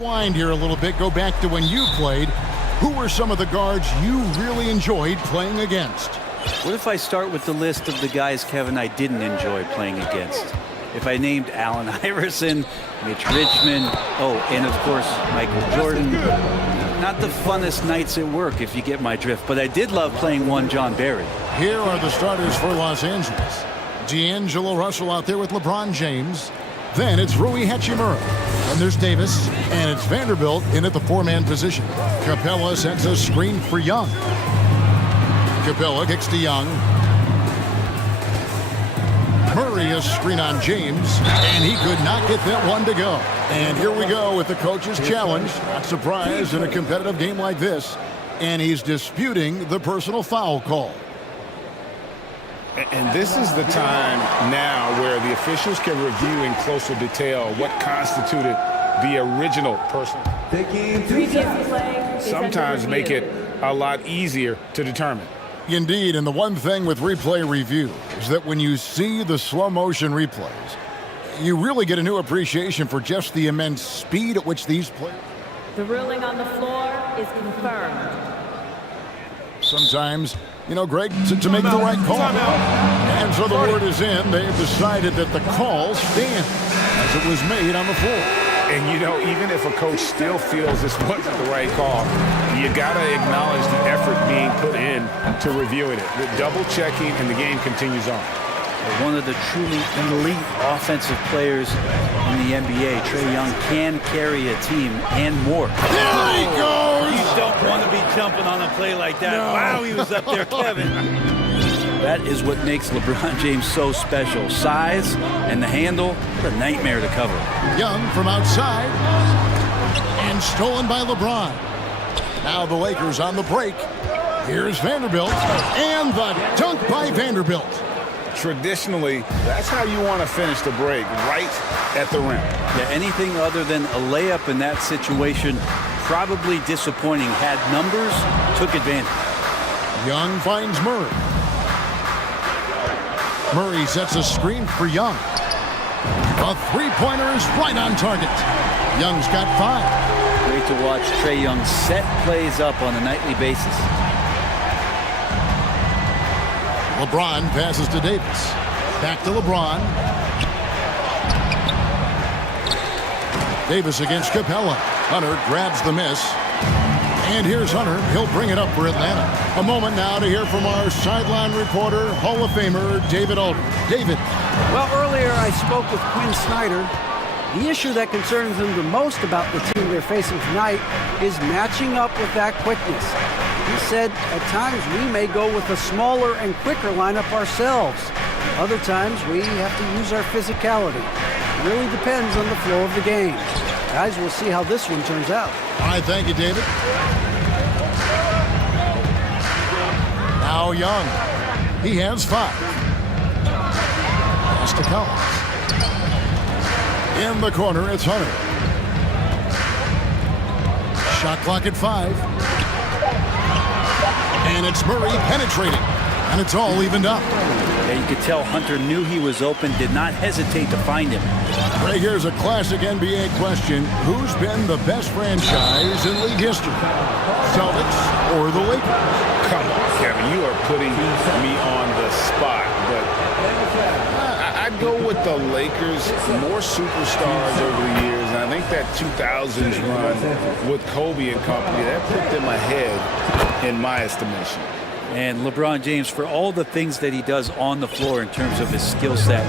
Wind here a little bit, go back to when you played. Who were some of the guards you really enjoyed playing against? What if I start with the list of the guys, Kevin, I didn't enjoy playing against? If I named Allen Iverson, Mitch Richmond, and of course, Michael Jordan. Not the funnest nights at work, if you get my drift, but I did love playing one John Barry. Here are the starters for Los Angeles. D'Angelo Russell out there with LeBron James. Then it's Rui Hachimura. And there's Davis. And it's Vanderbilt in at the four-man position. Capella sends a screen for Young. Capella kicks to Young. Murray a screen on James. And he could not get that one to go. And here we go with the coach's challenge. Not surprised in a competitive game like this. And he's disputing the personal foul call. And this is the time now where the officials can review in closer detail what constituted the original personal. Sometimes make it a lot easier to determine. Indeed, and the one thing with replay review is that when you see the slow motion replays, you really get a new appreciation for just the immense speed at which these players. The ruling on the floor is confirmed. Sometimes, you know, Greg, to make the right call. And so the word is in. They've decided that the call stands as it was made on the floor. And, you know, even if a coach still feels this wasn't the right call, you got to acknowledge the effort being put in to reviewing it. The double checking, and the game continues on. One of the truly elite offensive players in the NBA, Trae Young, can carry a team and more. There he goes! You don't want to be jumping on a play like that. No. Wow, he was up there, Kevin. That is what makes LeBron James so special. Size and the handle, what a nightmare to cover. Young from outside. And stolen by LeBron. Now the Lakers on the break. Here's Vanderbilt. And the dunk by Vanderbilt. Traditionally, that's how you want to finish the break, right at the rim. Yeah, anything other than a layup in that situation, probably disappointing. Had numbers, took advantage. Young finds Murray. Murray sets a screen for Young. A three-pointer is right on target. Young's got 5. Great to watch Trae Young set plays up on a nightly basis. LeBron passes to Davis. Back to LeBron. Davis against Capella. Hunter grabs the miss. And here's Hunter. He'll bring it up for Atlanta. A moment now to hear from our sideline reporter, Hall of Famer David Aldridge. David. Well, earlier I spoke with Quinn Snyder. The issue that concerns him the most about the team they're facing tonight is matching up with that quickness. He said at times we may go with a smaller and quicker lineup ourselves. Other times we have to use our physicality. It really depends on the flow of the game. Guys, we'll see how this one turns out. All right, thank you, David. Now Young. He has 5. Pass to Collins. In the corner, it's Hunter. Shot clock at 5. And it's Murray penetrating. And it's all evened up. Yeah, you could tell Hunter knew he was open, did not hesitate to find him. Right, here's a classic NBA question. Who's been the best franchise in league history? Celtics or the Lakers? Come on, Kevin, you are putting me on the spot. But I'd go with the Lakers. More superstars over the years. And I think that 2000s run with Kobe and company, that put them ahead in my estimation. And LeBron James, for all the things that he does on the floor in terms of his skill set,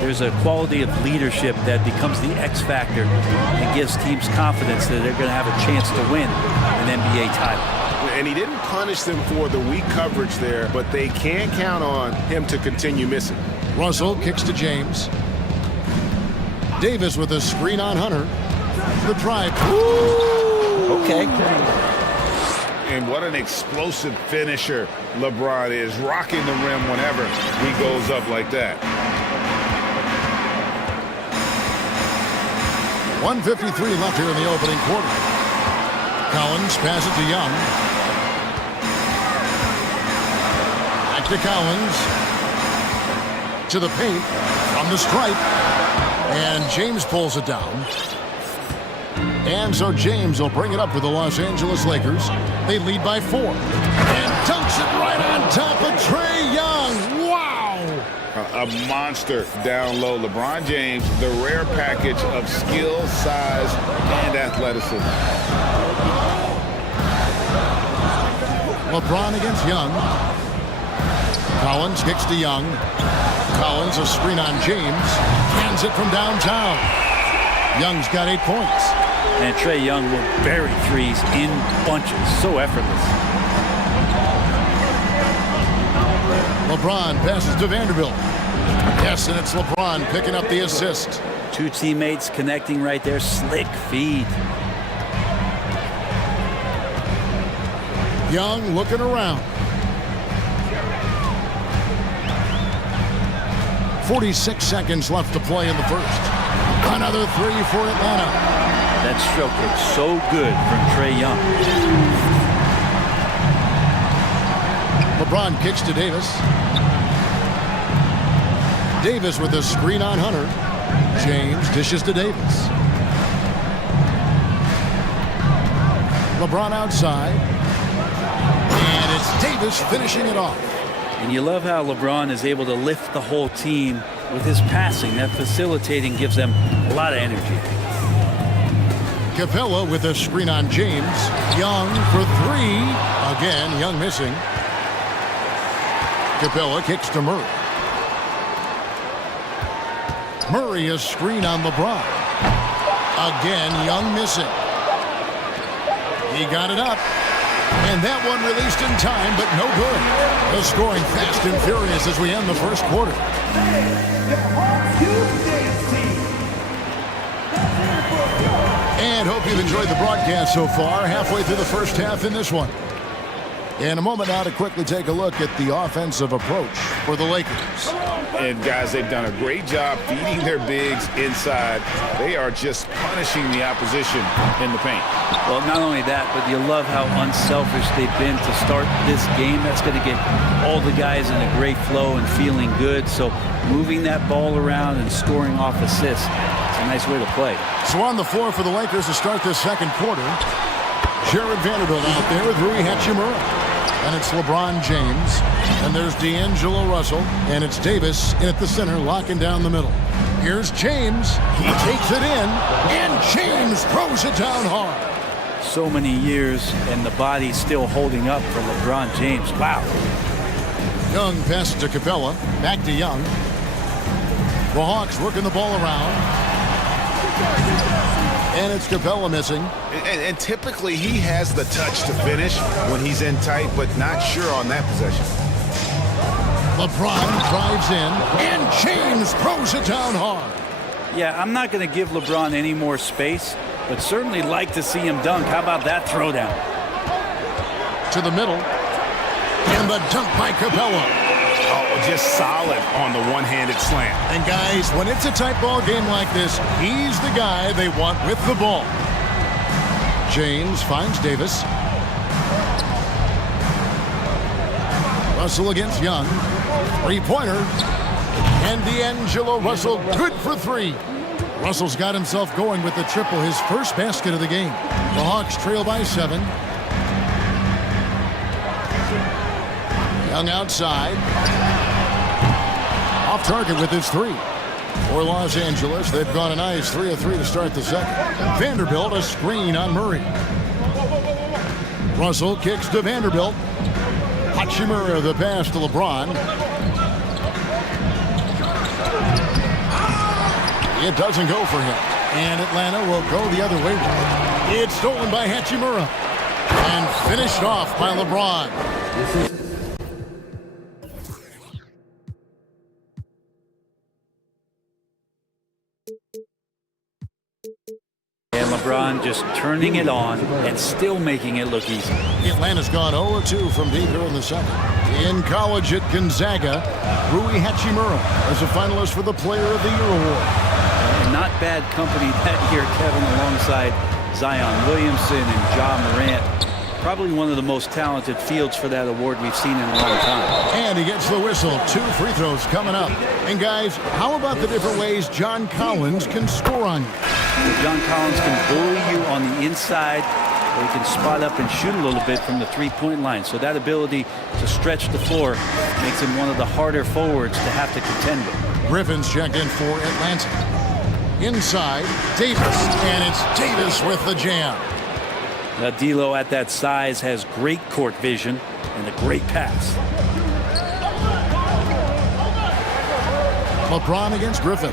there's a quality of leadership that becomes the X factor and gives teams confidence that they're going to have a chance to win an NBA title. And he didn't punish them for the weak coverage there, but they can't count on him to continue missing. Russell kicks to James. Davis with a screen on Hunter. The drive. Ooh! Okay. And what an explosive finisher LeBron is, rocking the rim whenever he goes up like that. 1:53 left here in the opening quarter. Collins passes to Young. Back to Collins. To the paint. From the stripe. And James pulls it down. And so James will bring it up for the Los Angeles Lakers. They lead by 4. And dunks it right on top of Trae Young. Wow! A monster down low. LeBron James, the rare package of skill, size, and athleticism. LeBron against Young. Collins kicks to Young. Collins, a screen on James. Hands it from downtown. Young's got 8 points. And Trae Young will bury threes in bunches. So effortless. LeBron passes to Vanderbilt. Yes, and it's LeBron picking up the assist. 2 teammates connecting right there. Slick feed. Young looking around. 46 seconds left to play in the first. Another 3 for Atlanta. That stroke looks so good from Trae Young. LeBron kicks to Davis. Davis with a screen on Hunter. James dishes to Davis. LeBron outside. And it's Davis finishing it off. And you love how LeBron is able to lift the whole team with his passing. That facilitating gives them a lot of energy. Capella with a screen on James. Young for 3. Again, Young missing. Capella kicks to Murray. Murray a screen on LeBron. Again, Young missing. He got it up. And that one released in time, but no good. The scoring fast and furious as we end the first quarter. And hope you've enjoyed the broadcast so far. Halfway through the first half in this one. In a moment now to quickly take a look at the offensive approach for the Lakers. And guys, they've done a great job feeding their bigs inside. They are just punishing the opposition in the paint. Well, not only that, but you love how unselfish they've been to start this game. That's going to get all the guys in a great flow and feeling good. So moving that ball around and scoring off assists, it's a nice way to play. So on the floor for the Lakers to start this second quarter, Jared Vanderbilt out there with Rui Hachimura. And it's LeBron James. And there's D'Angelo Russell. And it's Davis in at the center, locking down the middle. Here's James. He takes it in. And James throws it down hard. So many years, and the body's still holding up for LeBron James. Wow. Young passes to Capella. Back to Young. The Hawks working the ball around. And it's Capella missing. And typically he has the touch to finish when he's in tight, but not sure on that possession. LeBron drives in, and James throws it down hard. Yeah, I'm not going to give LeBron any more space, but certainly like to see him dunk. How about that throwdown? To the middle. And the dunk by Capella. Oh, just solid on the one-handed slam. And guys, when it's a tight ball game like this, he's the guy they want with the ball. James finds Davis. Russell against Young. Three-pointer. And D'Angelo Russell good for 3. Russell's got himself going with the triple, his first basket of the game. The Hawks trail by 7. Young outside. Off target with his 3. For Los Angeles, they've gone a nice 3 of 3 to start the second. Vanderbilt a screen on Murray. Russell kicks to Vanderbilt. Hachimura the pass to LeBron. It doesn't go for him. And Atlanta will go the other way with it. It's stolen by Hachimura. And finished off by LeBron. And LeBron just turning it on and still making it look easy. Atlanta's gone 0-2 from deep here in the second. In college at Gonzaga, Rui Hachimura as a finalist for the Player of the Year award. And not bad company that year, Kevin, alongside Zion Williamson and Ja Morant. Probably one of the most talented fields for that award we've seen in a long time. And he gets the whistle. 2 free throws coming up. And guys, how about the different ways John Collins can score on you? So John Collins can bully you on the inside, or he can spot up and shoot a little bit from the three-point line. So that ability to stretch the floor makes him one of the harder forwards to have to contend with. Griffin's checked in for Atlanta. Inside, Davis, and it's Davis with the jam. Now D'Lo at that size has great court vision and a great pass. LeBron against Griffin.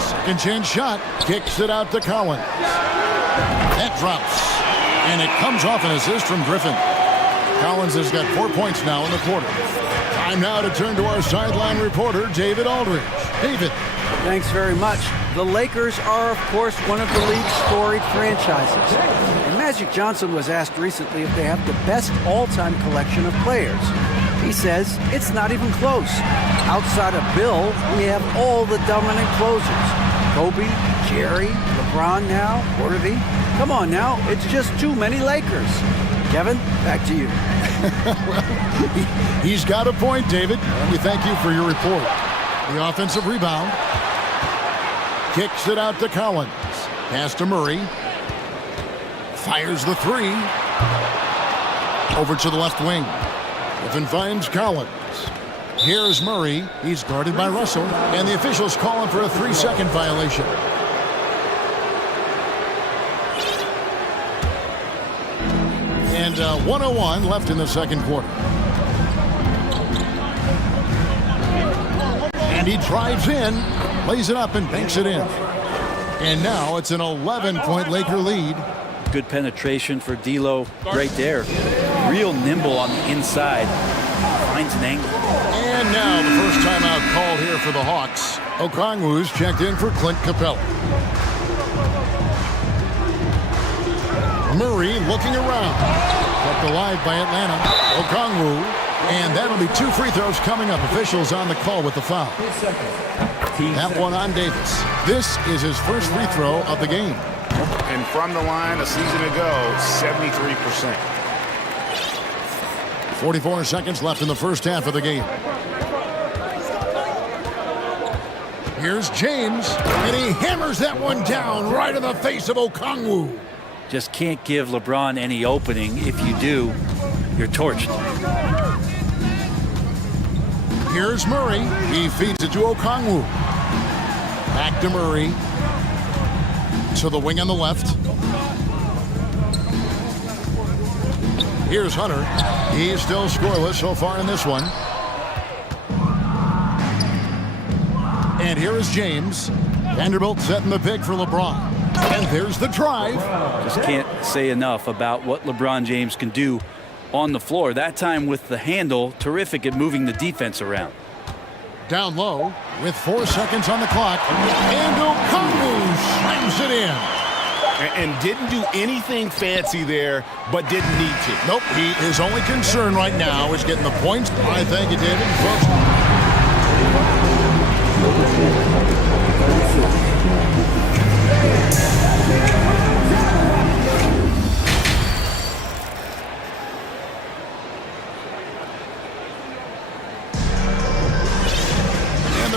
Second chance shot. Kicks it out to Collins. That drops. And it comes off an assist from Griffin. Collins has got 4 points now in the quarter. Time now to turn to our sideline reporter, David Aldridge. David. Thanks very much. The Lakers are, of course, one of the league's storied franchises. And Magic Johnson was asked recently if they have the best all-time collection of players. He says it's not even close. Outside of Bill, we have all the dominant closers. Kobe, Jerry, LeBron now, Worthy. Come on now, it's just too many Lakers. Kevin, back to you. He's got a point, David. And we thank you for your report. The offensive rebound. Kicks it out to Collins. Pass to Murray. Fires the three. Over to the left wing. Griffin finds Collins. Here's Murray. He's guarded by Russell. And the officials call him for a 3-second violation. And 1:01 left in the second quarter. And he drives in, lays it up, and banks it in. And now it's an 11-point Laker lead. Good penetration for D'Lo right there. Real nimble on the inside. Finds an angle. And now the first timeout called here for the Hawks. Okongwu's checked in for Clint Capella. Murray looking around. Kept alive by Atlanta. Okongwu. And that'll be 2 free throws coming up. Officials on the call with the foul. That one on Davis. This is his first free throw of the game. And from the line a season ago, 73%. 44 seconds left in the first half of the game. Here's James, and he hammers that one down right in the face of Okongwu. Just can't give LeBron any opening. If you do, you're torched. Here's Murray. He feeds it to Okongwu. Back to Murray. To the wing on the left. Here's Hunter. He's still scoreless so far in this one. And here is James. Vanderbilt setting the pick for LeBron. And there's the drive. Just can't say enough about what LeBron James can do on the floor. That time with the handle, terrific at moving the defense around. Down low with 4 seconds on the clock. And Okongwu slams it in. And didn't do anything fancy there, but didn't need to. Nope, his only concern right now is getting the points. I thank you, David. Folks.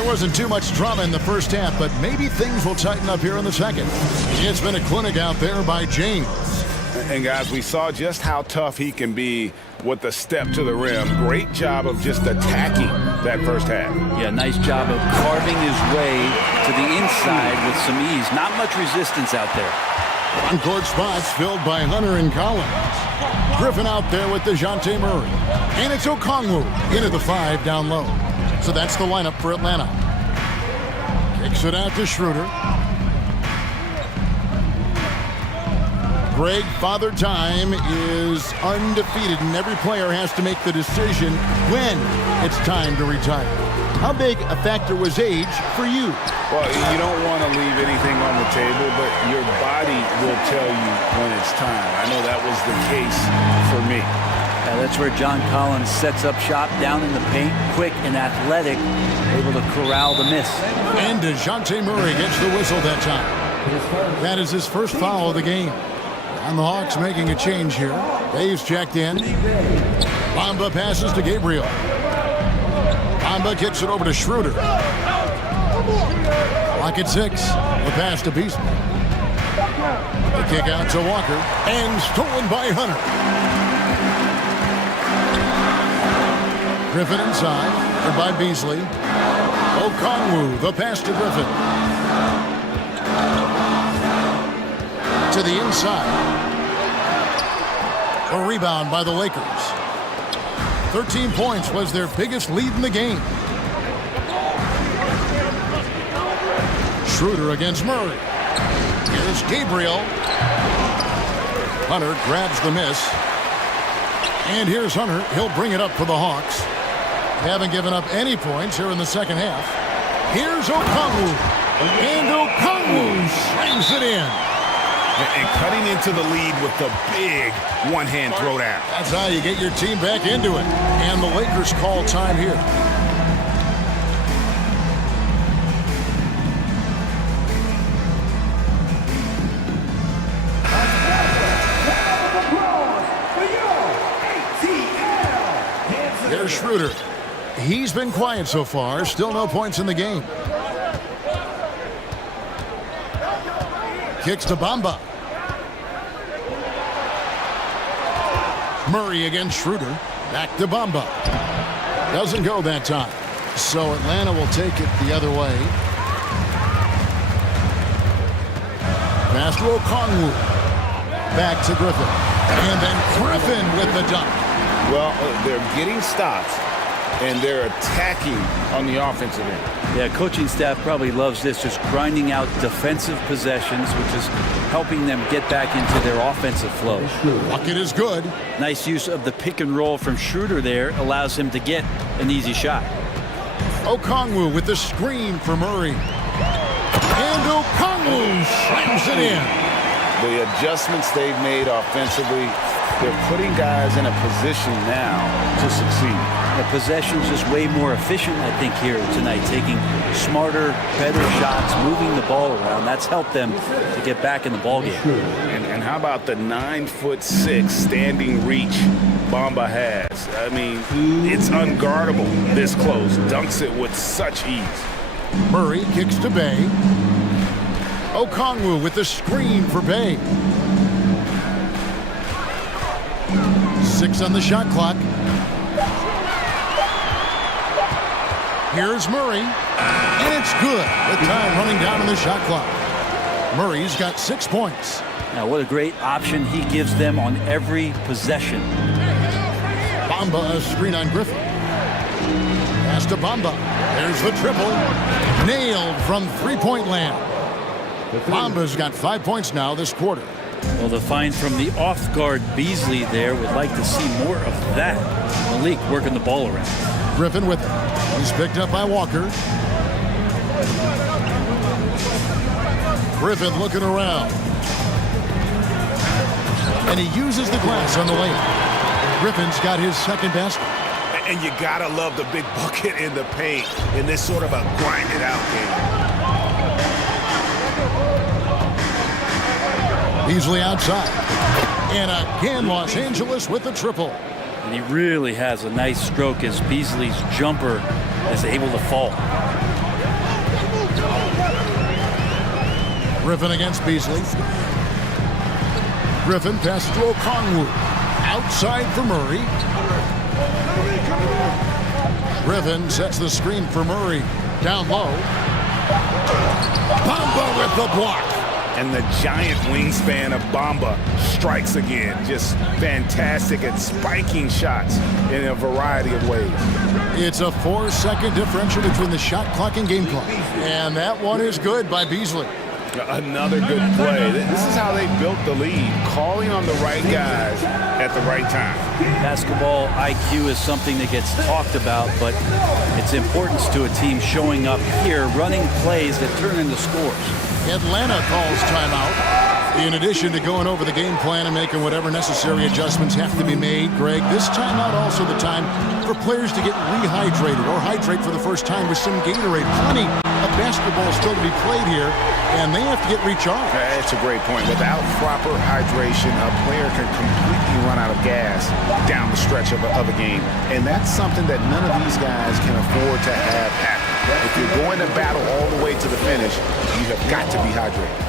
Wasn't too much drama in the first half, but maybe things will tighten up here in the second. It's been a clinic out there by James. And guys, we saw just how tough he can be with the step to the rim. Great job of just attacking that first half. Yeah, nice job of carving his way to the inside with some ease. Not much resistance out there. On-court spots filled by Hunter and Collins. Griffin out there with DeJounte Murray. And it's Okongwu into the 5 down low. So that's the lineup for Atlanta. Kicks it out to Schroeder. Greg, Father Time is undefeated, and every player has to make the decision when it's time to retire. How big a factor was age for you? Well, you don't want to leave anything on the table, but your body will tell you when it's time. I know that was the case for me. Yeah, that's where John Collins sets up shop down in the paint, quick and athletic, able to corral the miss. And DeJounte Murray gets the whistle that time. That is his first foul of the game. And the Hawks making a change here. Dave's checked in. Bamba passes to Gabriel. Bamba kicks it over to Schroeder. Clock at 6. The pass to Beasley. The kick out to Walker. And stolen by Hunter. Griffin inside. And by Beasley. Okongwu, the pass to Griffin. To the inside. A rebound by the Lakers. 13 points was their biggest lead in the game. Schroeder against Murray. Here's Gabriel. Hunter grabs the miss. And here's Hunter. He'll bring it up for the Hawks. They haven't given up any points here in the second half. Here's Okongwu. And Okongwu slams it in. And cutting into the lead with the big one-hand throwdown. That's how you get your team back into it. And the Lakers call time here. There's Schroeder. He's been quiet so far. Still no points in the game. Kicks to Bamba. Murray against Schroeder. Back to Bamba. Doesn't go that time. So Atlanta will take it the other way. Pass to Okongwu. Back to Griffin. And then Griffin with the dunk. Well, they're getting stops, and they're attacking on the offensive end. Yeah, coaching staff probably loves this, just grinding out defensive possessions, which is helping them get back into their offensive flow. Bucket is good. Nice use of the pick and roll from Schroeder there allows him to get an easy shot. Okongwu with the screen for Murray. And Okongwu slams it in. The adjustments they've made offensively, they're putting guys in a position now to succeed. The possession's just way more efficient, I think, here tonight, taking smarter, better shots, moving the ball around. That's helped them to get back in the ballgame. And how about the 9'6" standing reach Bamba has? I mean, it's unguardable this close. Dunks it with such ease. Murray kicks to Bay. Okongwu with the screen for Bay. 6 on the shot clock. Here's Murray. And it's good. The time running down on the shot clock. Murray's got 6 points. Now, what a great option he gives them on every possession. Bamba, a screen on Griffin. Pass to Bamba. There's the triple. Nailed from three-point land. Bamba's got 5 points now this quarter. Well, the find from the off-guard Beasley there, would like to see more of that. Malik working the ball around. Griffin with it. He's picked up by Walker. Griffin looking around. And he uses the glass on the layup. Griffin's got his second basket. And you gotta love the big bucket in the paint in this sort of a grinded-out game. Beasley outside. And again, Los Angeles with the triple. And he really has a nice stroke as Beasley's jumper is able to fall. Griffin against Beasley. Griffin passes to Okongwu. Outside for Murray. Griffin sets the screen for Murray. Down low. Bamba with the block. And the giant wingspan of Bamba strikes again. Just fantastic at spiking shots in a variety of ways. It's a 4-second differential between the shot clock and game clock. And that one is good by Beasley. Another good play. This is how they built the lead, calling on the right guys at the right time. Basketball IQ is something that gets talked about, but its importance to a team showing up here, running plays that turn into scores. Atlanta calls timeout. In addition to going over the game plan and making whatever necessary adjustments have to be made, Greg, this timeout also the time for players to get rehydrated or hydrate for the first time with some Gatorade. Plenty of basketball still to be played here, and they have to get recharged. That's a great point. Without proper hydration, a player can completely run out of gas down the stretch of a game. And that's something that none of these guys can afford to have happen. If you're going to battle all the way to the finish, you have got to be hydrated.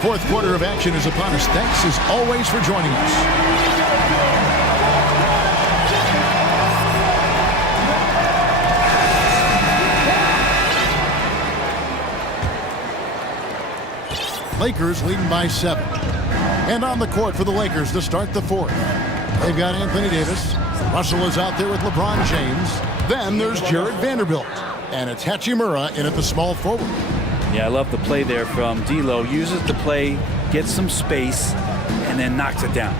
Fourth quarter of action is upon us. Thanks as always for joining us. Lakers leading by 7. And on the court for the Lakers to start the fourth. They've got Anthony Davis. Russell is out there with LeBron James. Then there's Jared Vanderbilt. And it's Hachimura in at the small forward. Yeah, I love the play there from D'Lo. Uses the play, gets some space, and then knocks it down.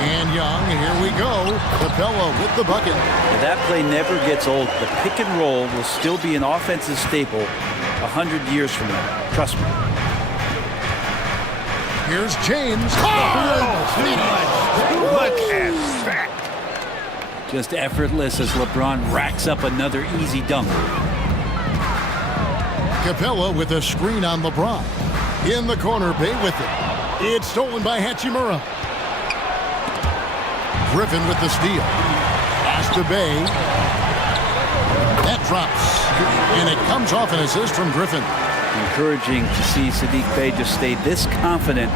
And Young, here we go. Capella with the bucket. That play never gets old. The pick and roll will still be an offensive staple 100 years from now. Trust me. Here's James. Look at that. Just effortless as LeBron racks up another easy dunk. Capella with a screen on LeBron. In the corner, Bay with it. It's stolen by Hachimura. Griffin with the steal. Pass to Bay. That drops. And it comes off an assist from Griffin. Encouraging to see Sadiq Bey just stay this confident,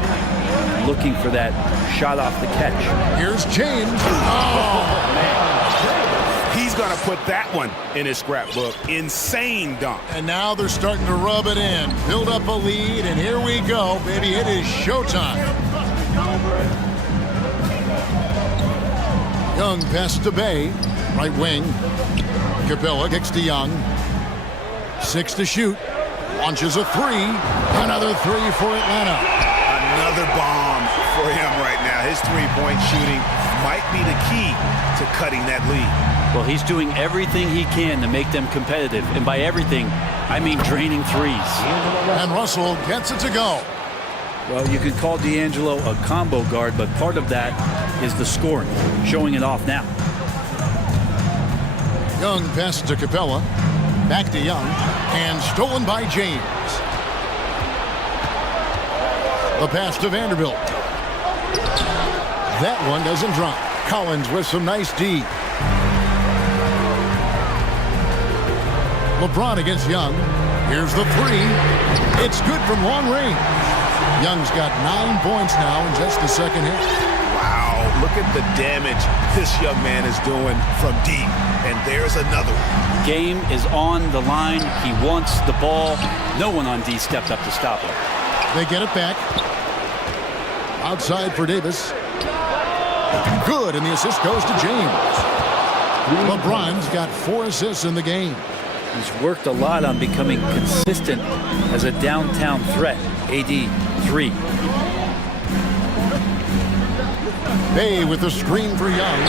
looking for that shot off the catch. Here's James. Oh, man. He's going to put that one in his scrapbook. Insane dunk. And now they're starting to rub it in. Build up a lead, and here we go, baby. It is showtime. Young passes to Bay. Right wing. Capella kicks to Young. 6 to shoot. Launches a 3. Another 3 for Atlanta. Another bomb for him right now. His three-point shooting might be the key to cutting that lead. Well, he's doing everything he can to make them competitive. And by everything, I mean draining threes. And Russell gets it to go. Well, you could call D'Angelo a combo guard, but part of that is the scoring, showing it off now. Young passes to Capella. Back to Young. And stolen by James. The pass to Vanderbilt. That one doesn't drop. Collins with some nice D. LeBron against Young. Here's the 3. It's good from long range. Young's got 9 points now in just the second hit. Wow, look at the damage this young man is doing from deep. And there's another one. Game is on the line. He wants the ball. No one on D stepped up to stop him. They get it back. Outside for Davis. Good, and the assist goes to James. LeBron's got 4 assists in the game. He's worked a lot on becoming consistent as a downtown threat. AD 3. Bay with the screen for Young.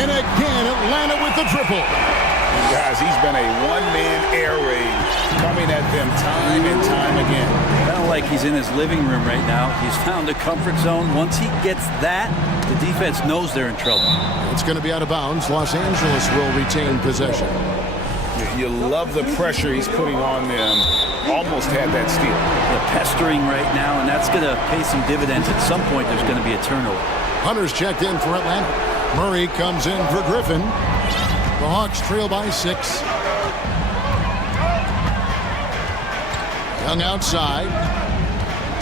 And again, Atlanta with the triple. Guys, he's been a one-man air raid coming at them time and time again. Kind of like he's in his living room right now. He's found a comfort zone. Once he gets that, the defense knows they're in trouble. It's going to be out of bounds. Los Angeles will retain possession. You love the pressure he's putting on them. Almost had that steal. The pestering right now, and that's going to pay some dividends. At some point, there's going to be a turnover. Hunter's checked in for Atlanta. Murray comes in for Griffin. The Hawks trail by 6. Young outside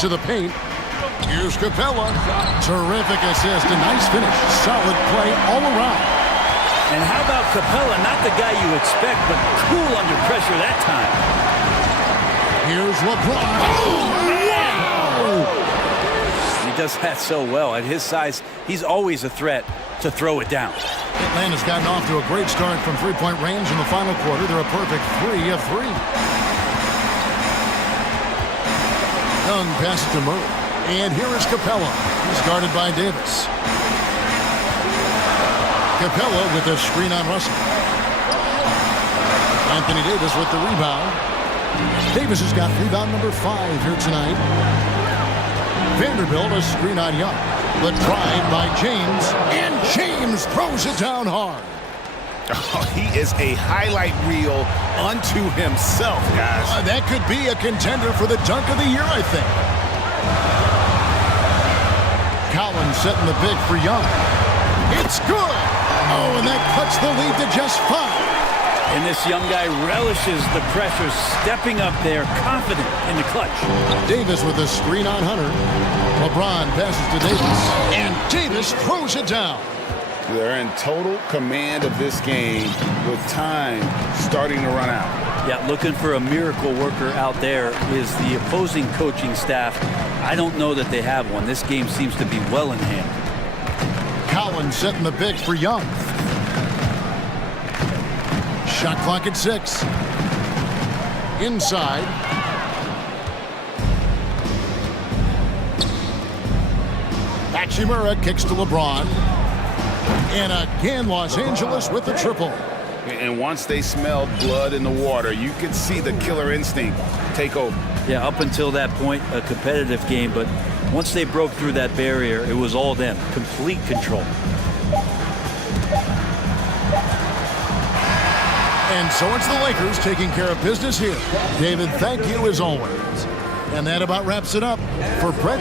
to the paint. Here's Capella. Terrific assist. A nice finish. Solid play all around. And how about Capella? Not the guy you expect, but cool under pressure that time. Here's LeBron. Oh, wow! He does that so well. At his size, he's always a threat to throw it down. Atlanta's gotten off to a great start from three-point range in the final quarter. They're a perfect 3 of 3. Young passes to Murray. And here is Capella. He's guarded by Davis. Capella with a screen on Russell. Anthony Davis with the rebound. Davis has got rebound number 5 here tonight. Vanderbilt a screen on Young. The drive by James. And James throws it down hard. Oh, he is a highlight reel unto himself, guys. That could be a contender for the dunk of the year, I think. Collins setting the pick for Young. It's good. Oh, and that cuts the lead to just 5. And this young guy relishes the pressure, stepping up there, confident in the clutch. Davis with a screen on Hunter. LeBron passes to Davis, and Davis throws it down. They're in total command of this game with time starting to run out. Yeah, looking for a miracle worker out there is the opposing coaching staff. I don't know that they have one. This game seems to be well in hand. Collins setting the big for Young. Shot clock at 6. Inside. Hachimura kicks to LeBron. And again, Los Angeles with the triple. And once they smelled blood in the water, you could see the killer instinct take over. Yeah, up until that point, a competitive game, but once they broke through that barrier, it was all them. Complete control. And so it's the Lakers taking care of business here. David, thank you as always. And that about wraps it up for Brett.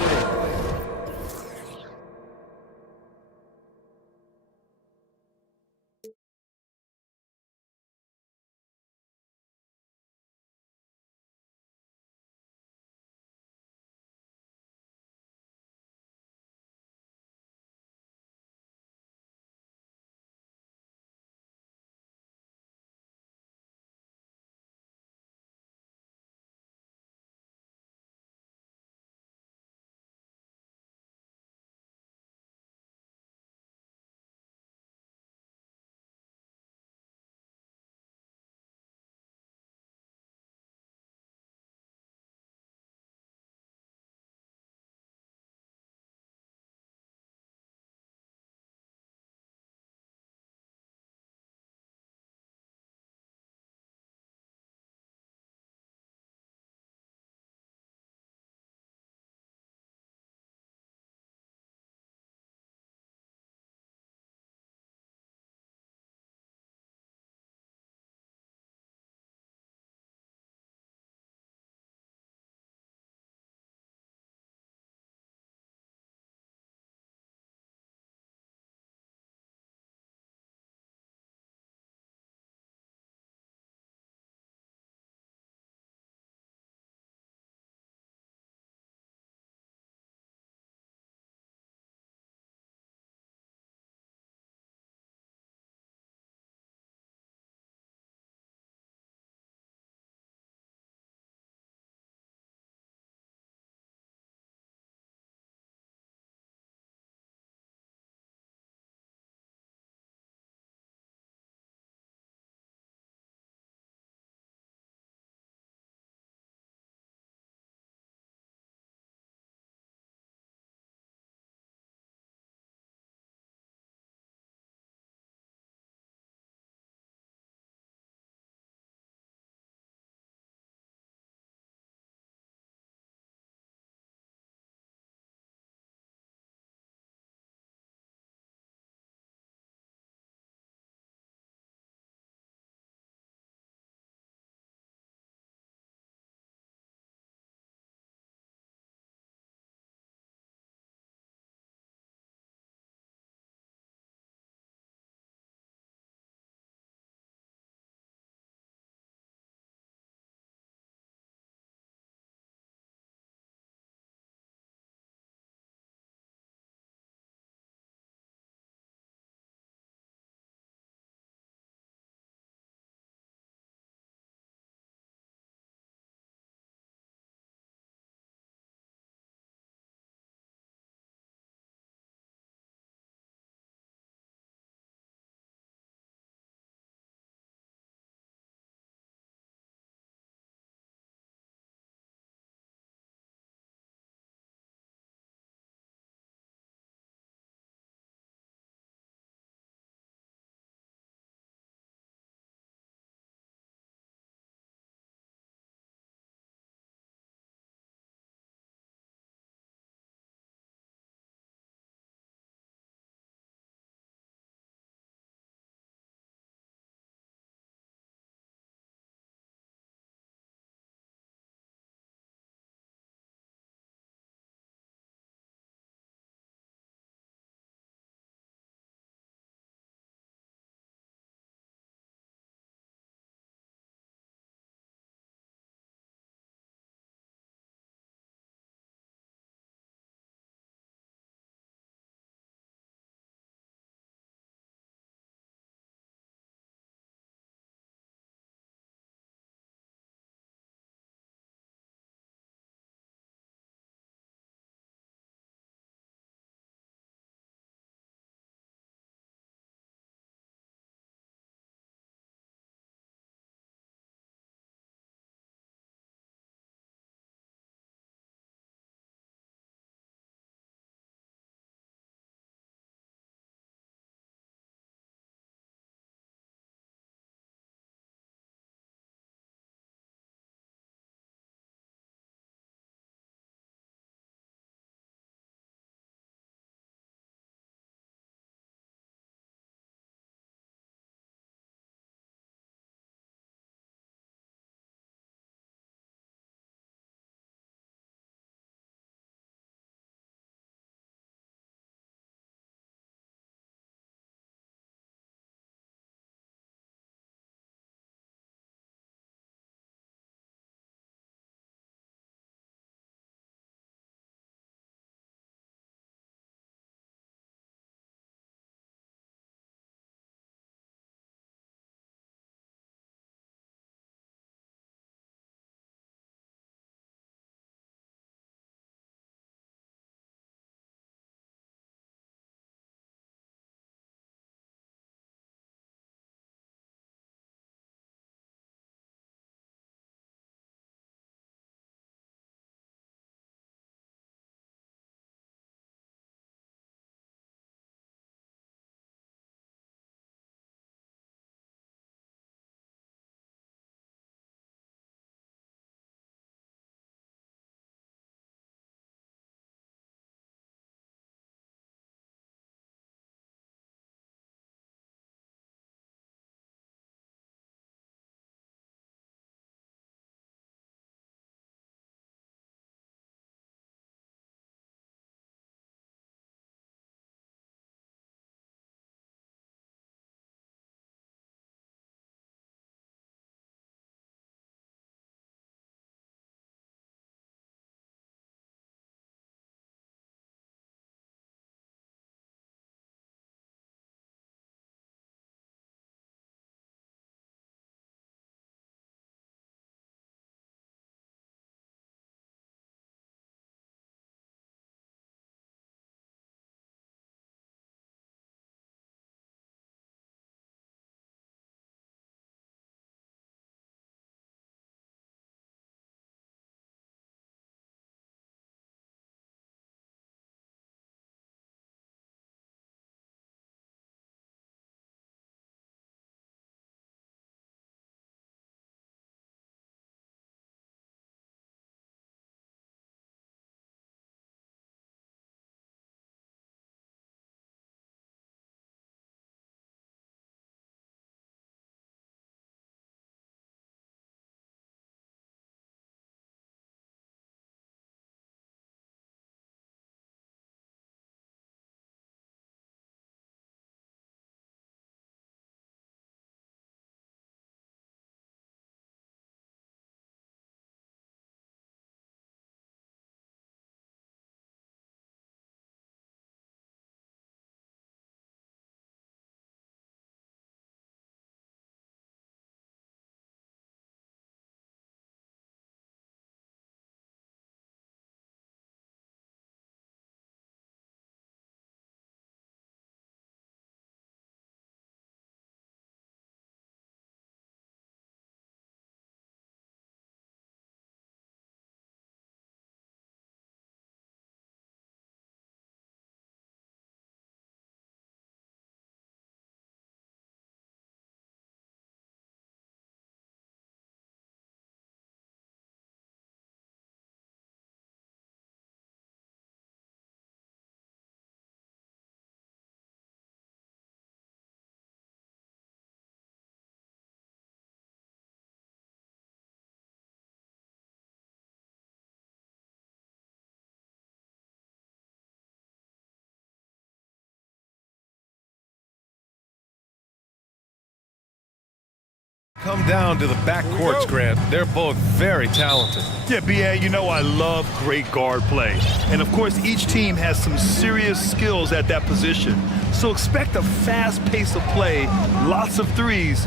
Come down to the back courts, Grant. They're both very talented. Yeah, B.A., you know I love great guard play. And, of course, each team has some serious skills at that position. So expect a fast pace of play, lots of threes.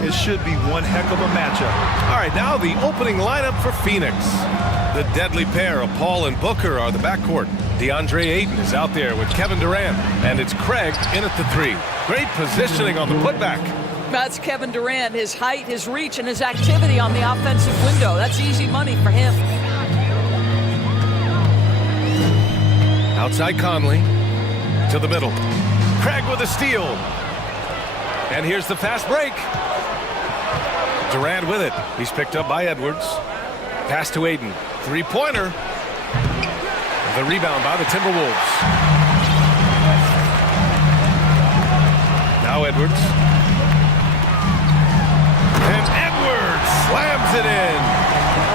It should be one heck of a matchup. All right, now the opening lineup for Phoenix. The deadly pair of Paul and Booker are the backcourt. DeAndre Ayton is out there with Kevin Durant. And it's Craig in at the 3. Great positioning on the putback. That's Kevin Durant, his height, his reach, and his activity on the offensive window. That's easy money for him. Outside Conley to the middle. Craig with a steal. And here's the fast break. Durant with it. He's picked up by Edwards. Pass to Ayton. Three-pointer. The rebound by the Timberwolves. Now Edwards. And Edwards slams it in.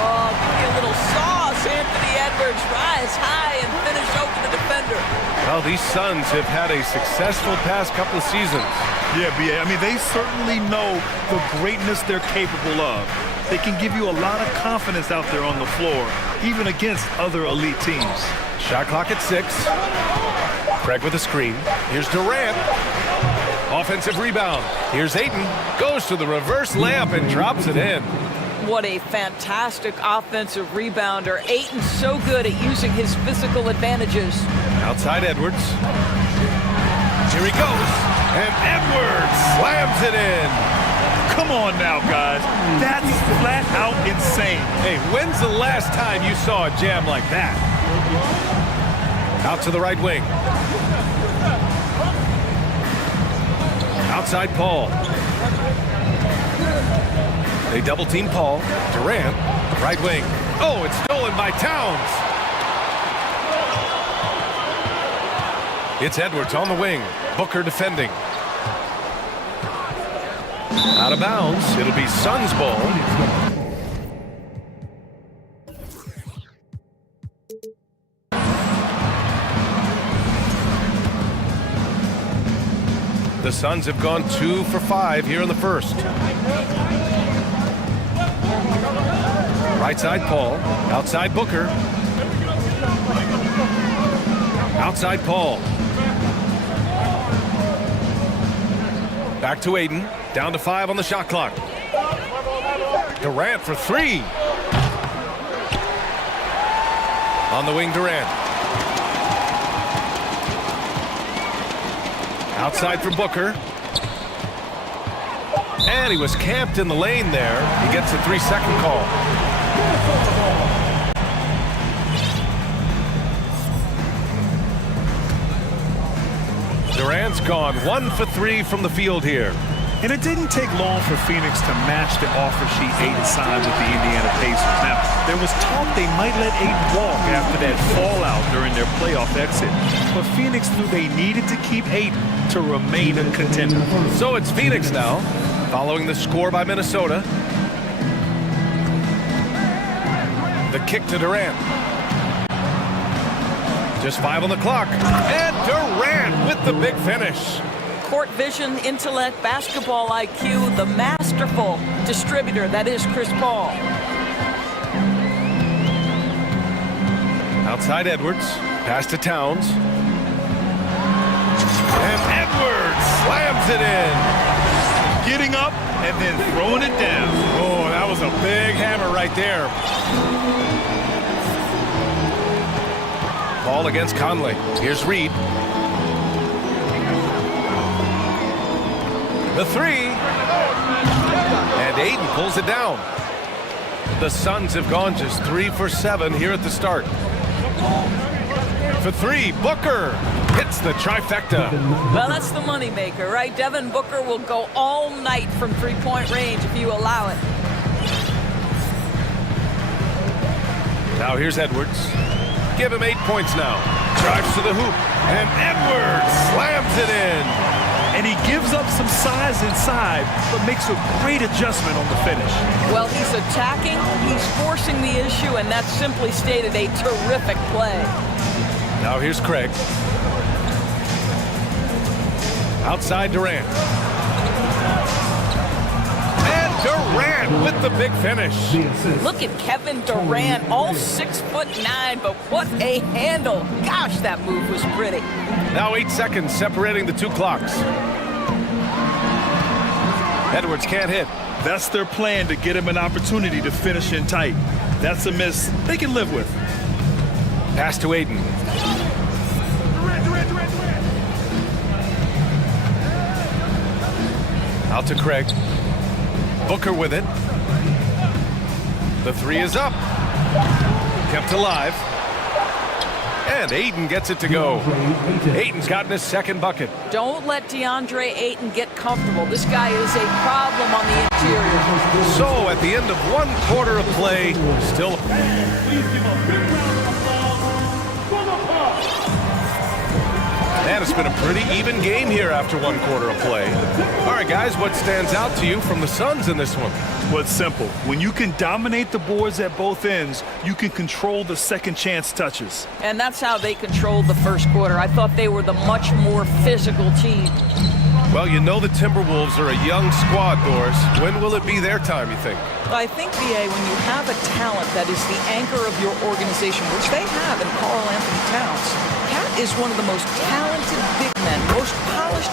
Oh, give me a little sauce, Anthony Edwards. Rise high and finish over the defender. Well, these Suns have had a successful past couple of seasons. Yeah, B.A., I mean, they certainly know the greatness they're capable of. They can give you a lot of confidence out there on the floor, even against other elite teams. Shot clock at 6. Craig with a screen. Here's Durant. Offensive rebound. Here's Ayton. Goes to the reverse layup and drops it in. What a fantastic offensive rebounder. Ayton's so good at using his physical advantages. Outside Edwards. Here he goes. And Edwards slams it in. Come on now, guys. That's flat out insane. Hey, when's the last time you saw a jam like that? Out to the right wing. Outside Paul. They double team Paul. Durant, right wing. Oh, it's stolen by Towns. It's Edwards on the wing. Booker defending. Out of bounds. It'll be Suns ball. The Suns have gone 2 for 5 here in the first. Right side Paul. Outside Booker. Outside Paul. Back to Ayton. Down to 5 on the shot clock. Durant for 3. On the wing, Durant. Outside for Booker. And he was camped in the lane there. He gets a 3-second call. Durant's gone 1 for 3 from the field here. And it didn't take long for Phoenix to match the offer sheet Ayton signed with the Indiana Pacers. Now, there was talk they might let Ayton walk after that fallout during their playoff exit. But Phoenix knew they needed to keep Ayton to remain a contender. So it's Phoenix now, following the score by Minnesota. The kick to Durant. Just 5 on the clock. And Durant with the big finish. Court vision, intellect, basketball IQ, the masterful distributor that is Chris Paul. Outside Edwards. Pass to Towns. And Edwards slams it in. Getting up and then throwing it down. Oh, that was a big hammer right there. Paul against Conley. Here's Reed. The 3. And Ayton pulls it down. The Suns have gone just 3 for 7 here at the start. For 3, Booker hits the trifecta. Well, that's the moneymaker, right? Devin Booker will go all night from three-point range if you allow it. Now here's Edwards. Give him 8 points now. Drives to the hoop. And Edwards slams it in. And he gives up some size inside, but makes a great adjustment on the finish. Well, he's attacking, he's forcing the issue, and that's simply stated a terrific play. Now here's Craig. Outside Durant. And Durant with the big finish. Look at Kevin Durant, all 6'9", but what a handle. Gosh, that move was pretty. Now 8 seconds separating the two clocks. Edwards can't hit. That's their plan, to get him an opportunity to finish in tight. That's a miss they can live with. Pass to Aiden. Out to Craig. Booker with it. The three is up. Kept alive. And Aiden gets it to go. Aiden's gotten his second bucket. Don't let DeAndre Ayton get comfortable. This guy is a problem on the interior. So at the end of one quarter of play, still... And it's been a pretty even game here after one quarter of play. All right, guys, what stands out to you from the Suns in this one? Well, it's simple. When you can dominate the boards at both ends, you can control the second chance touches. And that's how they controlled the first quarter. I thought they were the much more physical team. Well, you know the Timberwolves are a young squad, Doris. When will it be their time, you think? I think, BA, when you have a talent that is the anchor of your organization, which they have in Karl Anthony Towns, Cat is one of the most talented big men, most polished...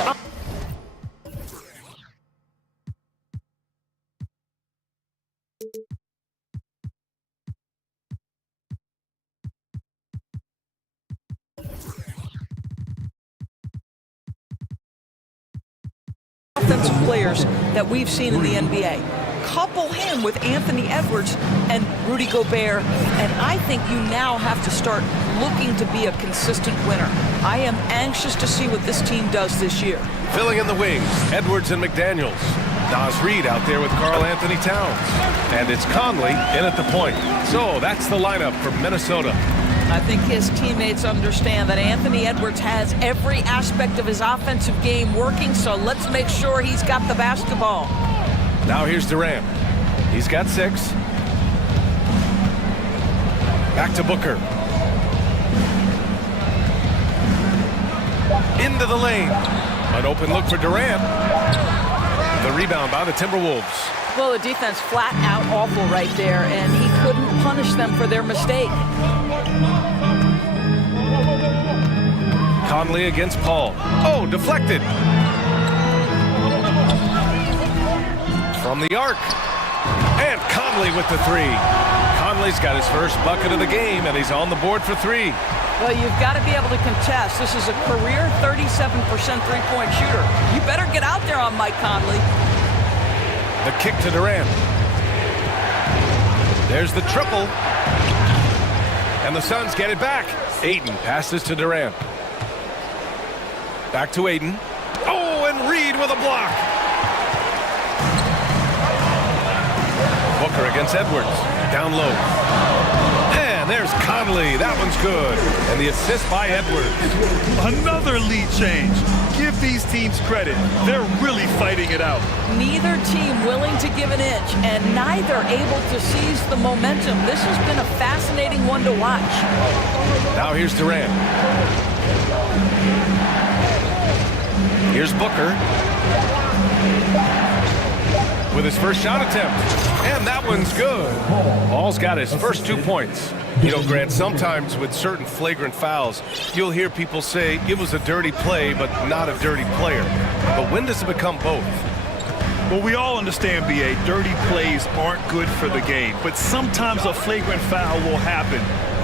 offensive players that we've seen in the NBA. Couple him with Anthony Edwards and Rudy Gobert, and I think you now have to start looking to be a consistent winner. I am anxious to see what this team does this year. Filling in the wings, Edwards and McDaniels. Nas Reed out there with Karl Anthony Towns. And it's Conley in at the point. So that's the lineup for Minnesota. I think his teammates understand that Anthony Edwards has every aspect of his offensive game working, so let's make sure he's got the basketball. Now here's Durant. He's got 6. Back to Booker. Into the lane. An open look for Durant. The rebound by the Timberwolves. Well, the defense flat out awful right there, and he couldn't punish them for their mistake. Conley against Paul. Oh, deflected. From the arc. And Conley with the 3. Conley's got his first bucket of the game, and he's on the board for 3. Well, you've got to be able to contest. This is a career 37% three-point shooter. You better get out there on Mike Conley. The kick to Durant. There's the triple. And the Suns get it back. Ayton passes to Durant. Back to Ayton. Oh, and Reed with a block. Booker against Edwards. Down low. And there's Conley. That one's good. And the assist by Edwards. Another lead change. Give these teams credit. They're really fighting it out. Neither team willing to give an inch, and neither able to seize the momentum. This has been a fascinating one to watch. Now here's Durant. Here's Booker. With his first shot attempt. And that one's good. Paul's got his first 2 points. You know, Grant, sometimes with certain flagrant fouls, you'll hear people say it was a dirty play, but not a dirty player. But when does it become both? Well, we all understand, B.A., dirty plays aren't good for the game, but sometimes a flagrant foul will happen.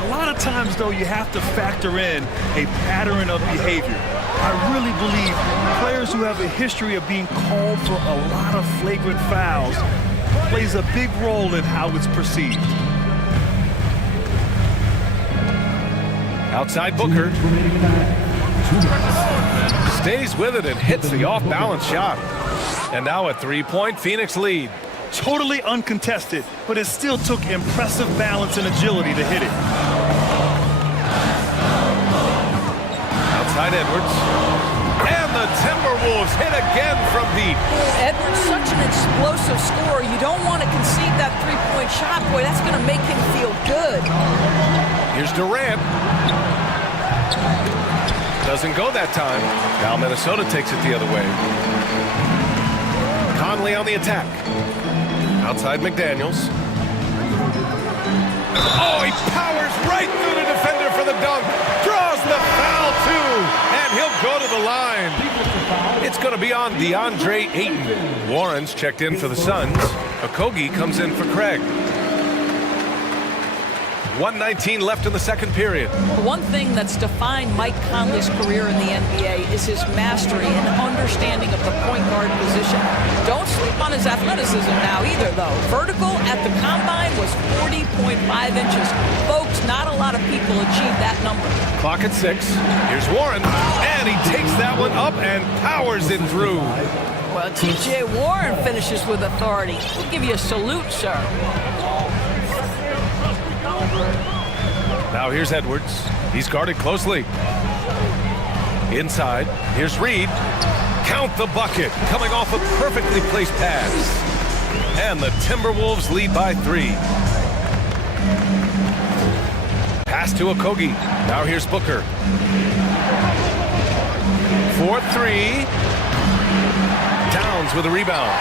A lot of times, though, you have to factor in a pattern of behavior. I really believe players who have a history of being called for a lot of flagrant fouls plays a big role in how it's perceived. Outside Booker. Stays with it and hits the off-balance shot. And now a three-point Phoenix lead. Totally uncontested, but it still took impressive balance and agility to hit it. Outside Edwards. And the Timberwolves hit again from deep. Edwards, such an explosive scorer. You don't want to concede that three-point shot. Boy, that's going to make him feel good. Here's Durant. Doesn't go that time. Now Minnesota takes it the other way. Conley on the attack. Outside McDaniels. Oh, he powers right through the defender for the dunk. Draws the foul, too. And he'll go to the line. It's going to be on DeAndre Ayton. Warren's checked in for the Suns. Okogie comes in for Craig. 1:19 left in the second period. One thing that's defined Mike Conley's career in the NBA is his mastery and understanding of the point guard position. Don't sleep on his athleticism now either, though. Vertical at the combine was 40.5 inches. Folks, not a lot of people achieve that number. Clock at 6. Here's Warren, and he takes that one up and powers it through. Well, T.J. Warren finishes with authority. We'll give you a salute, sir. Now here's Edwards. He's guarded closely. Inside, here's Reed. Count the bucket, coming off a perfectly placed pass. And the Timberwolves lead by 3. Pass to Okogie. Now here's Booker. 4-3. Downs with a rebound.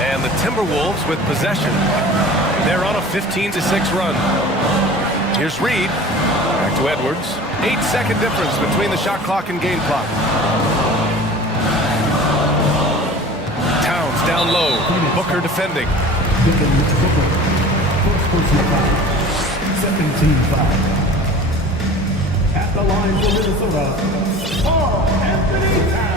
And the Timberwolves with possession. They're on a 15-6 run. Here's Reed. Back to Edwards. 8-second difference between the shot clock and game clock. Towns down low. Booker defending. 17-5. At the line for Minnesota, Carl Anthony Towns.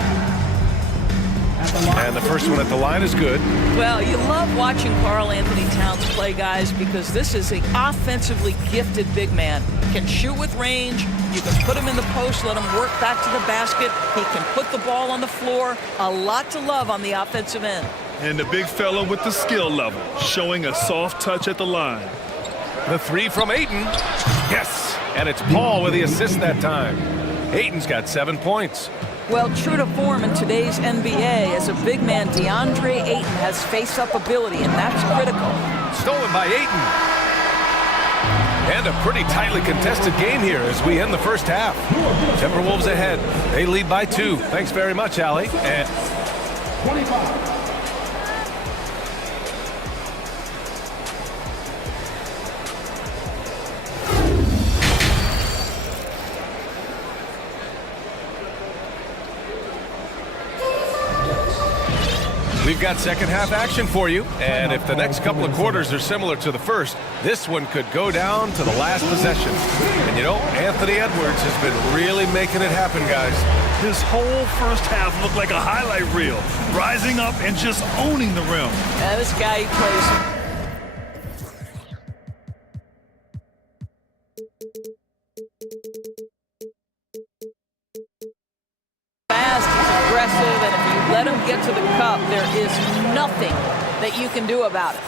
And the first one at the line is good. Well, you love watching Carl Anthony Towns play, guys, because this is an offensively gifted big man. Can shoot with range. You can put him in the post, let him work back to the basket. He can put the ball on the floor. A lot to love on the offensive end. And the big fella with the skill level, showing a soft touch at the line. The 3 from Ayton. Yes! And it's Paul with the assist that time. Ayton's got 7 points. Well, true to form in today's NBA, as a big man, DeAndre Ayton has face-up ability, and that's critical. Stolen by Ayton. And a pretty tightly contested game here as we end the first half. Timberwolves ahead. They lead by 2. Thanks very much, Allie. And 25. we've got second half action for you. And if the next couple of quarters are similar to the first, this one could go down to the last possession. And you know, Anthony Edwards has been really making it happen, guys. His whole first half looked like a highlight reel, rising up and just owning the rim. Yeah, this guy plays fast, he's aggressive, and if you let him get to the cup, there is nothing that you can do about it.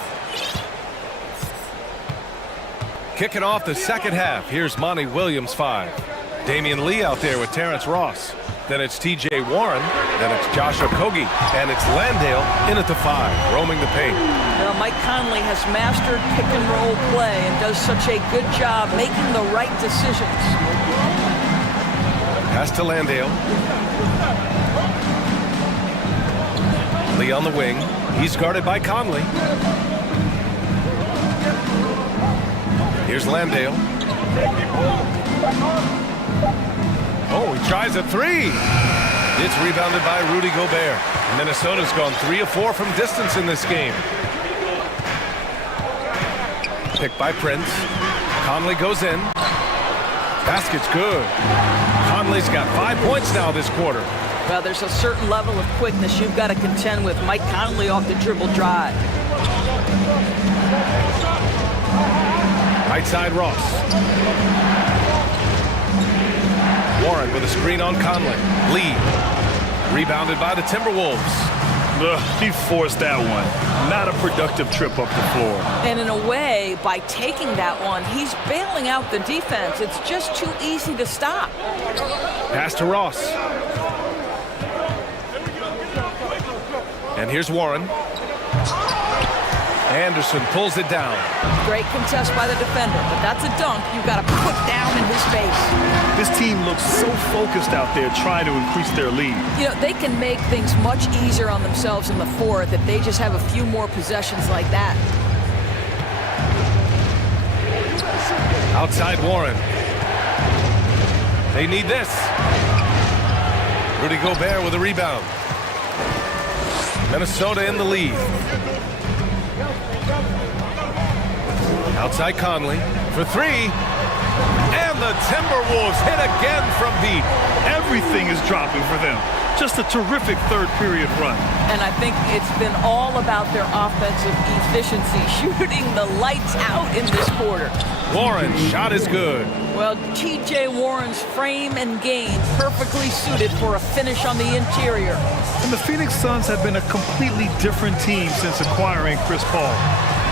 Kicking off the second half, here's Monty Williams 5. Damian Lee out there with Terrence Ross. Then it's T.J. Warren. Then it's Josh Okogie. And it's Landale in at the 5, roaming the paint. Well, Mike Conley has mastered pick-and-roll play and does such a good job making the right decisions. Pass to Landale. Lee on the wing. He's guarded by Conley. Here's Landale. Oh, he tries a 3. It's rebounded by Rudy Gobert. Minnesota's gone 3 of 4 from distance in this game. Picked by Prince. Conley goes in. Basket's good. Conley's got 5 points now this quarter. Well, there's a certain level of quickness you've got to contend with. Mike Conley off the dribble drive. Right side, Ross. Warren with a screen on Conley. Lee. Rebounded by the Timberwolves. Ugh, he forced that one. Not a productive trip up the floor. And in a way, by taking that one, he's bailing out the defense. It's just too easy to stop. Pass to Ross. And here's Warren. Anderson pulls it down. Great contest by the defender, but that's a dunk you got to put down in his face. This team looks so focused out there trying to increase their lead. You know, they can make things much easier on themselves in the fourth if they just have a few more possessions like that. Outside Warren. They need this. Rudy Gobert with a rebound. Minnesota in the lead. Outside Conley for three. And the Timberwolves hit again from deep. Everything is dropping for them. Just a terrific third period run. And I think it's been all about their offensive efficiency, shooting the lights out in this quarter. Warren's shot is good. Well, T.J. Warren's frame and game perfectly suited for a finish on the interior. And the Phoenix Suns have been a completely different team since acquiring Chris Paul.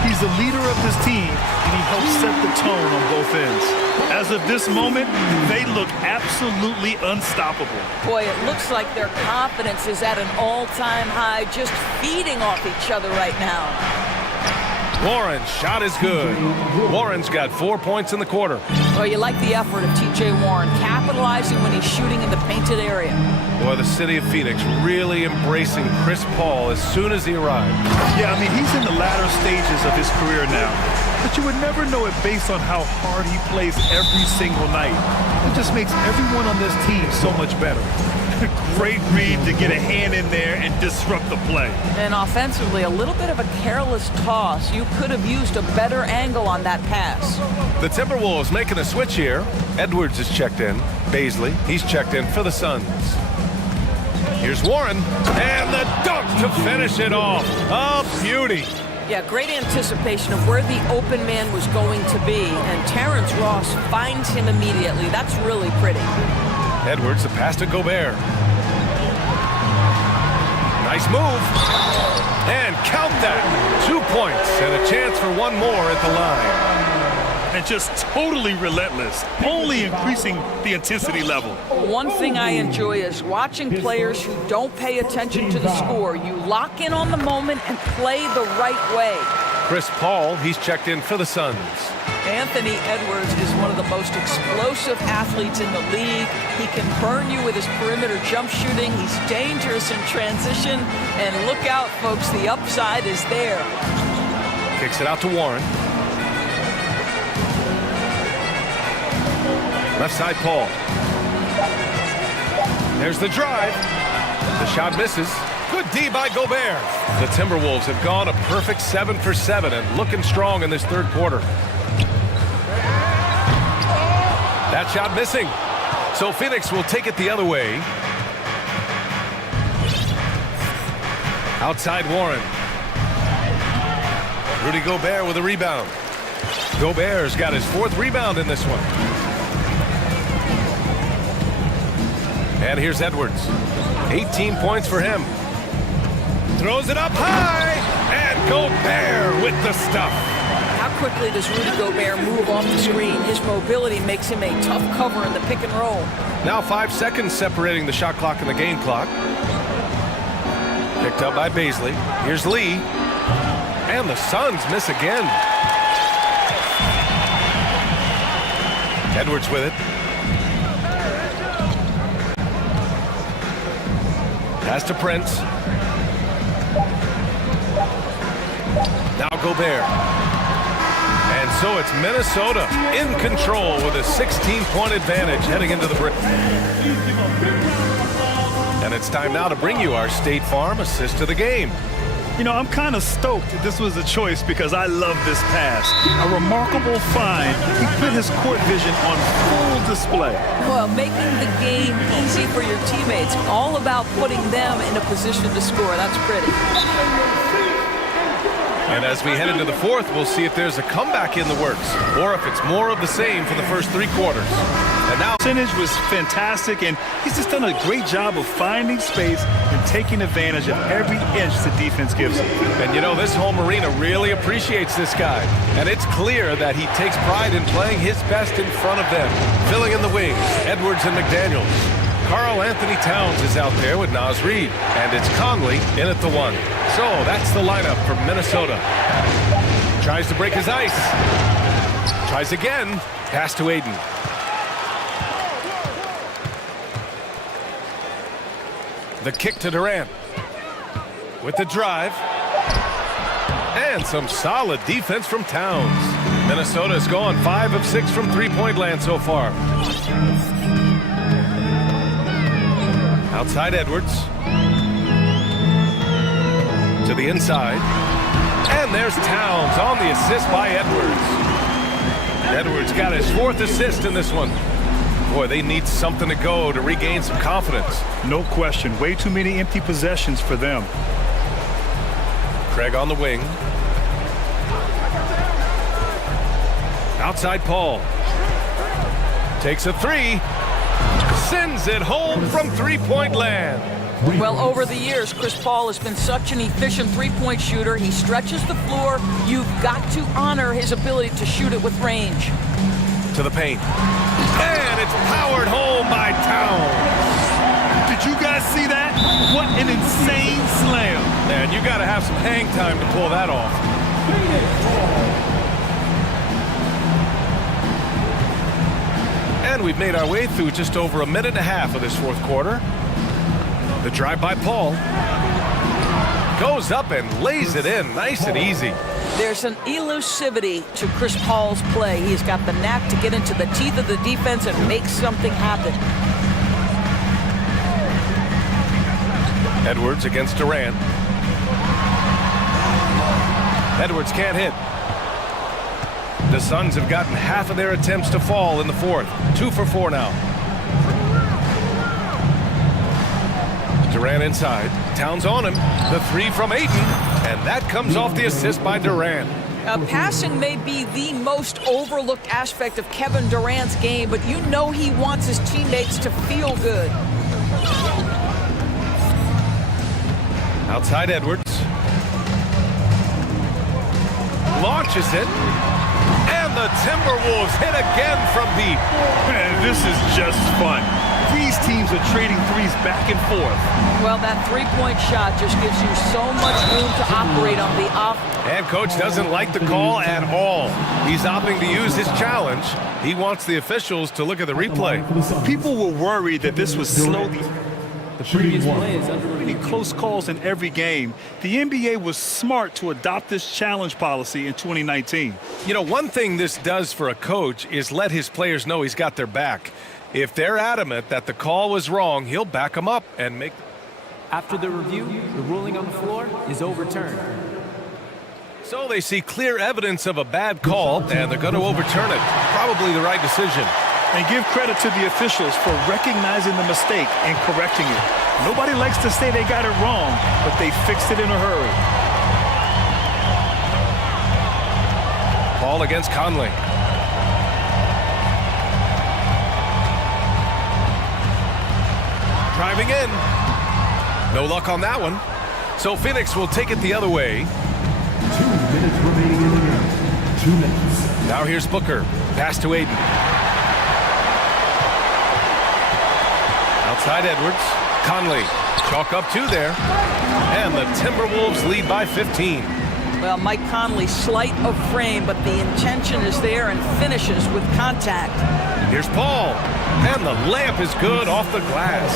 He's the leader of this team, and he helps set the tone on both ends. As of this moment, they look absolutely unstoppable. Boy, it looks like their confidence is at an all-time high, just feeding off each other right now. Warren's shot is good. Warren's got 4 points in the quarter. Well, you like the effort of T.J. Warren, capitalizing when he's shooting in the painted area. Boy, the city of Phoenix really embracing Chris Paul as soon as he arrived. Yeah, I mean, he's in the latter stages of his career now. But you would never know it based on how hard he plays every single night. It just makes everyone on this team so much better. Great read to get a hand in there and disrupt the play. And offensively, a little bit of a careless toss. You could have used a better angle on that pass. The Timberwolves making a switch here. Edwards is checked in. Baisley, he's checked in for the Suns. Here's Warren, and the dunk to finish it off. A beauty. Yeah, great anticipation of where the open man was going to be, and Terrence Ross finds him immediately. That's really pretty. Edwards, the pass to Gobert. Nice move. And count that. 2 points and a chance for one more at the line. And just totally relentless, only increasing the intensity level. One thing I enjoy is watching players who don't pay attention to the score. You lock in on the moment and play the right way. Chris Paul, he's checked in for the Suns. Anthony Edwards is one of the most explosive athletes in the league. He can burn you with his perimeter jump shooting. He's dangerous in transition. And look out, folks, the upside is there. Kicks it out to Warren. Left side, Paul. There's the drive. The shot misses. Good D by Gobert. The Timberwolves have gone a perfect 7 for 7 and looking strong in this third quarter. That shot missing. So Phoenix will take it the other way. Outside Warren. Rudy Gobert with a rebound. Gobert's got his 4th rebound in this one. And here's Edwards. 18 points for him. Throws it up high. And Gobert with the stuff. How quickly does Rudy Gobert move off the screen? His mobility makes him a tough cover in the pick and roll. Now 5 seconds separating the shot clock and the game clock. Picked up by Baisley. Here's Lee. And the Suns miss again. Edwards with it. Pass to Prince. Now Gobert. And so it's Minnesota in control with a 16-point advantage heading into the break. And it's time now to bring you our State Farm assist to the game. You know, I'm kind of stoked that this was a choice because I love this pass. A remarkable find. He put his court vision on full display. Well, making the game easy for your teammates. All about putting them in a position to score. That's pretty. And as we head into the fourth, we'll see if there's a comeback in the works or if it's more of the same for the first 3 quarters. And now Percentage was fantastic, and he's just done a great job of finding space and taking advantage of every inch the defense gives him. And you know, this home arena really appreciates this guy. And it's clear that he takes pride in playing his best in front of them. Filling in the wings, Edwards and McDaniels. Karl Anthony Towns is out there with Naz Reid. And it's Conley in at the 1. So that's the lineup for Minnesota. Tries to break his ice. Tries again. Pass to Aiden. The kick to Durant. With the drive. And some solid defense from Towns. Minnesota's gone 5 of 6 from three-point land so far. Outside Edwards. To the inside. And there's Towns on the assist by Edwards. Edwards got his 4th assist in this one. Boy, they need something to go to regain some confidence. No question. Way too many empty possessions for them. Craig on the wing. Outside Paul. Takes a 3. Sends it home from three-point land. Well, over the years, Chris Paul has been such an efficient three-point shooter. He stretches the floor. You've got to honor his ability to shoot it with range. To the paint. And it's powered home by Towns. Did you guys see that? What an insane slam. Man, you got to have some hang time to pull that off. And we've made our way through just over a minute and a half of this 4th quarter. The drive by Paul. Goes up and lays it in nice and easy. There's an elusivity to Chris Paul's play. He's got the knack to get into the teeth of the defense and make something happen. Edwards against Durant. Edwards can't hit. The Suns have gotten half of their attempts to fall in the 4th. 2 for 4 now. Durant inside. Towns on him. The 3 from Ayton. And that comes off the assist by Durant. Passing may be the most overlooked aspect of Kevin Durant's game, but you know he wants his teammates to feel good. Outside Edwards. Launches it. And the Timberwolves hit again from deep. Man, this is just fun. These teams are trading threes back and forth. Well, that three-point shot just gives you so much room to operate on the off. And coach doesn't like the call at all. He's opting to use his challenge. He wants the officials to look at the replay. People were worried that this was slow. The previous play is under many close calls in every game. The NBA was smart to adopt this challenge policy in 2019. You know, one thing this does for a coach is let his players know he's got their back. If they're adamant that the call was wrong, he'll back them up and make... After the review, the ruling on the floor is overturned. So they see clear evidence of a bad call, and they're going to overturn it. Probably the right decision. And give credit to the officials for recognizing the mistake and correcting it. Nobody likes to say they got it wrong, but they fixed it in a hurry. Paul against Conley. Driving in. No luck on that one. So Phoenix will take it the other way. 2 minutes remaining in the game. 2 minutes. Now here's Booker. Pass to Aiden. Outside Edwards. Conley. Chalk up 2 there. And the Timberwolves lead by 15. Well, Mike Conley, slight of frame, but the intention is there and finishes with contact. Here's Paul. And the layup is good off the glass.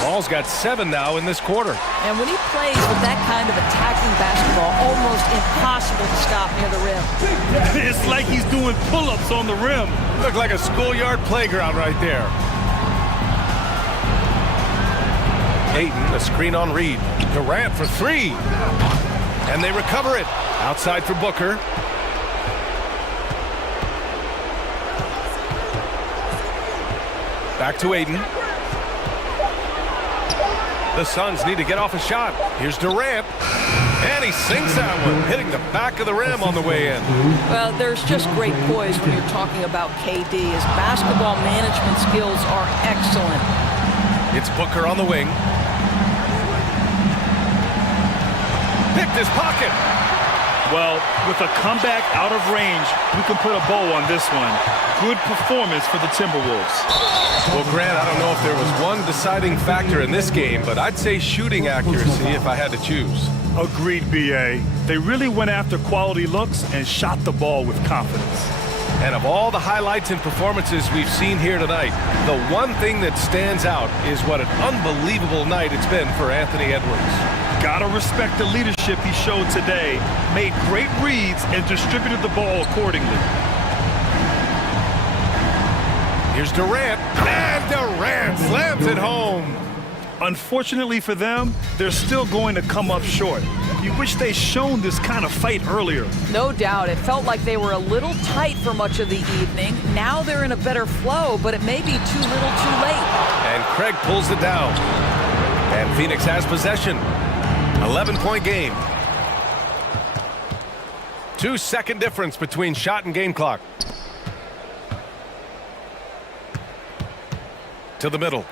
Paul's got 7 now in this quarter. And when he plays with that kind of attacking basketball, almost impossible to stop near the rim. It's like he's doing pull-ups on the rim. Look like a schoolyard playground right there. Ayton, a screen on Reid. Durant for 3. And they recover it. Outside for Booker. Back to Aiden. The Suns need to get off a shot. Here's Durant. And he sinks that one, hitting the back of the rim on the way in. Well, there's just great poise when you're talking about KD. His basketball management skills are excellent. It's Booker on the wing. Picked his pocket. Well, with a comeback out of range, you can put a bow on this one. good performance for the Timberwolves. Well, Grant, I don't know if there was one deciding factor in this game, but I'd say shooting accuracy if I had to choose. Agreed, B.A. They really went after quality looks and shot the ball with confidence. And of all the highlights and performances we've seen here tonight, the one thing that stands out is what an unbelievable night it's been for Anthony Edwards. Gotta respect the leadership he showed today, made great reads, and distributed the ball accordingly. Here's Durant, and Durant slams it home. Unfortunately for them, they're still going to come up short. You wish they'd shown this kind of fight earlier. No doubt. It felt like they were a little tight for much of the evening. Now they're in a better flow, but it may be too little too late. And Craig pulls it down. And Phoenix has possession. 11-point game. 2-second difference between shot and game clock. To the middle.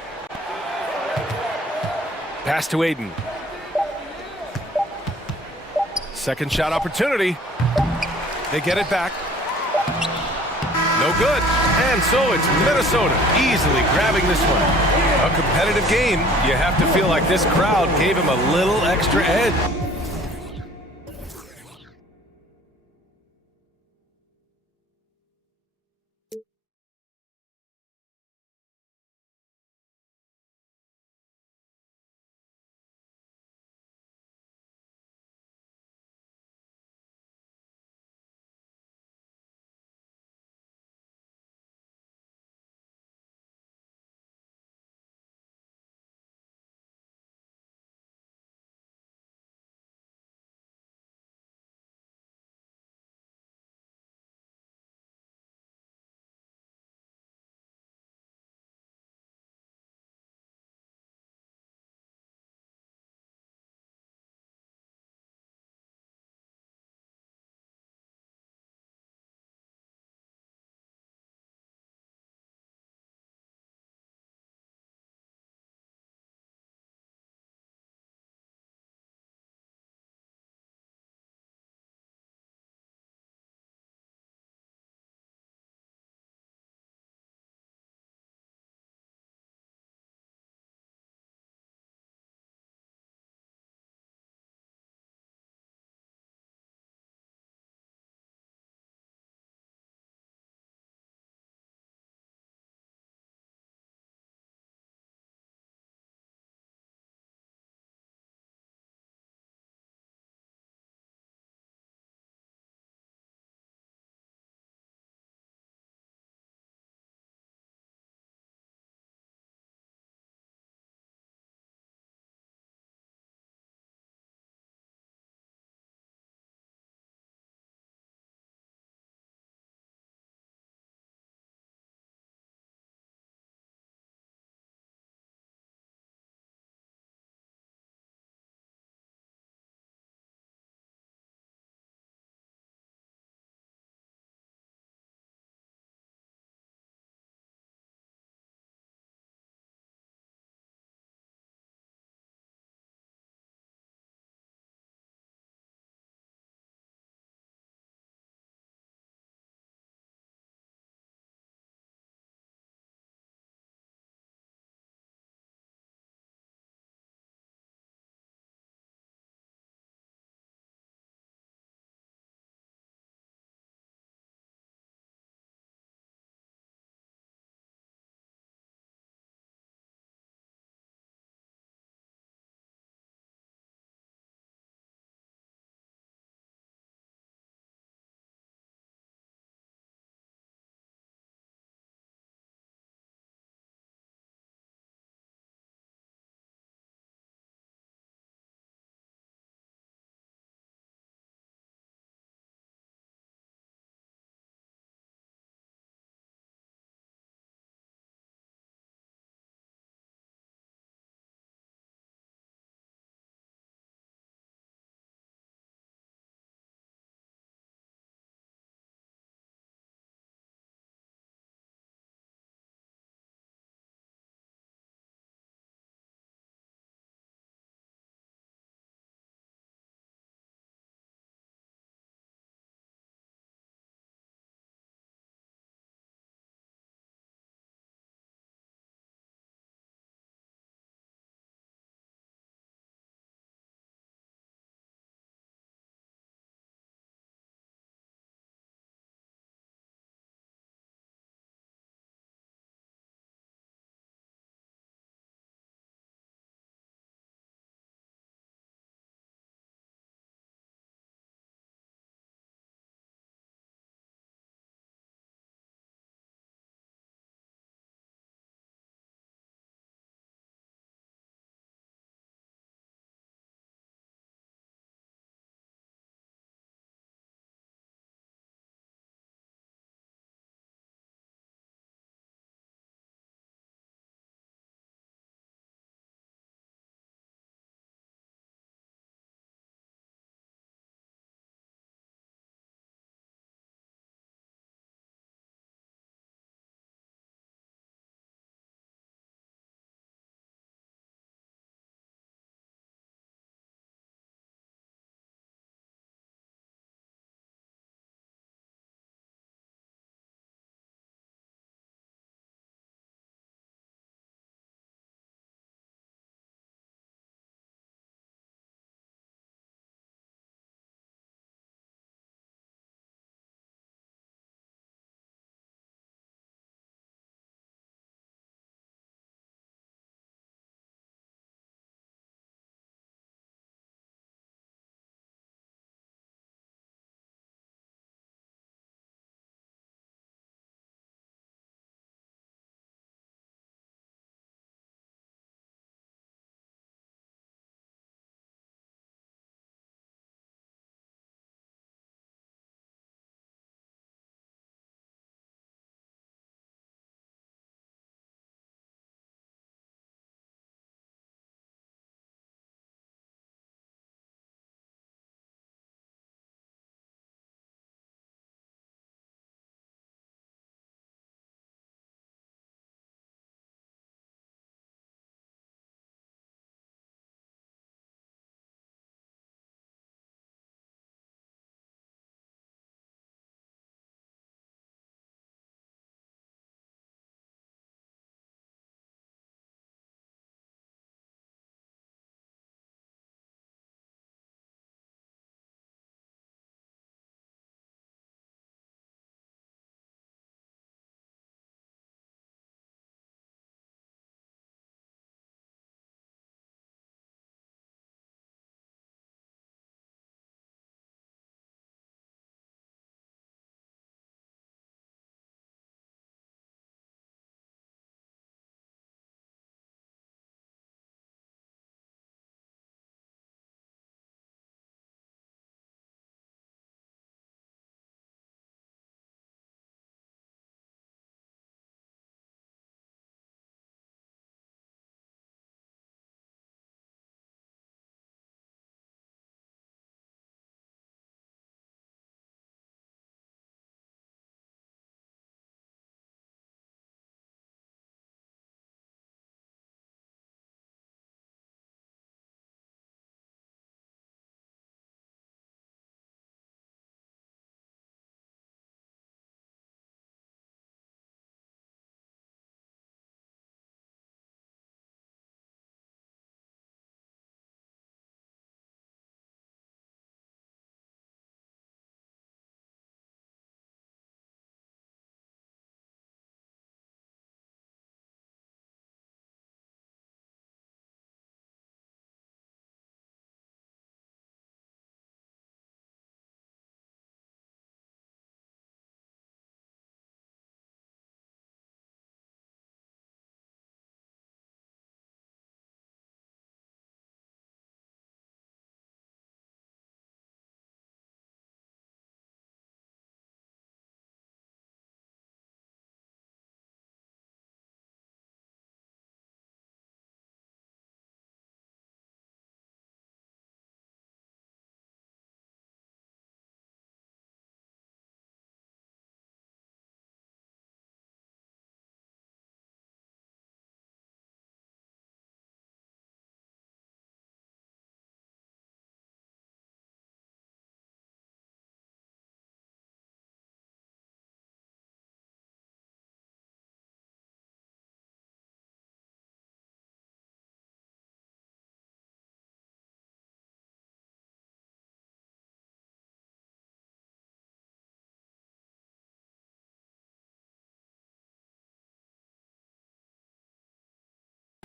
Pass to Aiden. Second shot opportunity. They get it back. No good. And so it's Minnesota easily grabbing this one. A competitive game. You have to feel like this crowd gave him a little extra edge.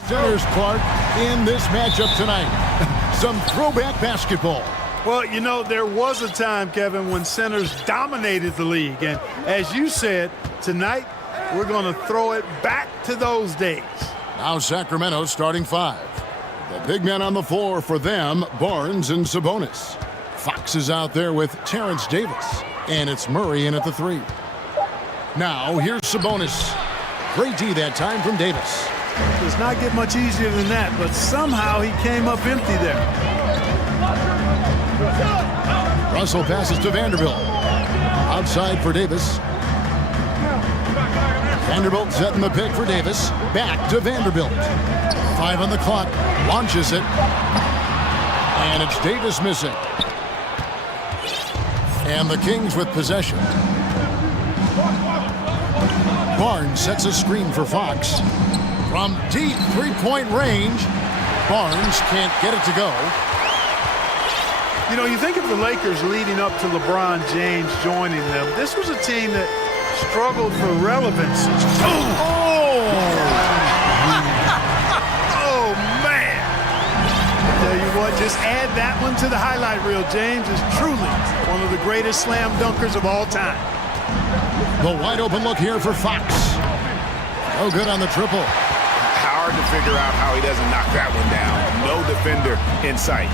Centers, Clark, in this matchup tonight. Some throwback basketball. Well, you know, there was a time, Kevin, when centers dominated the league. And as you said, tonight we're going to throw it back to those days. Now Sacramento starting five. The big men on the floor for them, Barnes and Sabonis. Fox is out there with Terrence Davis. And it's Murray in at the three. Now here's Sabonis. Great D that time from Davis. Does not get much easier than that, but somehow he came up empty there. Russell passes to Vanderbilt. Outside for Davis. Vanderbilt setting the pick for Davis. Back to Vanderbilt. 5 on the clock. Launches it. And it's Davis missing. And the Kings with possession. Barnes sets a screen for Fox. From deep three-point range, Barnes can't get it to go. You know, you think of the Lakers leading up to LeBron James joining them. This was a team that struggled for relevance. Oh, man. I tell you what, just add that one to the highlight reel. James is truly one of the greatest slam dunkers of all time. The wide open look here for Fox. No good on the triple. Hard to figure out how he doesn't knock that one down. No defender in sight.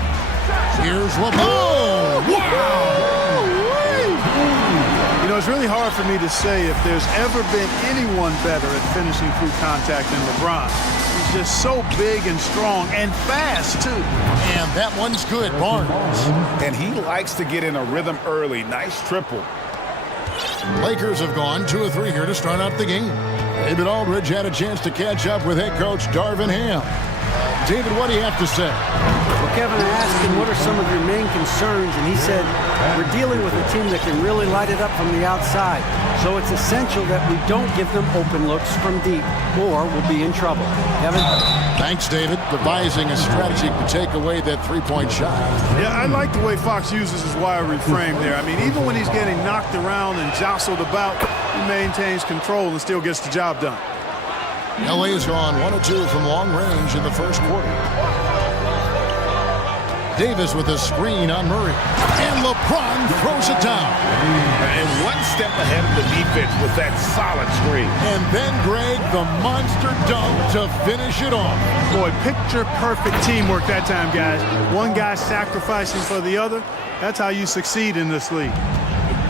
Here's LeBron. Wow! You know, it's really hard for me to say if there's ever been anyone better at finishing through contact than LeBron. He's just so big and strong and fast, too. And that one's good, Barnes. And he likes to get in a rhythm early. Nice triple. Lakers have gone 2 of 3 here to start out the game. David Aldridge had a chance to catch up with head coach Darvin Ham. David, what do you have to say? Well, Kevin, I asked him, what are some of your main concerns? And he said, we're dealing with a team that can really light it up from the outside. So it's essential that we don't give them open looks from deep, or we'll be in trouble. Kevin? Thanks, David. Devising a strategy to take away that three-point shot. Yeah, I like the way Fox uses his wiry frame there. I mean, even when he's getting knocked around and jostled about, he maintains control and still gets the job done. LA has gone 1 of 2 from long range in the first quarter. Davis with a screen on Murray. And LeBron throws it down. And one step ahead of the defense with that solid screen. And then Greg, the monster dunk to finish it off. Boy, picture-perfect teamwork that time, guys. One guy sacrificing for the other. That's how you succeed in this league.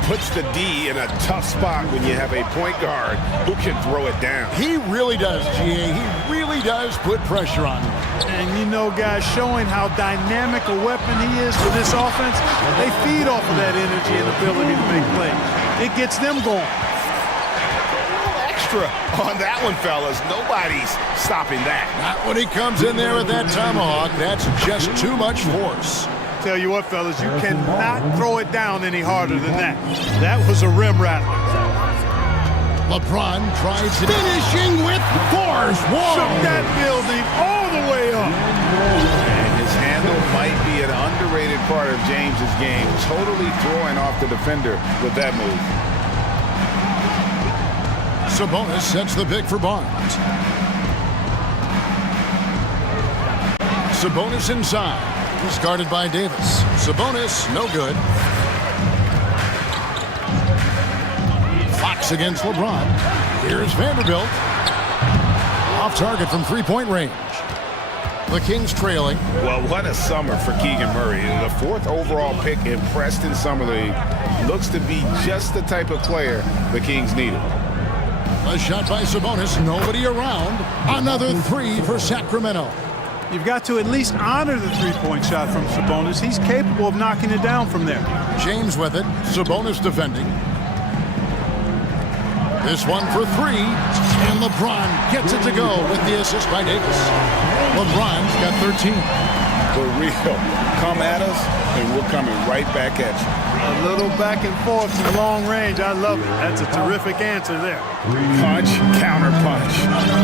Puts the D in a tough spot when you have a point guard who can throw it down. He really does, GA. He really does put pressure on him. And you know, guys, showing how dynamic a weapon he is for this offense, they feed off of that energy and ability to make plays. It gets them going. Extra on that one, fellas. Nobody's stopping that. Not when he comes in there with that tomahawk. That's just too much force. Tell you what, fellas, you cannot throw it down any harder than that. That was a rim rattler. LeBron tries finishing with force. Shook that building all the way up. And his handle might be an underrated part of James's game. Totally throwing off the defender with that move. Sabonis sets the pick for Barnes. Sabonis inside. He's guarded by Davis. Sabonis, no good. Fox against LeBron. Here's Vanderbilt. Off target from three-point range. The Kings trailing. Well, what a summer for Keegan Murray. The 4th overall pick in Preston Summer League. Looks to be just the type of player the Kings needed. A shot by Sabonis. Nobody around. Another 3 for Sacramento. You've got to at least honor the three-point shot from Sabonis. He's capable of knocking it down from there. James with it. Sabonis defending. This one for 3. And LeBron gets it to go with the assist by Davis. LeBron's got 13. For real. Come at us, and we're coming right back at you. A little back and forth from long range. I love it. That's a terrific answer there. Punch, counter punch.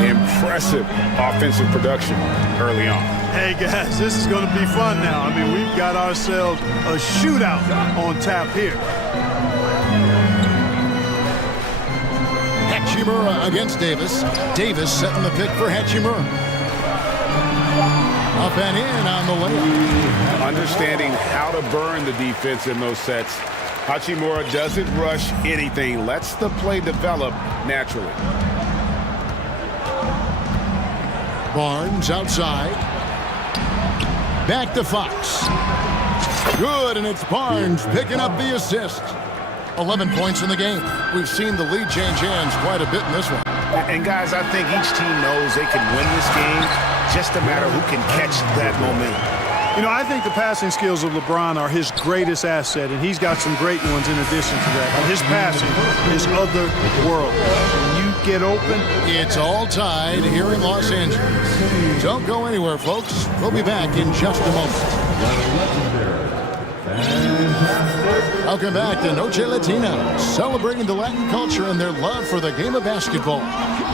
Impressive offensive production early on. Hey, guys, this is going to be fun now. I mean, we've got ourselves a shootout on tap here. Hachimura against Davis. Davis setting the pick for Hachimura. Up and in on the layup. Understanding how to burn the defense in those sets. Hachimura doesn't rush anything, lets the play develop naturally. Barnes outside. Back to Fox. Good, and it's Barnes picking up the assist. 11 points in the game. We've seen the lead change hands quite a bit in this one. And guys, I think each team knows they can win this game. Just a matter who can catch that momentum. You know, I think the passing skills of LeBron are his greatest asset, and he's got some great ones in addition to that. But his passing is otherworldly. When you get open, it's all tied here in Los Angeles. Don't go anywhere, folks. We'll be back in just a moment. Welcome back to Noche Latina, celebrating the Latin culture and their love for the game of basketball.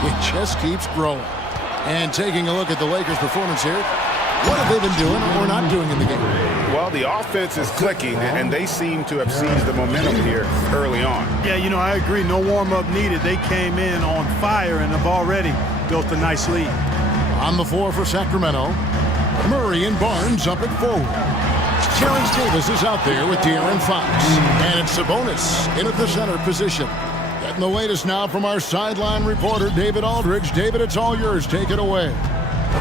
It just keeps growing. And taking a look at the Lakers' performance here, what have they been doing or not doing in the game? Well, the offense is clicking, and they seem to have seized the momentum here early on. Yeah, you know, I agree. No warm-up needed. They came in on fire and have already built a nice lead. On the floor for Sacramento, Murray and Barnes up at forward. Terrence Davis is out there with De'Aaron Fox. And it's Sabonis in at the center position. Getting the latest now from our sideline reporter, David Aldridge. David, it's all yours. Take it away.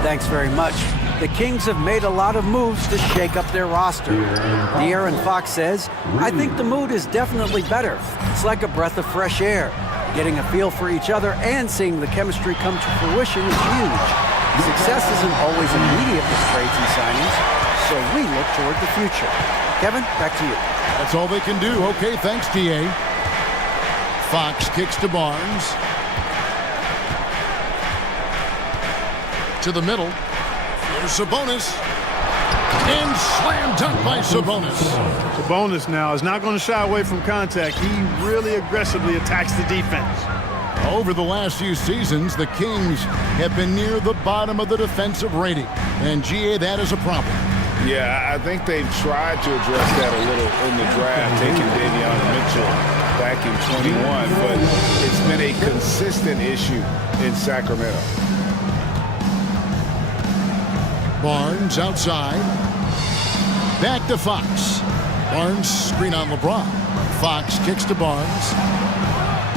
Thanks very much. The Kings have made a lot of moves to shake up their roster. De'Aaron Fox says, I think the mood is definitely better. It's like a breath of fresh air. Getting a feel for each other and seeing the chemistry come to fruition is huge. Success isn't always immediate with trades and signings, so we look toward the future. Kevin, back to you. That's all they can do. Okay, thanks, D.A. Fox kicks to Barnes. To the middle. There's Sabonis. And slam dunk by Sabonis. Sabonis now is not going to shy away from contact. He really aggressively attacks the defense. Over the last few seasons, the Kings have been near the bottom of the defensive rating. And, G.A., that is a problem. Yeah, I think they've tried to address that a little in the draft, taking Davion Mitchell back in 21, but it's been a consistent issue in Sacramento. Barnes outside. Back to Fox. Barnes screen on LeBron. Fox kicks to Barnes.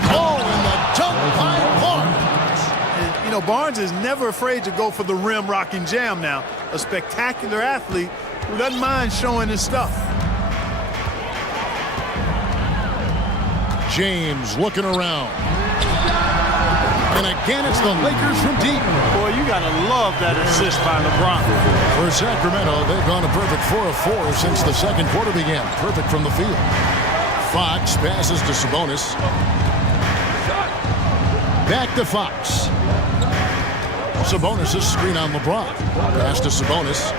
Oh, and the dunk by Barnes. And, you know, Barnes is never afraid to go for the rim rocking jam now. A spectacular athlete who doesn't mind showing his stuff. James looking around. And again, it's the Lakers from deep. Boy, you got to love that assist by LeBron. For Sacramento, they've gone a perfect 4 of 4 since the second quarter began. Perfect from the field. Fox passes to Sabonis. Back to Fox. Sabonis' screen on LeBron. Pass to Sabonis.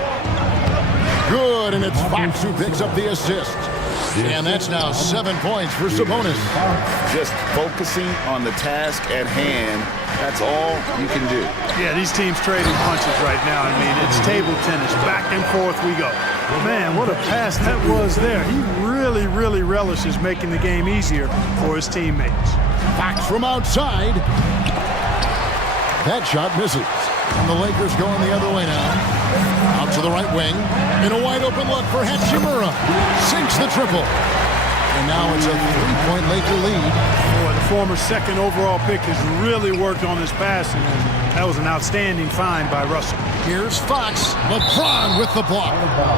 Good, and it's Fox who picks up the assist. And that's now 7 points for Sabonis. Just focusing on the task at hand, that's all you can do. Yeah, these teams trading punches right now. I mean, it's table tennis. Back and forth we go. Man, what a pass that was there. He really, really relishes making the game easier for his teammates. Fox from outside. That shot misses. And the Lakers going the other way now. Out to the right wing. In a wide open look for Hachimura. Sinks the triple. And now it's a 3-point Laker lead. Boy, the former second overall pick has really worked on his passing. That was an outstanding find by Russell. Here's Fox. LeBron with the block.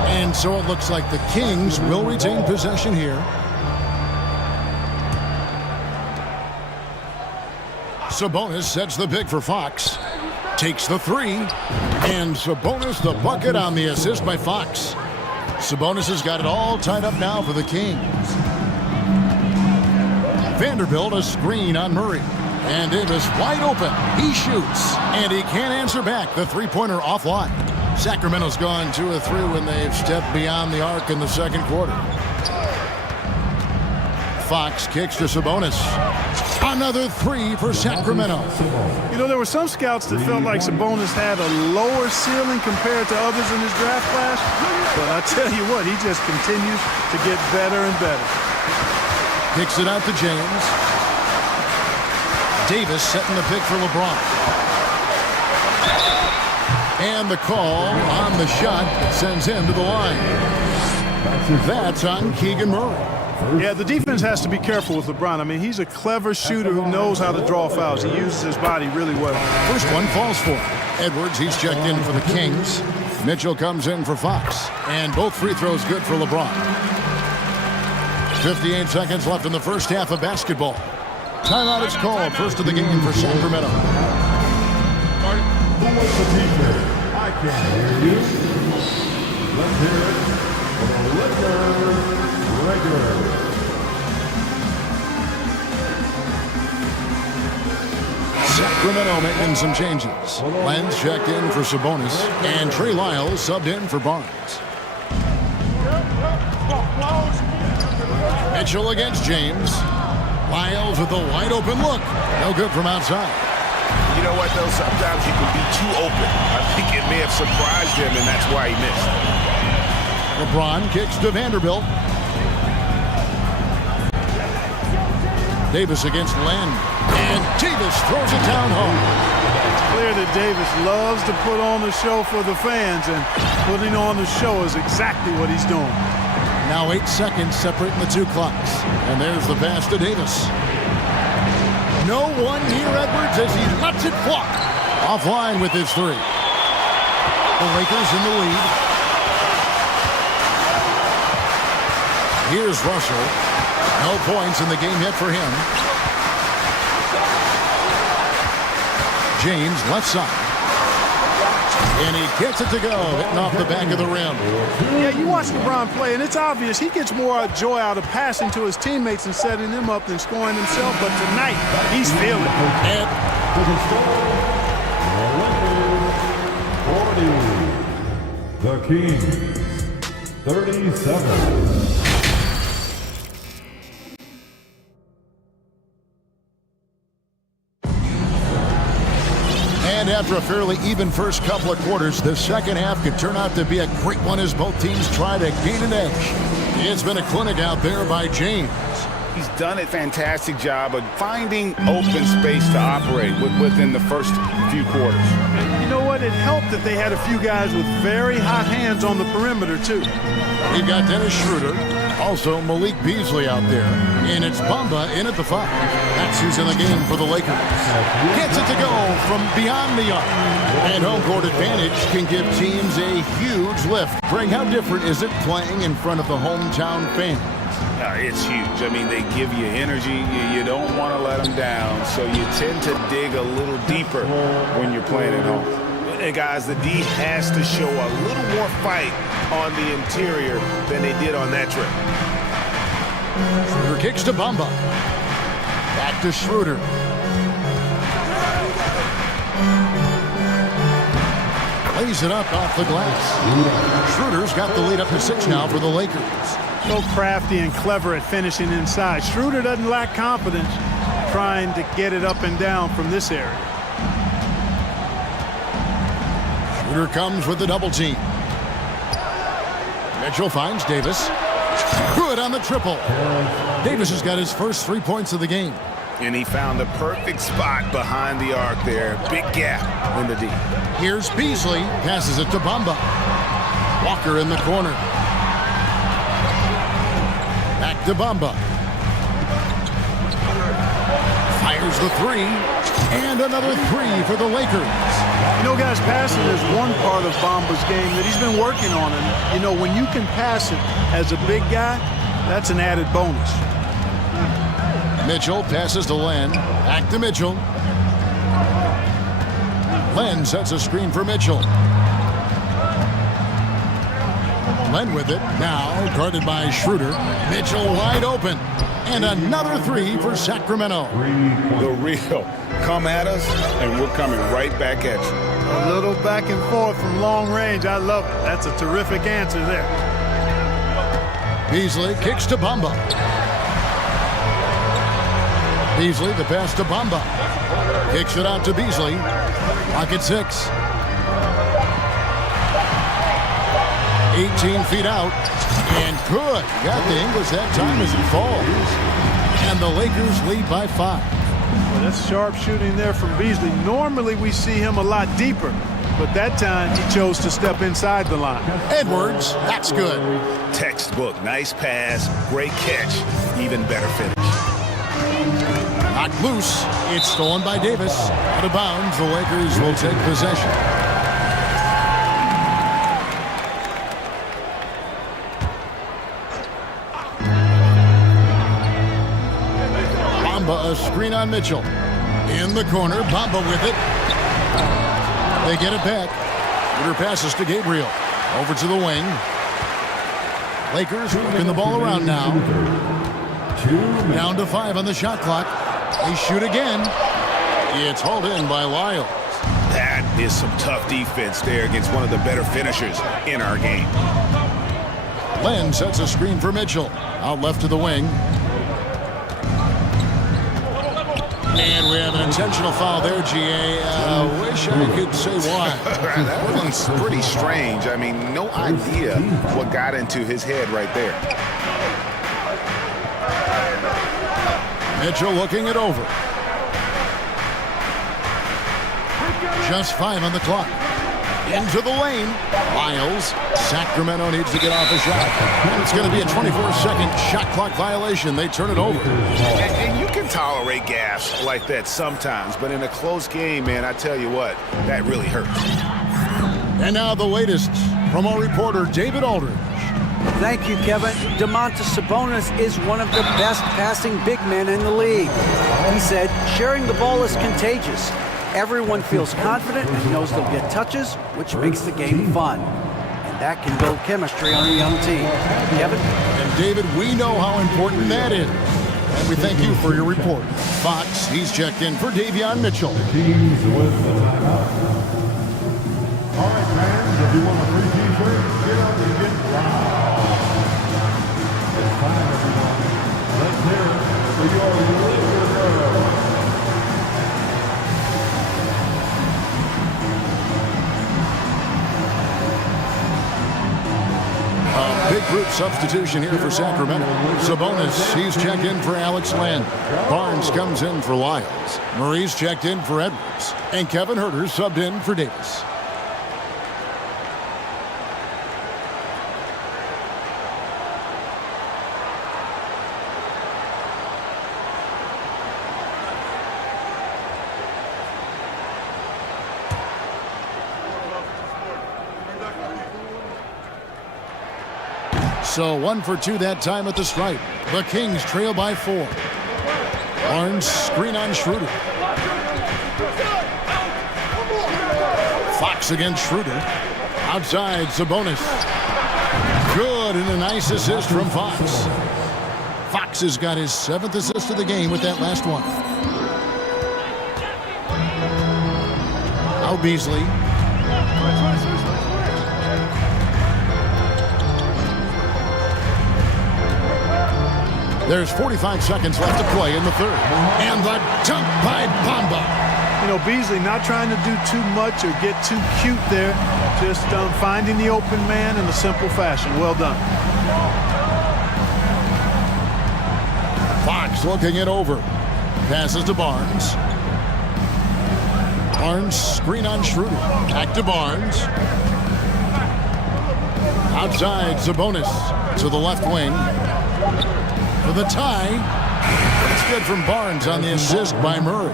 And so it looks like the Kings will retain possession here. Sabonis sets the pick for Fox. Takes the three. And Sabonis the bucket on the assist by Fox. Sabonis has got it all tied up now for the Kings. Vanderbilt a screen on Murray. And Davis wide open. He shoots. And he can't answer back. The three-pointer offline. Sacramento's gone 2 of 3 when they've stepped beyond the arc in the second quarter. Fox kicks to Sabonis. Another 3 for Sacramento. You know, there were some scouts that felt like Sabonis had a lower ceiling compared to others in his draft class. But I tell you what, he just continues to get better and better. Kicks it out to James. Davis setting the pick for LeBron. And the call on the shot that sends him to the line. That's on Keegan Murray. Yeah, the defense has to be careful with LeBron. I mean, he's a clever shooter who knows how to draw fouls. He uses his body really well. First one falls for Edwards. He's checked in for the Kings. Mitchell comes in for Fox. And both free throws good for LeBron. 58 seconds left in the first half of basketball. Timeout is called. First of the game for Sacramento. Who was the teacher? I can't hear you. Let's hear it for the regular. Sacramento making some changes. Lenz checked in for Sabonis. And Trey Lyles subbed in for Barnes. Mitchell against James. Lyles with a wide open look. No good from outside. You know what, though? Sometimes you can be too open. I think it may have surprised him, and that's why he missed. LeBron kicks to Vanderbilt. Davis against Len. And Davis throws it down home. It's clear that Davis loves to put on the show for the fans, and putting on the show is exactly what he's doing. Now 8 seconds separating the two clocks. And there's the pass to Davis. No one near Edwards as he lets it fly. Offline with his three. The Lakers in the lead. Here's Russell. No points in the game yet for him. James left side. And he gets it to go, hitting off the back of the rim. Yeah, you watch LeBron play, and it's obvious he gets more joy out of passing to his teammates and setting them up than scoring himself. But tonight, he's feeling it. And the Kings, 37. And after a fairly even first couple of quarters, the second half could turn out to be a great one as both teams try to gain an edge. It's been a clinic out there by James. He's done a fantastic job of finding open space to operate within the first few quarters. And you know what? It helped that they had a few guys with very hot hands on the perimeter, too. We've got Dennis Schroeder, also Malik Beasley out there, and it's Bamba in at the 5. That's who's in the game for the Lakers. Gets it to go from beyond the arc. And home court advantage can give teams a huge lift. Greg, how different is it playing in front of the hometown fans? It's huge. I mean, they give you energy. You don't want to let them down, so you tend to dig a little deeper when you're playing at home. And guys, the D has to show a little more fight on the interior than they did on that trip. Schroeder kicks to Bamba. Back to Schroeder. Lays it up off the glass. Schroeder's got the lead up to 6 now for the Lakers. So crafty and clever at finishing inside. Schroeder doesn't lack confidence trying to get it up and down from this area. Schroeder comes with the double team. Mitchell finds Davis. Good on the triple. Davis has got his first 3 points of the game. And he found the perfect spot behind the arc there. Big gap in the D. Here's Beasley. Passes it to Bamba. Walker in the corner. Back to Bamba. Fires the 3. And another 3 for the Lakers. You know, guys, passing is one part of Bamba's game that he's been working on. And, you know, when you can pass it as a big guy, that's an added bonus. Mitchell passes to Len. Back to Mitchell. Len sets a screen for Mitchell. Len with it. Now guarded by Schroeder. Mitchell wide open. And another 3 for Sacramento. The real. Come at us, and we're coming right back at you. A little back and forth from long range. I love it. That's a terrific answer there. Beasley kicks to Bamba. Beasley, the pass to Bamba. Kicks it out to Beasley. Lock at 6. 18 feet out. And good. Got the English that time as it falls. And the Lakers lead by 5. Well, that's sharp shooting there from Beasley. Normally we see him a lot deeper. but that time he chose to step inside the line. Edwards, that's good. Textbook, nice pass, great catch, even better finish. Knocked loose. It's stolen by Davis. Out of bounds, the Lakers will take possession. Bamba, a screen on Mitchell. In the corner, Bamba with it. They get it back. Ritter passes to Gabriel. Over to the wing. Lakers working the ball around now. Down to 5 on the shot clock. They shoot again. It's hauled in by Lyles. That is some tough defense there against one of the better finishers in our game. Len sets a screen for Mitchell. Out left to the wing. And we have an intentional foul there, GA. Wish I could say why. That one's pretty strange. I mean, no idea what got into his head right there. Mitchell looking it over. Just 5 on the clock. Into the lane. Lyles. Sacramento needs to get off a shot. And it's going to be a 24-second shot clock violation. They turn it over. And you can tolerate gaffes like that sometimes, but in a close game, man, I tell you what, that really hurts. And now the latest from our reporter, David Aldridge. Thank you, Kevin. Domantas Sabonis is one of the best passing big men in the league. He said, sharing the ball is contagious. Everyone feels confident and knows they'll get touches, which makes the game fun. And that can build chemistry on a young team. Kevin? And David, we know how important that is. And we thank you for your report. Fox, he's checked in for Davion Mitchell. Teams with the timeout. All right, fans, if you want a free t-shirt, get up and get loud. It's time, everyone. Let's hear it for your Lakers girl. Big group substitution here for Sacramento. Sabonis, he's checked in for Alex Len. Barnes comes in for Lyles. Murray's checked in for Edwards. And Kevin Huerter subbed in for Davis. So 1 for 2 that time at the stripe. The Kings trail by 4. Barnes screen on Schroeder. Fox against Schroeder. Outside Sabonis. Good, and a nice assist from Fox. Fox has got his 7th assist of the game with that last one. Out Beasley. There's 45 seconds left to play in the third. And the dunk by Bamba. You know, Beasley not trying to do too much or get too cute there. Just finding the open man in a simple fashion. Well done. Fox looking it over. Passes to Barnes. Barnes screen on Schroeder. Back to Barnes. Outside Sabonis to the left wing. For the tie. It's good from Barnes on the assist by Murray.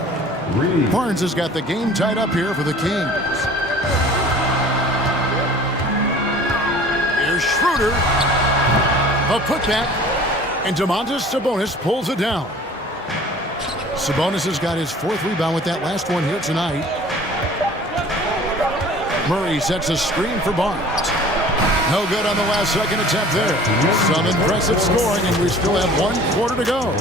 Barnes has got the game tied up here for the Kings. Here's Schroeder. A putback. And Domantas Sabonis pulls it down. Sabonis has got his 4th rebound with that last one here tonight. Murray sets a screen for Barnes. No good on the last second attempt there. Some impressive scoring, and we still have 1 quarter to go.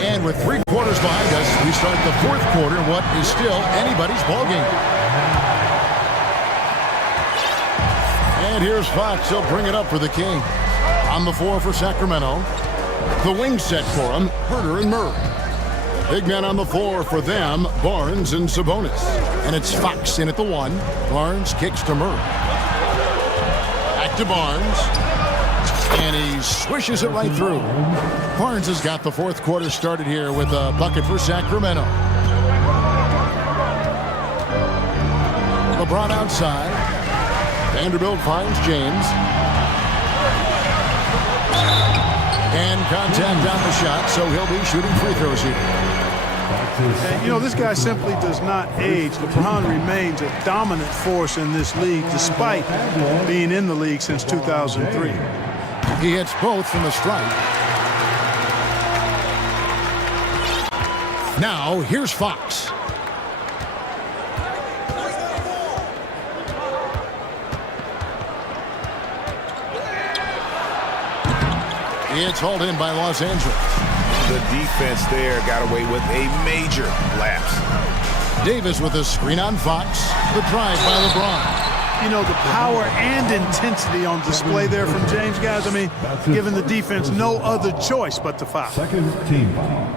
And with 3 quarters behind us, we start the 4th quarter in what is still anybody's ballgame. And here's Fox. He'll bring it up for the Kings. On the floor for Sacramento. The wing set for him, Huerter and Murray. Big men on the floor for them, Barnes and Sabonis. And it's Fox in at the 1. Barnes kicks to Murray. Back to Barnes. And he swishes it right through. Barnes has got the 4th quarter started here with a bucket for Sacramento. LeBron outside. Vanderbilt finds James. And contact on the shot, so he'll be shooting free throws here. And, you know, this guy simply does not age. LeBron remains a dominant force in this league despite being in the league since 2003. He hits both from the stripe. Now, here's Fox. It's hauled in by Los Angeles. The defense there got away with a major lapse. Davis with a screen on Fox. The drive by LeBron. You know, the power and intensity on display there from James, guys. I mean, giving the defense no other choice but to foul. Second team foul.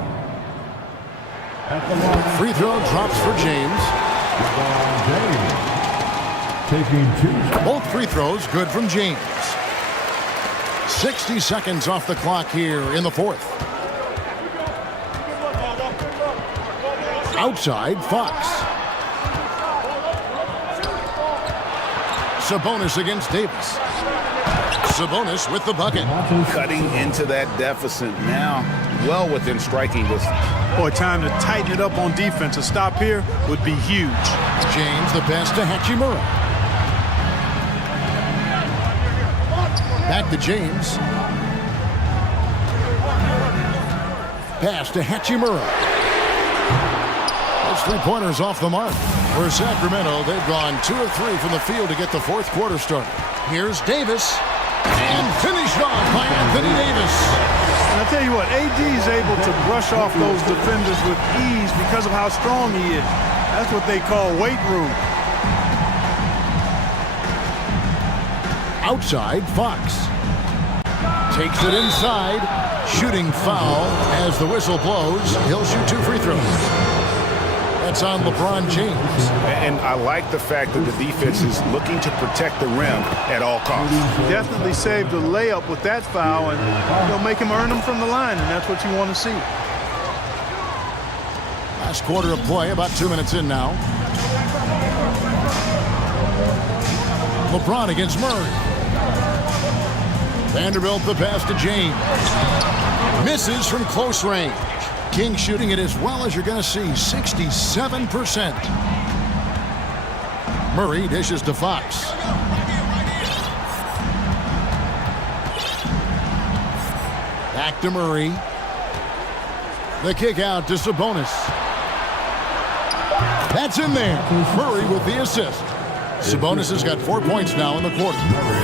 At the line, Free throw drops for James. taking 2 shots. Both free throws good from James. 60 seconds off the clock here in the fourth. Outside, Fox. Sabonis against Davis. Sabonis with the bucket. Cutting into that deficit now, well within striking distance. Boy, time to tighten it up on defense. A stop here would be huge. James the pass to Hachimura. Back to James. Pass to Hachimura. Those three-pointers off the mark. For Sacramento, they've gone 2 of 3 from the field to get the fourth quarter started. Here's Davis. And finished off by Anthony Davis. And I tell you what, AD is able to brush off those defenders with ease because of how strong he is. That's what they call weight room. Outside, Fox. Takes it inside. Shooting foul as the whistle blows. He'll shoot 2 free throws. That's on LeBron James. And I like the fact that the defense is looking to protect the rim at all costs. Definitely saved a layup with that foul, and you'll make him earn them from the line, and that's what you want to see. Last quarter of play, about 2 minutes in now. LeBron against Murray. Vanderbilt the pass to James. Misses from close range. King shooting it as well as you're going to see, 67%. Murray dishes to Fox. Back to Murray. The kick out to Sabonis. That's in there. Murray with the assist. Sabonis has got 4 points now in the quarter.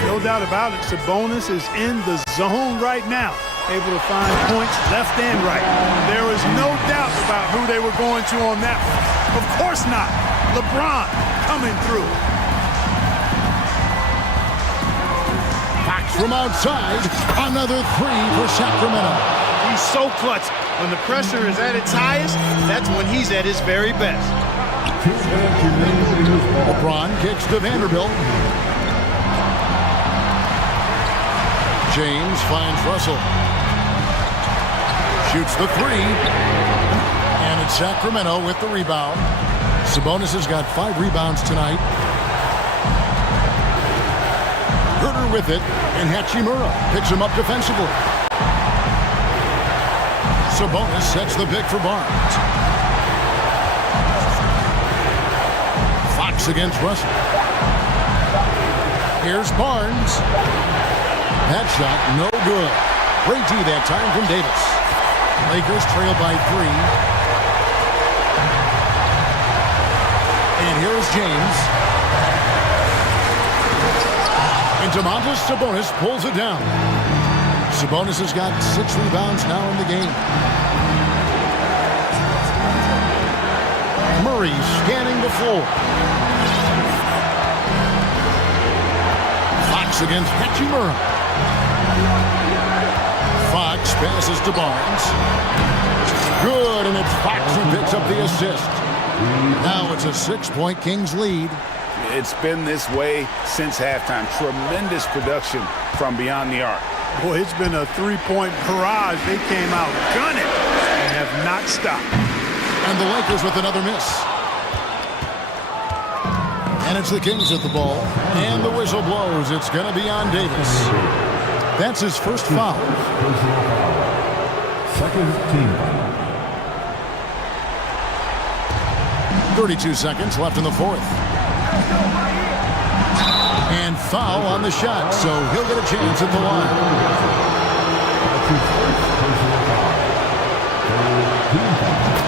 No doubt about it. Sabonis is in the zone right now, able to find points left and right. There is no doubt about who they were going to on that one. Of course not. LeBron coming through. Fox from outside. Another 3 for Sacramento. He's so clutch. When the pressure is at its highest, that's when he's at his very best. LeBron kicks to Vanderbilt. James finds Russell. Shoots the 3. And it's Sacramento with the rebound. Sabonis has got 5 rebounds tonight. Herter with it, and Hachimura picks him up defensively. Sabonis sets the pick for Barnes. Fox against Russell. Here's Barnes. That shot, no good. Great D that time from Davis. Lakers trail by 3. And here's James. And Domantas Sabonis pulls it down. Sabonis has got 6 rebounds now in the game. Murray scanning the floor. Fox against Hachimura. Fox passes to Barnes. Good, and it's Fox who picks up the assist. Now it's a 6-point Kings lead. It's been this way since halftime. Tremendous production from beyond the arc. Boy, it's been a 3-point barrage. They came out gunning and have not stopped. And the Lakers with another miss. And it's the Kings at the ball. And the whistle blows. It's going to be on Davis. That's his first foul. Second team foul. 32 seconds left in the fourth. And foul on the shot, so he'll get a chance at the line.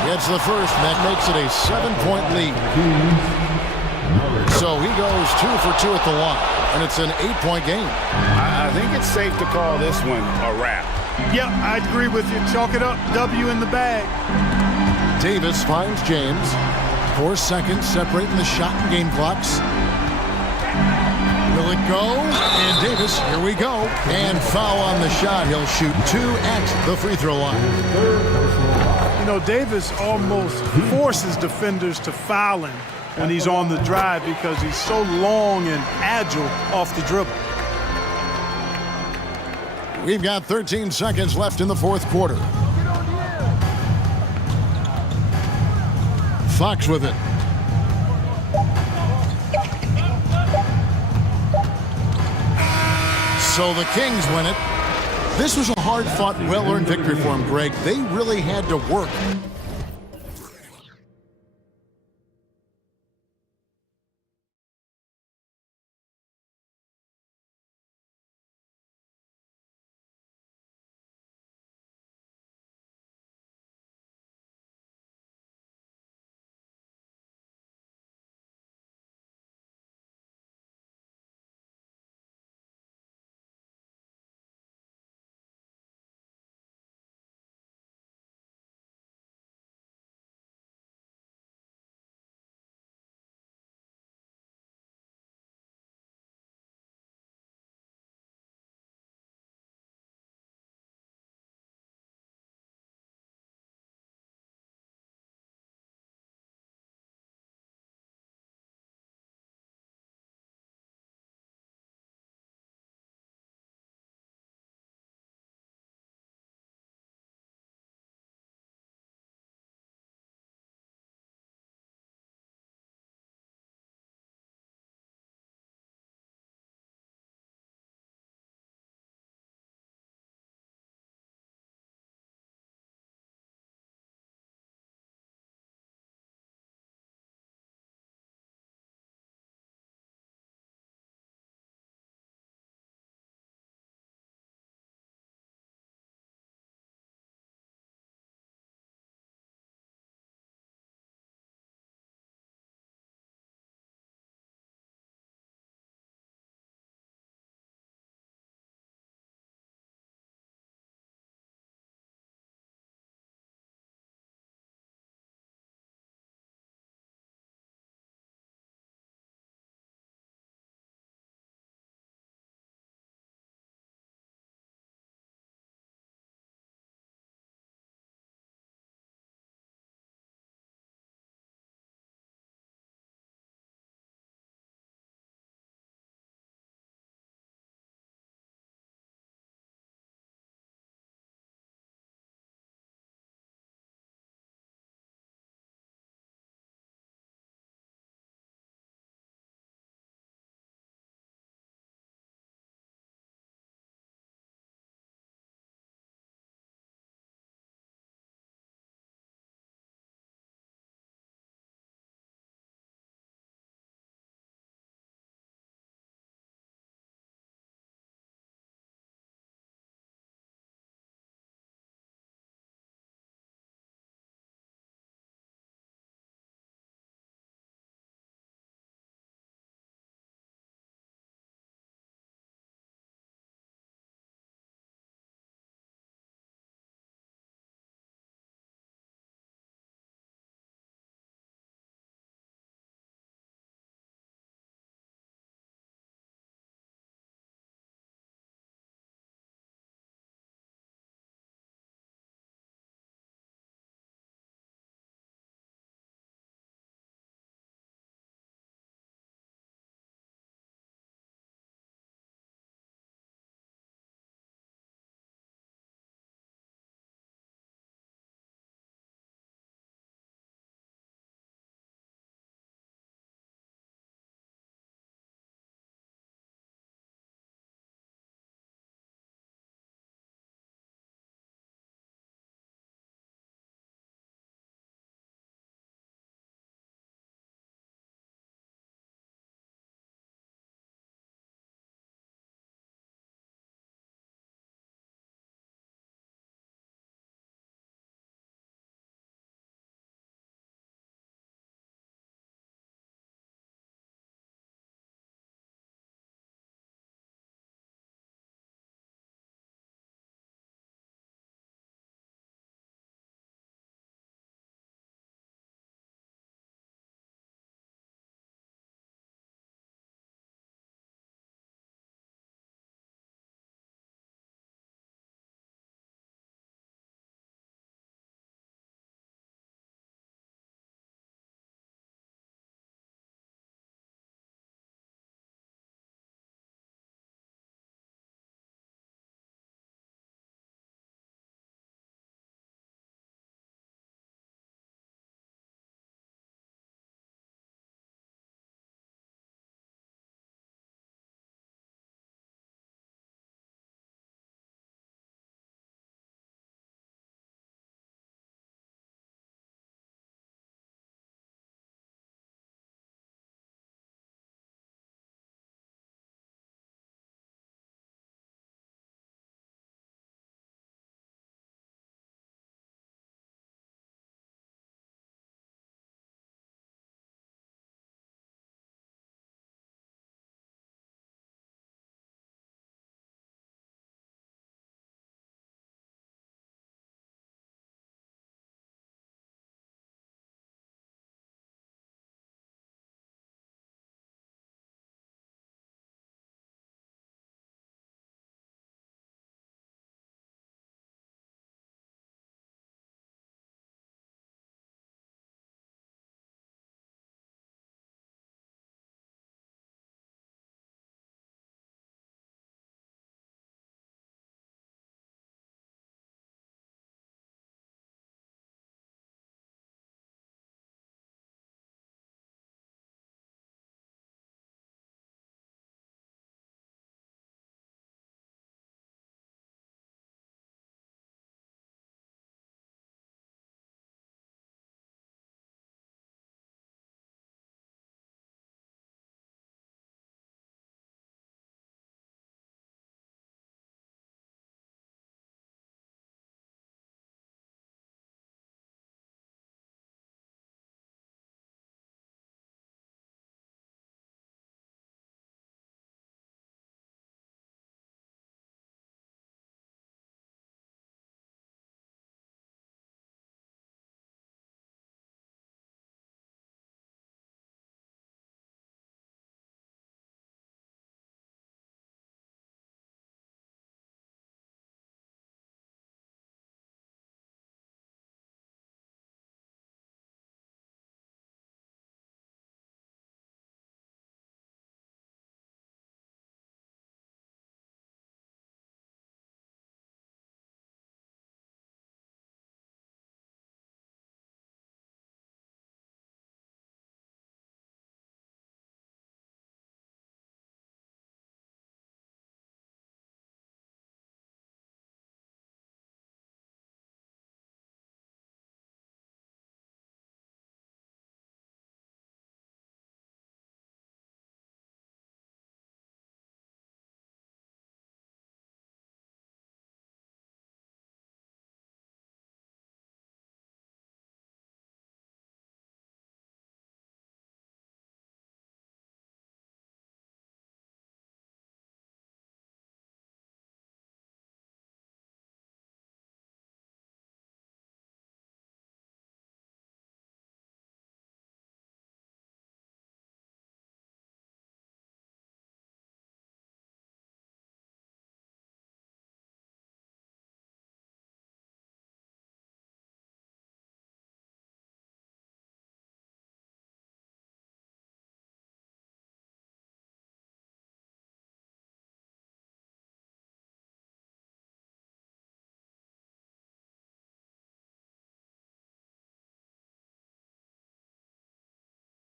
Gets the first, and that makes it a 7-point lead. So he goes 2 for 2 at the line, and it's an 8-point game. I think it's safe to call this one a wrap. Yep, I agree with you. Chalk it up, W in the bag. Davis finds James. 4 seconds separating the shot and game clocks. Will it go? And Davis, here we go. And foul on the shot. He'll shoot 2 at the free throw line. You know, Davis almost forces defenders to foul him when he's on the drive because he's so long and agile off the dribble. We've got 13 seconds left in the fourth quarter. Fox with it. So the Kings win it. This was a hard-fought, well-earned victory for them, Greg. They really had to work.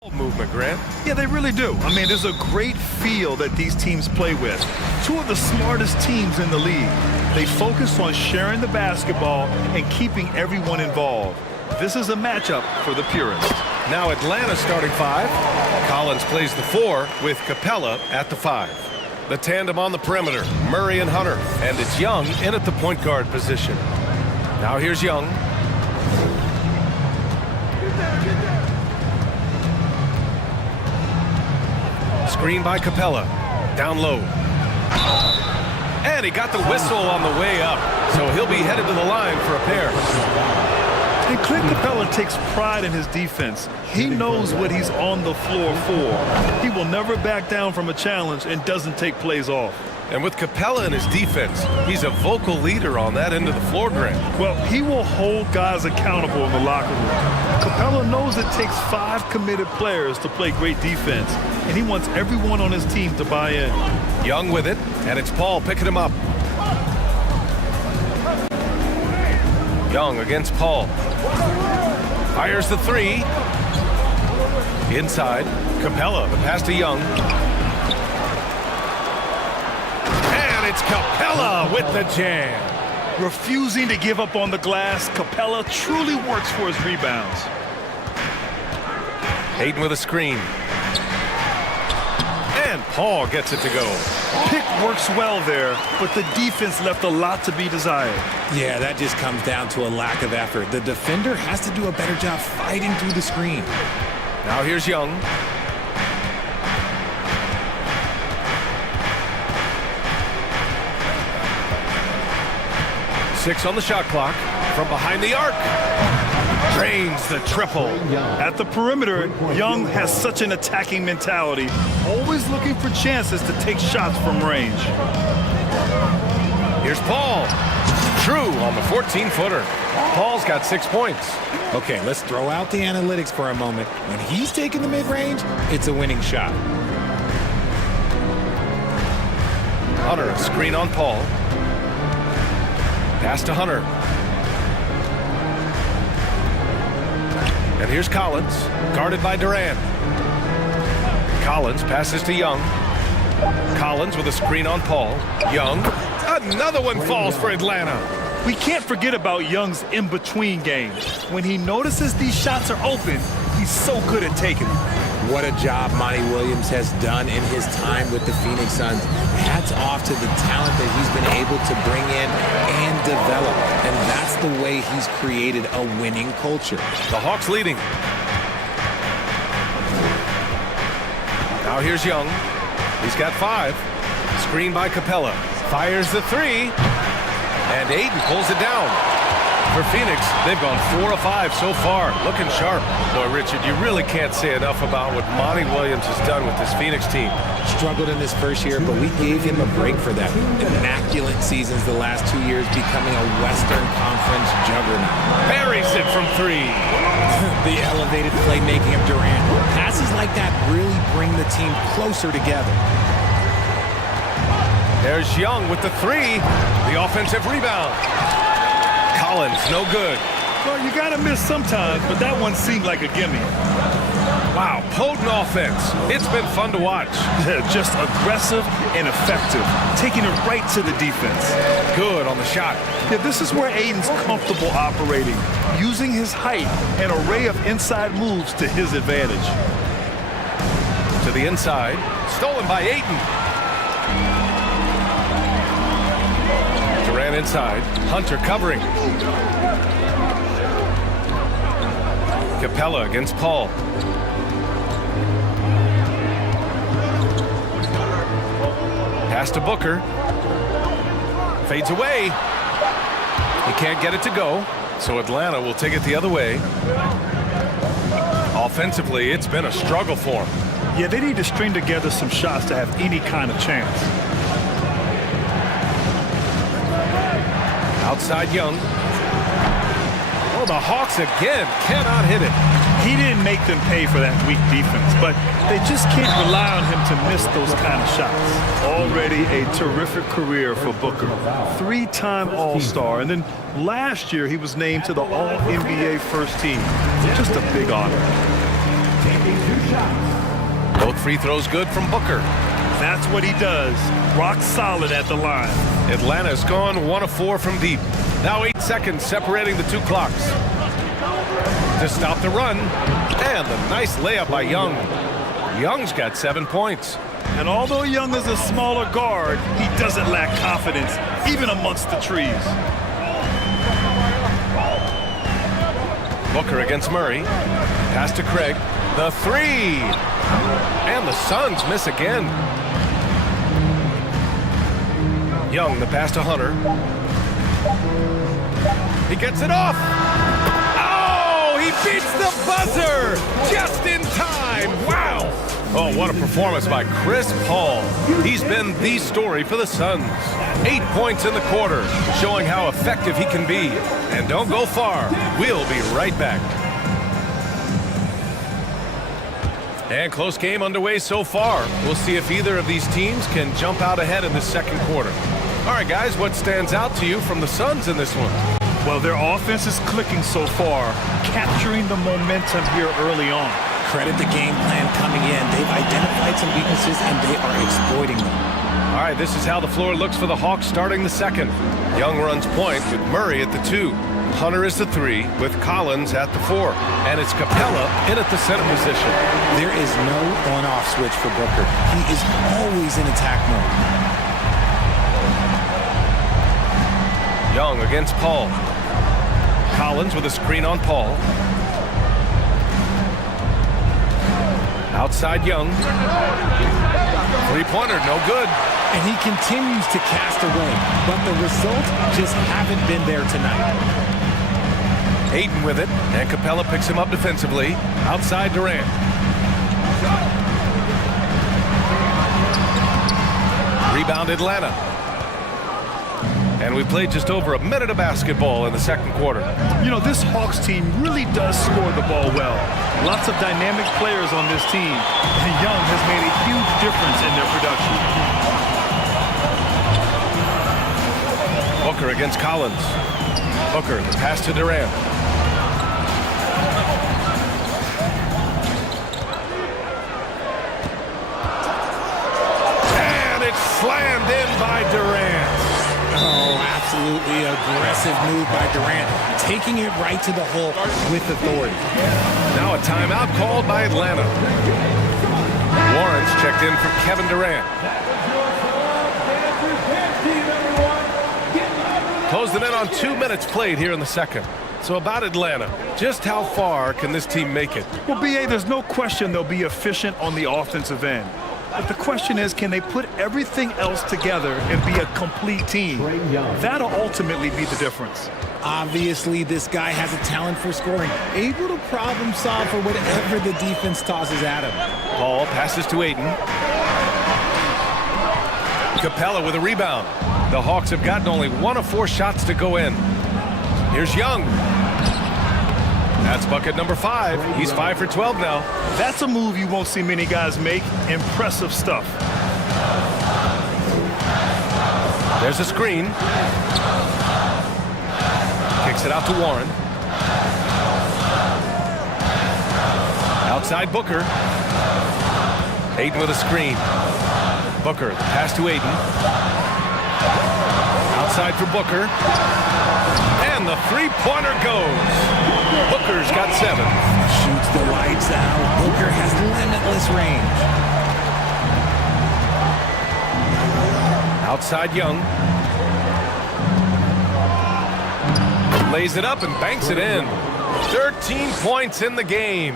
Movement, Grant. Yeah, they really do. I mean, there's a great feel that these teams play with. Two of the smartest teams in the league. They focus on sharing the basketball and keeping everyone involved. This is a matchup for the purists. Now Atlanta starting 5. Collins plays the 4 with Capella at the 5. The tandem on the perimeter, Murray and Hunter. And it's Young in at the point guard position. Now here's Young. Screen by Capella. Down low. And he got the whistle on the way up. So he'll be headed to the line for a pair. And Clint Capella takes pride in his defense. He knows what he's on the floor for. He will never back down from a challenge and doesn't take plays off. And with Capella in his defense, he's a vocal leader on that end of the floor, Grant. Well, he will hold guys accountable in the locker room. Capella knows it takes 5 committed players to play great defense, and he wants everyone on his team to buy in. Young with it, and it's Paul picking him up. Young against Paul. Fires the 3. Inside, Capella, the pass to Young. It's Capella with the jam. Refusing to give up on the glass, Capella truly works for his rebounds. Hayden with a screen. And Paul gets it to go. Pick works well there, but the defense left a lot to be desired. Yeah, that just comes down to a lack of effort. The defender has to do a better job fighting through the screen. Now here's Young. Six on the shot clock from behind the arc. Drains the triple. At the perimeter, Young has such an attacking mentality, always looking for chances to take shots from range. Here's Paul. True on the 14-footer. Paul's got 6 points. Okay, let's throw out the analytics for a moment. When he's taking the mid-range, it's a winning shot. Hunter, a screen on Paul. Pass to Hunter. And here's Collins, guarded by Durant. Collins passes to Young. Collins with a screen on Paul. Young. Another one falls for Atlanta. We can't forget about Young's in-between game. When he notices these shots are open, he's so good at taking them. What a job Monty Williams has done in his time with the Phoenix Suns. Hats off to the talent that he's been able to bring in and develop. And that's the way he's created a winning culture. The Hawks leading. Now here's Young. He's got 5. Screen by Capella. Fires the 3. And Aiden pulls it down. For Phoenix, they've gone 4 of 5 so far. Looking sharp. Boy, Richard, you really can't say enough about what Monty Williams has done with this Phoenix team. Struggled in his first year, but we gave him a break for that. Immaculate seasons the last 2 years, becoming a Western Conference juggernaut. Buries it from 3. The elevated playmaking of Durant. Passes like that really bring the team closer together. There's Young with the 3. The offensive rebound. Collins, no good. Well, you gotta miss sometimes, but that one seemed like a gimme. Wow, potent offense. It's been fun to watch. Just aggressive and effective, taking it right to the defense. Good on the shot. Yeah, this is where Aiden's comfortable operating, using his height and array of inside moves to his advantage. To the inside, stolen by Aiden. Durant inside, Hunter covering. Capella against Paul. Pass to Booker. Fades away. He can't get it to go, so Atlanta will take it the other way. Offensively, it's been a struggle for him. Yeah, they need to string together some shots to have any kind of chance. Outside Young. Oh, the Hawks again cannot hit it. He didn't make them pay for that weak defense, but they just can't rely on him to miss those kind of shots. Already a terrific career for Booker. 3-time All-Star, and then last year he was named to the All-NBA first team. Just a big honor. Both free throws good from Booker. That's what he does. Rock solid at the line. Atlanta's gone 1 of 4 from deep. Now 8 seconds separating the two clocks. To stop the run, and a nice layup by Young. Young's got 7 points. And although Young is a smaller guard, he doesn't lack confidence, even amongst the trees. Booker against Murray. Pass to Craig. The three. And the Suns miss again. Young, the pass to Hunter. He gets it off. Oh, he beats the buzzer just in time. Wow. Oh, what a performance by Chris Paul. He's been the story for the Suns. 8 points in the quarter, showing how effective he can be. And don't go far. We'll be right back. And close game underway so far. We'll see if either of these teams can jump out ahead in this second quarter. All right, guys, what stands out to you from the Suns in this one? Well, their offense is clicking so far, capturing the momentum here early on. Credit the game plan coming in. They've identified some weaknesses, and they are exploiting them. All right, this is how the floor looks for the Hawks starting the second. Young runs point with Murray at the 2. Hunter is the 3 with Collins at the 4. And it's Capella in at the center position. There is no on-off switch for Booker. He is always in attack mode. Young against Paul. Collins with a screen on Paul. Outside Young. Three-pointer, no good. And he continues to cast away, but the results just haven't been there tonight. Ayton with it, and Capella picks him up defensively. Outside Durant. Rebound Atlanta. And we played just over a minute of basketball in the second quarter. You know, this Hawks team really does score the ball well. Lots of dynamic players on this team, and Young has made a huge difference in their production. Booker against Collins. Booker, the pass to Durant. And it's slammed in by Durant. Oh, absolutely aggressive move by Durant, taking it right to the hole with authority. Now a timeout called by Atlanta. Warren's checked in for Kevin Durant. Closing in on 2 minutes played here in the second. So about Atlanta, just how far can this team make it? Well, B.A., there's no question they'll be efficient on the offensive end. But the question is, can they put everything else together and be a complete team? That'll ultimately be the difference. Obviously, this guy has a talent for scoring, able to problem solve for whatever the defense tosses at him. Paul passes to Ayton. Capella with a rebound. The Hawks have gotten only 1 of 4 shots to go in. Here's Young. That's bucket number 5. He's 5 for 12 now. That's a move you won't see many guys make. Impressive stuff. There's a screen. Kicks it out to Warren. Outside Booker. Ayton with a screen. Booker, the pass to Ayton. Outside for Booker. And the three-pointer goes. Booker's got 7. Shoots the lights out. Booker has limitless range. Outside Young. Lays it up and banks it in. 13 points in the game.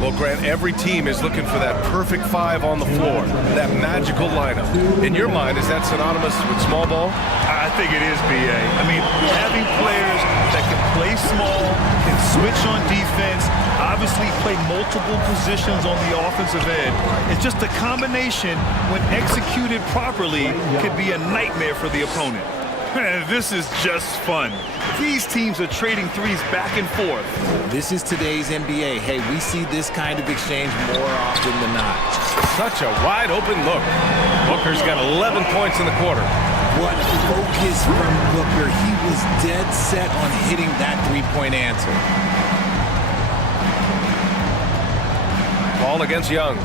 Well, Grant, every team is looking for that perfect 5 on the floor, that magical lineup. In your mind, is that synonymous with small ball? I think it is, B.A. I mean, having players that can play small, can switch on defense, obviously play multiple positions on the offensive end. It's just a combination, when executed properly, could be a nightmare for the opponent. This is just fun. These teams are trading threes back and forth. This is today's NBA. Hey, we see this kind of exchange more often than not. Such a wide open look. Booker's got 11 points in the quarter. What focus from Booker. He was dead set on hitting that three-point answer. Paul against Young.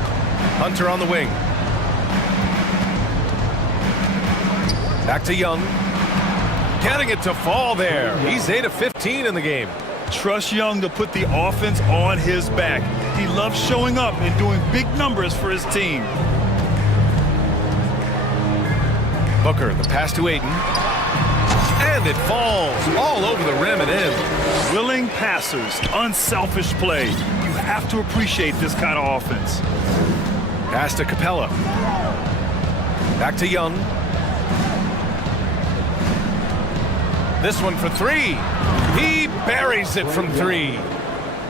Hunter on the wing. Back to Young. Getting it to fall there. He's 8 of 15 in the game. Trust Young to put the offense on his back. He loves showing up and doing big numbers for his team. Booker, the pass to Ayton. And it falls all over the rim and in. Willing passers, unselfish play. You have to appreciate this kind of offense. Pass to Capella. Back to Young. This one for three. He buries it from three.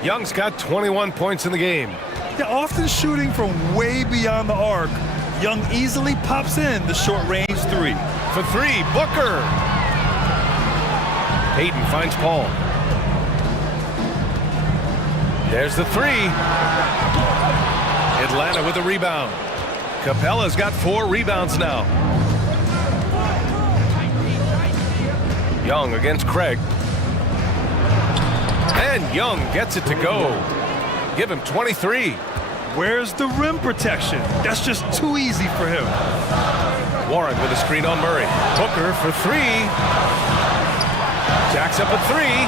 Young's got 21 points in the game. They're often shooting from way beyond the arc. Young easily pops in the short-range three. For three, Booker. Payton finds Paul. There's the three. Atlanta with a rebound. Capella's got 4 rebounds now. Young against Craig. And Young gets it to go. Give him 23. Where's the rim protection? That's just too easy for him. Warren with a screen on Murray. Booker for three. Jacks up a three.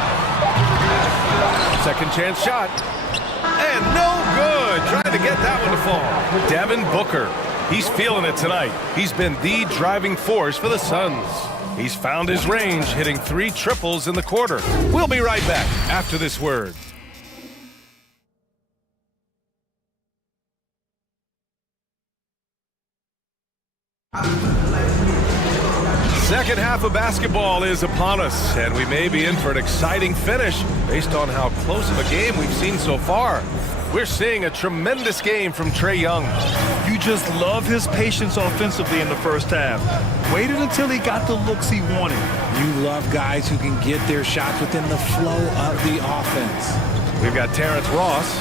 Second chance shot. And no good. Trying to get that one to fall. Devin Booker. He's feeling it tonight. He's been the driving force for the Suns. He's found his range, hitting 3 triples in the quarter. We'll be right back after this word. Second half of basketball is upon us, and we may be in for an exciting finish based on how close of a game we've seen so far. We're seeing a tremendous game from Trae Young. You just love his patience offensively in the first half. Waited until he got the looks he wanted. You love guys who can get their shots within the flow of the offense. We've got Terrence Ross.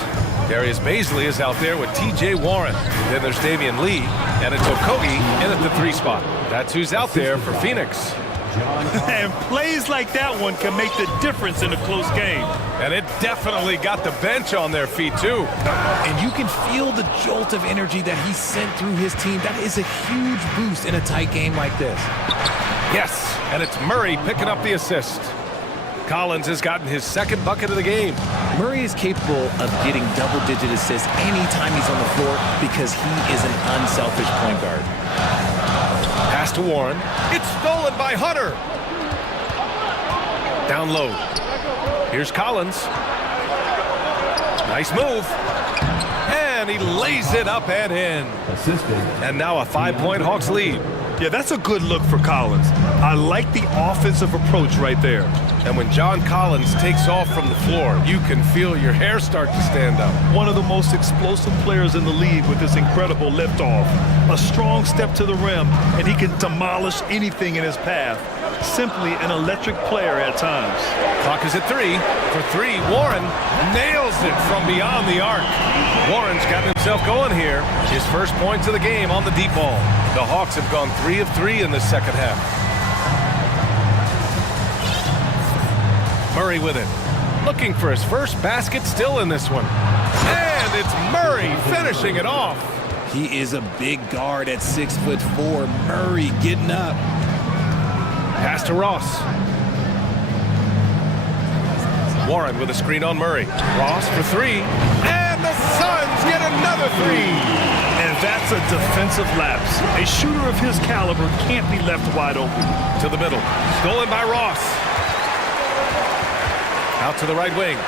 Darius Baisley is out there with T.J. Warren. Then there's Damian Lee, and it's Okogie in at the 3 spot. That's who's out there for Phoenix. And plays like that one can make the difference in a close game. And it definitely got the bench on their feet, too. And you can feel the jolt of energy that he sent through his team. That is a huge boost in a tight game like this. Yes, and it's Murray picking up the assist. Collins has gotten his 2nd bucket of the game. Murray is capable of getting double-digit assists anytime he's on the floor because he is an unselfish point guard. Pass to Warren. It's stolen by Hunter. Down low. Here's Collins. Nice move. And he lays it up and in. And now a 5-point Hawks lead. Yeah, that's a good look for Collins. I like the offensive approach right there. And when John Collins takes off from the floor, you can feel your hair start to stand up. One of the most explosive players in the league with this incredible liftoff. A strong step to the rim, and he can demolish anything in his path. Simply an electric player at times. Clock is at 3. For 3, Warren nails it from beyond the arc. Warren's got himself going here. His first points of the game on the deep ball. The Hawks have gone 3 of 3 in the second half. Murray with it. Looking for his first basket still in this one. And it's Murray finishing it off. He is a big guard at 6'4". Murray getting up. Pass to Ross. Warren with a screen on Murray. Ross for 3. And the Suns get another 3. And that's a defensive lapse. A shooter of his caliber can't be left wide open. To the middle. Stolen by Ross. Out to the right wing.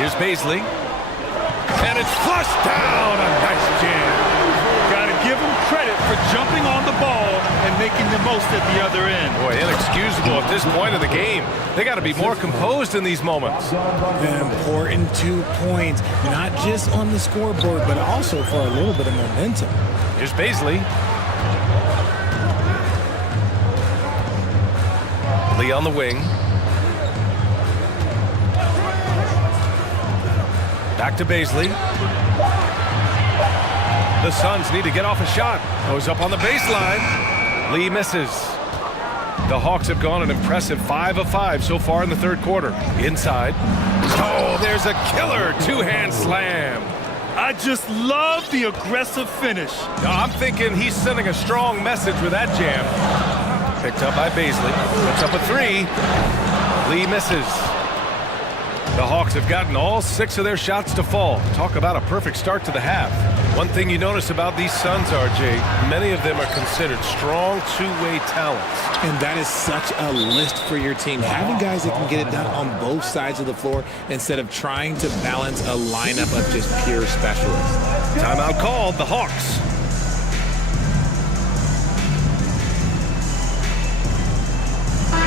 Here's Baisley. And it's flushed down. A nice jam. Gotta give him credit for jumping on the ball and making the most at the other end. Boy, inexcusable at this point of the game. They got to be more composed in these moments. An important 2 points, not just on the scoreboard, but also for a little bit of momentum. Here's Baisley. Lee on the wing. Back to Baisley. The Suns need to get off a shot. Goes up on the baseline. Lee misses. The Hawks have gone an impressive 5 of 5 so far in the third quarter. Inside. Oh, there's a killer two-hand slam. I just love the aggressive finish. I'm thinking he's sending a strong message with that jam. Picked up by Baisley. Puts up a three. Lee misses. The Hawks have gotten all 6 of their shots to fall. Talk about a perfect start to the half. One thing you notice about these Suns, RJ, many of them are considered strong two-way talents. And that is such a list for your team. Having guys that can get it done on both sides of the floor instead of trying to balance a lineup of just pure specialists. Timeout called, the Hawks.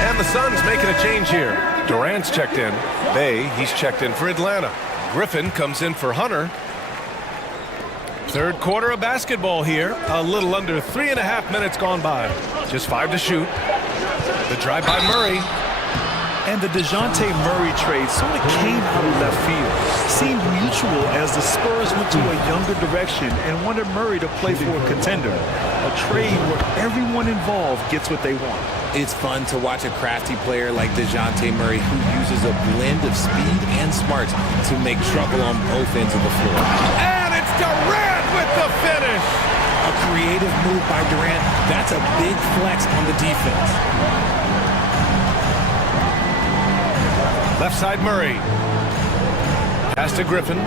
And the Suns making a change here. Durant's checked in. Bay, he's checked in for Atlanta. Griffin comes in for Hunter. Third quarter of basketball here. A little under 3.5 minutes gone by. Just 5 to shoot. The drive by Murray. And the DeJounte Murray trade sort of came out of left field. Seemed mutual as the Spurs went to a younger direction and wanted Murray to play for a contender. A trade where everyone involved gets what they want. It's fun to watch a crafty player like DeJounte Murray who uses a blend of speed and smarts to make trouble on both ends of the floor. And it's Durant with the finish! A creative move by Durant. That's a big flex on the defense. Left side Murray. Pass to Griffin.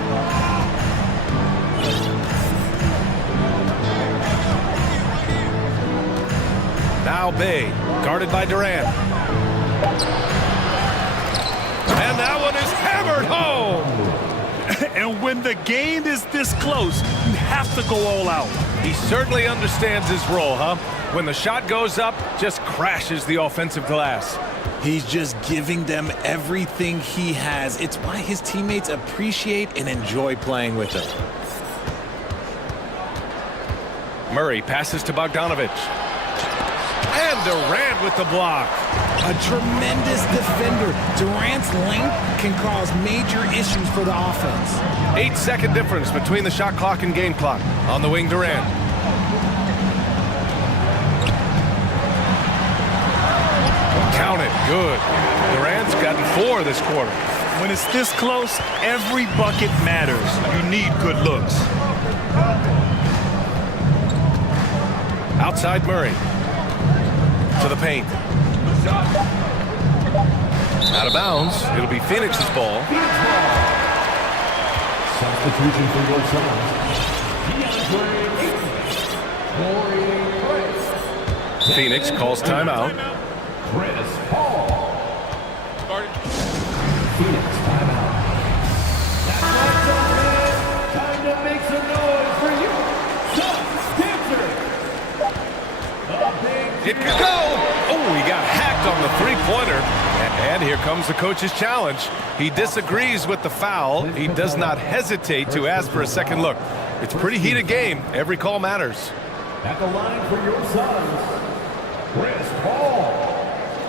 Now Bay, guarded by Durant. And that one is hammered home. And when the game is this close, you have to go all out. He certainly understands his role, huh? When the shot goes up, just crashes the offensive glass. He's just giving them everything he has. It's why his teammates appreciate and enjoy playing with him. Murray passes to Bogdanovich. And Durant with the block. A tremendous defender. Durant's length can cause major issues for the offense. 8-second difference between the shot clock and game clock. On the wing, Durant. Count it. Good. Durant's gotten 4 this quarter. When it's this close, every bucket matters. You need good looks. Outside Murray. To the paint. Out of bounds. It'll be Phoenix's ball. Substitution for your Suns. Phoenix calls timeout. Chris Paul. Phoenix timeout. That's right, man. Time to make some noise for you. Suns dancer. It could go. Oh, he got hacked on the three-pointer. And here comes the coach's challenge. He disagrees with the foul. He does not hesitate to ask for a second look. It's a pretty heated game. Every call matters. At the line for your Suns, Chris Paul.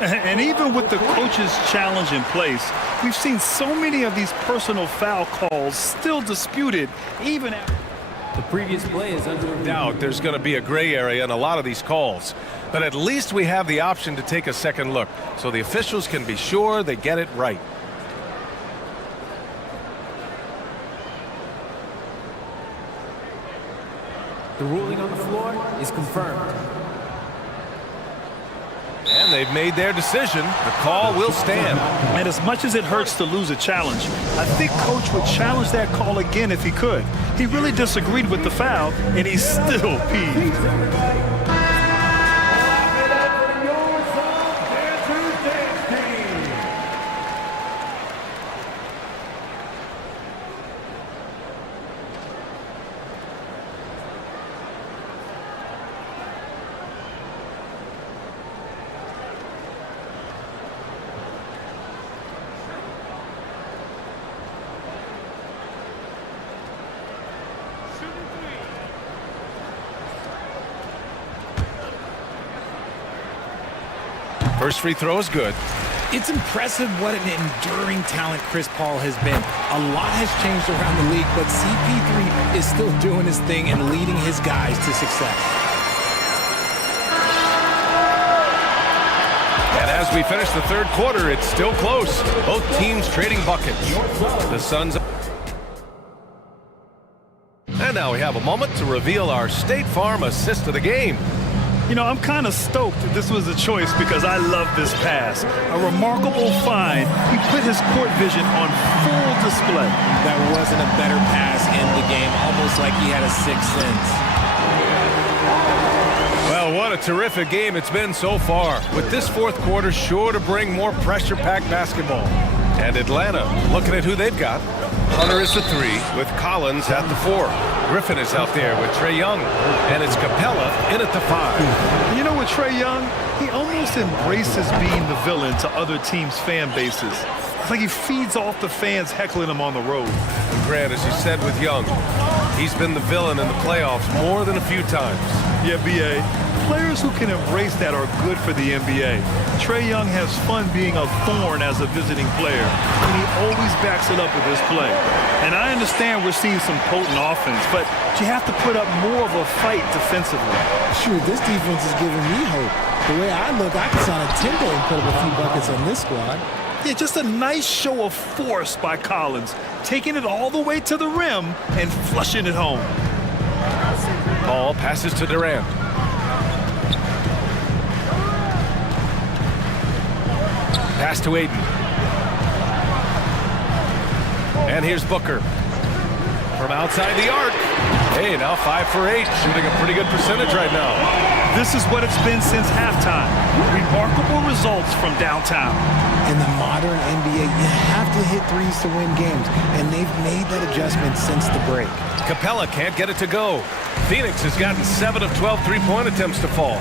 And even with the coach's challenge in place, we've seen so many of these personal foul calls still disputed even after. The previous play is under review. Doubt there's going to be a gray area in a lot of these calls. But at least we have the option to take a second look, so the officials can be sure they get it right. The ruling on the floor is confirmed. And they've made their decision. The call will stand. And as much as it hurts to lose a challenge, I think Coach would challenge that call again if he could. He really disagreed with the foul, and he's still peeved. First free throw is good. It's impressive what an enduring talent Chris Paul has been. A lot has changed around the league, but CP3 is still doing his thing and leading his guys to success. And as as we finish the third quarter, it's still close. Both teams trading buckets. The Suns. And now we have a moment to reveal our State Farm assist of the game. You know, I'm kind of stoked that this was a choice because I love this pass. A remarkable find. He put his court vision on full display. That wasn't a better pass in the game, almost like he had a sixth sense. Well, what a terrific game it's been so far, with this fourth quarter sure to bring more pressure-packed basketball. And Atlanta, looking at who they've got. Hunter is the 3, with Collins at the 4. Griffin is out there with Trae Young, and it's Capella in at the 5. You know, with Trae Young, he almost embraces being the villain to other teams' fan bases. It's like he feeds off the fans heckling him on the road. And Grant, as you said with Young, he's been the villain in the playoffs more than a few times. Yeah, B.A. Players who can embrace that are good for the NBA. Trae Young has fun being a thorn as a visiting player, and he always backs it up with his play. And I understand we're seeing some potent offense, but you have to put up more of a fight defensively. Shoot, this defense is giving me hope. The way I look, I can sign a Timber and put up a few buckets on this squad. Yeah, just a nice show of force by Collins, taking it all the way to the rim and flushing it home. Ball passes to Durant. Pass to Aiden. And here's Booker. From outside the arc. Hey, now 5 for 8. Shooting a pretty good percentage right now. This is what it's been since halftime. Remarkable results from downtown. In the modern NBA, you have to hit threes to win games, and they've made that adjustment since the break. Capella can't get it to go. Phoenix has gotten 7 of 12 three-point attempts to fall.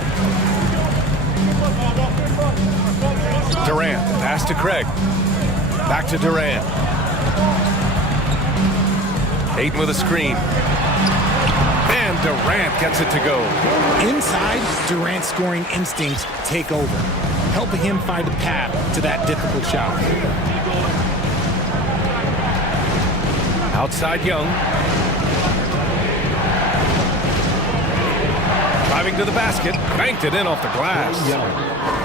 Durant, pass to Craig. Back to Durant. Ayton with a screen. And Durant gets it to go. Inside, Durant's scoring instincts take over, helping him find a path to that difficult shot. Outside Young. Driving to the basket, banked it in off the glass.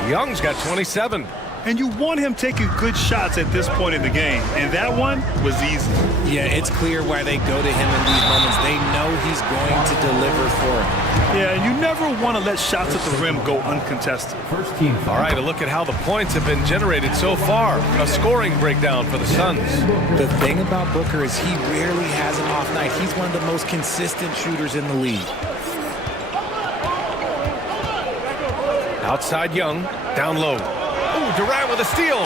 Young's got 27. And you want him taking good shots at this point in the game. And that one was easy. Yeah, it's clear why they go to him in these moments. They know he's going to deliver for him. Yeah, and you never want to let shots at the rim go uncontested. First team. All right, a look at how the points have been generated so far. A scoring breakdown for the Suns. The thing about Booker is he rarely has an off night. He's one of the most consistent shooters in the league. Outside Young, down low. Ooh, Durant with a steal.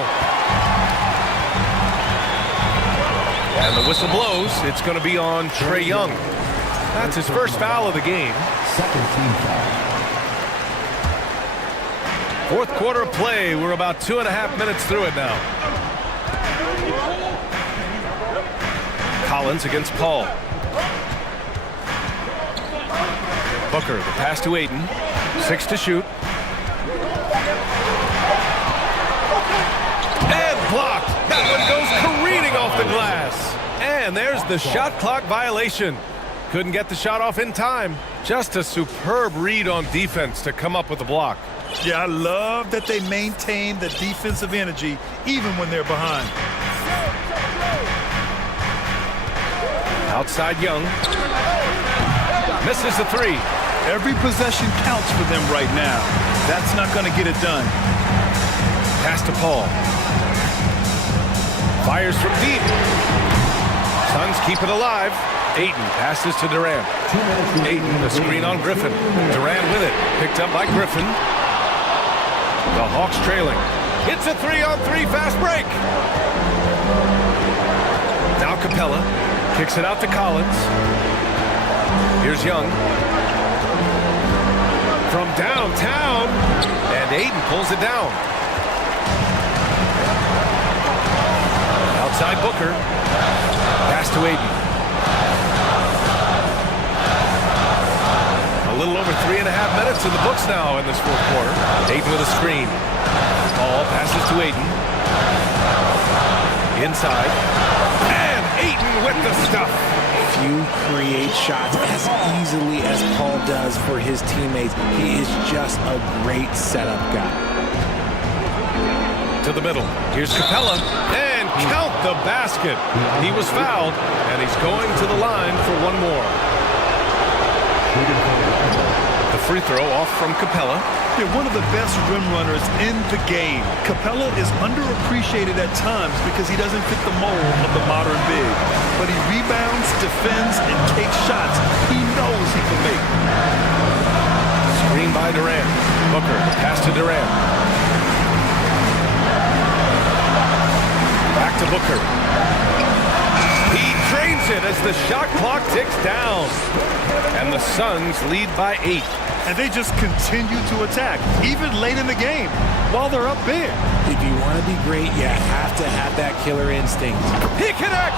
And the whistle blows. It's going to be on Trae Young. That's his first foul of the game. Second team foul. Fourth quarter of play. We're about 2.5 minutes through it now. Collins against Paul. Booker, the pass to Ayton. 6 to shoot. Blocked. That one goes careening off the glass. And there's the shot clock violation. Couldn't get the shot off in time. Just a superb read on defense to come up with the block. Yeah, I love that they maintain the defensive energy even when they're behind. Outside Young. Misses the 3. Every possession counts for them right now. That's not going to get it done. Pass to Paul. Fires from deep. Suns keep it alive. Ayton passes to Durant. Ayton, the screen on Griffin. Durant with it. Picked up by Griffin. The Hawks trailing. Hits a 3-on-3 fast break. Now Capella kicks it out to Collins. Here's Young. From downtown. And Ayton pulls it down. Outside Booker. Pass to Ayton. A little over 3.5 minutes in the books now in this fourth quarter. Ayton with a screen. Ball passes to Ayton. Inside. And Ayton with the stuff. Few create shots as easily as Paul does for his teammates. He is just a great setup guy. to the middle. Here's Capella, and count the basket. He was fouled, and he's going to the line for one more. The free throw off from Capella. They're one of the best rim runners in the game. Capella is underappreciated at times because he doesn't fit the mold of the modern big. But he rebounds, defends, and takes shots he knows he can make. Screen by Durant. Booker, pass to Durant. Back to Booker. He drains it as the shot clock ticks down. And the Suns lead by 8. And they just continue to attack, even late in the game, while they're up big. If you want to be great, you have to have that killer instinct. He connects!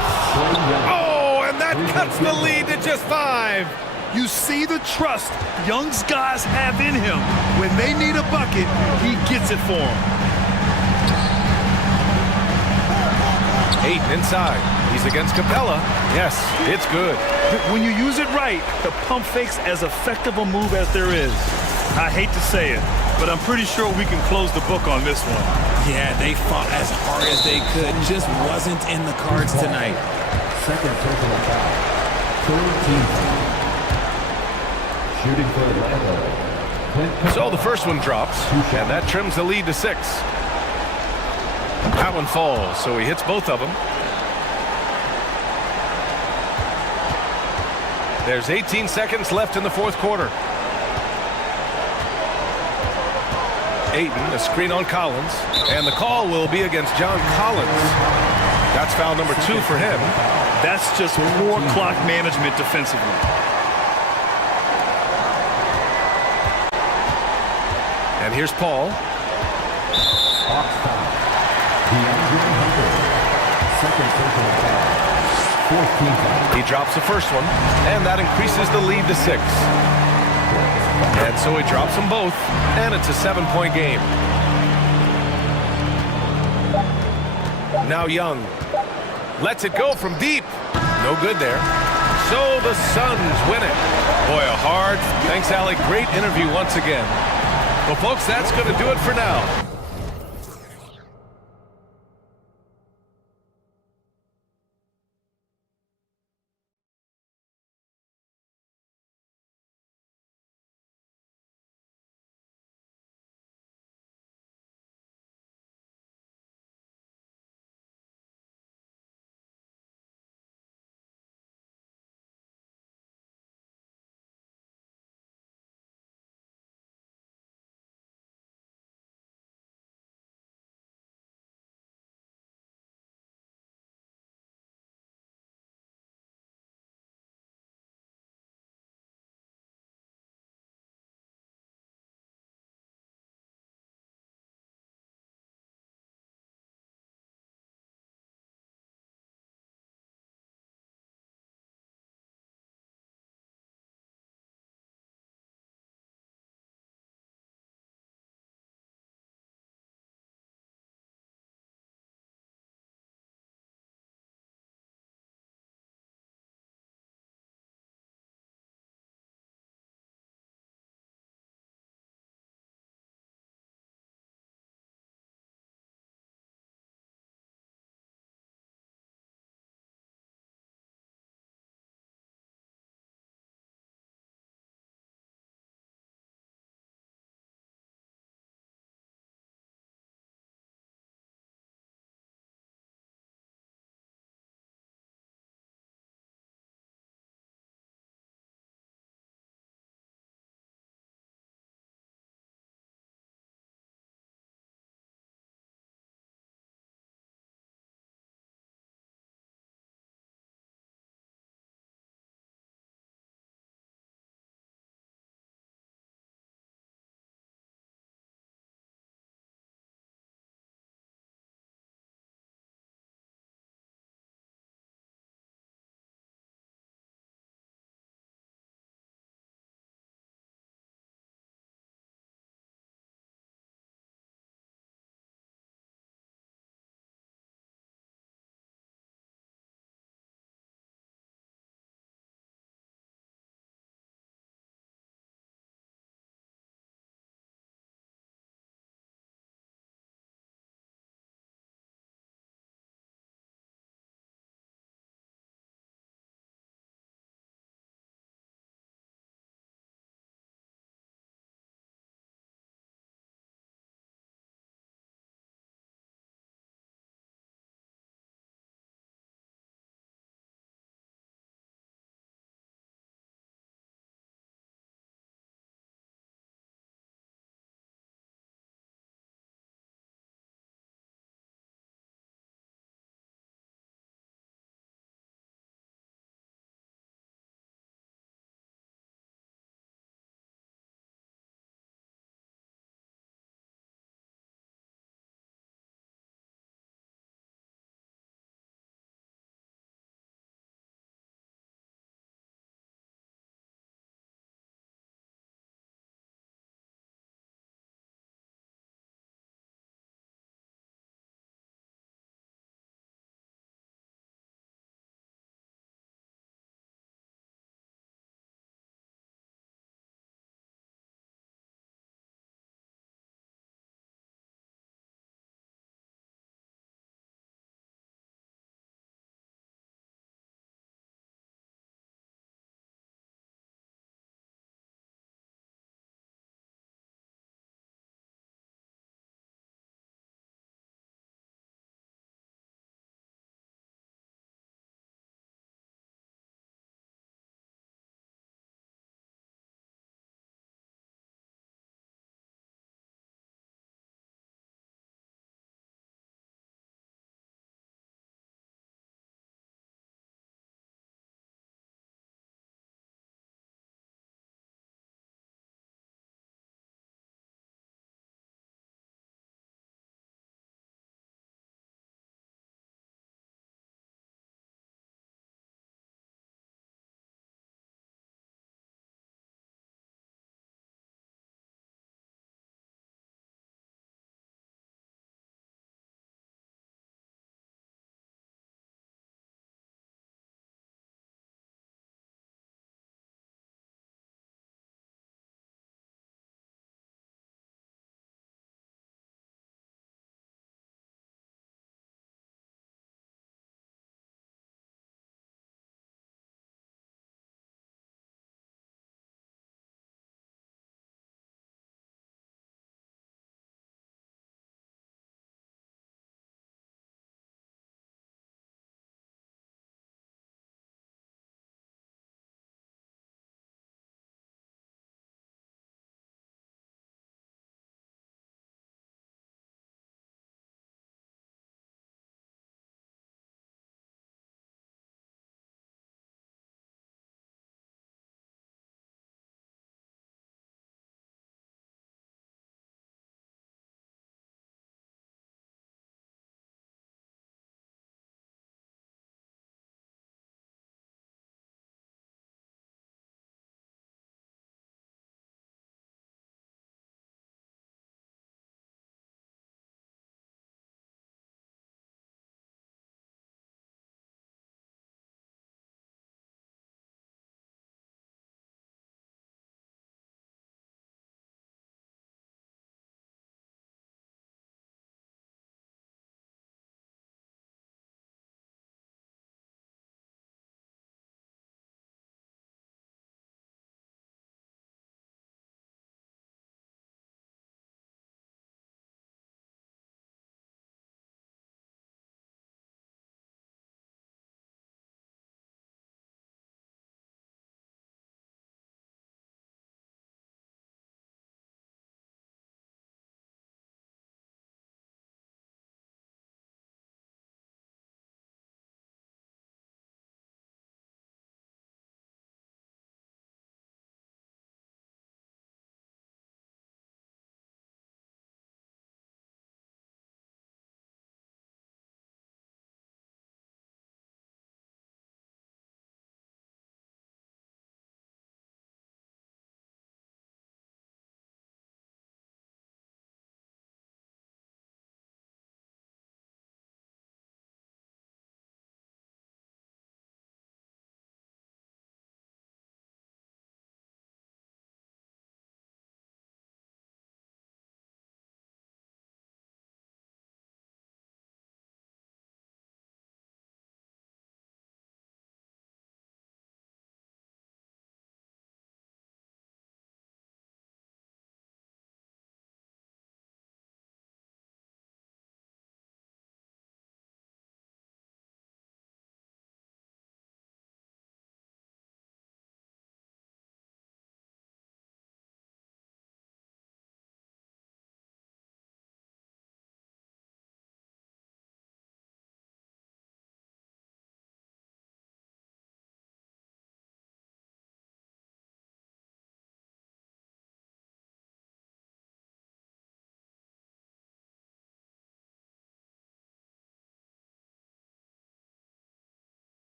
Oh, and that cuts the lead to just 5. You see the trust Young's guys have in him. When they need a bucket, he gets it for them. Ayton inside. He's against Capella. Yes, it's good. When you use it right, the pump fake's as effective a move as there is. I hate to say it, but I'm pretty sure we can close the book on this one. Yeah, they fought as hard as they could. Just wasn't in the cards tonight. Second personal foul. Third team foul. Shooting for Atlanta. So the first one drops, and that trims the lead to 6. That one falls, so he hits both of them. There's 18 seconds left in the fourth quarter. Ayton, a screen on Collins, and the call will be against John Collins. That's foul number 2 for him. That's just poor clock management defensively. And here's Paul. Second personal foul. Fourth team foul. He drops the first one, and that increases the lead to 6. And so he drops them both, and it's a 7-point game. Now Young lets it go from deep. No good there. So the Suns win it. Boy, a hard. Thanks, Allie. Great interview once again. Well, folks, that's going to do it for now.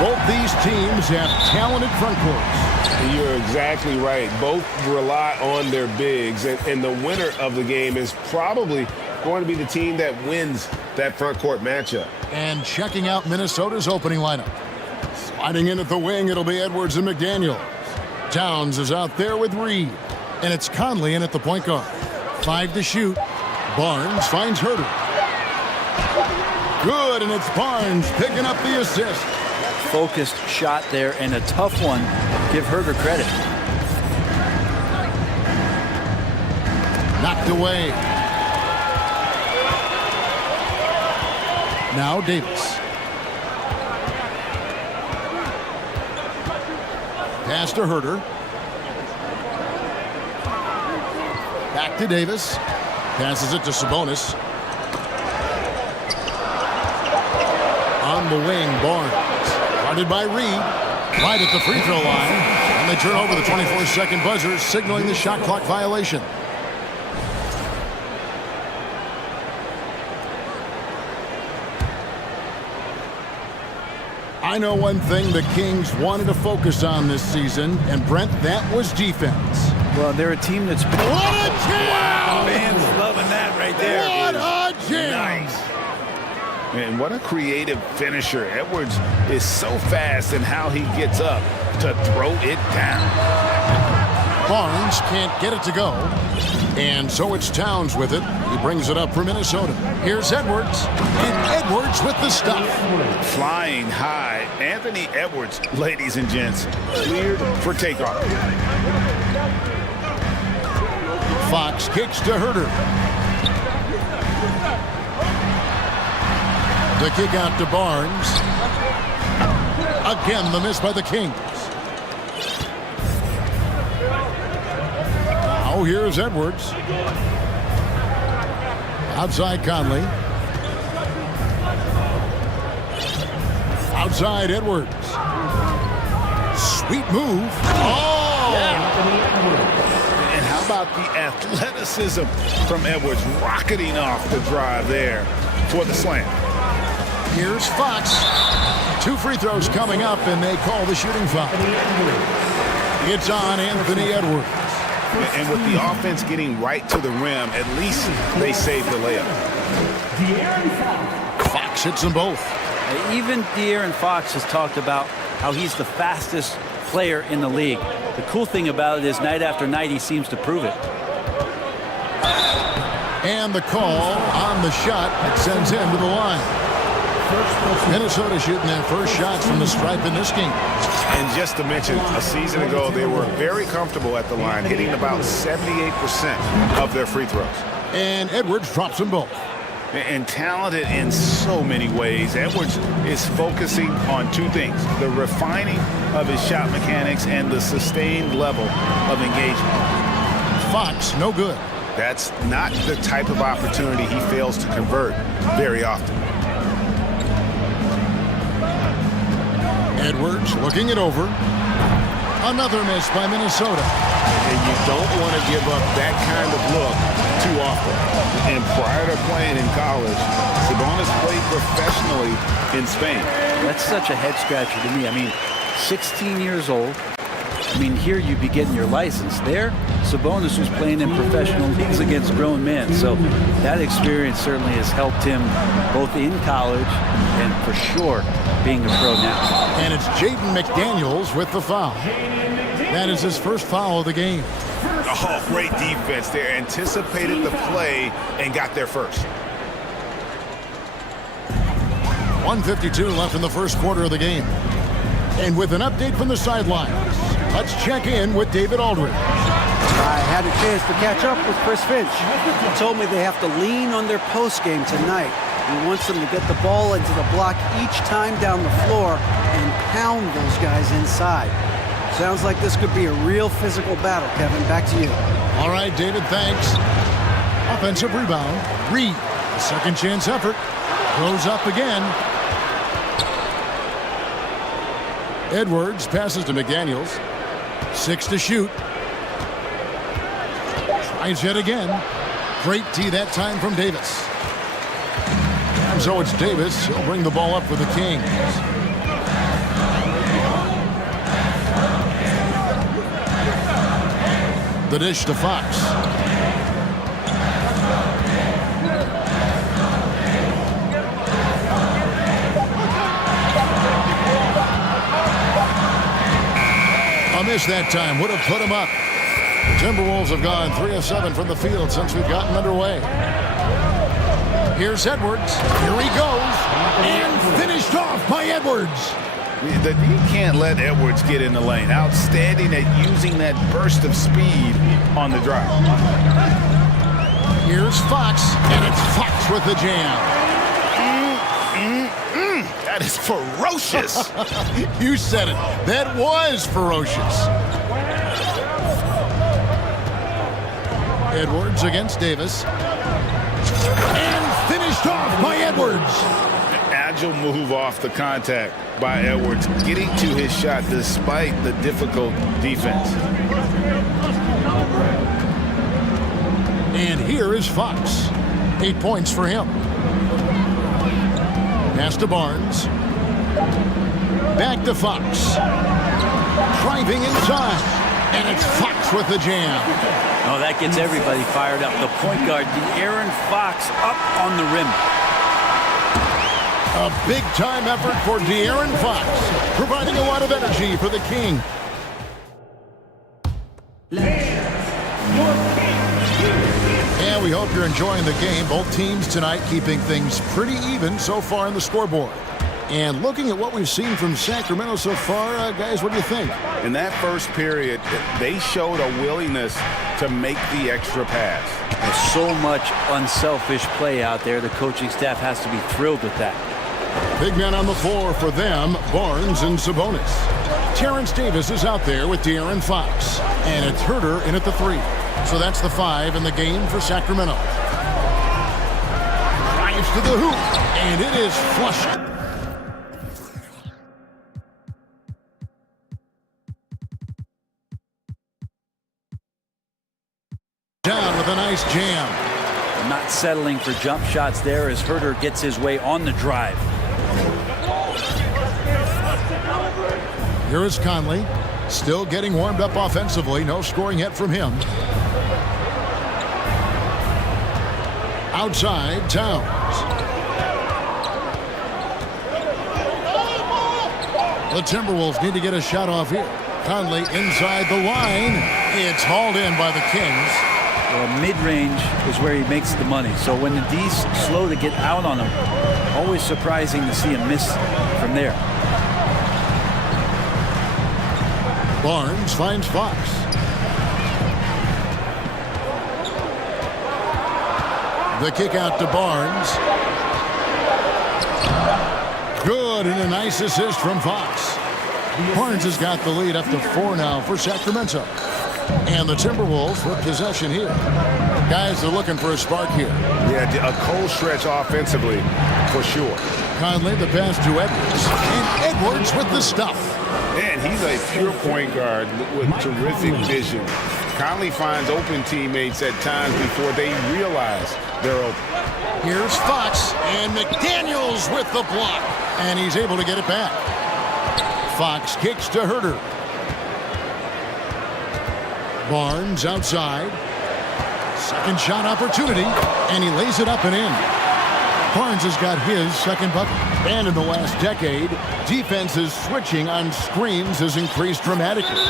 Both these teams have talented front courts. You're exactly right. Both rely on their bigs, and the winner of the game is probably going to be the team that wins that front court matchup. And checking out Minnesota's opening lineup. Sliding in at the wing, it'll be Edwards and McDaniels. Towns is out there with Reed. And it's Conley in at the point guard. 5 to shoot. Barnes finds Herter. Good, and it's Barnes picking up the assist. Focused shot there and a tough one. Give Herter credit. Knocked away. Now Davis. Pass to Herter. Back to Davis. Passes it to Sabonis. On the wing, Barnes. Guarded by Reed. Right at the free throw line. And they turn over the 24-second buzzer, signaling the shot clock violation. I know one thing the Kings wanted to focus on this season, and Brent, that was defense. Well, they're a team that's been... What a jam! Wow, fans loving that right there. What a jam! Nice. And what a creative finisher. Edwards is so fast in how he gets up to throw it down. Barnes can't get it to go. And so it's Towns with it. He brings it up for Minnesota. Here's Edwards. And Edwards with the stuff. Flying high. Anthony Edwards, ladies and gents, cleared for takeoff. Fox kicks to Herter. The kick out to Barnes. Again, the miss by the Kings. Now here's Edwards. Outside Conley. Outside Edwards. Sweet move. Oh! And how about the athleticism from Edwards rocketing off the drive there for the slam. Here's Fox. 2 free throws coming up, and they call the shooting foul. It's on Anthony Edwards. And with the offense getting right to the rim, at least they saved the layup. Fox hits them both. Even De'Aaron Fox has talked about how he's the fastest player in the league. The cool thing about it is night after night he seems to prove it. And the call on the shot that sends him to the line. Minnesota shooting their first shots from the stripe in this game. And just to mention, a season ago, they were very comfortable at the line, hitting about 78% of their free throws. And Edwards drops them both. And talented in so many ways. Edwards is focusing on 2 things: the refining of his shot mechanics and the sustained level of engagement. Fox, no good. That's not the type of opportunity he fails to convert very often. Edwards looking it over. Another miss by Minnesota. And you don't want to give up that kind of look too often. And prior to playing in college, Sabonis played professionally in Spain. That's such a head scratcher to me. I mean, 16 years old. I mean, here you'd be getting your license. There, Sabonis was playing in professional leagues against grown men. So that experience certainly has helped him both in college and for sure being a pro now. And it's Jaden McDaniels with the foul. That is his first foul of the game. Oh, great defense there. Anticipated the play and got there first. 1:52 left in the first quarter of the game. And with an update from the sidelines, let's check in with David Aldridge. I had a chance to catch up with Chris Finch. He told me they have to lean on their post game tonight. He wants them to get the ball into the block each time down the floor and pound those guys inside. Sounds like this could be a real physical battle, Kevin. Back to you. All right, David, thanks. Offensive rebound. Reed, a second chance effort. Throws up again. Edwards passes to McDaniels. 6 to shoot. Tries yet again. Great tee that time from Davis. And so it's Davis. He'll bring the ball up for the Kings. The dish to Fox. A miss that time would have put him up. The Timberwolves have gone 3 of 7 from the field since we've gotten underway. Here's Edwards. Here he goes. And finished off by Edwards. You can't let Edwards get in the lane. Outstanding at using that burst of speed on the drive. Here's Fox, and it's Fox with the jam. That is ferocious. You said it. That was ferocious. Edwards against Davis. And finished off by Edwards. Agile move off the contact by Edwards, getting to his shot despite the difficult defense. And here is Fox. 8 points for him. Pass to Barnes. Back to Fox. Driving inside. And it's Fox with the jam. Oh, that gets everybody fired up. The point guard, De'Aaron Fox, up on the rim. A big-time effort for De'Aaron Fox, providing a lot of energy for the King. And we hope you're enjoying the game. Both teams tonight keeping things pretty even so far on the scoreboard. And looking at what we've seen from Sacramento so far, guys, what do you think? In that first period, they showed a willingness to make the extra pass. There's so much unselfish play out there. The coaching staff has to be thrilled with that. Big men on the floor for them, Barnes and Sabonis. Terrence Davis is out there with De'Aaron Fox. And it's Herter in at the 3. So that's the 5 in the game for Sacramento. Drives to the hoop, and it is flushed. Down with a nice jam. Not settling for jump shots there as Herter gets his way on the drive. Here is Conley, still getting warmed up offensively. No scoring yet from him. Outside, Towns. The Timberwolves need to get a shot off here. Conley inside the line. It's hauled in by the Kings. Well, mid-range is where he makes the money. So when the D's slow to get out on him, always surprising to see him miss from there. Barnes finds Fox. The kick out to Barnes. Good, and a nice assist from Fox. Barnes has got the lead up to 4 now for Sacramento. And the Timberwolves with possession here. Guys are looking for a spark here. Yeah, a cold stretch offensively, for sure. Conley, the pass to Edwards. And Edwards with the stuff. Man, he's a pure point guard with terrific vision. Conley finds open teammates at times before they realize they're open. Here's Fox, and McDaniels with the block. And he's able to get it back. Fox kicks to Herter. Barnes outside. Second shot opportunity, and he lays it up and in. Barnes has got his second bucket. And in the last decade, defenses switching on screens has increased dramatically.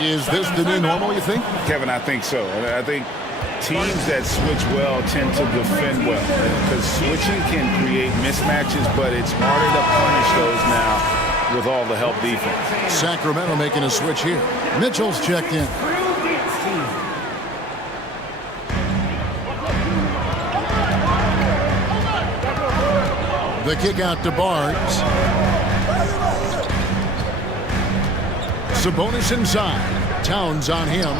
Is this the new normal, you think? Kevin, I think so. I think teams that switch well tend to defend well. Because switching can create mismatches, but it's harder to punish those now with all the help defense. Sacramento making a switch here. Mitchell's checked in. The kick out to Barnes. Sabonis inside. Towns on him.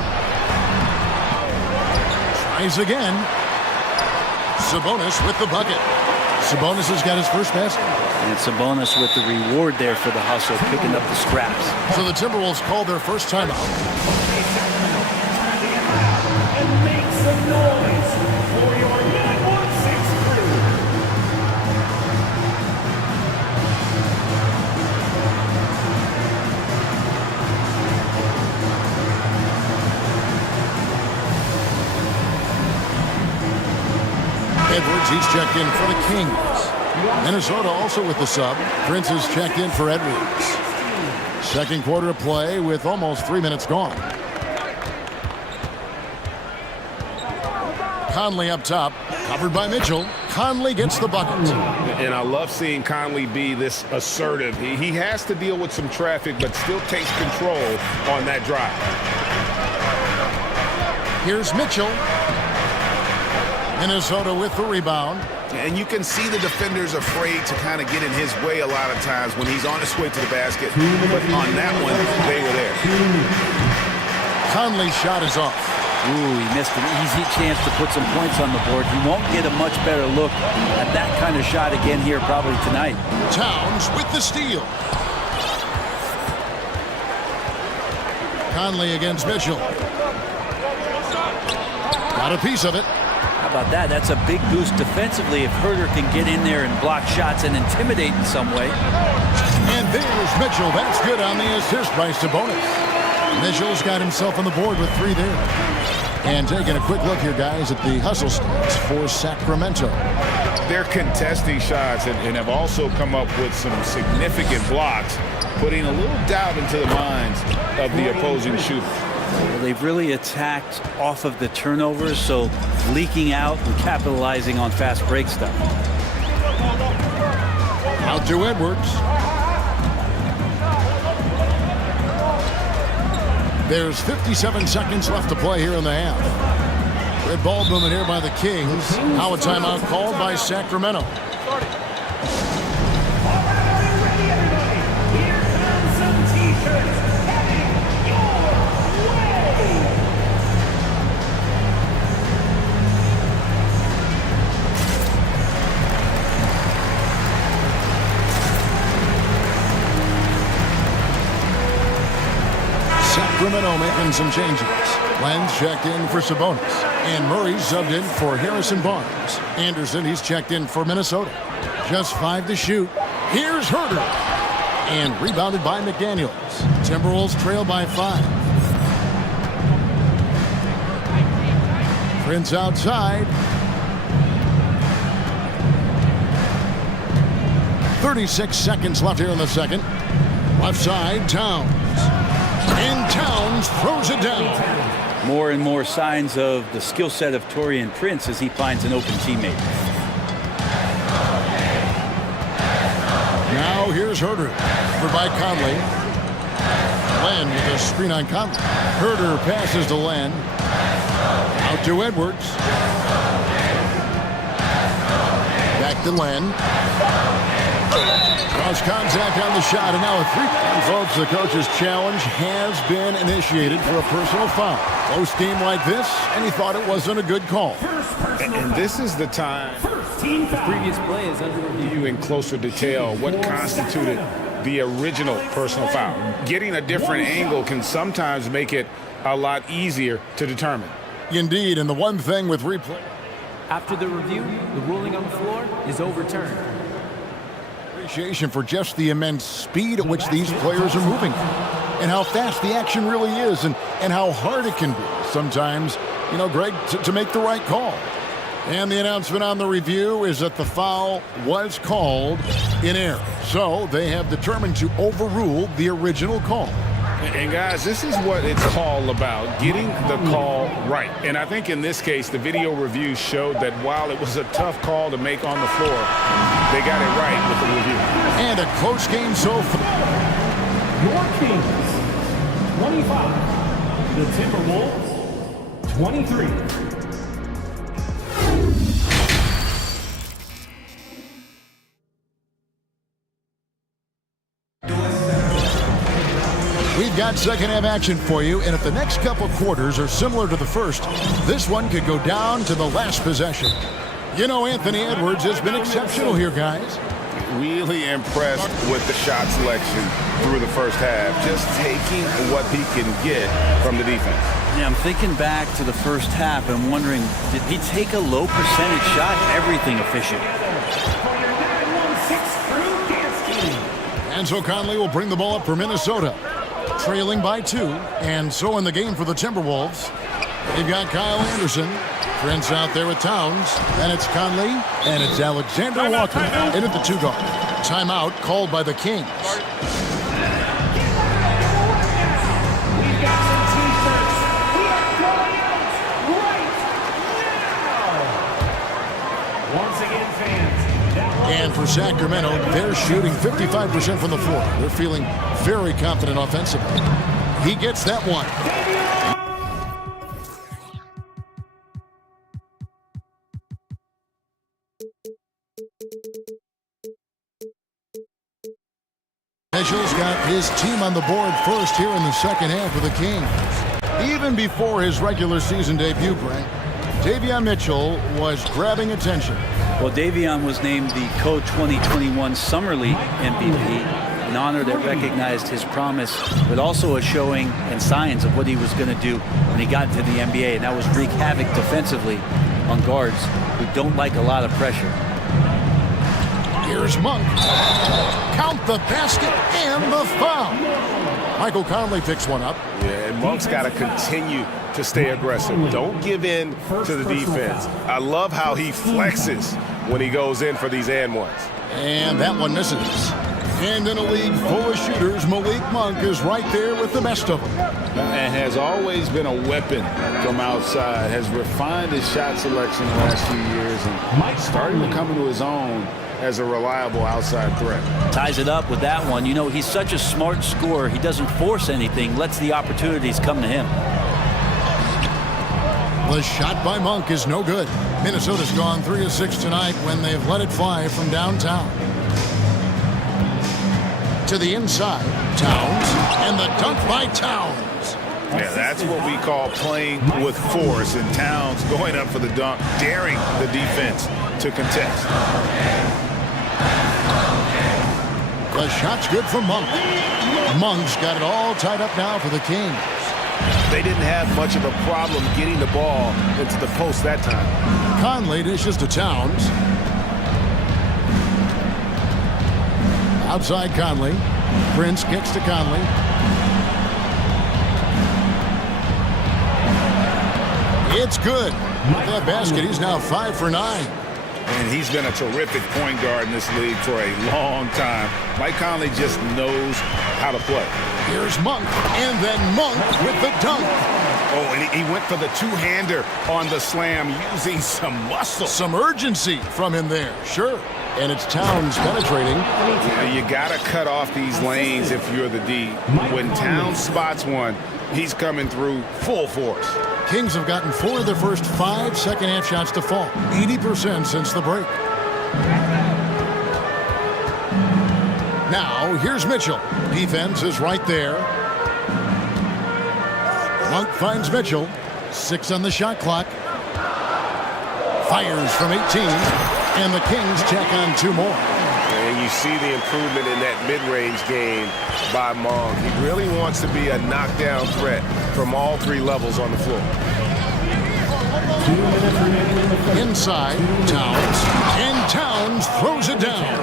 Tries again. Sabonis with the bucket. Sabonis has got his first basket. And Sabonis with the reward there for the hustle, picking up the scraps. So the Timberwolves called their first timeout. And make some noise for your 916 crew. he's checked in for the Kings. Minnesota also with the sub. Prince is checked in for Edwards. Second quarter of play with almost 3 minutes gone. Conley up top, covered by Mitchell. Conley gets the bucket. And I love seeing Conley be this assertive. He has to deal with some traffic, but still takes control on that drive. Here's Mitchell. Minnesota with the rebound. And you can see the defenders afraid to kind of get in his way a lot of times when he's on his way to the basket. But on that one, they were there. Conley's shot is off. Ooh, he missed an easy chance to put some points on the board. He won't get a much better look at that kind of shot again here probably tonight. Towns with the steal. Conley against Mitchell. Got a piece of it. How about that? That's a big boost defensively if Herter can get in there and block shots and intimidate in some way. And there's Mitchell. That's good on the assist by Sabonis. Mitchell's got himself on the board with 3 there. And taking a quick look here, guys, at the hustle stats for Sacramento. They're contesting shots and have also come up with some significant blocks, putting a little doubt into the minds of the opposing shooter. Well, they've really attacked off of the turnovers, so leaking out and capitalizing on fast break stuff. Out to Edwards. There's 57 seconds left to play here in the half. Red ball movement here by the Kings. Now a timeout called by Sacramento. Sacramento making some changes. Len's checked in for Sabonis. And Murray's subbed in for Harrison Barnes. Anderson, he's checked in for Minnesota. Just 5 to shoot. Here's Herter. And rebounded by McDaniels. Timberwolves trail by 5. Prince outside. 36 seconds left here in the second. Left side, Towns. And Towns throws it down. More and more signs of the skill set of Taurean Prince as he finds an open teammate. Now here's Herter. Over by Conley. Len with a screen on Conley. Herter passes to Len. Out to Edwards. Back to Len. Cross contact on the shot, and now a 3. And folks, the coach's challenge has been initiated for a personal foul. Close game like this, and he thought it wasn't a good call. And this is the time The previous play is under review. in closer detail what constituted the original personal foul. Getting a different angle can sometimes make it a lot easier to determine. Indeed, and the one thing with replay. After the review, the ruling on the floor is overturned. Appreciation for just the immense speed at which these players are moving and how fast the action really is and how hard it can be sometimes, you know, Greg, to make the right call. And the announcement on the review is that the foul was called in error. So they have determined to overrule the original call. And guys, this is what it's all about, getting the call right. And I think in this case, the video review showed that while it was a tough call to make on the floor, they got it right with the review. And a close game so far. Your Kings, 25. The Timberwolves, 23. We've got second half action for you, and if the next couple quarters are similar to the first, this one could go down to the last possession. You know, Anthony Edwards has been exceptional here, guys. Really impressed with the shot selection through the first half, just taking what he can get from the defense. Yeah, I'm thinking back to the first half and wondering, did he take a low percentage shot? Everything efficient. And so Conley will bring the ball up for Minnesota, trailing by 2. And so in the game for the Timberwolves, they've got Kyle Anderson, Prince out there with Towns. And it's Conley. And it's Alexander Walker in at the 2-guard. Timeout called by the Kings. And for Sacramento, they're shooting 55% from the floor. They're feeling very confident offensively. He gets that one. Mitchell's got his team on the board first here in the second half of the Kings. Even before his regular season debut, Brent, Davion Mitchell was grabbing attention. Well, Davion was named the Co-2021 Summer League MVP, an honor that recognized his promise, but also a showing and signs of what he was going to do when he got to the NBA, and that was wreak havoc defensively on guards who don't like a lot of pressure. Here's Monk. Count the basket and the foul. Michael Conley picks one up. Yeah, and Monk's got to continue to stay aggressive. Don't give in to the defense. I love how he flexes when he goes in for these and ones. And that one misses. And in a league full of shooters, Malik Monk is right there with the best of them. And has always been a weapon from outside, has refined his shot selection the last few years, and starting to come into his own as a reliable outside threat. Ties it up with that one. You know, he's such a smart scorer. He doesn't force anything, lets the opportunities come to him. The shot by Monk is no good. Minnesota's gone 3 of 6 tonight when they've let it fly from downtown. To the inside, Towns, and the dunk by Towns. Yeah, that's what we call playing with force, and Towns going up for the dunk, daring the defense to contest. The shot's good from Monk. Monk's got it all tied up now for the Kings. They didn't have much of a problem getting the ball into the post that time. Conley dishes to Towns. Outside Conley. Prince kicks to Conley. It's good. With that basket, he's now 5 for 9. And he's been a terrific point guard in this league for a long time. Mike Conley just knows how to play. Here's Monk, and then Monk with the dunk. Oh, and he went for the two-hander on the slam, using some muscle. Some urgency from him there, sure. And it's Towns penetrating. You got to cut off these lanes if you're the D. When Towns spots one, he's coming through full force. Kings have gotten 4 of their first 5 second-half shots to fall. 80% since the break. Now, here's Mitchell. Defense is right there. Monk finds Mitchell. 6 on the shot clock. Fires from 18. And the Kings check on 2 more. And you see the improvement in that mid-range game by Monk. He really wants to be a knockdown threat from all 3 levels on the floor. Inside, Towns. And Towns throws it down.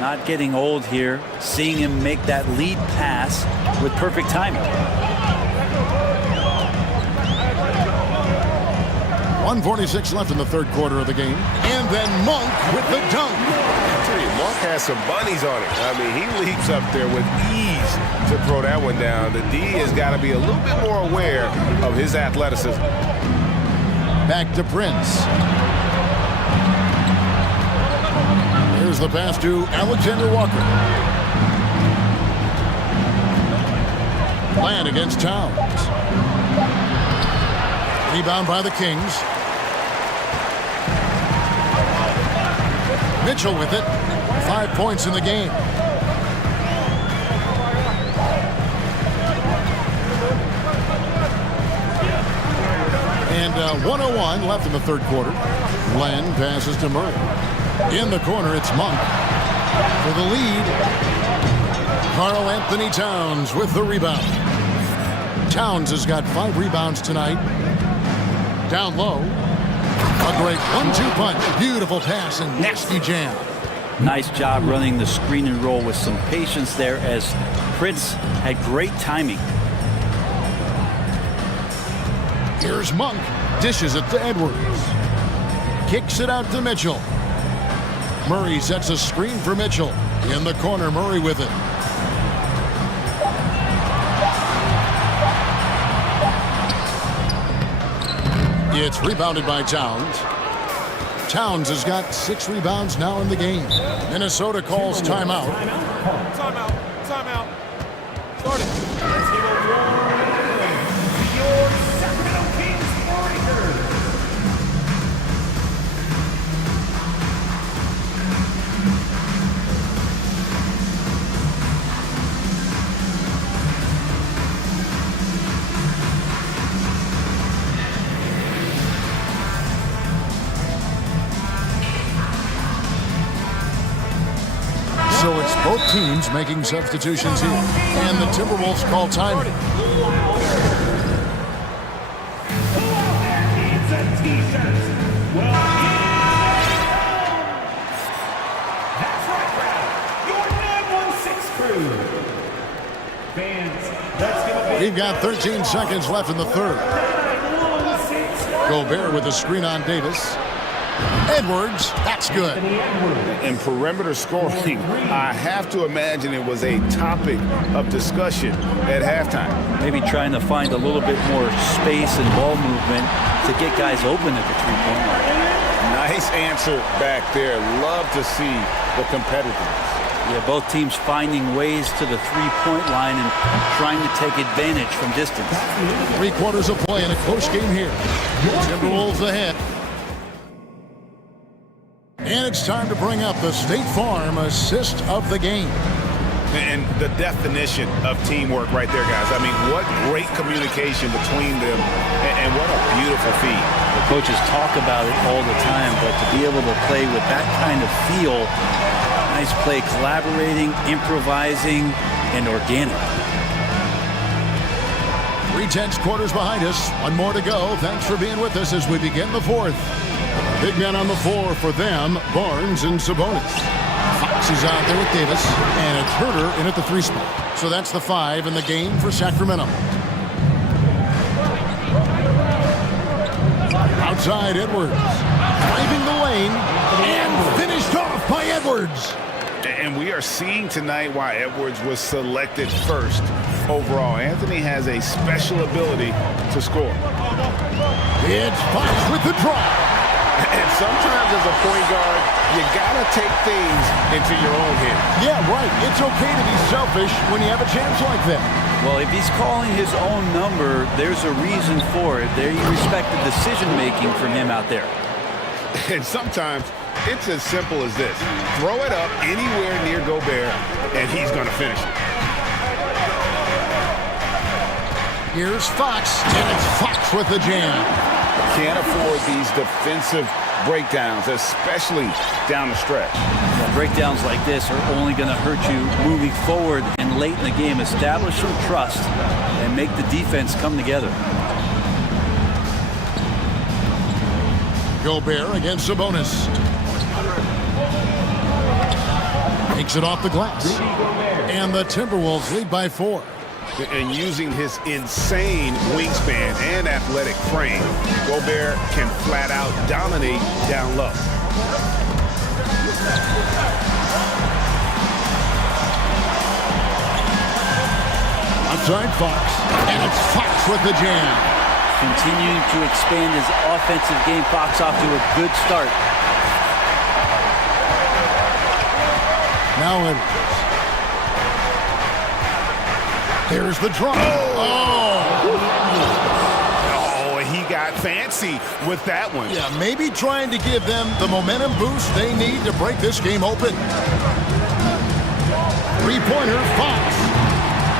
Not getting old here. Seeing him make that lead pass with perfect timing. 1:46 left in the third quarter of the game. And then Monk with the dunk. I tell you, Monk has some bunnies on it. I mean, he leaps up there with ease to throw that one down. The D has got to be a little bit more aware of his athleticism. Back to Prince. Here's the pass to Alexander Walker. Plan against Towns. Rebound by the Kings. Mitchell with it. 5 points in the game. And 1:01 left in the third quarter. Len passes to Murray. In the corner, it's Monk. For the lead, Karl Anthony Towns with the rebound. Towns has got 5 rebounds tonight. Down low. A great 1-2 punch. Beautiful pass and nasty jam. Nice job running the screen and roll with some patience there as Prince had great timing. Here's Monk. Dishes it to Edwards. Kicks it out to Mitchell. Murray sets a screen for Mitchell. In the corner, Murray with it. It's rebounded by Towns. Towns has got 6 rebounds now in the game. Minnesota calls timeout. Timeout. Timeout. Start it. Let's give a warm to your Sacramento Kings Warriors. So it's both teams making substitutions here. And the Timberwolves call time. Who out there needs a t-shirt? Well, that's right, Brad. Your 916 crew. Fans, let's give a big We've got 13 seconds left in the third. 916. Gobert with a screen on Davis. Edwards, that's good. In perimeter scoring, I have to imagine it was a topic of discussion at halftime. Maybe trying to find a little bit more space and ball movement to get guys open at the three-point line. Nice answer back there. Love to see the competitiveness. Yeah, both teams finding ways to the three-point line and trying to take advantage from distance. 3 quarters of play in a close game here. Timberwolves ahead. And it's time to bring up the State Farm assist of the game. And the definition of teamwork right there, guys. I mean, what great communication between them, and what a beautiful feed. The coaches talk about it all the time, but to be able to play with that kind of feel, nice play, collaborating, improvising, and organic. 3/10 quarters behind us. 1 more to go. Thanks for being with us as we begin the fourth. Big men on the floor for them, Barnes and Sabonis. Fox is out there with Davis, and it's Herter in at the 3 spot. So that's the 5 in the game for Sacramento. Outside Edwards, driving the lane, and finished off by Edwards. And we are seeing tonight why Edwards was selected first overall. Anthony has a special ability to score. It's Fox with the draw. And sometimes as a point guard, you gotta take things into your own hand. Yeah, right. It's okay to be selfish when you have a chance like that. Well, if he's calling his own number, there's a reason for it. There you respect the decision-making from him out there. And sometimes it's as simple as this. Throw it up anywhere near Gobert, and he's going to finish it. Here's Fox, and it's Fox with the jam. Can't afford these defensive breakdowns, especially down the stretch. Yeah, breakdowns like this are only going to hurt you moving forward and late in the game. Establish some trust and make the defense come together. Gobert against Sabonis. Takes it off the glass. And the Timberwolves lead by 4. And using his insane wingspan and athletic frame, Gobert can flat out dominate down low. Outside Fox, and it's Fox with the jam. Continuing to expand his offensive game. Fox off to a good start. Now Edwards. There's the draw. Oh, he got fancy with that one. Yeah, maybe trying to give them the momentum boost they need to break this game open. 3-pointer, Fox.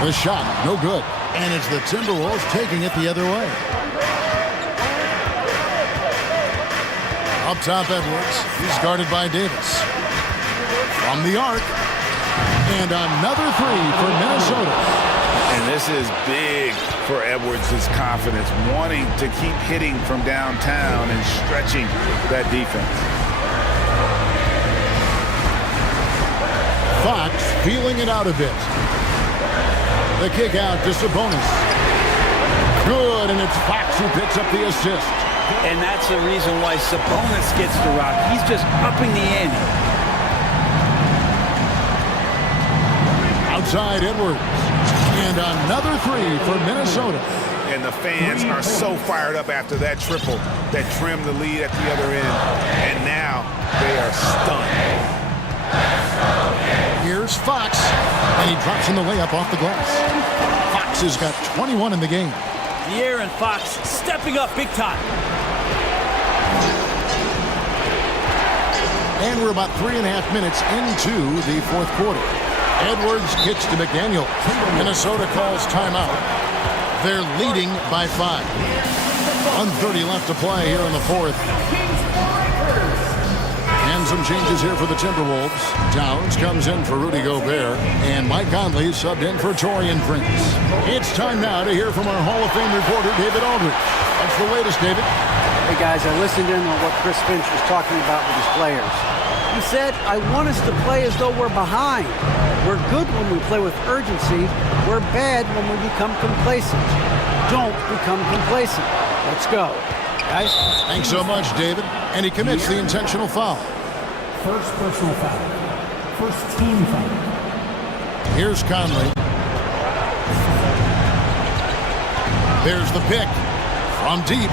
The shot, no good. And it's the Timberwolves taking it the other way. Up top, Edwards. He's guarded by Davis. From the arc. And another 3 for Minnesota. And this is big for Edwards' confidence, wanting to keep hitting from downtown and stretching that defense. Fox feeling it out a bit. The kick out to Sabonis. Good, and it's Fox who picks up the assist. And that's the reason why Sabonis gets the rock. He's just upping the ante. Outside Edwards. And another three for Minnesota. And the fans are so fired up after that triple that trimmed the lead at the other end. And now they are stunned. Here's Fox. And he drops in the layup off the glass. Fox has got 21 in the game. De'Aaron Fox stepping up big time. And we're about 3.5 minutes into the fourth quarter. Edwards kicks to McDaniel. Minnesota calls timeout. They're leading by 5. 1:30 left to play here in the fourth. And some changes here for the Timberwolves. Downs comes in for Rudy Gobert. And Mike Conley subbed in for Torian Prince. It's time now to hear from our Hall of Fame reporter, David Aldridge. What's the latest, David? Hey guys, I listened in on what Chris Finch was talking about with his players. He said, I want us to play as though we're behind. We're good when we play with urgency. We're bad when we become complacent. Don't become complacent. Let's go. Guys? Thanks so much, David. And he commits the intentional foul. First personal foul. First team foul. Here's Conley. There's the pick from deep.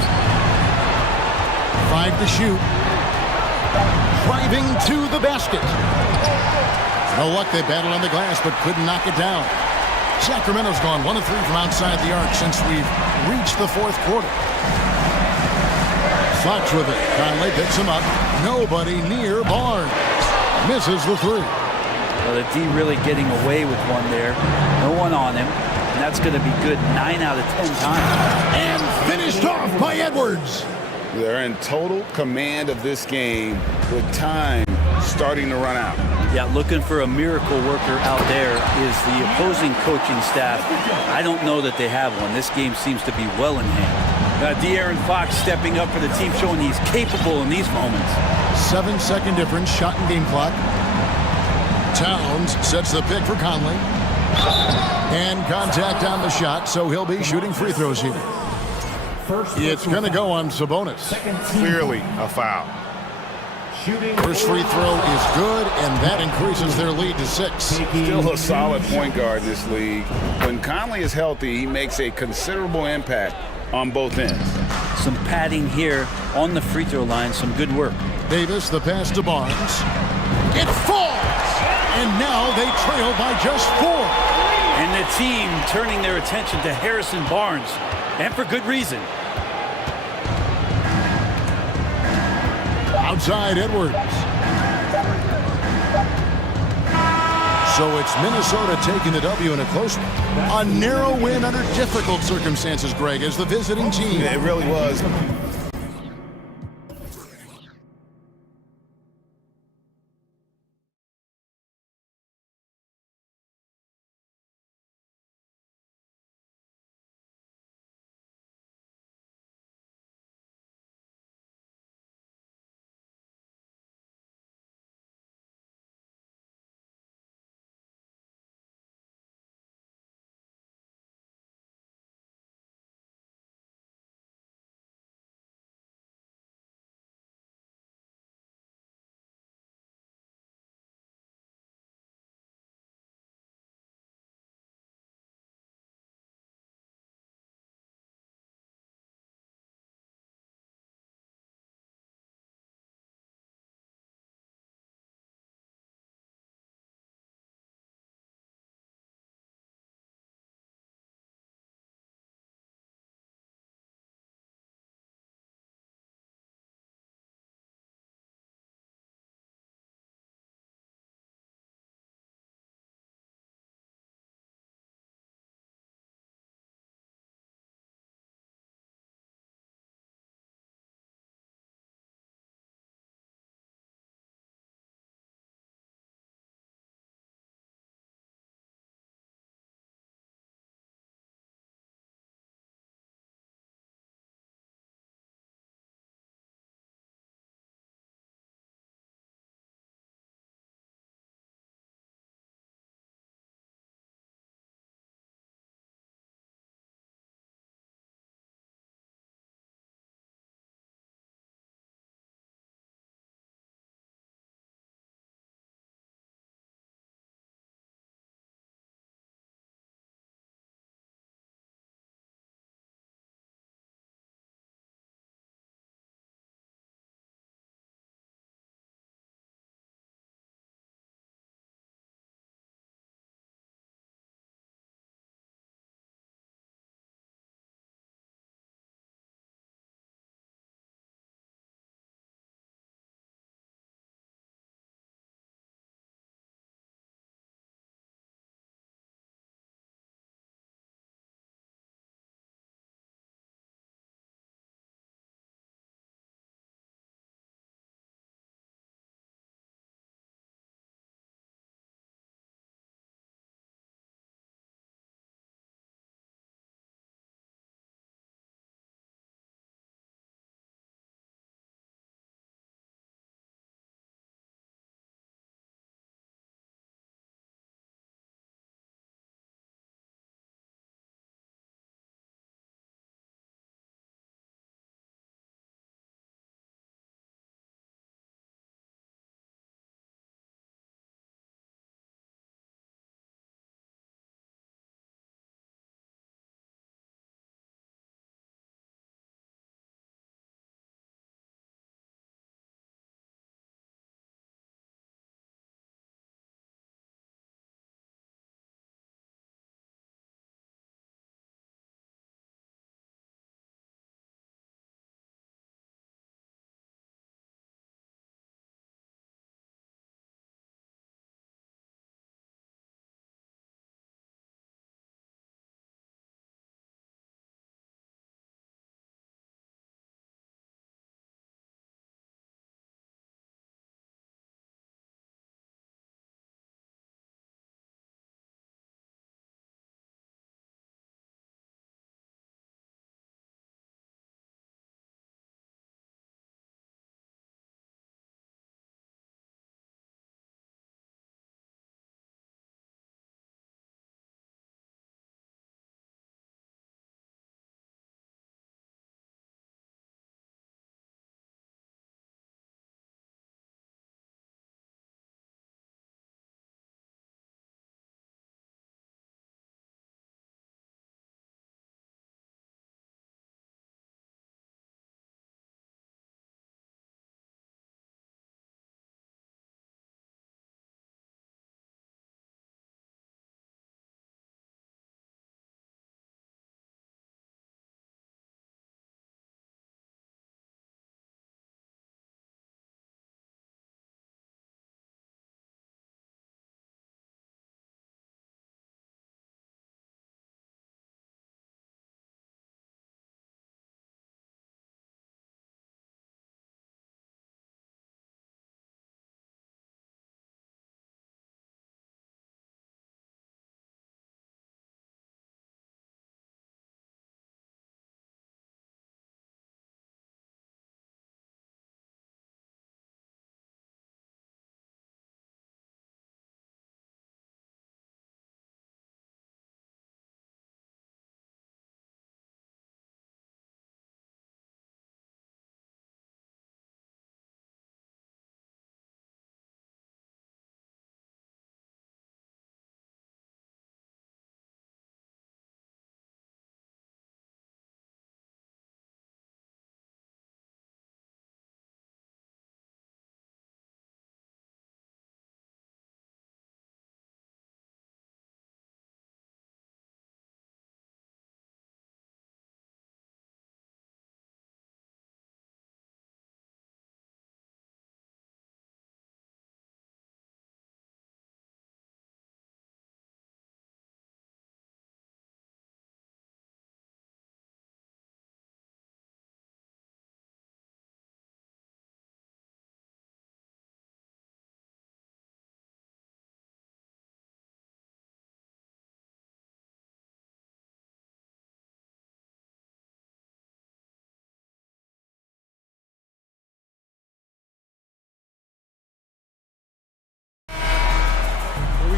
5 to shoot. Driving to the basket. No luck, they battled on the glass, but couldn't knock it down. Sacramento's gone 1 of 3 from outside the arc since we've reached the fourth quarter. Fox with it. Conley picks him up. Nobody near Barnes. Misses the 3. Well, the D really getting away with one there. No one on him. And that's going to be good 9 out of 10 times. And finished off by Edwards. They're in total command of this game with time starting to run out. Yeah, looking for a miracle worker out there is the opposing coaching staff. I don't know that they have one. This game seems to be well in hand. De'Aaron Fox stepping up for the team, showing he's capable in these moments. 7-second difference, shot and game clock. Towns sets the pick for Conley. And contact on the shot, so he'll be shooting free throws here. It's going to go on Sabonis. Clearly a foul. First free throw is good, and that increases their lead to 6. Still a solid point guard in this league. When Conley is healthy, he makes a considerable impact on both ends. Some padding here on the free throw line. Some good work. Davis, the pass to Barnes. It falls! And now they trail by just 4. And the team turning their attention to Harrison Barnes. And for good reason. Outside Edwards. So it's Minnesota taking the W in a close one. A narrow win under difficult circumstances, Greg, as the visiting team. It really was.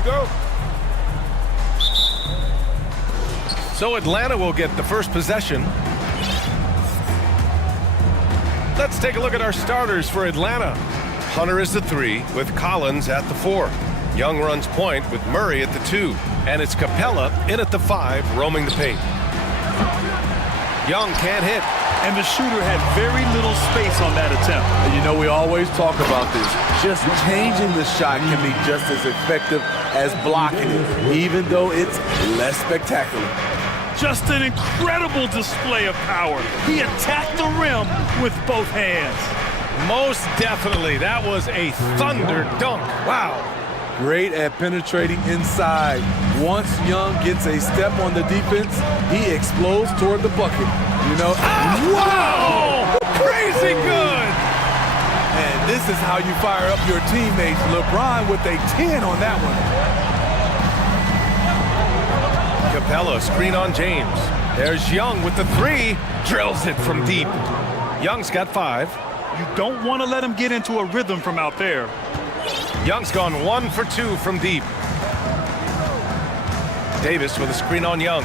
go. So Atlanta will get the first possession. Let's take a look at our starters for Atlanta. Hunter is the 3 with Collins at the 4. Young runs point with Murray at the 2. And it's Capella in at the 5, roaming the paint. Young can't hit. And the shooter had very little space on that attempt. And you know, we always talk about this. Just changing the shot can be just as effective as blocking it, even though it's less spectacular. Just an incredible display of power. He attacked the rim with both hands. Most definitely. That was a thunder dunk. Wow. Great at penetrating inside. Once Young gets a step on the defense, he explodes toward the bucket. You know, wow! Crazy good! And this is how you fire up your teammates. LeBron with a 10 on that one. Capella, screen on James. There's Young with the 3. Drills it from deep. Young's got 5. You don't want to let him get into a rhythm from out there. Young's gone 1 for 2 from deep. Davis with a screen on Young.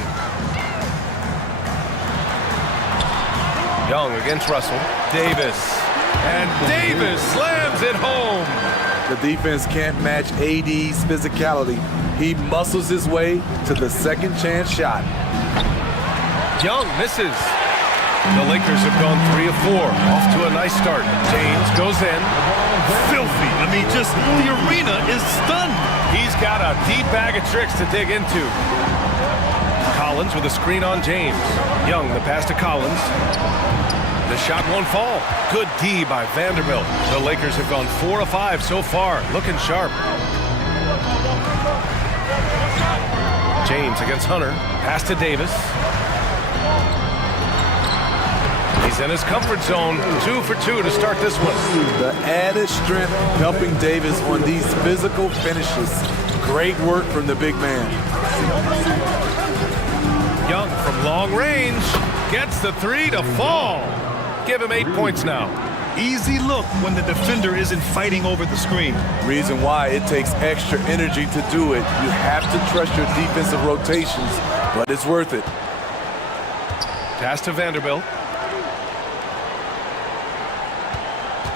Young against Russell. Davis. And Davis slams it home. The defense can't match AD's physicality. He muscles his way to the second chance shot. Young misses. The Lakers have gone 3 of 4. Off to a nice start. James goes in. Filthy. I mean, just the arena is stunned. He's got a deep bag of tricks to dig into. Collins with a screen on James. Young, the pass to Collins. The shot won't fall. Good D by Vanderbilt. The Lakers have gone 4 of 5 so far. Looking sharp. James against Hunter. Pass to Davis. He's in his comfort zone. 2 for 2 to start this one. The added strength helping Davis on these physical finishes. Great work from the big man. Young from long range gets the 3 to fall. Give him 8 points now. Easy look when the defender isn't fighting over the screen. Reason why it takes extra energy to do it. You have to trust your defensive rotations, but it's worth it. Pass to Vanderbilt.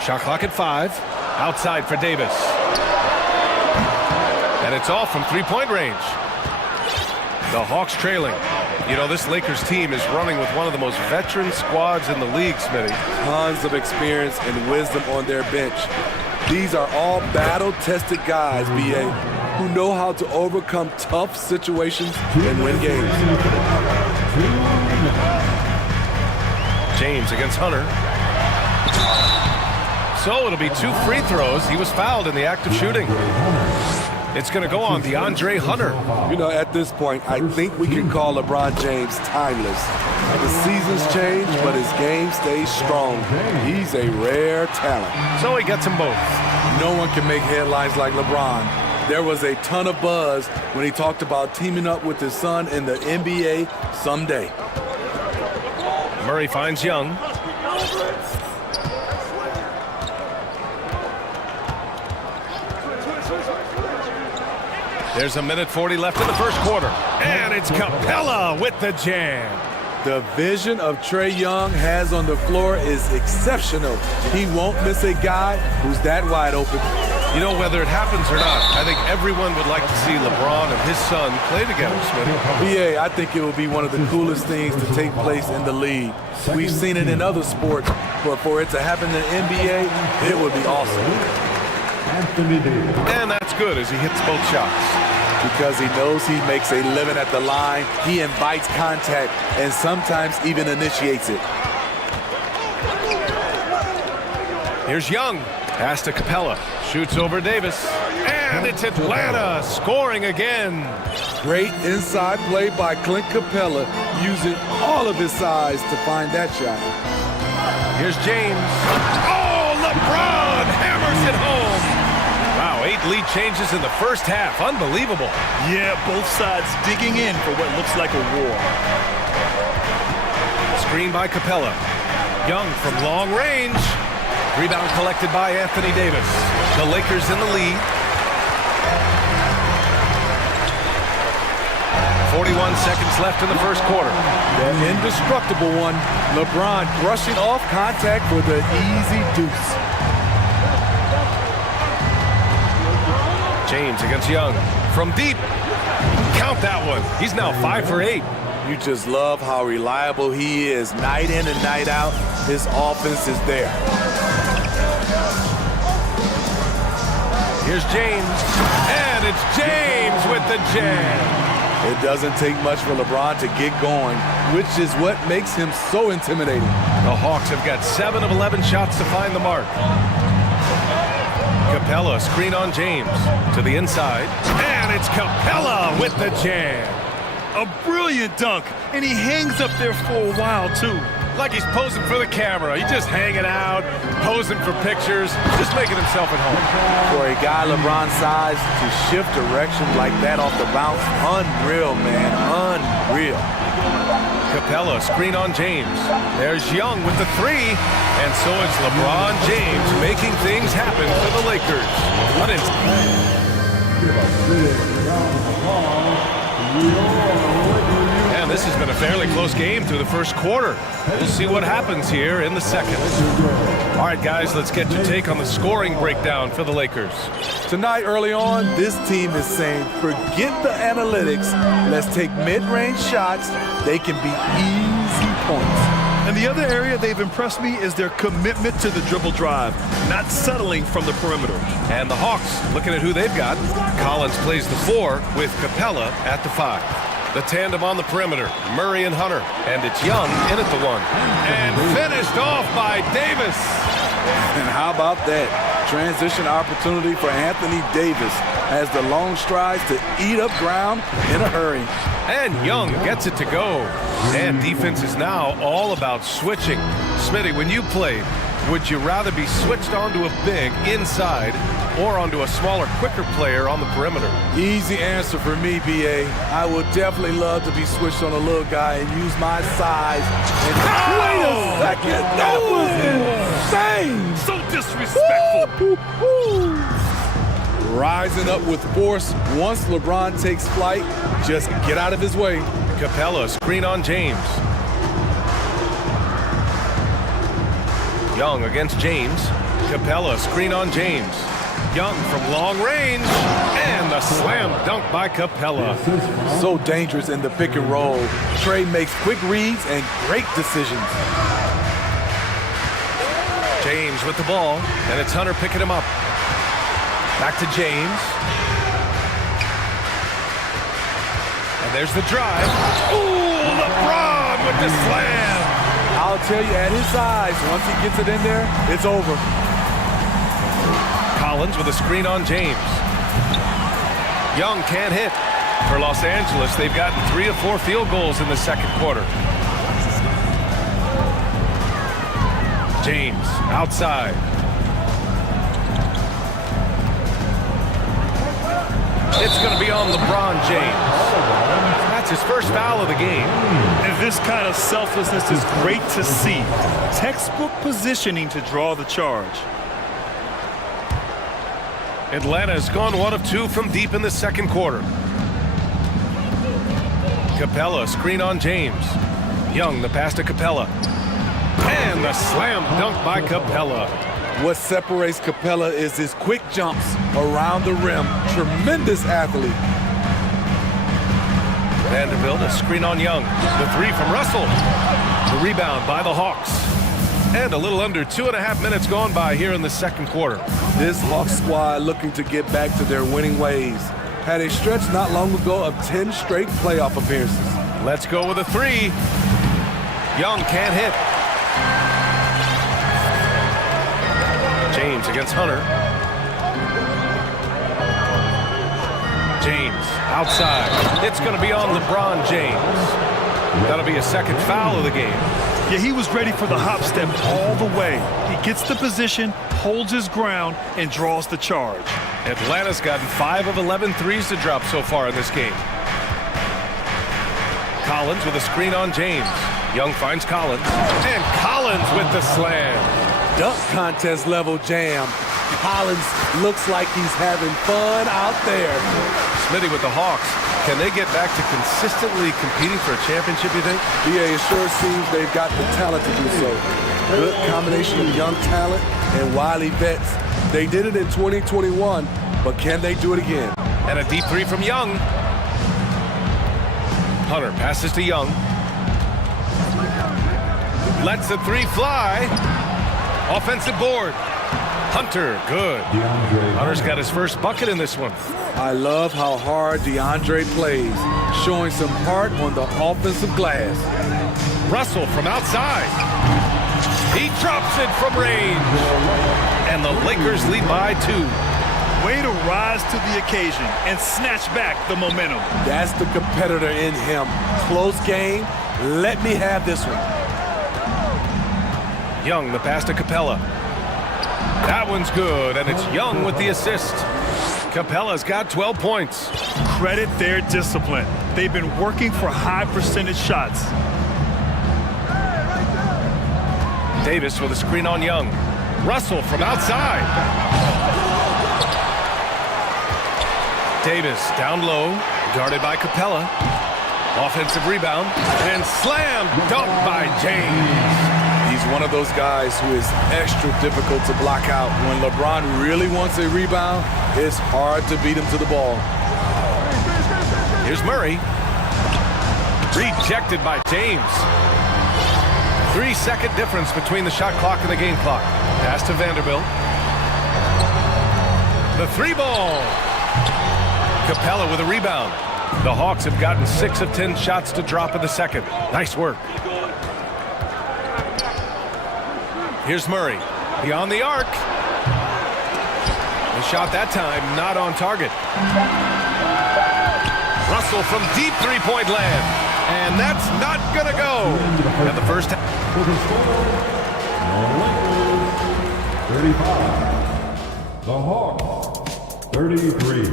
Shot clock at 5. Outside for Davis. And it's off from three-point range. The Hawks trailing. You know, this Lakers team is running with one of the most veteran squads in the league, Smitty. Tons of experience and wisdom on their bench. These are all battle-tested guys, B.A., who know how to overcome tough situations and win games. James against Hunter. So it'll be 2 free throws. He was fouled in the act of shooting. It's going to go on DeAndre Hunter. You know, at this point, I think we can call LeBron James timeless. The seasons change, but his game stays strong. He's a rare talent. So he gets them both. No one can make headlines like LeBron. There was a ton of buzz when he talked about teaming up with his son in the NBA someday. Murray finds Young. There's a minute 40 left in the first quarter. And it's Capella with the jam. The vision of Trae Young has on the floor is exceptional. He won't miss a guy who's that wide open. You know, whether it happens or not, I think everyone would like to see LeBron and his son play together, Smitty. BA, I think it will be one of the coolest things to take place in the league. We've seen it in other sports, but for it to happen in the NBA, it would be awesome. And that's good as he hits both shots. Because he knows he makes a living at the line, he invites contact and sometimes even initiates it. Here's Young. Pass to Capella. Shoots over Davis. And it's Atlanta scoring again. Great inside play by Clint Capella, using all of his size to find that shot. Here's James. Oh, LeBron hammers it home. Wow, 8 lead changes in the first half. Unbelievable. Yeah, both sides digging in for what looks like a war. Screen by Capella. Young from long range. Rebound collected by Anthony Davis. The Lakers in the lead. 41 seconds left in the first quarter. That indestructible one. LeBron brushing off contact for the easy deuce. James against Young. From deep. Count that one. He's now 5 for 8. You just love how reliable he is. Night in and night out, his offense is there. Here's James. And it's James with the jam. It doesn't take much for LeBron to get going, which is what makes him so intimidating. The Hawks have got 7 of 11 shots to find the mark. Capella, screen on James. To the inside. And it's Capella with the jam. A brilliant dunk, and he hangs up there for a while, too. Like he's posing for the camera. He's just hanging out, posing for pictures, just making himself at home. For a guy LeBron's size to shift direction like that off the bounce, unreal, man, unreal. Capella, screen on James. There's Young with the 3. And so it's LeBron James making things happen for the Lakers. And this has been a fairly close game through the first quarter. We'll see what happens here in the second. All right, guys, let's get your take on the scoring breakdown for the Lakers. Tonight, early on, this team is saying, forget the analytics. Let's take mid-range shots. They can be easy points. And the other area they've impressed me is their commitment to the dribble drive, not settling from the perimeter. And the Hawks, looking at who they've got. Collins plays the 4 with Capella at the 5. The tandem on the perimeter, Murray and Hunter. And it's Young in at the 1. And finished off by Davis. And how about that? Transition opportunity for Anthony Davis as the long strides to eat up ground in a hurry. And Young gets it to go. And defense is now all about switching. Smitty, when you played, would you rather be switched onto a big inside or onto a smaller, quicker player on the perimeter? Easy answer for me, B.A. I would definitely love to be switched on a little guy and use my size. And wait a second, that was insane! So disrespectful. Rising up with force. Once LeBron takes flight, just get out of his way. Capella, screen on James. Young against James. Capella, screen on James. Young from long range. And the slam dunk by Capella. So dangerous in the pick and roll. Trey makes quick reads and great decisions. James with the ball. And it's Hunter picking him up. Back to James. And there's the drive. Ooh, LeBron with the slam. I'll tell you, at his size, once he gets it in there, it's over. Collins with a screen on James. Young can't hit. For Los Angeles, they've gotten 3 of 4 field goals in the second quarter. James outside. It's going to be on LeBron James. That's his first foul of the game. And this kind of selflessness is great to see. Textbook positioning to draw the charge. Atlanta has gone 1 of 2 from deep in the second quarter. Capella, screen on James. Young, the pass to Capella. And the slam dunk by Capella. What separates Capella is his quick jumps around the rim. Tremendous athlete. Vanderbilt, a screen on Young. The 3 from Russell. The rebound by the Hawks. And a little under 2.5 minutes gone by here in the second quarter. This Hawks squad looking to get back to their winning ways. Had a stretch not long ago of 10 straight playoff appearances. Let's go with a 3. Young can't hit. James against Hunter. James outside. It's going to be on LeBron James. That'll be a second foul of the game. Yeah, he was ready for the hop step all the way. He gets the position, holds his ground, and draws the charge. Atlanta's gotten 5 of 11 threes to drop so far in this game. Collins with a screen on James. Young finds Collins. And Collins with the slam. Dunk contest level jam. Collins looks like he's having fun out there. Smitty with the Hawks. Can they get back to consistently competing for a championship, you think? Yeah, it sure seems they've got the talent to do so. Good combination of young talent and wily vets. They did it in 2021, but can they do it again? And a deep three from Young. Hunter passes to Young. Lets the three fly. Offensive board. Hunter, good. Hunter's got his first bucket in this one. I love how hard DeAndre plays, showing some heart on the offensive glass. Russell from outside. He drops it from range. And the Lakers lead by 2. Way to rise to the occasion and snatch back the momentum. That's the competitor in him. Close game. Let me have this one. Young, the pass to Capella. That one's good, and it's Young with the assist. Capella's got 12 points. Credit their discipline. They've been working for high percentage shots. Davis with a screen on Young. Russell from outside. Davis down low, guarded by Capella. Offensive rebound, and slam dunk by James. He's one of those guys who is extra difficult to block out. When LeBron really wants a rebound, it's hard to beat him to the ball. Here's Murray. Rejected by James. 3-second difference between the shot clock and the game clock. Pass to Vanderbilt. The three ball. Capella with a rebound. The Hawks have gotten 6 of 10 shots to drop in the second. Nice work. Here's Murray. Beyond the arc. The shot that time not on target. Russell from deep three-point land. And that's not gonna go. And the first half. 35. The Hawks, 33.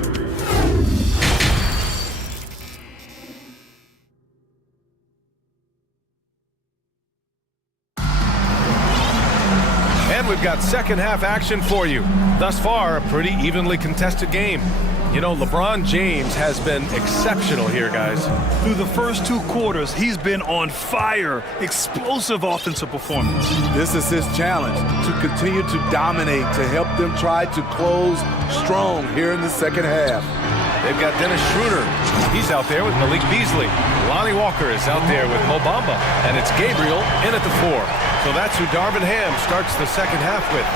And we've got second half action for you. Thus far, a pretty evenly contested game. You know, LeBron James has been exceptional here, guys. Through the first 2 quarters, he's been on fire. Explosive offensive performance. This is his challenge, to continue to dominate, to help them try to close strong here in the second half. They've got Dennis Schroeder. He's out there with Malik Beasley. Lonnie Walker is out there with Mo Bamba. And it's Gabriel in at the 4. So that's who Darvin Ham starts the second half with.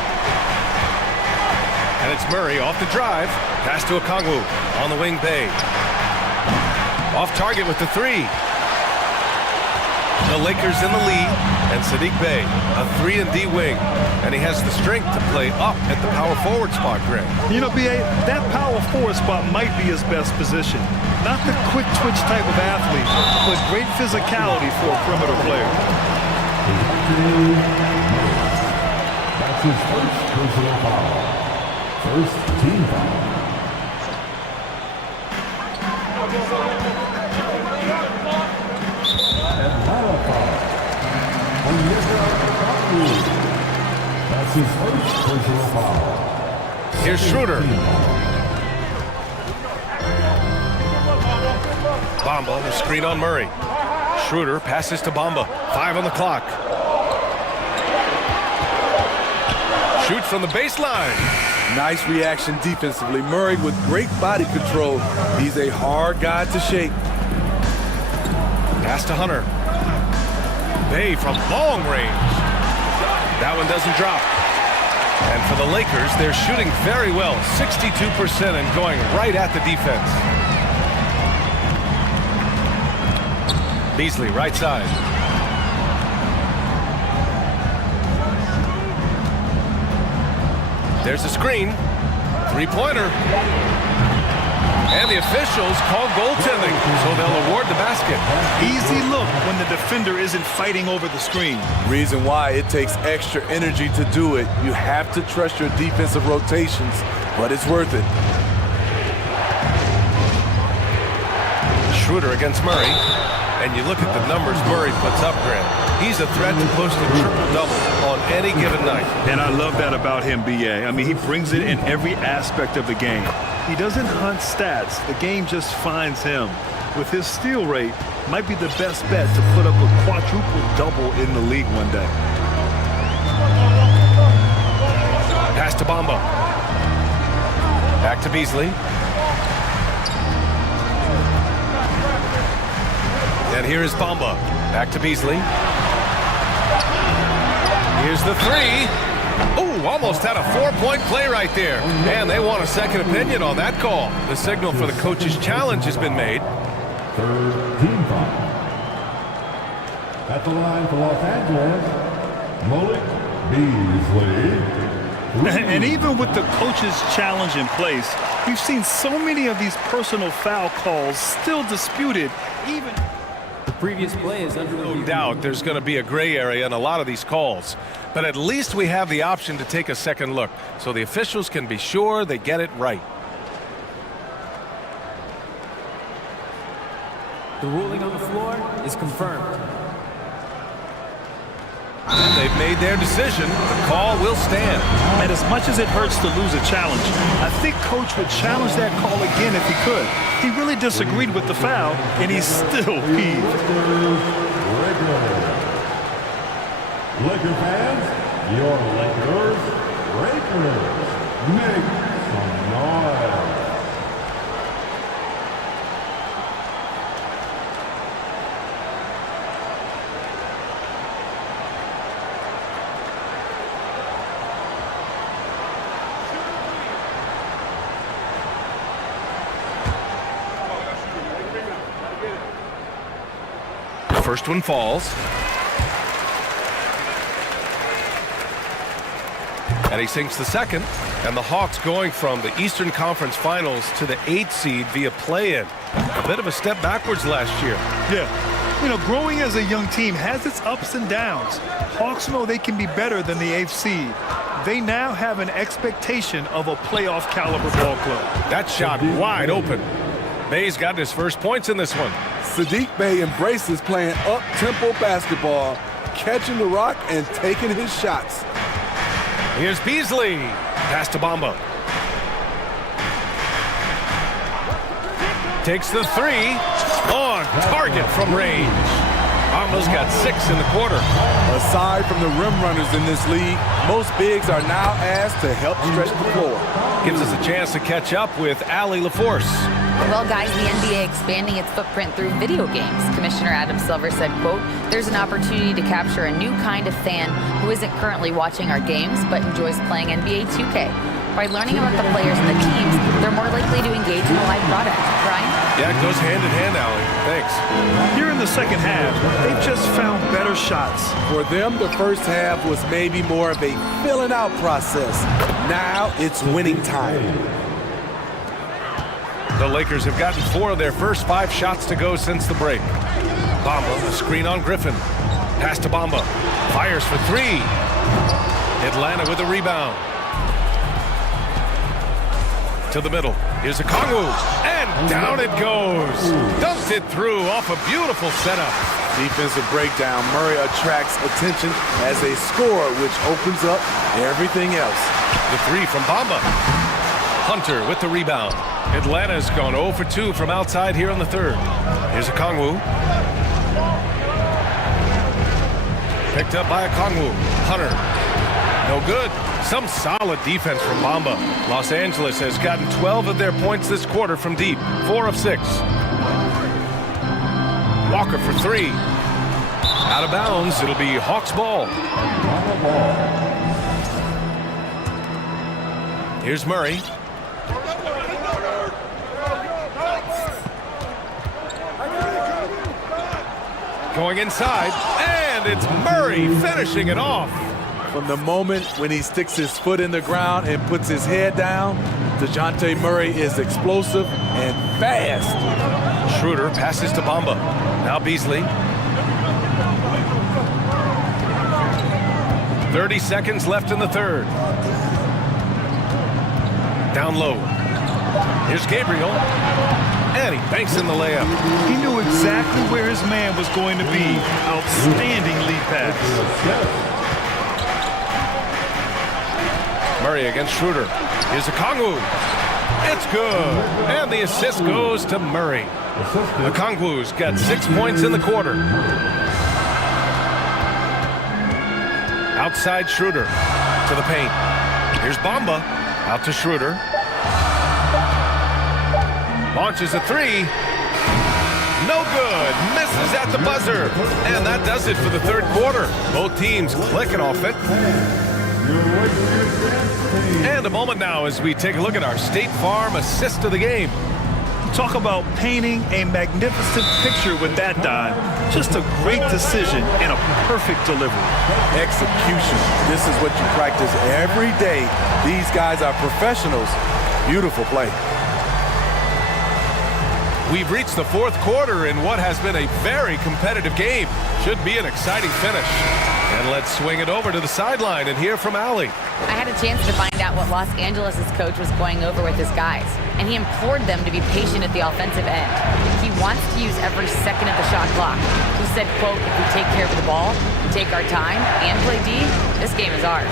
And it's Murray off the drive. Pass to Okongwu on the wing Bay. Off target with the 3. The Lakers in the lead, and Sadiq Bey, a 3-and-D wing. And he has the strength to play up at the power forward spot, Greg. You know, B.A., that power forward spot might be his best position. Not the quick twitch type of athlete, but great physicality for a perimeter player. That's his first personal foul. First team foul. Atlanta foul. That's his first personal foul. Here's Schroeder. Bamba, the screen on Murray. Schroeder passes to Bamba. 5 on the clock. Shoots from the baseline. Nice reaction defensively. Murray with great body control. He's a hard guy to shake. Pass to Hunter. Bay from long range. That one doesn't drop. And for the Lakers, they're shooting very well. 62% and going right at the defense. Beasley, right side. There's a screen. Three-pointer. And the officials call goaltending, so they'll award the basket. Easy look when the defender isn't fighting over the screen. Reason why it takes extra energy to do it. You have to trust your defensive rotations, but it's worth it. Schroeder against Murray. And you look at the numbers Murray puts up, Grant. He's a threat to post a triple-double on any given night. And I love that about him, B.A. I mean, he brings it in every aspect of the game. He doesn't hunt stats. The game just finds him. With his steal rate, might be the best bet to put up a quadruple-double in the league one day. Pass to Bamba. Back to Beasley. And here is Bamba. Back to Beasley. Here's the three. Ooh, almost had a four-point play right there. And they want a second opinion on that call. The signal for the coach's challenge has been made. Third team foul. At the line for Los Angeles, Malik Beasley. And even with the coach's challenge in place, we've seen so many of these personal foul calls still disputed, even... The previous play is under review. No doubt there's going to be a gray area in a lot of these calls. But at least we have the option to take a second look, so the officials can be sure they get it right. The ruling on the floor is confirmed. They've made their decision. The call will stand. And as much as it hurts to lose a challenge, I think Coach would challenge that call again if he could. He really disagreed with the foul, and he's still peeved. Laker fans, your Lakers, make some noise. First one falls. And he sinks the second. And the Hawks going from the Eastern Conference Finals to the 8th seed via play-in. A bit of a step backwards last year. Yeah. You know, growing as a young team has its ups and downs. Hawks know they can be better than the 8th seed. They now have an expectation of a playoff caliber ball club. That shot wide open. Bay's got his first points in this one. Sadiq Bey embraces playing up-tempo basketball, catching the rock and taking his shots. Here's Beasley. Pass to Bamba. Takes the three. On target from range. Bamba's got 6 in the quarter. Aside from the rim runners in this league, most bigs are now asked to help stretch the floor. Gives us a chance to catch up with Allie LaForce. Well, guys, the NBA expanding its footprint through video games. Commissioner Adam Silver said, quote, "There's an opportunity to capture a new kind of fan who isn't currently watching our games but enjoys playing NBA 2K. By learning about the players and the teams, they're more likely to engage in a live product." Brian? Yeah, it goes hand in hand, Allie. Thanks. Here in the second half, they've just found better shots. For them, the first half was maybe more of a filling out process. Now it's winning time. The Lakers have gotten 4 of their first 5 shots to go since the break. Bamba, a screen on Griffin. Pass to Bamba. Fires for 3. Atlanta with a rebound. To the middle. Here's a Kongwu. And down it goes. Dumped it through off a beautiful setup. Defensive breakdown. Murray attracts attention as a scorer, which opens up everything else. The 3 from Bamba. Hunter with the rebound. Atlanta's gone 0 for 2 from outside here in the third. Here's a Kongwu. Picked up by a Kongwu. Hunter. No good. Some solid defense from Bamba. Los Angeles has gotten 12 of their points this quarter from deep. 4 of 6. Walker for 3. Out of bounds. It'll be Hawks ball. Here's Murray. Going inside, and it's Murray finishing it off. From the moment when he sticks his foot in the ground and puts his head down, DeJounte Murray is explosive and fast. Schroeder passes to Bamba. Now Beasley. 30 seconds left in the third. Down low. Here's Gabriel. And he banks in the layup. He knew exactly where his man was going to be. Outstanding lead pass. Murray against Schroeder. Here's Okongwu. It's good. And the assist goes to Murray. Okongwu's got 6 points in the quarter. Outside Schroeder to the paint. Here's Bamba. Out to Schroeder. Launches a three. No good. Misses at the buzzer. And that does it for the third quarter. Both teams clicking off it. And a moment now as we take a look at our State Farm assist of the game. Talk about painting a magnificent picture with that dime. Just a great decision and a perfect delivery. Execution. This is what you practice every day. These guys are professionals. Beautiful play. We've reached the fourth quarter in what has been a very competitive game. Should be an exciting finish. And let's swing it over to the sideline and hear from Allie. I had a chance to find out what Los Angeles' coach was going over with his guys, and he implored them to be patient at the offensive end. He wants to use every second of the shot clock. He said, quote, if we take care of the ball, take our time, and play D, this game is ours.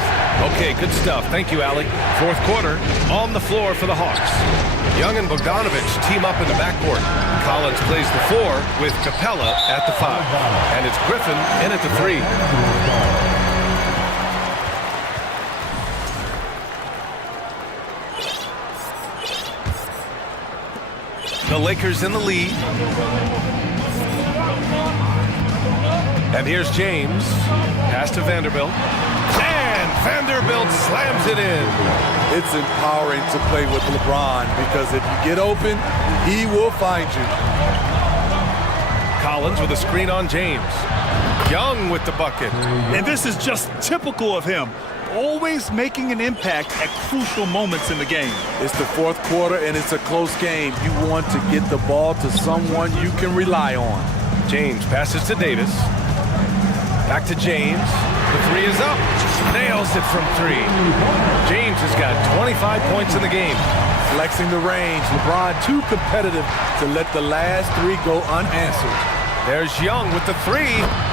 Okay, good stuff. Thank you, Allie. Fourth quarter, on the floor for the Hawks. Young and Bogdanovich team up in the backcourt. Collins plays the 4 with Capella at the 5. And it's Griffin in at the 3. The Lakers in the lead. And here's James. Pass to Vanderbilt. And Vanderbilt slams it in. It's empowering to play with LeBron because if you get open, he will find you. Collins with a screen on James. Young with the bucket. And this is just typical of him. Always making an impact at crucial moments in the game. It's the fourth quarter and it's a close game. You want to get the ball to someone you can rely on. James passes to Davis. Back to James. The 3 is up. Nails it from 3. James has got 25 points in the game. Flexing the range. LeBron too competitive to let the last 3 go unanswered. There's Young with the 3,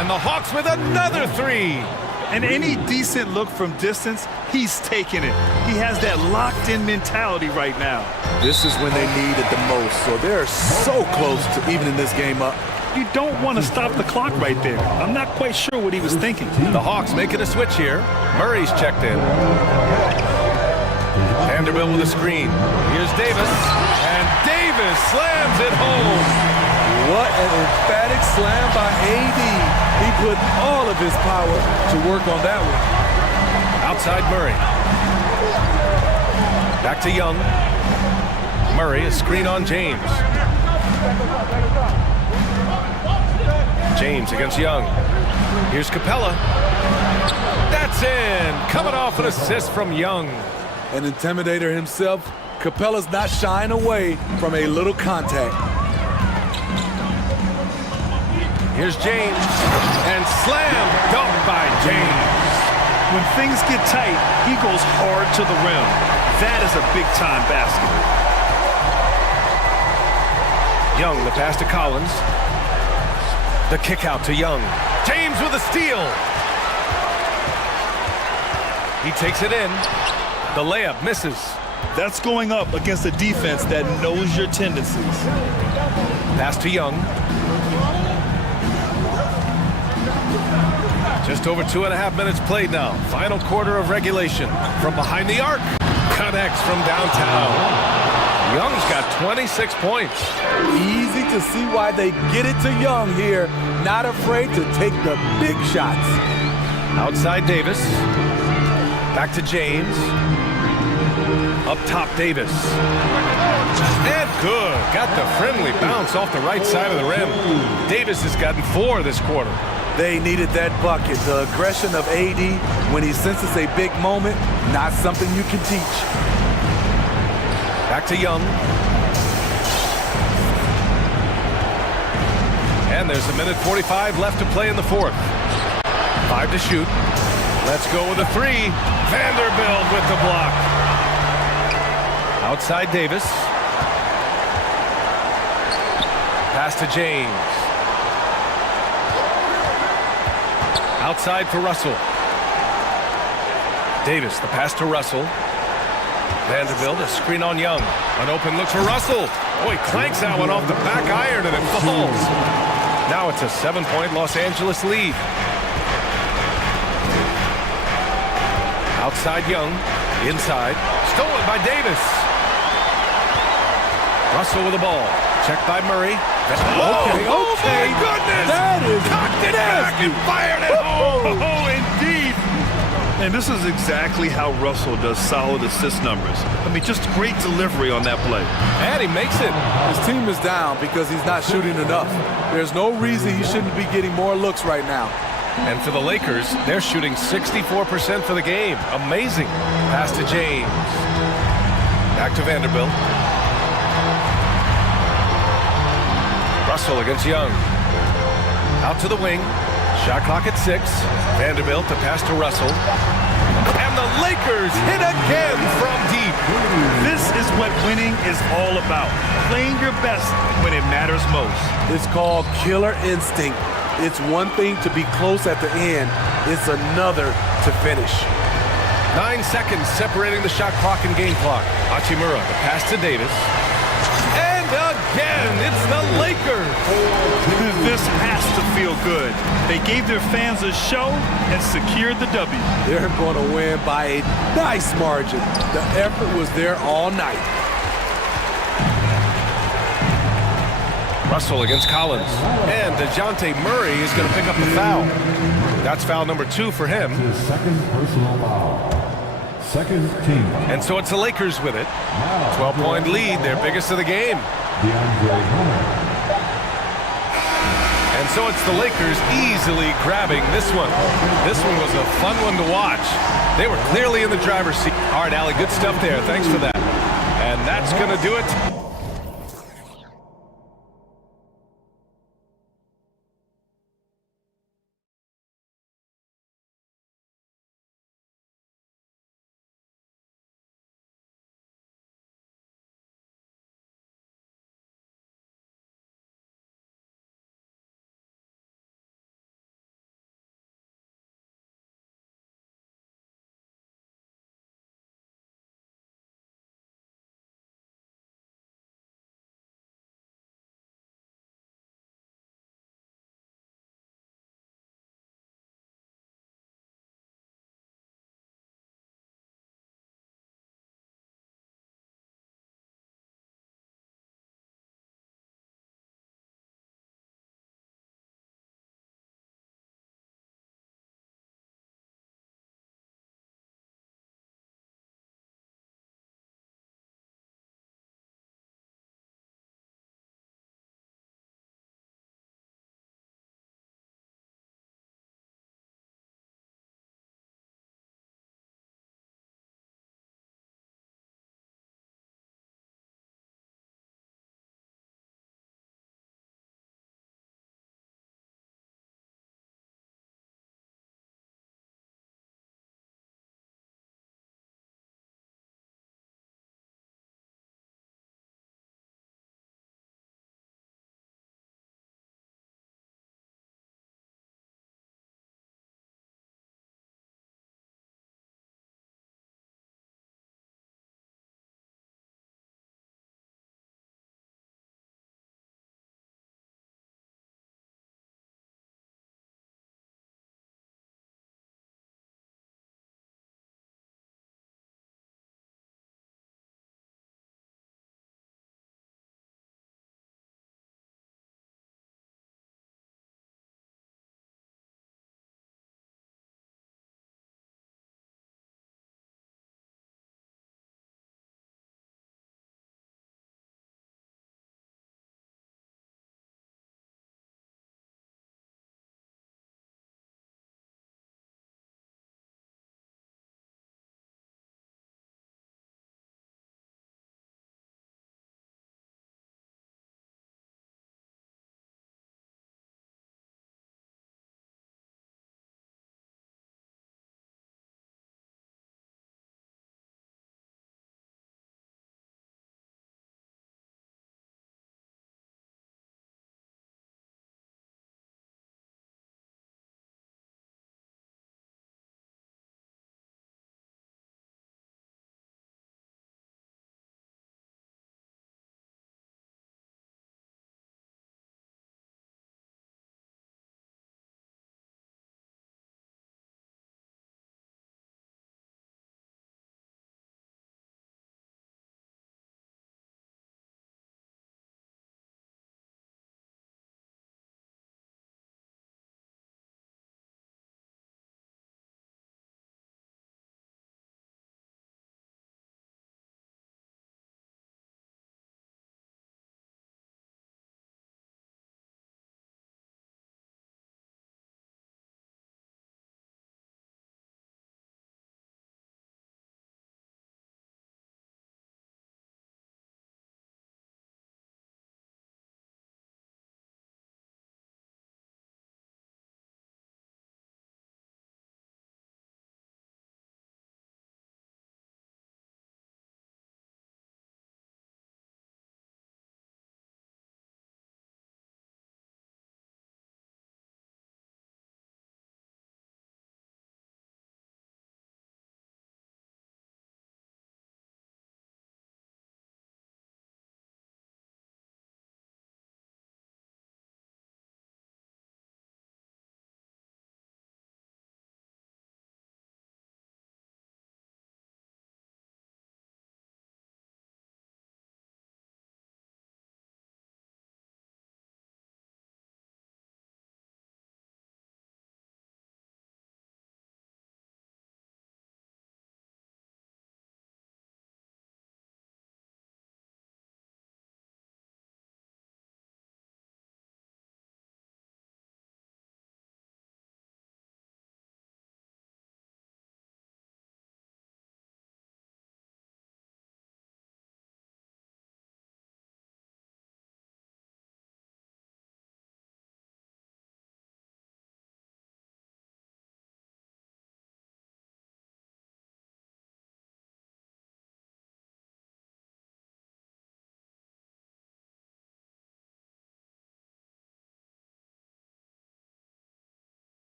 and the Hawks with another 3. And any decent look from distance, he's taking it. He has that locked-in mentality right now. This is when they need it the most, so they're so close to evening this game up. You don't want to stop the clock right there. I'm not quite sure what he was thinking. The Hawks making a switch here. Murray's checked in. Vanderbilt with a screen. Here's Davis. And Davis slams it home. What an emphatic slam by AD. He put all of his power to work on that one. Outside Murray. Back to Young. Murray, a screen on James. James against Young. Here's Capella. That's in. Coming off an assist from Young. An intimidator himself, Capella's not shying away from a little contact. Here's James. And slam dunk by James. When things get tight, he goes hard to the rim. That is a big-time basket. Young, the pass to Collins. The kick out to Young. James with a steal. He takes it in. The layup misses. That's going up against a defense that knows your tendencies. Pass to Young. Just over 2.5 minutes played now. Final quarter of regulation. From behind the arc. Connects from downtown. Young's got 26 points. Easy to see why they get it to Young here. Not afraid to take the big shots. Outside Davis. Back to James. Up top Davis. And good. Got the friendly bounce off the right side of the rim. Davis has gotten 4 this quarter. They needed that bucket. The aggression of AD when he senses a big moment, not something you can teach. Back to Young. And there's 1:45 left to play in the fourth. 5 to shoot. Let's go with a 3. Vanderbilt with the block. Outside Davis. Pass to James. Outside for Russell. Davis, the pass to Russell. Vanderbilt, a screen on Young. An open look for Russell. Oh, he clanks that one off the back iron and it falls. Now it's a 7-point Los Angeles lead. Outside Young, inside, stolen by Davis. Russell with the ball, checked by Murray. Okay. Oh my goodness! That is cocked it back and fired it home. Oh, indeed. And this is exactly how Russell does solid assist numbers. I mean, just great delivery on that play. And he makes it. His team is down because he's not shooting enough. There's no reason he shouldn't be getting more looks right now. And for the Lakers, they're shooting 64% for the game. Amazing. Pass to James. Back to Vanderbilt. Russell against Young. Out to the wing. Shot clock at 6. Vanderbilt to pass to Russell. And the Lakers hit again from deep. This is what winning is all about. Playing your best when it matters most. It's called killer instinct. It's one thing to be close at the end. It's another to finish. 9 seconds separating the shot clock and game clock. Hachimura, the pass to Davis. And again, it's the Lakers. This has to feel good. They gave their fans a show and secured the W. They're going to win by a nice margin. The effort was there all night. Russell against Collins. And DeJounte Murray is going to pick up the foul. That's foul number 2 for him. His second personal foul. Second team. And so it's the Lakers with it. 12-point lead, their biggest of the game. And so it's the Lakers easily grabbing this one. This one was a fun one to watch. They were clearly in the driver's seat. All right, Allie, good stuff there. Thanks for that. And that's going to do it.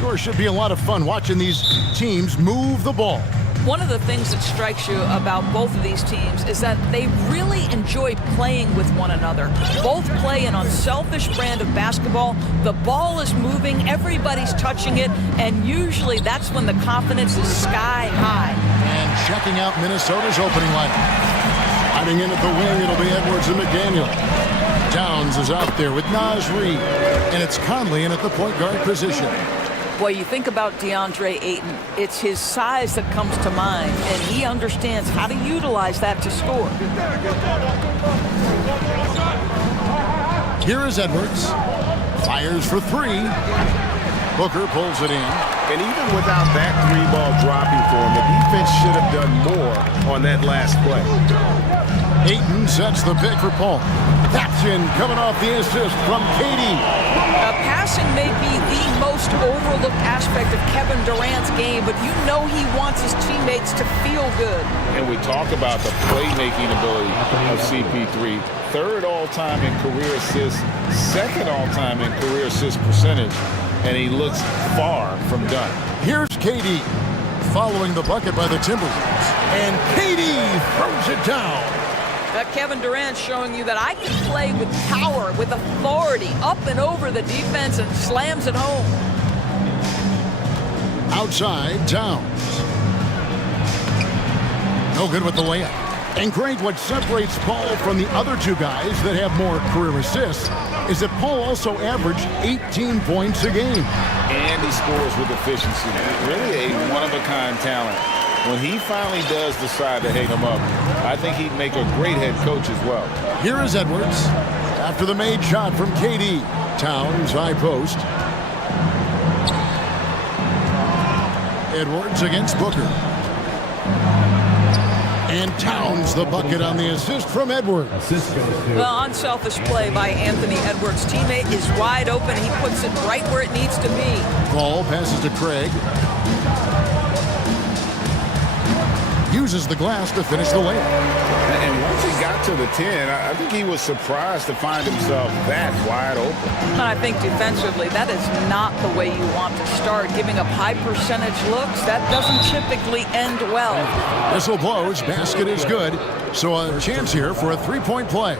Sure, should be a lot of fun watching these teams move the ball. One of the things that strikes you about both of these teams is that they really enjoy playing with one another. Both play an unselfish brand of basketball. The ball is moving, everybody's touching it, and usually that's when the confidence is sky high. And checking out Minnesota's opening lineup. Hiding in at the wing, it'll be Edwards and McDaniel. Downs is out there with Naz Reid, and it's Conley in at the point guard position. Boy, you think about DeAndre Ayton, it's his size that comes to mind, and he understands how to utilize that to score. Here is Edwards. Fires for three. Booker pulls it in. And even without that three ball dropping for him, the defense should have done more on that last play. Ayton sets the pick for Paul. That's in, coming off the assist from KD. Passing may be the most overlooked aspect of Kevin Durant's game, but you know he wants his teammates to feel good. And we talk about the playmaking ability of CP3. Third all-time in career assists, second all-time in career assist percentage, and he looks far from done. Here's KD following the bucket by the Timberwolves, and KD throws it down. Kevin Durant showing you that I can play with power, with authority, up and over the defense and slams it home. Outside, Towns. No good with the layup. And great, what separates Paul from the other two guys that have more career assists is that Paul also averaged 18 points a game. And he scores with efficiency. Really a one-of-a-kind talent. When he finally does decide to hang him up, I think he'd make a great head coach as well. Here is Edwards. After the made shot from KD. Towns, high post. Edwards against Booker. And Towns the bucket on the assist from Edwards. The unselfish play by Anthony Edwards' teammate is wide open. He puts it right where it needs to be. Ball passes to Craig. Uses the glass to finish the layup. And once he got to the 10, I think he was surprised to find himself that wide open. And I think defensively, that is not the way you want to start. Giving up high percentage looks, that doesn't typically end well. Whistle blows, basket is good. So a chance here for a three-point play.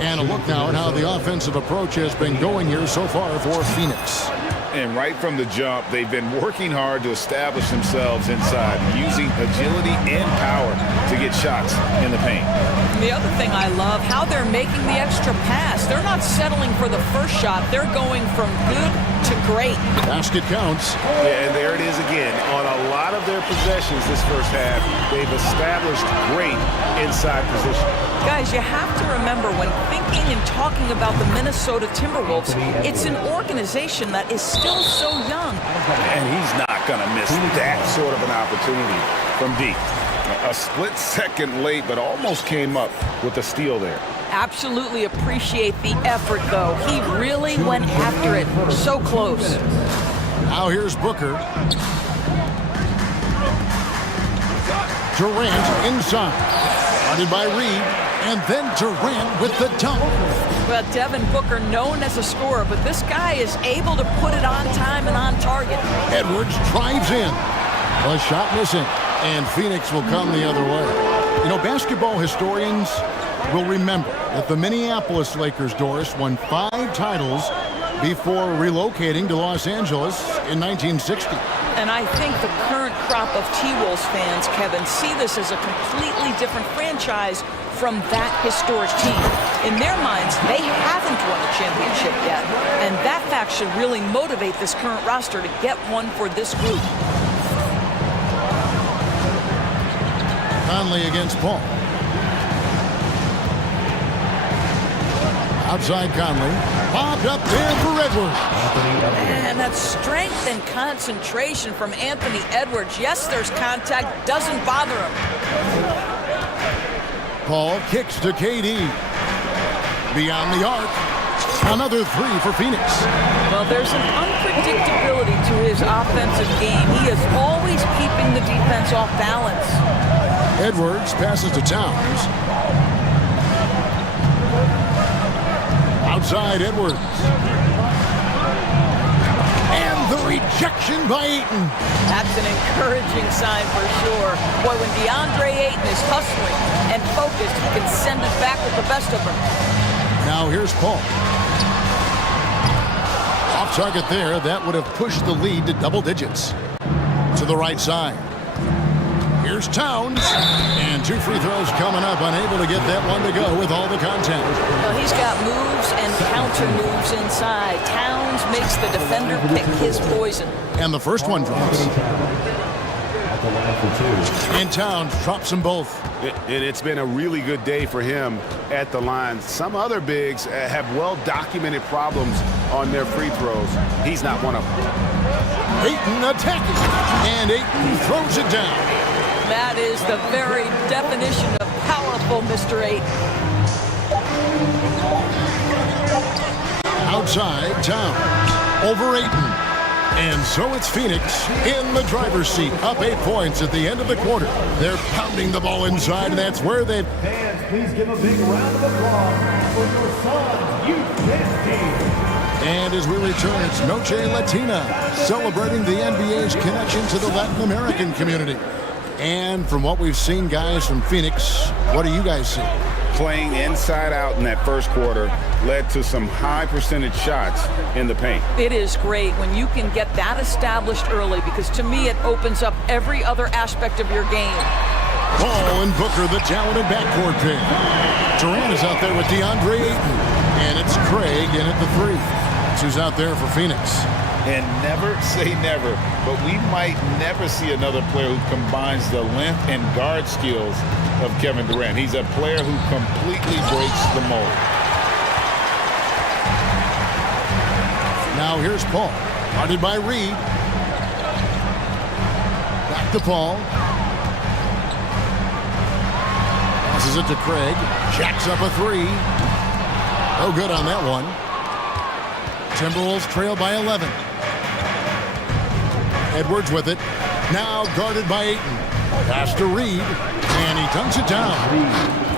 And a look now at how the offensive approach has been going here so far for Phoenix. And right from the jump, they've been working hard to establish themselves inside, using agility and power to get shots in the paint. The other thing I love, how they're making the extra pass. They're not settling for the first shot. They're going from good to great. Basket counts. Yeah, and there it is again. On a lot of their possessions this first half, they've established great inside position. Guys, you have to remember when thinking and talking about the Minnesota Timberwolves, it's an organization that is still so young. And he's not going to miss that sort of an opportunity from deep. A split second late, but almost came up with a steal there. Absolutely appreciate the effort, though. He really went after it. So close. Now here's Booker. Durant inside. Guarded by Reid. And then Durant with the dunk. Well, Devin Booker known as a scorer, but this guy is able to put it on time and on target. Edwards drives in. A shot missing. And Phoenix will come the other way. You know, basketball historians will remember that the Minneapolis Lakers, Doris, won 5 titles before relocating to Los Angeles in 1960. And I think the current crop of T-Wolves fans, Kevin, see this as a completely different franchise from that historic team. In their minds, they haven't won a championship yet. And that fact should really motivate this current roster to get one for this group. Conley against Paul. Outside Conley. Popped up there for Edwards. And that strength and concentration from Anthony Edwards. Yes, there's contact. Doesn't bother him. Paul kicks to KD. Beyond the arc. Another 3 for Phoenix. Well, there's an unpredictability to his offensive game. He is always keeping the defense off balance. Edwards passes to Towns. Outside Edwards. And the rejection by Ayton. That's an encouraging sign for sure. Boy, when DeAndre Ayton is hustling and focused, he can send it back with the best of them. Now here's Paul. Off target there. That would have pushed the lead to double digits. To the right side. Here's Towns. And 2 free throws coming up. Unable to get that one to go with all the contact. Well, he's got moves and counter moves inside. Towns makes the defender pick his poison. And the first one drops. And Towns drops them both. And it's been a really good day for him at the line. Some other bigs have well-documented problems on their free throws. He's not one of them. Ayton attacking. And Ayton throws it down. That is the very definition of powerful, Mr. Ayton. Outside, Towns. Over Ayton. And so it's Phoenix in the driver's seat, up 8 points at the end of the quarter. They're pounding the ball inside, and that's where they've... Fans, please give a big round of applause for your son's youth dance team. And as we return, it's Noche Latina, celebrating the NBA's connection to the Latin American community. And from what we've seen, guys, from Phoenix, what do you guys see? Playing inside out in that first quarter led to some high percentage shots in the paint. It is great when you can get that established early, because to me it opens up every other aspect of your game. Paul and Booker, the talented backcourt pair. Durant is out there with DeAndre Ayton. And it's Craig in at the 3. That's who's out there for Phoenix. And never say never, but we might never see another player who combines the length and guard skills of Kevin Durant. He's a player who completely breaks the mold. Now here's Paul, guarded by Reed. Back to Paul. Passes it to Craig. Jacks up a 3. No good on that one. Timberwolves trail by 11. Edwards with it. Now guarded by Ayton. Pass to Reed. And he dunks it down.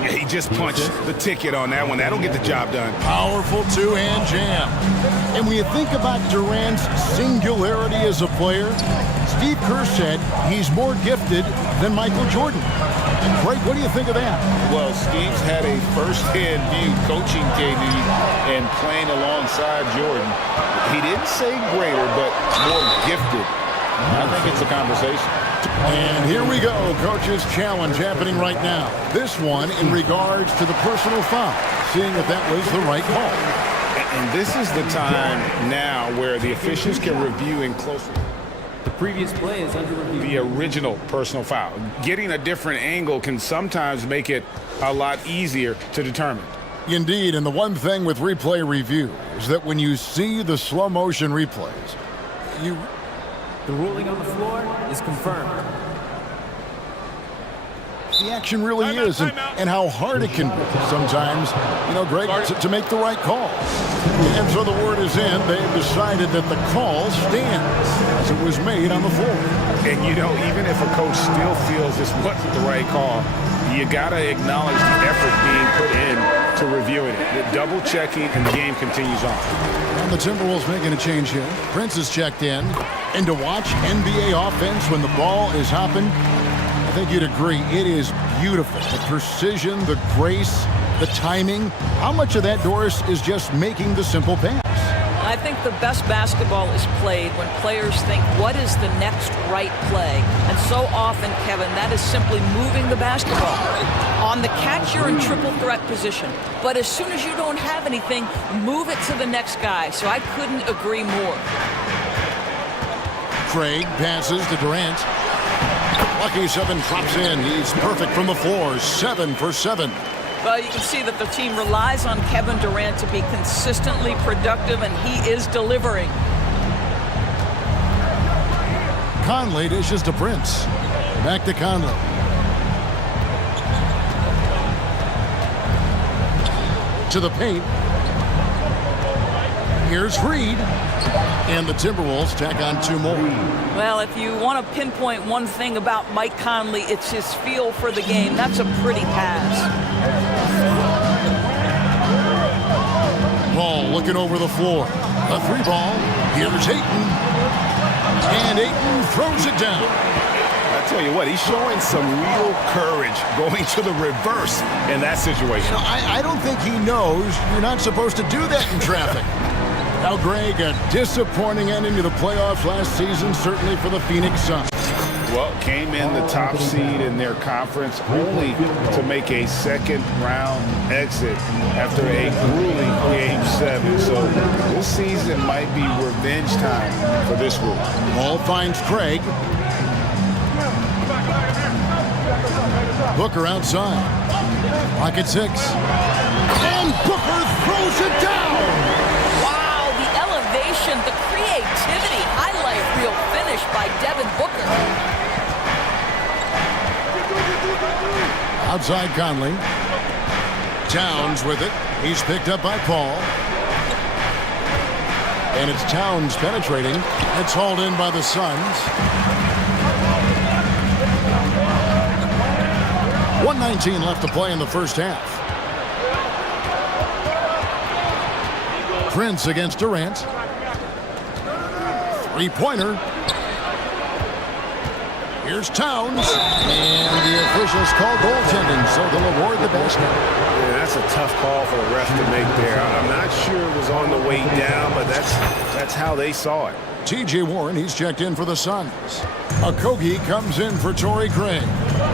Yeah, he just punched the ticket on that one. That'll get the job done. Powerful two-hand jam. And when you think about Durant's singularity as a player, Steve Kerr said he's more gifted than Michael Jordan. Craig, what do you think of that? Well, Steve's had a first-hand view coaching KD and playing alongside Jordan. He didn't say greater, but more gifted. I think it's a conversation. And here we go. Coach's challenge happening right now. This one in regards to the personal foul, seeing if that was the right call. And this is the time now where the officials can review in closer. The previous play is under review. The original personal foul. Getting a different angle can sometimes make it a lot easier to determine. Indeed, and the one thing with replay review is that when you see the slow motion replays, The ruling on the floor is confirmed. The action really is, and how hard it can be sometimes, Greg, to make the right call. And so the word is in. They've decided that the call stands as it was made on the floor. And, even if a coach still feels this wasn't the right call, you got to acknowledge the effort being put in to reviewing it. The double checking, and the game continues on. And the Timberwolves making a change here. Prince is checked in. And to watch NBA offense when the ball is hopping, I think you'd agree, it is beautiful. The precision, the grace, the timing. How much of that, Doris, is just making the simple pass? I think the best basketball is played when players think, what is the next right play? And so often, Kevin, that is simply moving the basketball. On the catch, you're in triple threat position. But as soon as you don't have anything, move it to the next guy. So I couldn't agree more. Craig passes to Durant. Lucky 7 drops in. He's perfect from the floor. 7 for 7. Well, you can see that the team relies on Kevin Durant to be consistently productive, and he is delivering. Conley dishes to Prince. Back to Conley. To the paint. Here's Reed. And the Timberwolves tack on 2 more. Well, if you want to pinpoint one thing about Mike Conley, it's his feel for the game. That's a pretty pass. Ball looking over the floor. A 3 ball. Here's Ayton. And Ayton throws it down. I tell you what, he's showing some real courage going to the reverse in that situation. I don't think he knows you're not supposed to do that in traffic. Now, Greg, a disappointing ending to the playoffs last season, certainly for the Phoenix Suns. Well, came in the top seed in their conference only to make a second-round exit after a grueling Game 7. So this season might be revenge time for this group. Ball finds Craig. Booker outside. Pocket 6. And Booker throws it down! Wow, the elevation, the creativity, highlight reel finish by Devin Booker. Outside Conley. Towns with it. He's picked up by Paul. And it's Towns penetrating. It's hauled in by the Suns. 1:19 left to play in the first half. Prince against Durant. Three-pointer. Here's Towns. And the officials call goaltending, so they'll award the basket. Yeah, that's a tough call for the ref to make there. I'm not sure it was on the way down, but that's how they saw it. T.J. Warren, he's checked in for the Suns. Okogie comes in for Torrey Craig.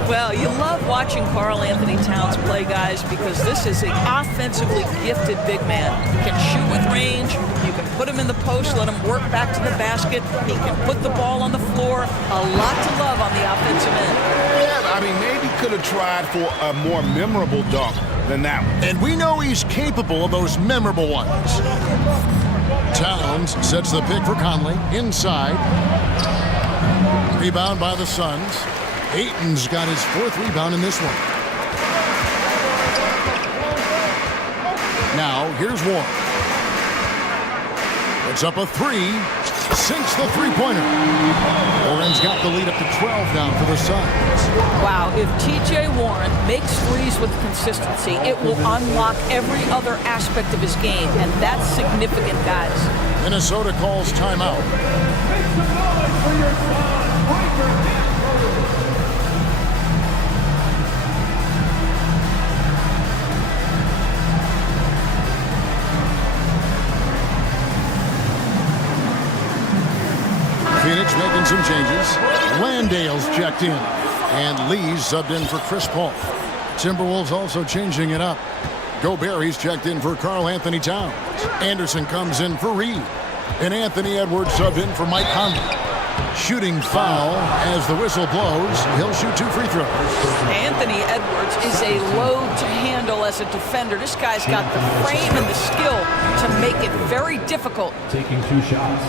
Well, you love watching Karl Anthony Towns play, guys, because this is an offensively gifted big man. He can shoot with range. You can put him in the post, let him work back to the basket. He can put the ball on the floor. A lot to love on the offensive end. Yeah, I mean, maybe could have tried for a more memorable dunk than that one. And we know he's capable of those memorable ones. Towns sets the pick for Conley. Inside. Rebound by the Suns. Ayton's got his fourth rebound in this one. Now, here's Warren. It's up a three. Sinks the three-pointer. Warren's got the lead up to 12 now for the Suns. Wow, if T.J. Warren makes threes with consistency, it will unlock every other aspect of his game, and that's significant, guys. Minnesota calls timeout. Phoenix making some changes. Landale's checked in. And Lee's subbed in for Chris Paul. Timberwolves also changing it up. Gobert, he's checked in for Karl Anthony Towns. Anderson comes in for Reed. And Anthony Edwards subbed in for Mike Conley. Shooting foul as the whistle blows. He'll shoot 2 free throws. Anthony Edwards is a load to handle as a defender. This guy's got the frame and the skill to make it very difficult. Taking 2 shots.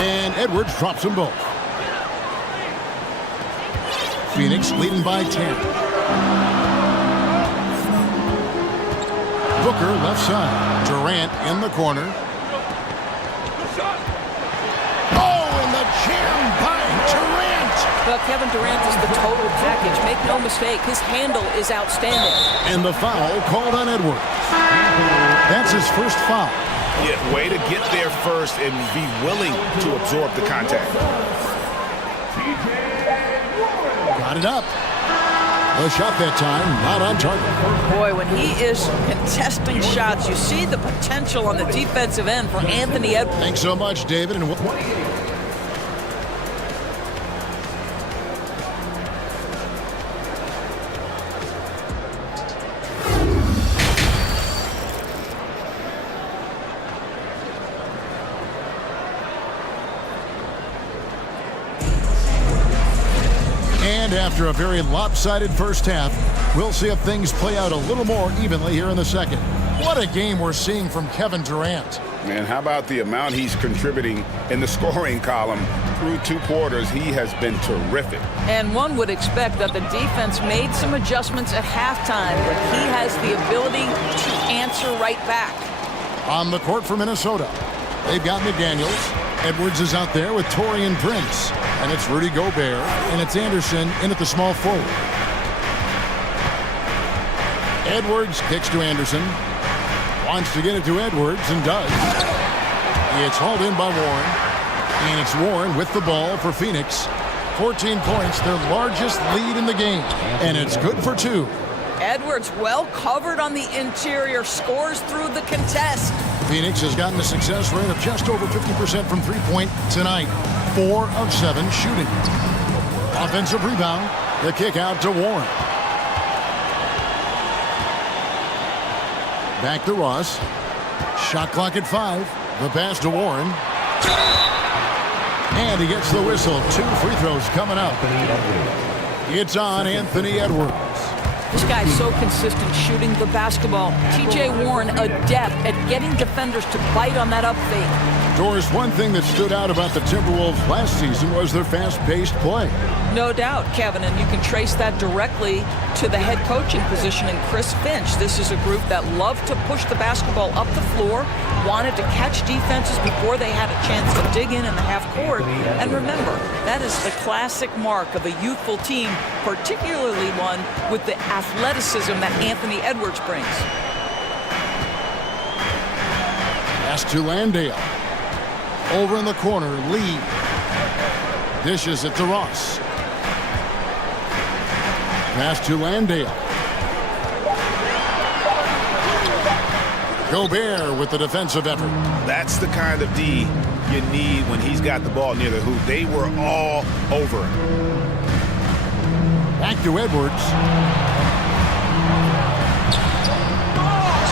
And Edwards drops them both. Phoenix leading by 10. Booker left side. Durant in the corner. Oh, and the jam by Durant. Well, Kevin Durant is the total package. Make no mistake, his handle is outstanding. And the foul called on Edwards. That's his first foul. Yeah, way to get there first and be willing to absorb the contact. Got it up. The shot that time, not on target. Boy, when he is contesting shots, you see the potential on the defensive end for Anthony Edwards. Thanks so much, David. And And after a very lopsided first half, we'll see if things play out a little more evenly here in the second. What a game we're seeing from Kevin Durant. Man, how about the amount he's contributing in the scoring column through 2 quarters? He has been terrific. And one would expect that the defense made some adjustments at halftime, but he has the ability to answer right back. On the court for Minnesota, they've got McDaniels. Edwards is out there with Taurean Prince. And it's Rudy Gobert, and it's Anderson in at the small forward. Edwards kicks to Anderson. Wants to get it to Edwards, and does. It's hauled in by Warren. And it's Warren with the ball for Phoenix. 14 points, their largest lead in the game. And it's good for 2. Edwards well covered on the interior, scores through the contest. Phoenix has gotten a success rate of just over 50% from three-point tonight. 4 of 7 shooting. Offensive rebound. The kick out to Warren. Back to Ross. Shot clock at 5. The pass to Warren. And he gets the whistle. 2 free throws coming up. It's on Anthony Edwards. This guy's so consistent shooting the basketball. T.J. Warren, adept at getting defenders to bite on that up fake. Doris, one thing that stood out about the Timberwolves last season was their fast-paced play. No doubt, Kevin, and you can trace that directly to the head coaching position in Chris Finch. This is a group that loved to push the basketball up the floor, wanted to catch defenses before they had a chance to dig in the half court. And remember, that is the classic mark of a youthful team, particularly one with the athleticism that Anthony Edwards brings. Pass to Landale. Over in the corner, Lee. Dishes it to Ross. Pass to Landale. Gobert with the defensive effort. That's the kind of D you need when he's got the ball near the hoop. They were all over him. Back to Edwards.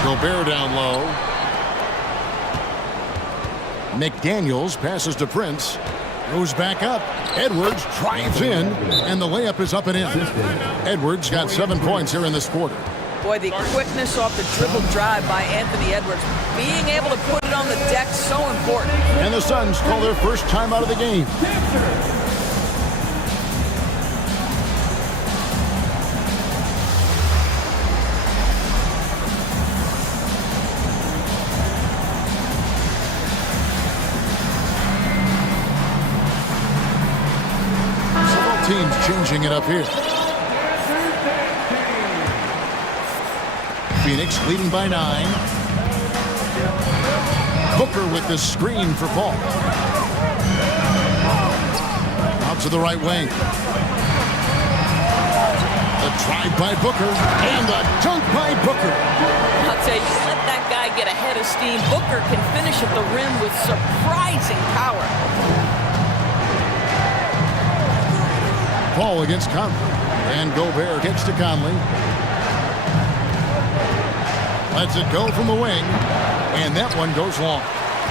Gobert down low. McDaniels passes to Prince. Goes back up. Edwards drives in, and the layup is up and in. Edwards got 7 points here in this quarter. Boy, the quickness off the dribble drive by Anthony Edwards. Being able to put it on the deck, so important. And the Suns call their first time out of the game. Teams changing it up here. Phoenix leading by 9. Booker with the screen for Paul. Out to the right wing. The drive by Booker and the dunk by Booker. I'll tell you, let that guy get ahead of steam. Booker can finish at the rim with surprising power. Paul against Conley. And Gobert kicks to Conley. Lets it go from the wing. And that one goes long.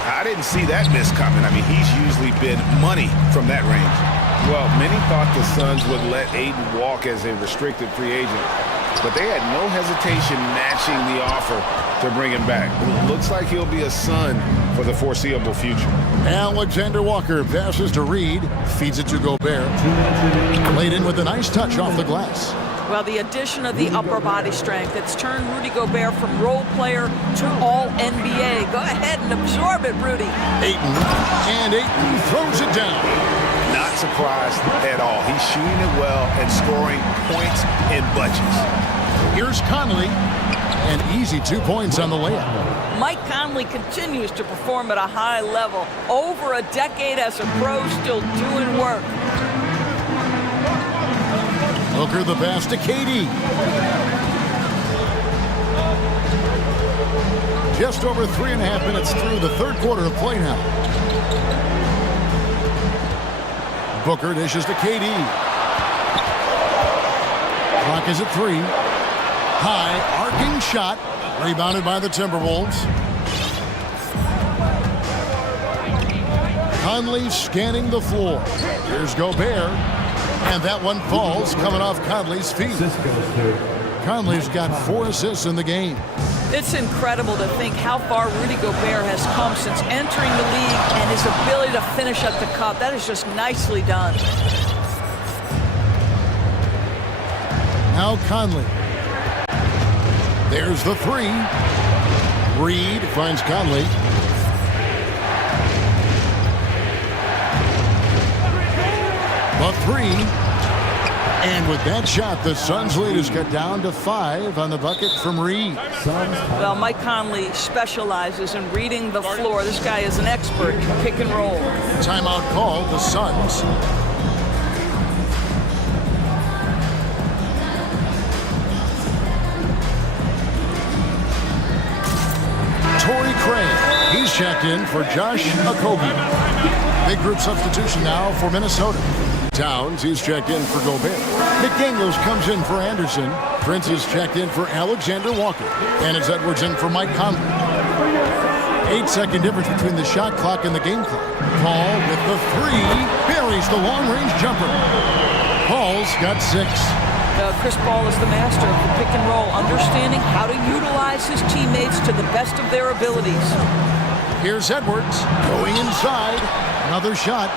I didn't see that miss coming. I mean, he's usually been money from that range. Well, many thought the Suns would let Ayton walk as a restricted free agent, but they had no hesitation matching the offer to bring him back. It looks like he'll be a Sun for the foreseeable future. Alexander Walker passes to Reed, feeds it to Gobert. Laid in with a nice touch off the glass. Well, the addition of the upper body strength, it's turned Rudy Gobert from role player to all-NBA. Go ahead and absorb it, Rudy. Ayton, and Ayton throws it down. Not surprised at all. He's shooting it well and scoring points in bunches. Here's Conley, and easy 2 points on the layup. Mike Conley continues to perform at a high level. Over a decade as a pro, still doing work. Booker the pass to KD. Just over 3.5 minutes through the third quarter of play now. Booker dishes to KD. Clock is at 3. High, arcing shot. Rebounded by the Timberwolves. Conley scanning the floor. Here's Gobert. And that one falls, coming off Conley's feet. Conley's got 4 assists in the game. It's incredible to think how far Rudy Gobert has come since entering the league and his ability to finish at the cup. That is just nicely done. Now Conley. There's the 3. Reed finds Conley. The 3. And with that shot, the Suns' lead is cut down to 5 on the bucket from Reed. Well, Mike Conley specializes in reading the floor. This guy is an expert in pick and roll. Timeout called, the Suns. Torrey Craig, he's checked in for Josh Okogie. Big group substitution now for Minnesota. Towns, he's checked in for Gobert. McDaniels comes in for Anderson. Prince is checked in for Alexander Walker. And it's Edwards in for Mike Conley. 8-second difference between the shot clock and the game clock. Paul with the 3, buries the long-range jumper. Paul's got 6. Chris Paul is the master of the pick and roll, understanding how to utilize his teammates to the best of their abilities. Here's Edwards going inside. Another shot.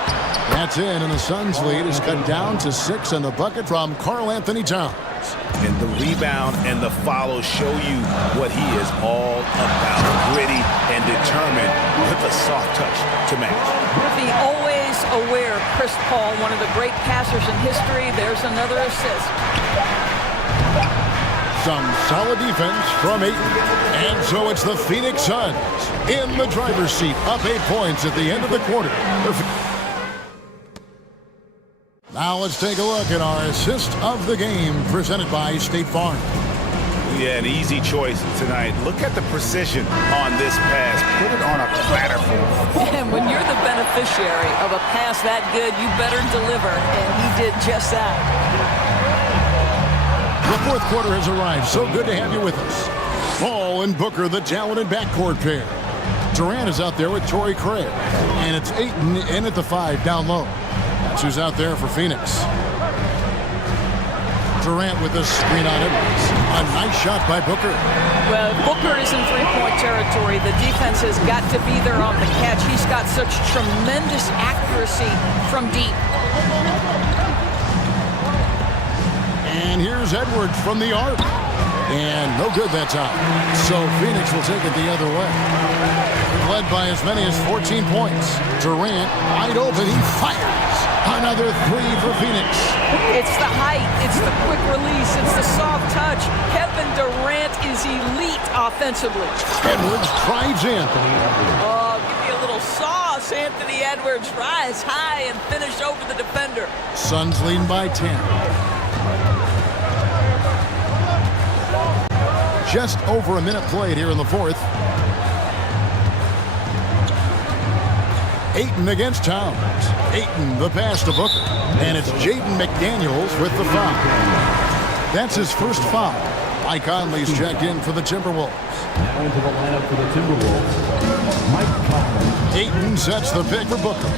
That's in, and the Suns' lead is cut down to 6 on the bucket from Karl Anthony Towns. And the rebound and the follow show you what he is all about. Gritty and determined with a soft touch to match. The always aware Chris Paul, one of the great passers in history. There's another assist. Some solid defense from Ayton. And so it's the Phoenix Suns in the driver's seat, up 8 points at the end of the quarter. Now let's take a look at our assist of the game presented by State Farm. Yeah, an easy choice tonight. Look at the precision on this pass. Put it on a platter for him. And when you're the beneficiary of a pass that good, you better deliver. And he did just that. The fourth quarter has arrived. So good to have you with us. Ball and Booker, the talented backcourt pair. Durant is out there with Torrey Craig. And it's Ayton in at the 5 down low. That's who's out there for Phoenix. Durant with a screen on Edwards. A nice shot by Booker. Well, Booker is in three-point territory. The defense has got to be there on the catch. He's got such tremendous accuracy from deep. And here's Edwards from the arc. And no good that time. So Phoenix will take it the other way. Led by as many as 14 points. Durant, wide open, he fires. Another 3 for Phoenix. It's the height, it's the quick release, it's the soft touch. Kevin Durant is elite offensively. Edwards drives in. Oh, give me a little sauce, Anthony Edwards. Rise high and finish over the defender. Suns leading by 10. Just over a minute played here in the fourth. Ayton against Towns. Ayton, the pass to Booker. And it's Jaden McDaniels with the foul. That's his first foul. Mike Conley's checked in for the Timberwolves. Now into the lineup for the Timberwolves, Mike Conley. Ayton sets the pick for Booker.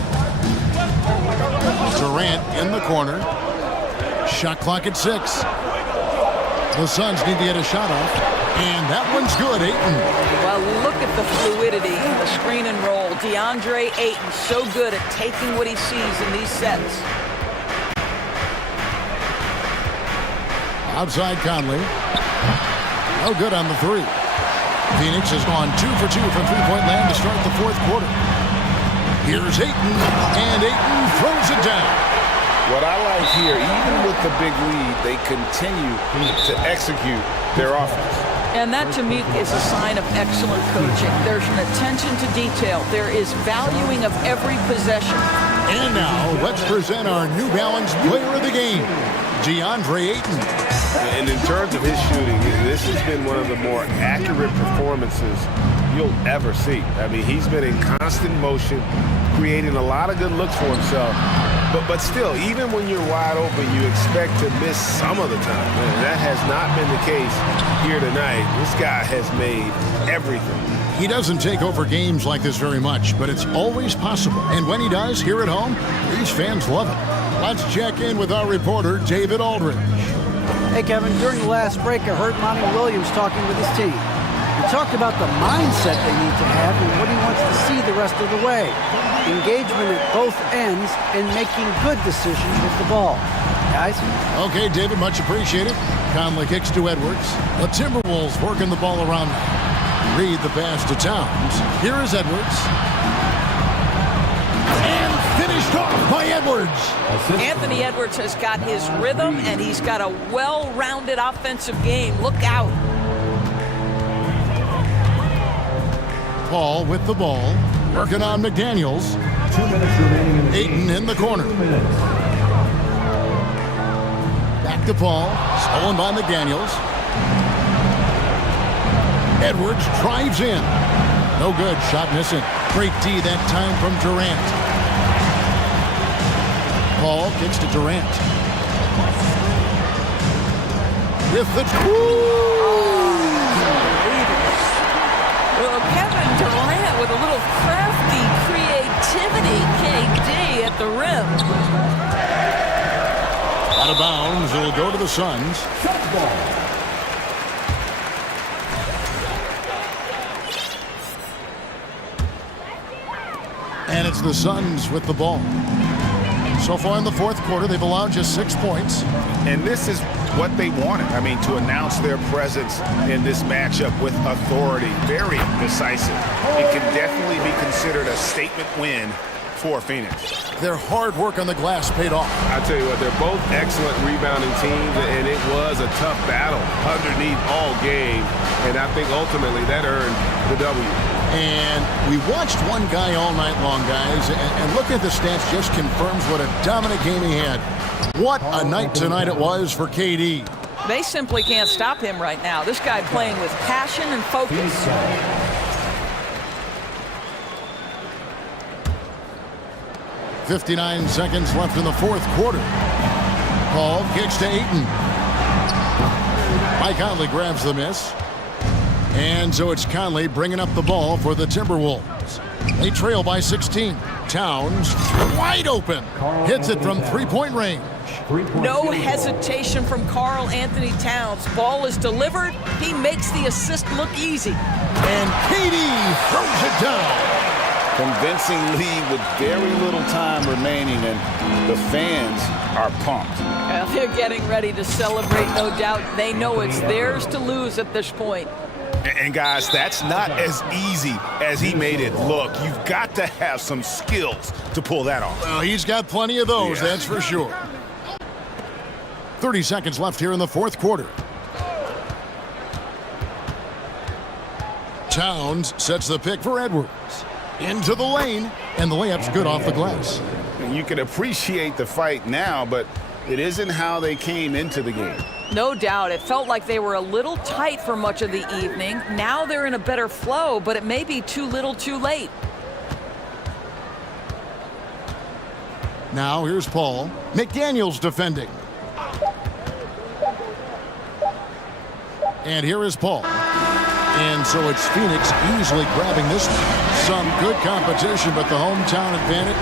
Durant in the corner. Shot clock at 6. The Suns need to get a shot off. And that one's good, Ayton. Well, look at the fluidity in the screen and roll. DeAndre Ayton so good at taking what he sees in these sets. Outside Conley. No good on the 3. Phoenix has gone 2 for 2 from three-point land to start the fourth quarter. Here's Ayton, and Ayton throws it down. What I like here, even with the big lead, they continue to execute their offense. And that, to me, is a sign of excellent coaching. There's an attention to detail. There is valuing of every possession. And now, let's present our New Balance player of the game, DeAndre Ayton. And in terms of his shooting, this has been one of the more accurate performances you'll ever see. I mean, he's been in constant motion, creating a lot of good looks for himself. But still, even when you're wide open, you expect to miss some of the time. And that has not been the case here tonight. This guy has made everything. He doesn't take over games like this very much, but it's always possible. And when he does, here at home, these fans love it. Let's check in with our reporter, David Aldridge. Hey, Kevin, during the last break, I heard Monty Williams talking with his team. He talked about the mindset they need to have and what he wants to see the rest of the way. Engagement at both ends and making good decisions with the ball. Guys? Okay, David, much appreciated. Conley kicks to Edwards. The Timberwolves working the ball around now. Reed the pass to Towns. Here is Edwards. And finished off by Edwards. Edwards. Anthony Edwards has got his rhythm, and he's got a well-rounded offensive game. Look out. Paul with the ball. Working on McDaniels. 2 minutes remaining in the Ayton in the corner. 2 minutes. Back to Paul. Stolen by McDaniels. Edwards drives in. No good. Shot missing. Great D that time from Durant. Paul kicks to Durant. With the... Well, Kevin Durant with a little crafty creativity. KD at the rim. Out of bounds. It'll go to the Suns. And it's the Suns with the ball. So far in the fourth quarter, they've allowed just 6 points. And this is what they wanted. I mean, to announce their presence in this matchup with authority. Very decisive. It can definitely be considered a statement win for Phoenix. Their hard work on the glass paid off. I tell you what, they're both excellent rebounding teams, and it was a tough battle underneath all game. And I think ultimately that earned the W. And we watched one guy all night long, guys, and looking at the stats just confirms what a dominant game he had. What a night tonight it was for KD. They simply can't stop him right now. This guy playing with passion and focus. 59 seconds left in the fourth quarter. Paul kicks to Ayton. Mike Conley grabs the miss. And so it's Conley bringing up the ball for the Timberwolves. They trail by 16. Towns wide open. Hits it from three-point range. No hesitation from Karl Anthony Towns. Ball is delivered. He makes the assist look easy. And KD throws it down. Convincing lead with very little time remaining, and the fans are pumped. Well, they're getting ready to celebrate, no doubt. They know it's theirs to lose at this point. And guys, that's not as easy as he made it look. You've got to have some skills to pull that off. Well, he's got plenty of those, that's for sure. 30 seconds left here in the fourth quarter. Towns sets the pick for Edwards. Into the lane, and the layup's good off the glass. And you can appreciate the fight now, but it isn't how they came into the game. No doubt. It felt like they were a little tight for much of the evening. Now they're in a better flow, but it may be too little too late. Now here's Paul. McDaniels defending. And here is Paul. And so it's Phoenix easily grabbing this one. Some good competition, but the hometown advantage.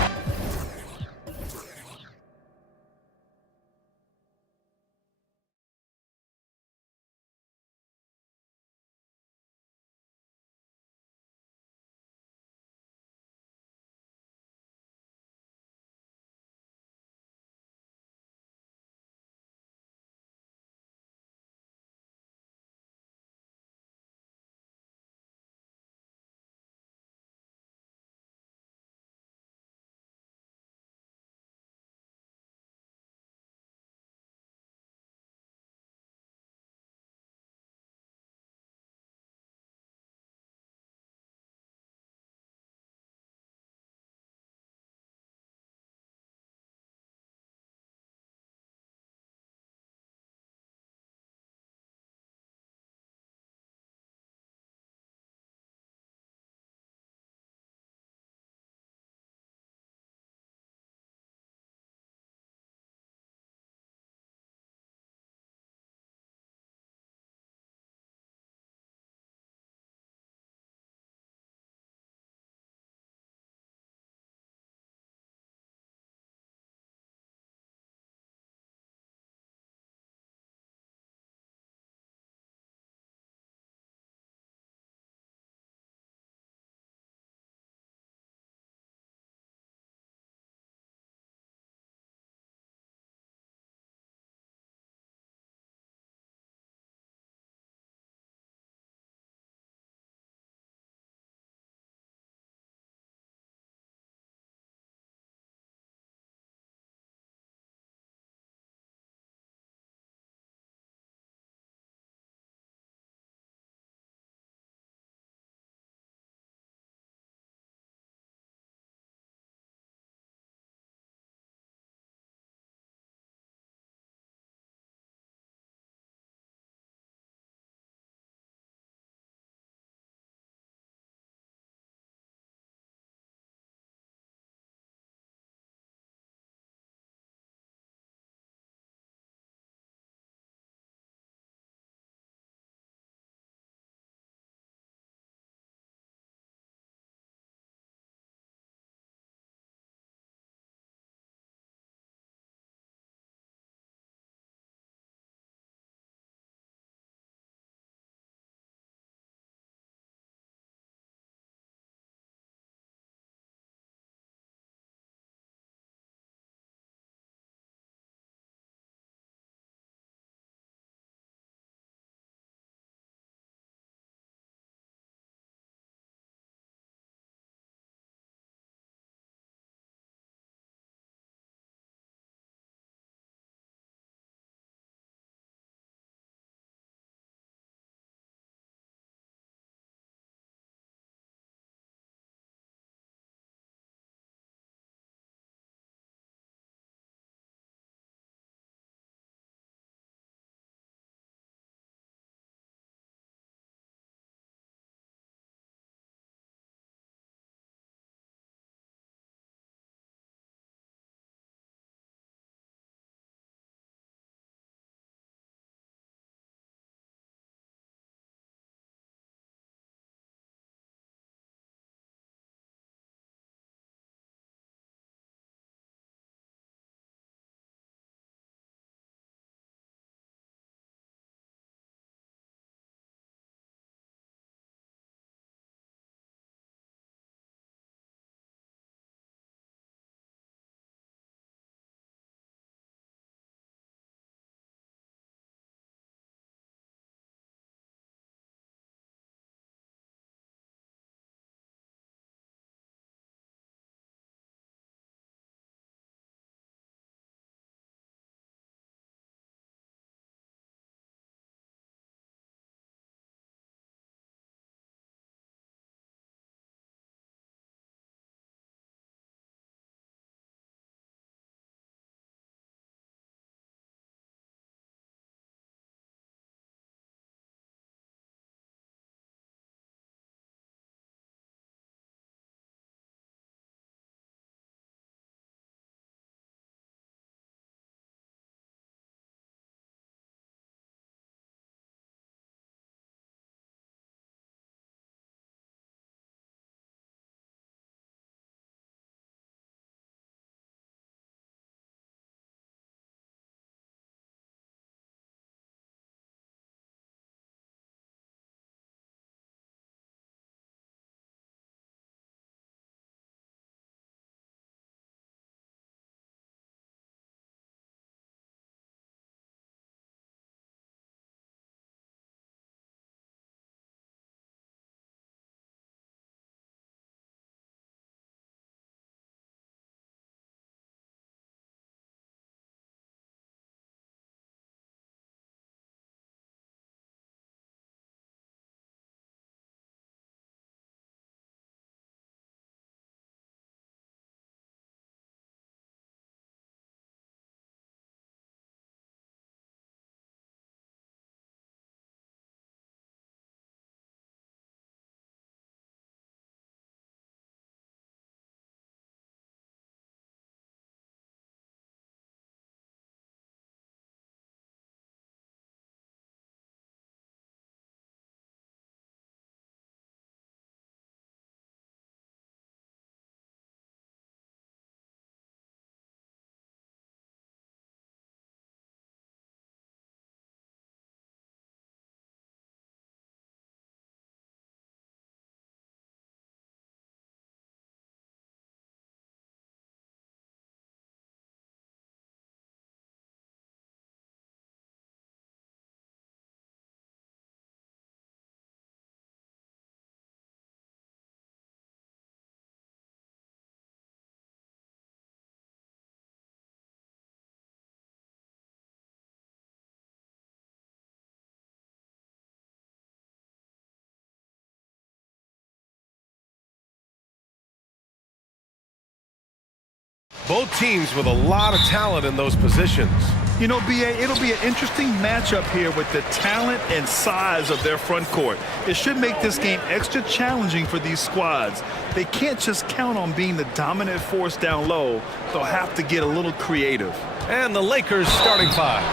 Both teams with a lot of talent in those positions. You know, BA, it'll be an interesting matchup here with the talent and size of their front court. It should make this game extra challenging for these squads. They can't just count on being the dominant force down low. They'll have to get a little creative. And the Lakers starting five.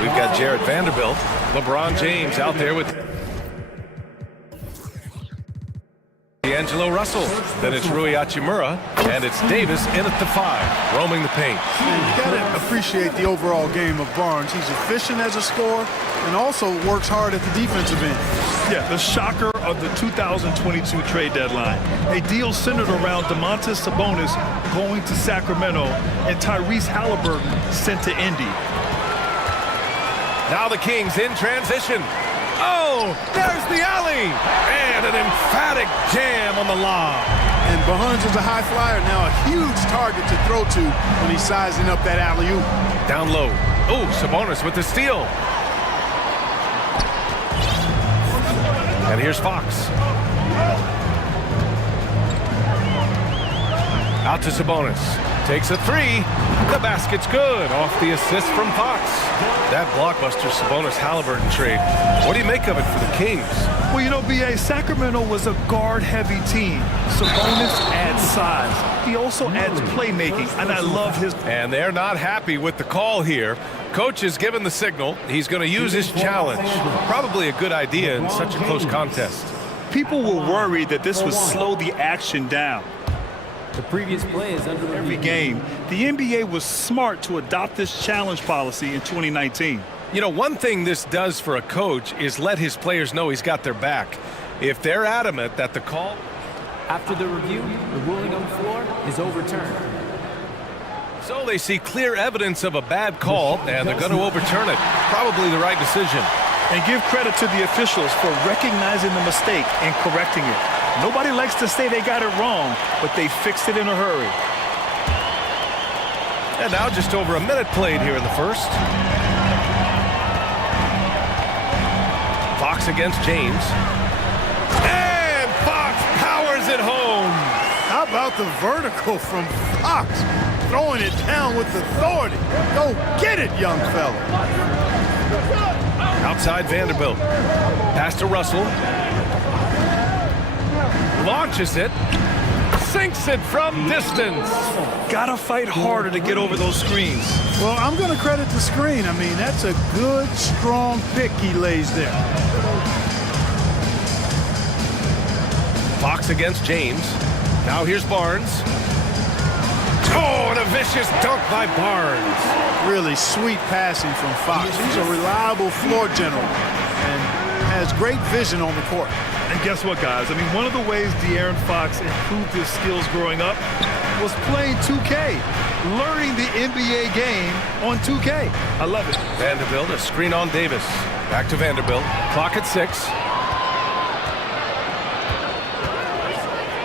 We've got Jarrett Vanderbilt, LeBron James out there with D'Angelo Russell. Then it's Rui Hachimura, and it's Davis in at the 5, roaming the paint. You got to appreciate the overall game of Barnes. He's efficient as a scorer and also works hard at the defensive end. Yeah, the shocker of the 2022 trade deadline. A deal centered around Domantas Sabonis going to Sacramento and Tyrese Halliburton sent to Indy. Now the Kings in transition. Oh, there's the alley! And an emphatic jam on the lob. And Barnes is a high flyer, now a huge target to throw to when he's sizing up that alley-oop. Down low. Oh, Sabonis with the steal. And here's Fox. Out to Sabonis. Takes a 3. The basket's good. Off the assist from Fox. That blockbuster Sabonis-Halliburton trade. What do you make of it for the Kings? Well, you know, BA, Sacramento was a guard-heavy team. Sabonis adds size. He also adds playmaking, and I love his... And they're not happy with the call here. Coach has given the signal. He's going to use his challenge. Probably a good idea in such a close contest. People were worried that this would slow the action down. The previous play is under every game. The NBA was smart to adopt this challenge policy in 2019. You know, one thing this does for a coach is let his players know he's got their back. If they're adamant that the call... After the review, the ruling on the floor is overturned. So they see clear evidence of a bad call, and they're going to overturn it. Probably the right decision. And give credit to the officials for recognizing the mistake and correcting it. Nobody likes to say they got it wrong, but they fixed it in a hurry. And now just over a minute played here in the first. Fox against James. And Fox powers it home. How about the vertical from Fox? Throwing it down with authority. Go get it, young fella. Outside Vanderbilt. Pass to Russell. Launches it. Sinks it from distance. Gotta fight harder to get over those screens. Well, I'm going to credit the screen. I mean, that's a good, strong pick he lays there. Fox against James. Now here's Barnes. Oh, and a vicious dunk by Barnes. Really sweet passing from Fox. He's a reliable floor general and has great vision on the court. And guess what, guys? I mean, one of the ways De'Aaron Fox improved his skills growing up was playing 2K, learning the NBA game on 2K. I love it. Vanderbilt, a screen on Davis. Back to Vanderbilt. Clock at 6.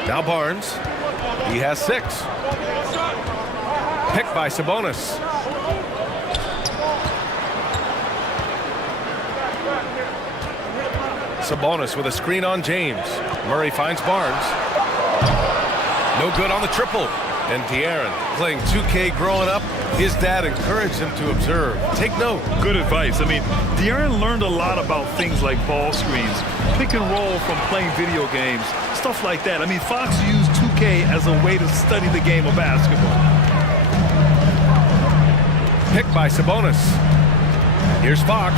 Now Barnes. He has 6. Picked by Sabonis. Sabonis with a screen on James. Murray finds Barnes. No good on the triple. And De'Aaron, playing 2K growing up, his dad encouraged him to observe. Take note. Good advice. I mean, De'Aaron learned a lot about things like ball screens, pick and roll from playing video games, stuff like that. I mean, Fox used 2K as a way to study the game of basketball. Picked by Sabonis. Here's Fox.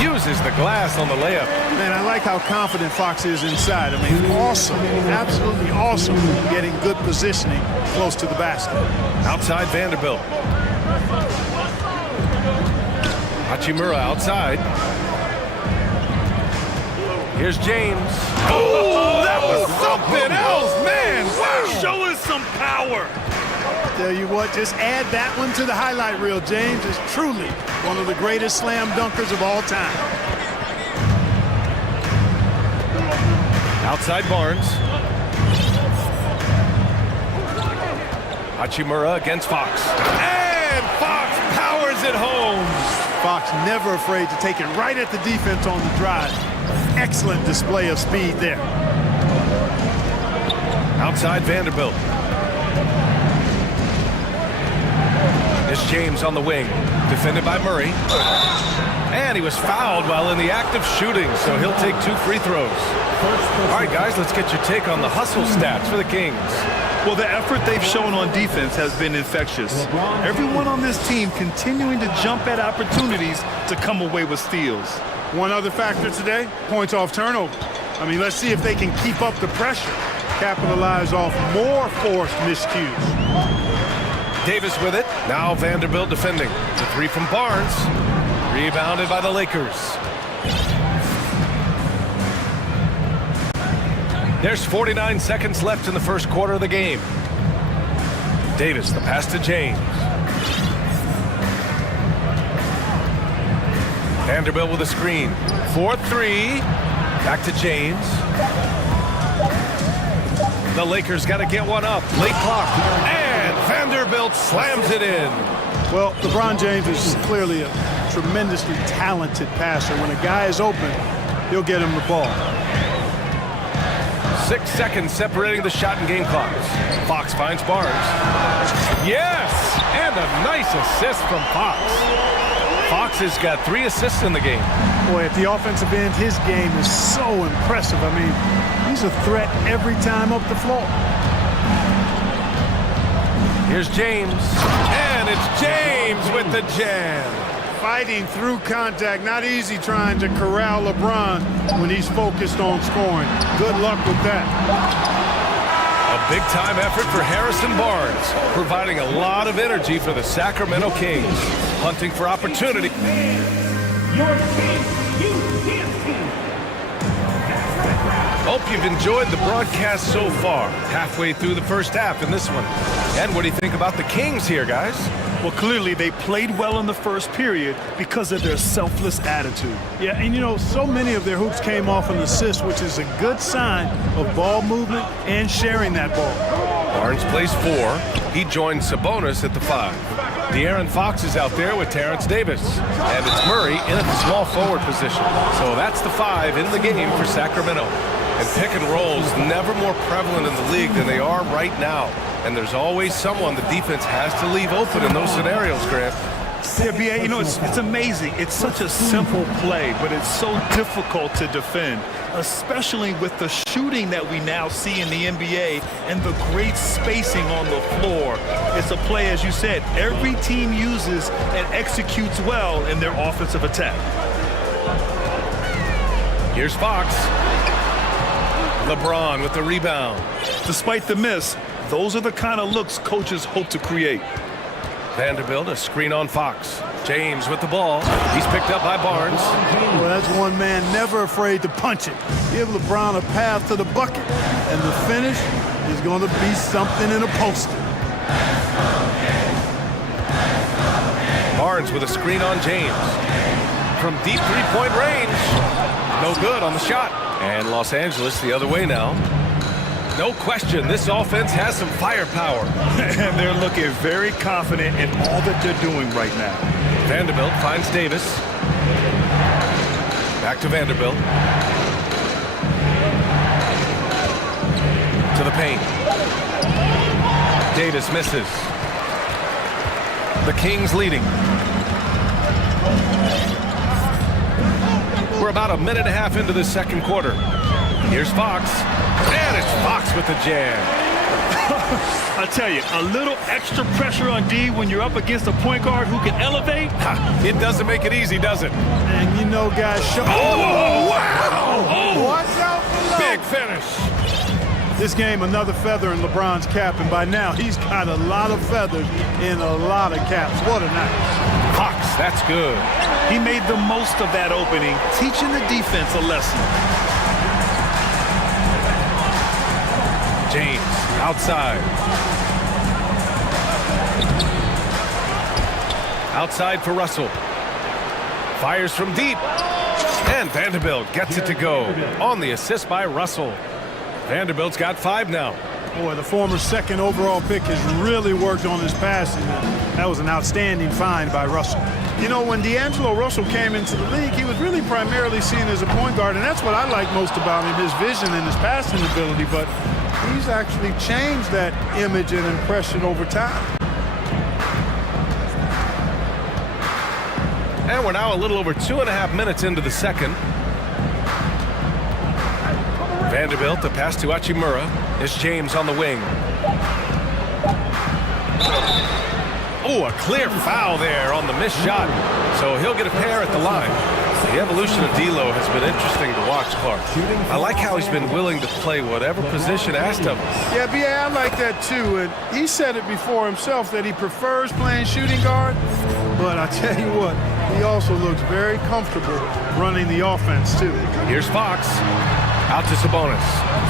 Uses the glass on the layup. Man, I like how confident Fox is inside. I mean, awesome, absolutely awesome getting good positioning close to the basket. Outside Vanderbilt. Hachimura outside. Here's James. Oh, that was something else, man. Wow. Show us some power. Tell you what, just add that one to the highlight reel. James is truly one of the greatest slam dunkers of all time. Outside Barnes. Hachimura against Fox. And Fox powers it home. Fox never afraid to take it right at the defense on the drive. Excellent display of speed there. Outside Vanderbilt. James on the wing, defended by Murray. And he was fouled while in the act of shooting, so he'll take 2 free throws. All right, guys, let's get your take on the hustle stats for the Kings. Well, the effort they've shown on defense has been infectious. Everyone on this team continuing to jump at opportunities to come away with steals. One other factor today, points off turnover. I mean, let's see if they can keep up the pressure, capitalize off more forced miscues. Davis with it. Now Vanderbilt defending. The 3 from Barnes. Rebounded by the Lakers. There's 49 seconds left in the first quarter of the game. Davis, the pass to James. Vanderbilt with a screen. 4-3. Back to James. The Lakers got to get one up. Late clock. And Vanderbilt slams it in. Well, LeBron James is clearly a tremendously talented passer. When a guy is open, he'll get him the ball. 6 seconds separating the shot and game clocks. Fox finds Barnes. Yes! And a nice assist from Fox. Fox has got 3 assists in the game. Boy, at the offensive end, his game is so impressive. I mean, he's a threat every time up the floor. Here's James. And it's James with the jam. Fighting through contact, not easy trying to corral LeBron when he's focused on scoring. Good luck with that. A big-time effort for Harrison Barnes, providing a lot of energy for the Sacramento Kings, hunting for opportunity. Your team, his team. Hope you've enjoyed the broadcast so far, halfway through the first half in this one. And what do you think about the Kings here, guys? Well, clearly they played well in the first period because of their selfless attitude. Yeah, and you know, so many of their hoops came off an assist, which is a good sign of ball movement and sharing that ball. Barnes plays 4. He joins Sabonis at the 5. De'Aaron Fox is out there with Terrence Davis. And it's Murray in at the small forward position. So that's the 5 in the game for Sacramento. And pick and rolls never more prevalent in the league than they are right now. And there's always someone the defense has to leave open in those scenarios, Grant. Yeah, B.A., you know, it's amazing. It's such a simple play, but it's so difficult to defend, especially with the shooting that we now see in the NBA and the great spacing on the floor. It's a play, as you said, every team uses and executes well in their offensive attack. Here's Fox. LeBron with the rebound. Despite the miss, those are the kind of looks coaches hope to create. Vanderbilt, a screen on Fox. James with the ball. He's picked up by Barnes. Well, that's one man never afraid to punch it. Give LeBron a path to the bucket, and the finish is going to be something in a poster. Barnes with a screen on James. From deep three-point range. No good on the shot. And Los Angeles the other way now. No question, this offense has some firepower. And they're looking very confident in all that they're doing right now. Vanderbilt finds Davis. Back to Vanderbilt. To the paint. Davis misses. The Kings leading. We're about a minute and a half into the second quarter. Here's Fox. And it's Fox with the jam. I tell you, a little extra pressure on D when you're up against a point guard who can elevate. It doesn't make it easy, does it? And you know, guys, oh, wow! Oh, watch out below. Big finish. This game, another feather in LeBron's cap, and by now he's got a lot of feathers in a lot of caps. What a night. Fox, that's good. He made the most of that opening, teaching the defense a lesson. James, outside. Outside for Russell. Fires from deep. And Vanderbilt gets it to go on the assist by Russell. Vanderbilt's got 5 now. Boy, the former second overall pick has really worked on his passing. That was an outstanding find by Russell. You know, when D'Angelo Russell came into the league, he was really primarily seen as a point guard, and that's what I like most about him, his vision and his passing ability, but he's actually changed that image and impression over time. And we're now a little over 2.5 minutes into the second. Vanderbilt, the pass to Hachimura. It's James on the wing. Oh, a clear foul there on the missed shot. So he'll get a pair at the line. The evolution of D'Lo has been interesting to watch, Clark. I like how he's been willing to play whatever position asked of him. Yeah, B.A., I like that too. And he said it before himself that he prefers playing shooting guard. But I tell you what, he also looks very comfortable running the offense too. Here's Fox. Out to Sabonis.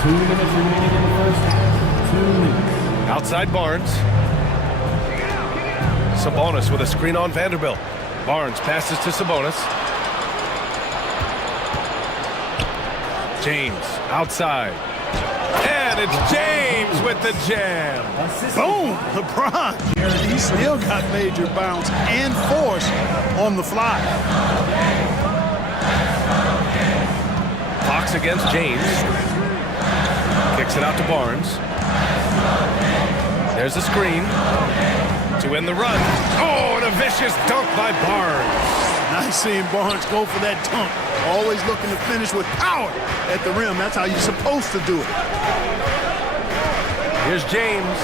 2 minutes remaining in the first half. 2 minutes. Outside Barnes. Sabonis with a screen on Vanderbilt. Barnes passes to Sabonis. James outside. And it's James with the jam. Boom! LeBron. He still got major bounce and force on the fly. Fox against James. Kicks it out to Barnes. There's a screen to win the run. Oh, and a vicious dunk by Barnes. Nice seeing Barnes go for that dunk. Always looking to finish with power at the rim. That's how you're supposed to do it. Here's James.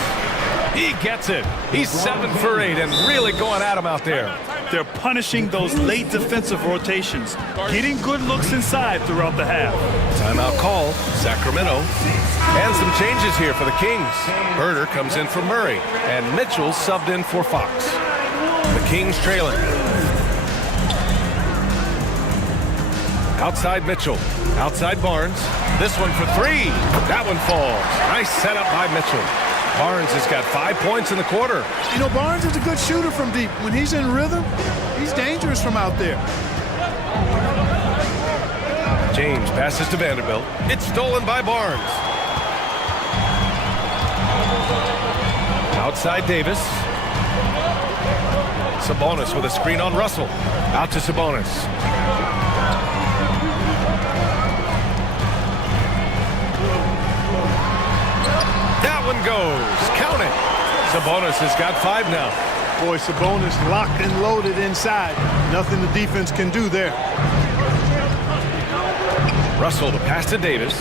He gets it. He's 7 for 8 and really going at him out there. They're punishing those late defensive rotations, getting good looks inside throughout the half. Timeout call, Sacramento. And some changes here for the Kings. Herder comes in for Murray, and Mitchell subbed in for Fox. The Kings trailing. Outside Mitchell. Outside Barnes. This one for 3. That one falls. Nice setup by Mitchell. Barnes has got 5 points in the quarter. You know, Barnes is a good shooter from deep. When he's in rhythm, he's dangerous from out there. James passes to Vanderbilt. It's stolen by Barnes. Outside Davis. Sabonis with a screen on Russell. Out to Sabonis. That one goes. Count it. Sabonis has got 5 now. Boy, Sabonis locked and loaded inside. Nothing the defense can do there. Russell to pass to Davis.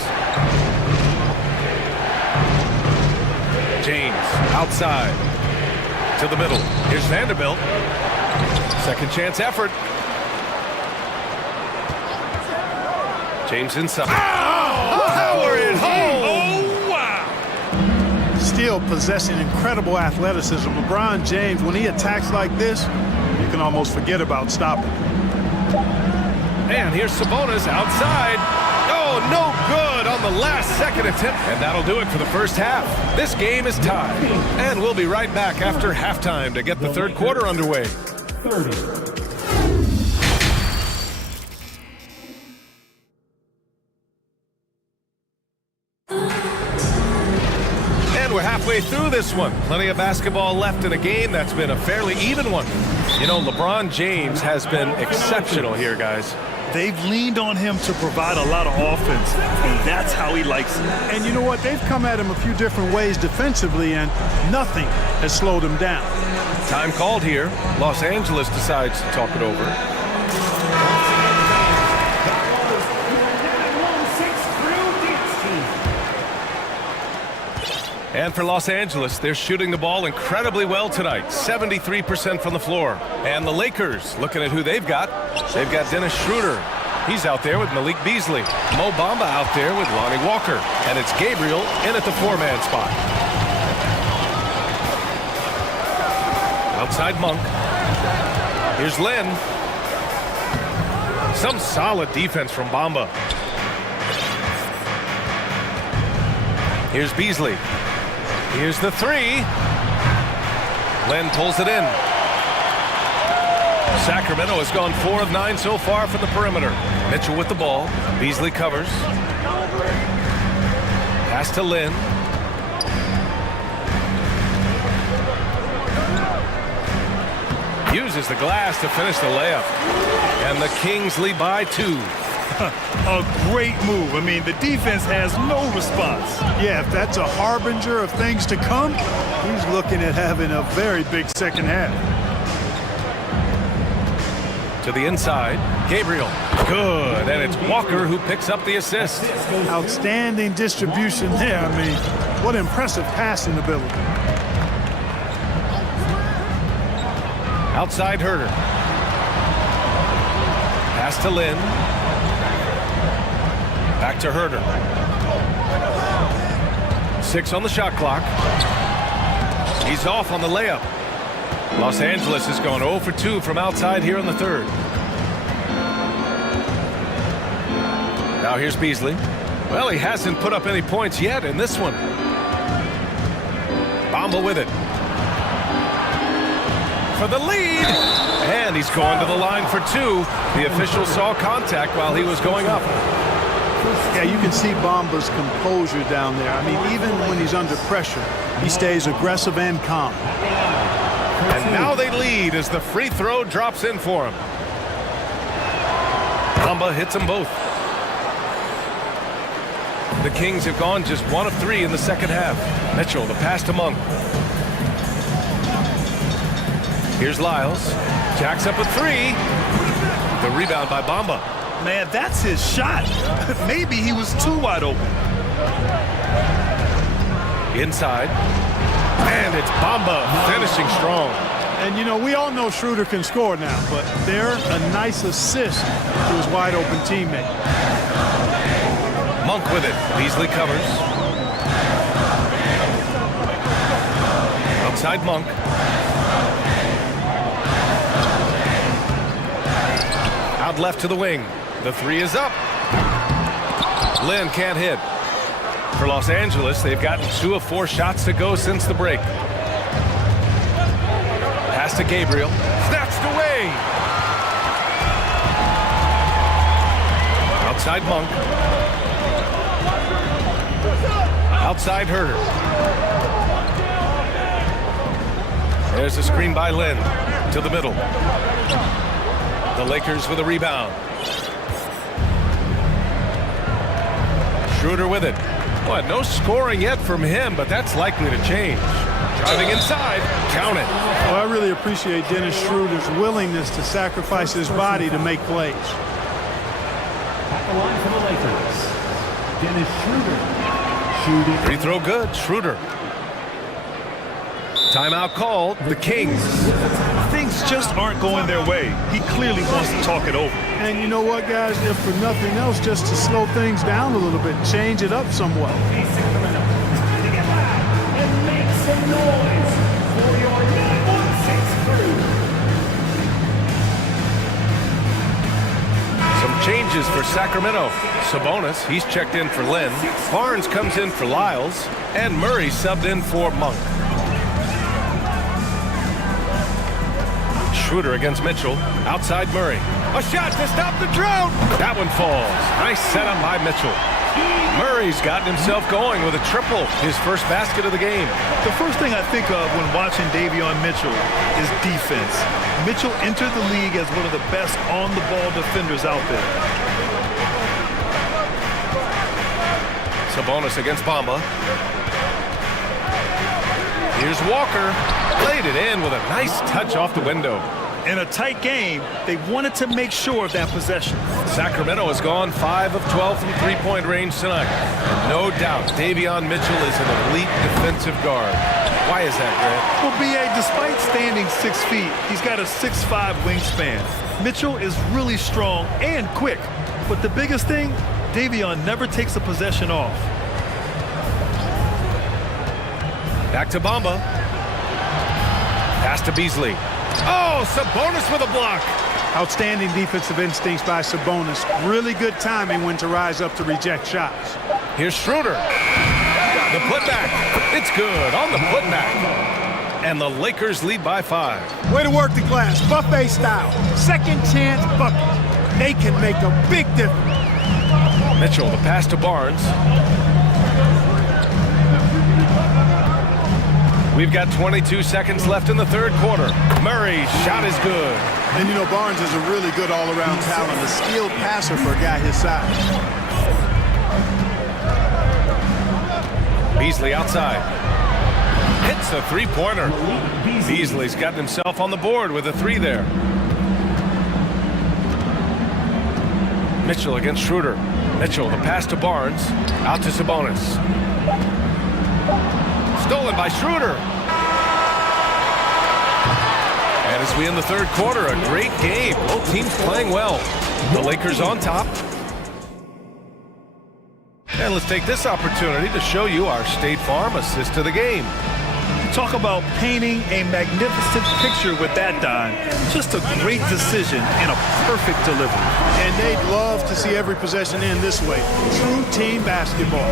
James outside to the middle. Here's Vanderbilt. Second chance effort. James inside. Power it home. Oh, wow. Still possessing incredible athleticism. LeBron James, when he attacks like this, you can almost forget about stopping. And here's Sabonis outside. Oh, no good on the last second attempt. And that'll do it for the first half. This game is tied. And we'll be right back after halftime to get the third quarter underway. 30. And we're halfway through this one. Plenty of basketball left in a game that's been a fairly even one. You know, LeBron James has been exceptional here, guys. They've leaned on him to provide a lot of offense, and that's how he likes it. And you know what? They've come at him a few different ways defensively, and nothing has slowed him down. Time called here. Los Angeles decides to talk it over. And for Los Angeles, they're shooting the ball incredibly well tonight. 73% from the floor. And the Lakers, looking at who they've got. They've got Dennis Schroeder. He's out there with Malik Beasley. Mo Bamba out there with Lonnie Walker. And it's Gabriel in at the 4-man spot. Outside Monk. Here's Len. Some solid defense from Bamba. Here's Beasley. Here's the 3. Len pulls it in. Sacramento has gone 4 of 9 so far from the perimeter. Mitchell with the ball. Beasley covers. Pass to Len. Uses the glass to finish the layup. And the Kings lead by 2. A great move. I mean, the defense has no response. Yeah, if that's a harbinger of things to come, he's looking at having a very big second half. To the inside, Gabriel. Good, and it's Walker who picks up the assist. Outstanding distribution there. I mean, what impressive passing ability. Outside Herder. Pass to Lynn. Back to Herder. 6 on the shot clock. He's off on the layup. Los Angeles has gone 0 for 2 from outside here in the third. Now here's Beasley. Well, he hasn't put up any points yet in this one. Bamba with it. For the lead. And he's going to the line for 2. The official saw contact while he was going up. Yeah, you can see Bamba's composure down there. I mean, even when he's under pressure, he stays aggressive and calm. And now they lead as the free throw drops in for him. Bamba hits them both. The Kings have gone just 1 of 3 in the second half. Mitchell, the pass to Monk. Here's Lyles. Jacks up a 3. The rebound by Bamba. Man, that's his shot. Maybe he was too wide open. Inside. And it's Bamba finishing strong. And, you know, we all know Schroeder can score now, but they're a nice assist to his wide-open teammate. Monk with it. Beasley covers. Outside Monk. Out left to the wing. The 3 is up. Lynn can't hit. For Los Angeles, they've gotten 2 of 4 shots to go since the break. Pass to Gabriel. Snatched away. Outside Monk. Outside Herder. There's a screen by Lynn to the middle. The Lakers with a rebound. Schroeder with it. Well, no scoring yet from him, but that's likely to change. Driving inside, count it. Well, I really appreciate Dennis Schroeder's willingness to sacrifice his body to make plays. At the line for the Lakers, Dennis Schroeder. Shooting. Free throw good, Schroeder. Timeout called, the Kings. Things just aren't going their way. He clearly wants to talk it over. And you know what, guys? If for nothing else, just to slow things down a little bit, change it up somewhat. And make some noise for your 916 crew. Some changes for Sacramento. Sabonis, he's checked in for Lynn. Barnes comes in for Lyles. And Murray subbed in for Monk. Schroeder against Mitchell. Outside Murray. A shot to stop the drought. That one falls. Nice setup by Mitchell. Murray's gotten himself going with a triple. His first basket of the game. The first thing I think of when watching Davion Mitchell is defense. Mitchell entered the league as one of the best on-the-ball defenders out there. Sabonis against Bamba. Here's Walker. Laid it in with a nice touch off the window. In a tight game, they wanted to make sure of that possession. Sacramento has gone 5 of 12 from three-point range tonight. And no doubt, Davion Mitchell is an elite defensive guard. Why is that, Grant? Well, B.A., despite standing 6 feet, he's got a 6'5" wingspan. Mitchell is really strong and quick. But the biggest thing, Davion never takes a possession off. Back to Bamba. Pass to Beasley. Oh, Sabonis with a block. Outstanding defensive instincts by Sabonis. Really good timing when to rise up to reject shots. Here's Schroeder. The putback. It's good on the putback. And the Lakers lead by 5. Way to work the glass. Buffet style. Second chance bucket. They can make a big difference. Mitchell, the pass to Barnes. We've got 22 seconds left in the third quarter. Murray's shot is good. And you know, Barnes is a really good all-around talent, a skilled passer for a guy his size. Beasley outside. Hits a three-pointer. Beasley's gotten himself on the board with a 3 there. Mitchell against Schroeder. Mitchell, the pass to Barnes. Out to Sabonis. Stolen by Schroeder. And as we end the third quarter, a great game. Both teams playing well. The Lakers on top. And let's take this opportunity to show you our State Farm assist to the game. Talk about painting a magnificent picture with that, Don. Just a great decision and a perfect delivery. And they'd love to see every possession end this way. True team basketball.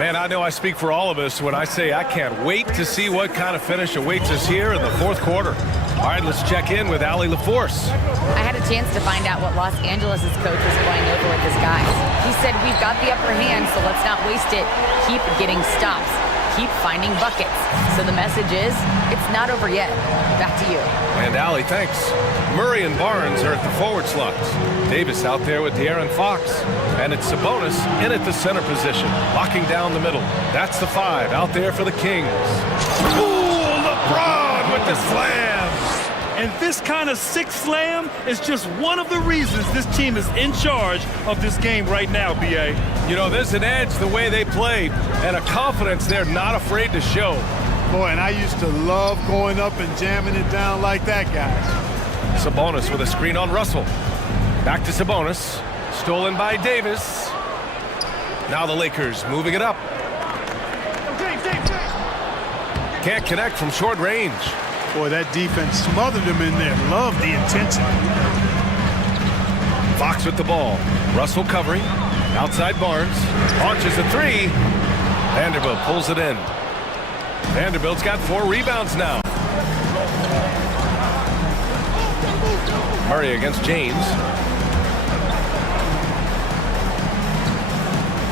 Man, I know I speak for all of us when I say I can't wait to see what kind of finish awaits us here in the fourth quarter. All right, let's check in with Allie LaForce. I had a chance to find out what Los Angeles' coach was going over with his guys. He said, we've got the upper hand, so let's not waste it. Keep getting stops. Keep finding buckets. So the message is, it's not over yet. Back to you. And Allie, thanks. Murray and Barnes are at the forward slots. Davis out there with De'Aaron Fox. And it's Sabonis in at the center position, locking down the middle. That's the 5 out there for the Kings. Ooh, LeBron with the slam. And this kind of sick slam is just one of the reasons this team is in charge of this game right now, B.A. You know, there's an edge the way they play and a confidence they're not afraid to show. Boy, and I used to love going up and jamming it down like that, guys. Sabonis with a screen on Russell. Back to Sabonis. Stolen by Davis. Now the Lakers moving it up. Can't connect from short range. Boy, that defense smothered him in there. Love the intensity. Fox with the ball. Russell covering. Outside Barnes. Launches a 3. Vanderbilt pulls it in. Vanderbilt's got 4 rebounds now. Murray against James.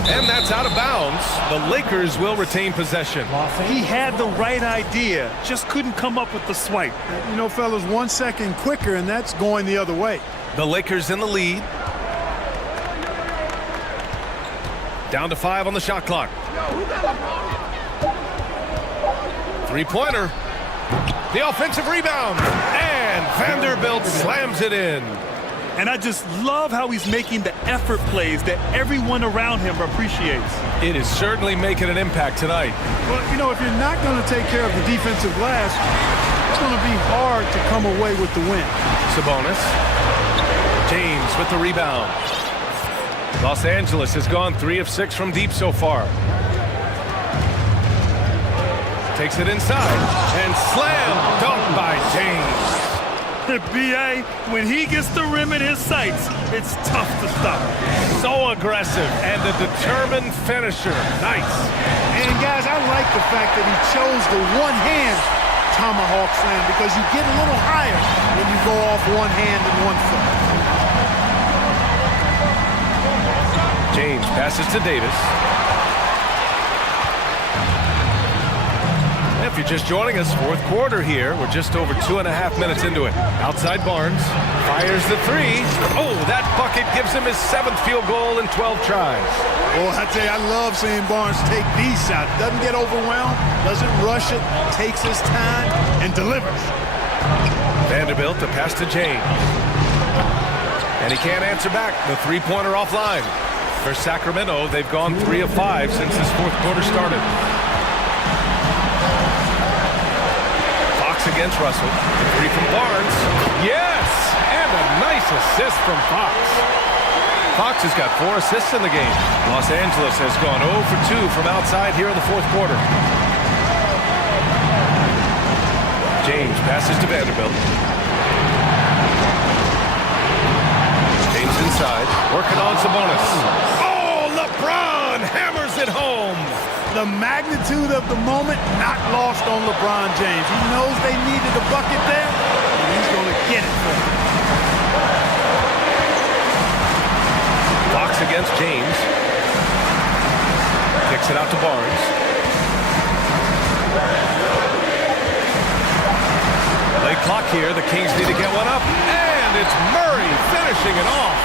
And that's out of bounds. The Lakers will retain possession. He had the right idea, just couldn't come up with the swipe. You know, fellas, 1 second quicker, and that's going the other way. The Lakers in the lead. Down to 5 on the shot clock. Three-pointer. The offensive rebound. And Vanderbilt slams it in. And I just love how he's making the effort plays that everyone around him appreciates. It is certainly making an impact tonight. Well, you know, if you're not going to take care of the defensive glass, it's going to be hard to come away with the win. Sabonis. James with the rebound. Los Angeles has gone 3 of 6 from deep so far. Takes it inside. And slam dunk by James. B.A., when he gets the rim in his sights, it's tough to stop. So aggressive and a determined finisher. Nice. And, guys, I like the fact that he chose the one-hand tomahawk slam because you get a little higher when you go off one hand and 1 foot. James passes to Davis. If you're just joining us, fourth quarter here. We're just over 2.5 minutes into it. Outside Barnes fires the 3. Oh, that bucket gives him his 7th field goal in 12 tries. Well, I tell you, I love seeing Barnes take these shots. Doesn't get overwhelmed, doesn't rush it, takes his time, and delivers. Vanderbilt, the pass to James. And he can't answer back. The three-pointer offline. For Sacramento, they've gone 3 of 5 since this fourth quarter started. Against Russell. 3 from Barnes. Yes! And a nice assist from Fox. Fox has got 4 assists in the game. Los Angeles has gone 0 for 2 from outside here in the fourth quarter. James passes to Vanderbilt. James inside. Working on Sabonis. Oh, LeBron hammers it home. The magnitude of the moment not lost on LeBron James. He knows they needed a bucket there, and he's going to get it for them. Fox against James. Kicks it out to Barnes. Late clock here. The Kings need to get one up. And it's Murray finishing it off.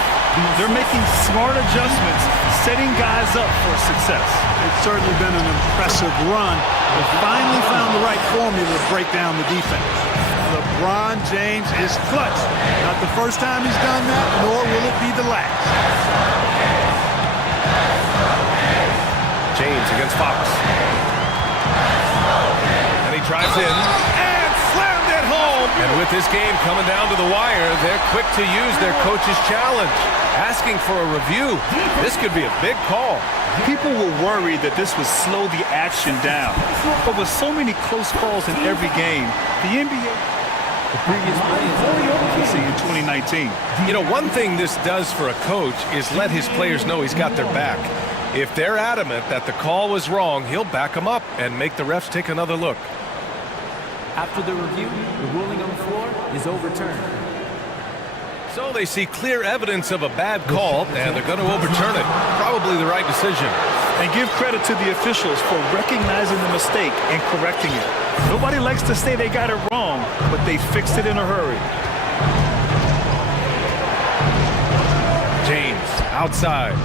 They're making smart adjustments, setting guys up for success. It's certainly been an impressive run. They finally found the right formula to break down the defense. LeBron James is clutch. Not the first time he's done that, nor will it be the last. James against Fox. And he drives in and slammed it home. And with this game coming down to the wire, they're quick to use their coach's challenge, asking for a review. This could be a big call. People were worried that this would slow the action down. But with so many close calls in every game, the NBA... The previous play is only over in 2019. You know, one thing this does for a coach is let his players know he's got their back. If they're adamant that the call was wrong, he'll back them up and make the refs take another look. After the review, the ruling on the floor is overturned. So they see clear evidence of a bad call, and they're going to overturn it. Probably the right decision. And give credit to the officials for recognizing the mistake and correcting it. Nobody likes to say they got it wrong, but they fixed it in a hurry. James, outside.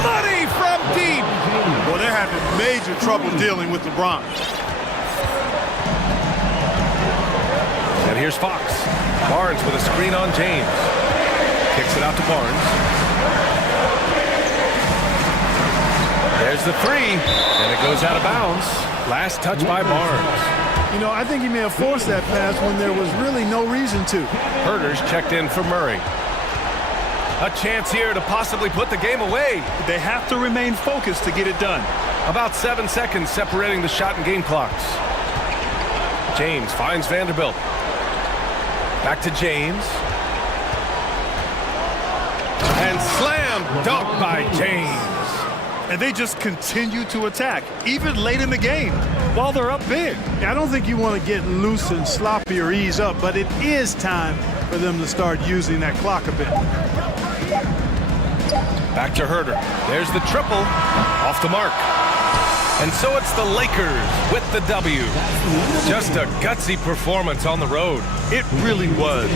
Money from deep! Well, they're having major trouble dealing with LeBron. And here's Fox. Barnes with a screen on James. Kicks it out to Barnes. There's the three, and it goes out of bounds. Last touch by Barnes. You know, I think he may have forced that pass when there was really no reason to. Herder's checked in for Murray. A chance here to possibly put the game away. They have to remain focused to get it done. About 7 seconds separating the shot and game clocks. James finds Vanderbilt. Back to James. And slam dunk by James. And they just continue to attack, even late in the game, while they're up big. I don't think you want to get loose and sloppy or ease up, but it is time for them to start using that clock a bit. Back to Herder. There's the triple. Off the mark. And so it's the Lakers with the W. Just a gutsy performance on the road. It really was.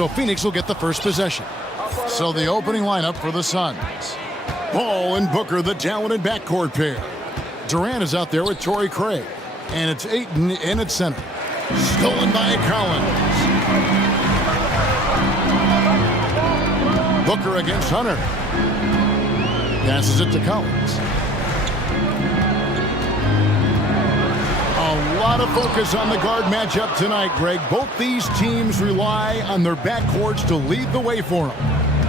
So Phoenix will get the first possession. So the opening lineup for the Suns. Ball and Booker, the talented backcourt pair. Durant is out there with Torrey Craig. And it's Ayton in at center. Stolen by Collins. Booker against Hunter. Passes it to Collins. A lot of focus on the guard matchup tonight, Greg. Both these teams rely on their backcourts to lead the way for them.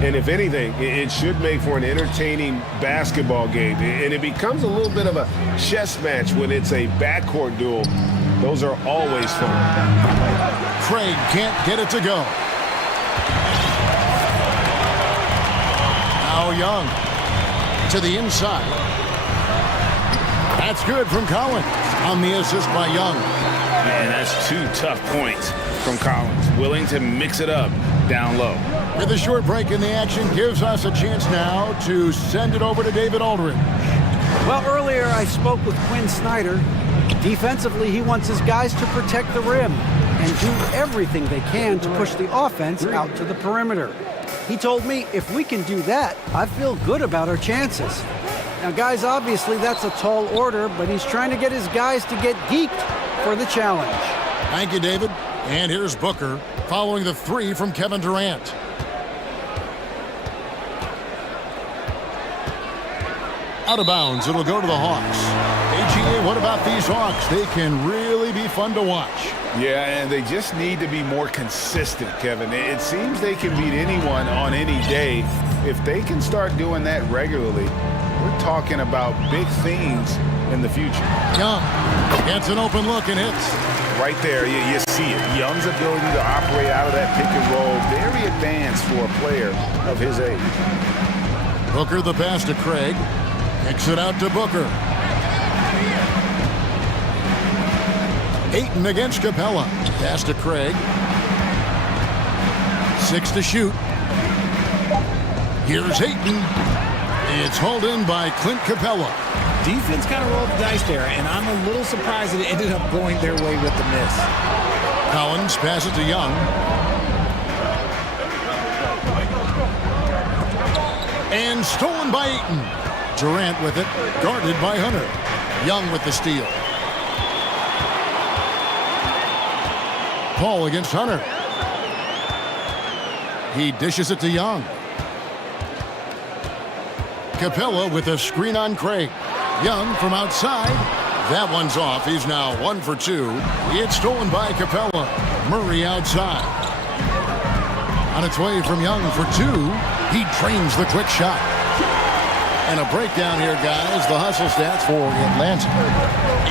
And if anything, it should make for an entertaining basketball game. And it becomes a little bit of a chess match when it's a backcourt duel. Those are always fun. Craig can't get it to go. Now Young to the inside. That's good from Collins on the assist by Young. Man, that's 2 tough points from Collins. Willing to mix it up down low. With a short break in the action gives us a chance now to send it over to David Aldridge. Well, earlier I spoke with Quinn Snyder. Defensively, he wants his guys to protect the rim and do everything they can to push the offense out to the perimeter. He told me if we can do that, I feel good about our chances. Now, guys, obviously that's a tall order, but he's trying to get his guys to get geeked for the challenge. Thank you, David. And here's Booker following the 3 from Kevin Durant. Out of bounds, it'll go to the Hawks. AGA, what about these Hawks? They can really be fun to watch. Yeah, and they just need to be more consistent, Kevin. It seems they can beat anyone on any day. If they can start doing that regularly, we're talking about big things in the future. Young gets an open look and hits. Right there, you see it. Young's ability to operate out of that pick and roll, very advanced for a player of his age. Booker the pass to Craig. Kicks it out to Booker. Ayton against Capella. Pass to Craig. 6 to shoot. Here's Ayton. It's hauled in by Clint Capella. Defense kind of rolled the dice there, and I'm a little surprised that it ended up going their way with the miss. Collins passes to Young. And stolen by Ayton. Durant with it, guarded by Hunter. Young with the steal. Paul against Hunter. He dishes it to Young. Capella with a screen on Craig. Young from outside. That one's off. He's now 1 for 2. It's stolen by Capella. Murray outside. On its way from Young for 2. He drains the quick shot. And a breakdown here, guys. The hustle stats for Atlanta.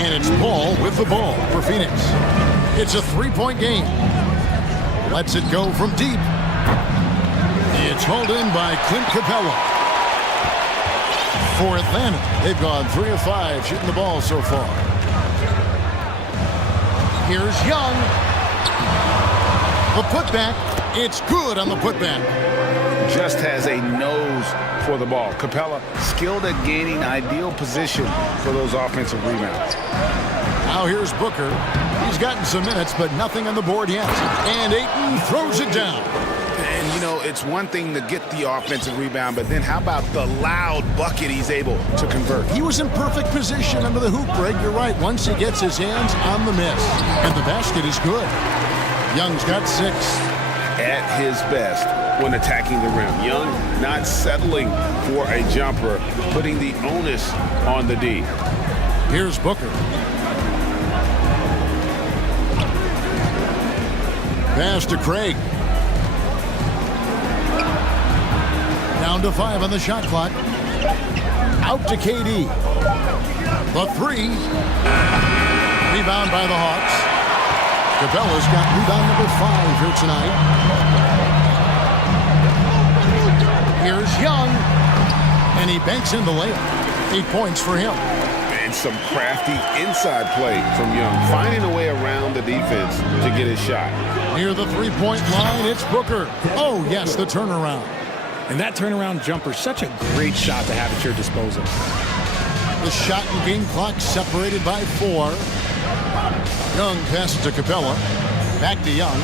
And it's Paul with the ball for Phoenix. It's a 3-point game. Lets it go from deep. It's hauled in by Clint Capella. For Atlanta, they've gone 3 of 5 shooting the ball so far. Here's Young. The putback. It's good on the putback. Just has a nose for the ball. Capella skilled at gaining ideal position for those offensive rebounds. Now here's Booker. He's gotten some minutes, but nothing on the board yet. And Ayton throws it down. And, you know, it's one thing to get the offensive rebound, but then how about the loud bucket he's able to convert? He was in perfect position under the hoop, Greg. You're right. Once he gets his hands on the miss. And the basket is good. Young's got 6. At his best when attacking the rim. Young not settling for a jumper, putting the onus on the D. Here's Booker. Pass to Craig. Down to 5 on the shot clock. Out to KD. The 3. Rebound by the Hawks. Capella's got rebound number 5 here tonight. Here's Young. And he banks in the layup. 8 points for him. And some crafty inside play from Young, finding a way around the defense to get his shot. Near the 3-point line, it's Booker. Oh, yes, the turnaround. And that turnaround jumper, such a great shot to have at your disposal. The shot and game clock separated by 4. Young passes to Capella. Back to Young.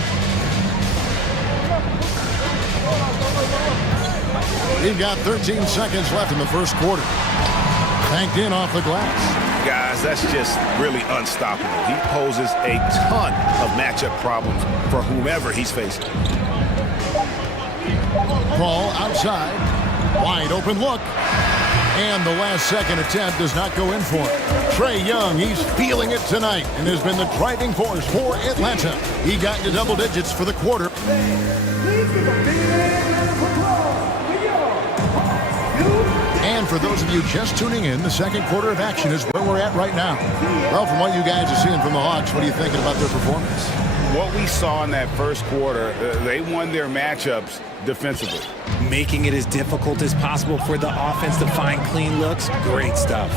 We've got 13 seconds left in the first quarter. Banked in off the glass. Guys, that's just really unstoppable. He poses a ton of matchup problems for whomever he's facing. Paul outside. Wide open look. And the last second attempt does not go in for him. Trae Young, he's feeling it tonight and has been the driving force for Atlanta. He got into double digits for the quarter. And for those of you just tuning in, the second quarter of action is where we're at right now. Well, from what you guys are seeing from the Hawks, what are you thinking about their performance? What we saw in that first quarter, they won their matchups defensively. Making it as difficult as possible for the offense to find clean looks. Great stuff.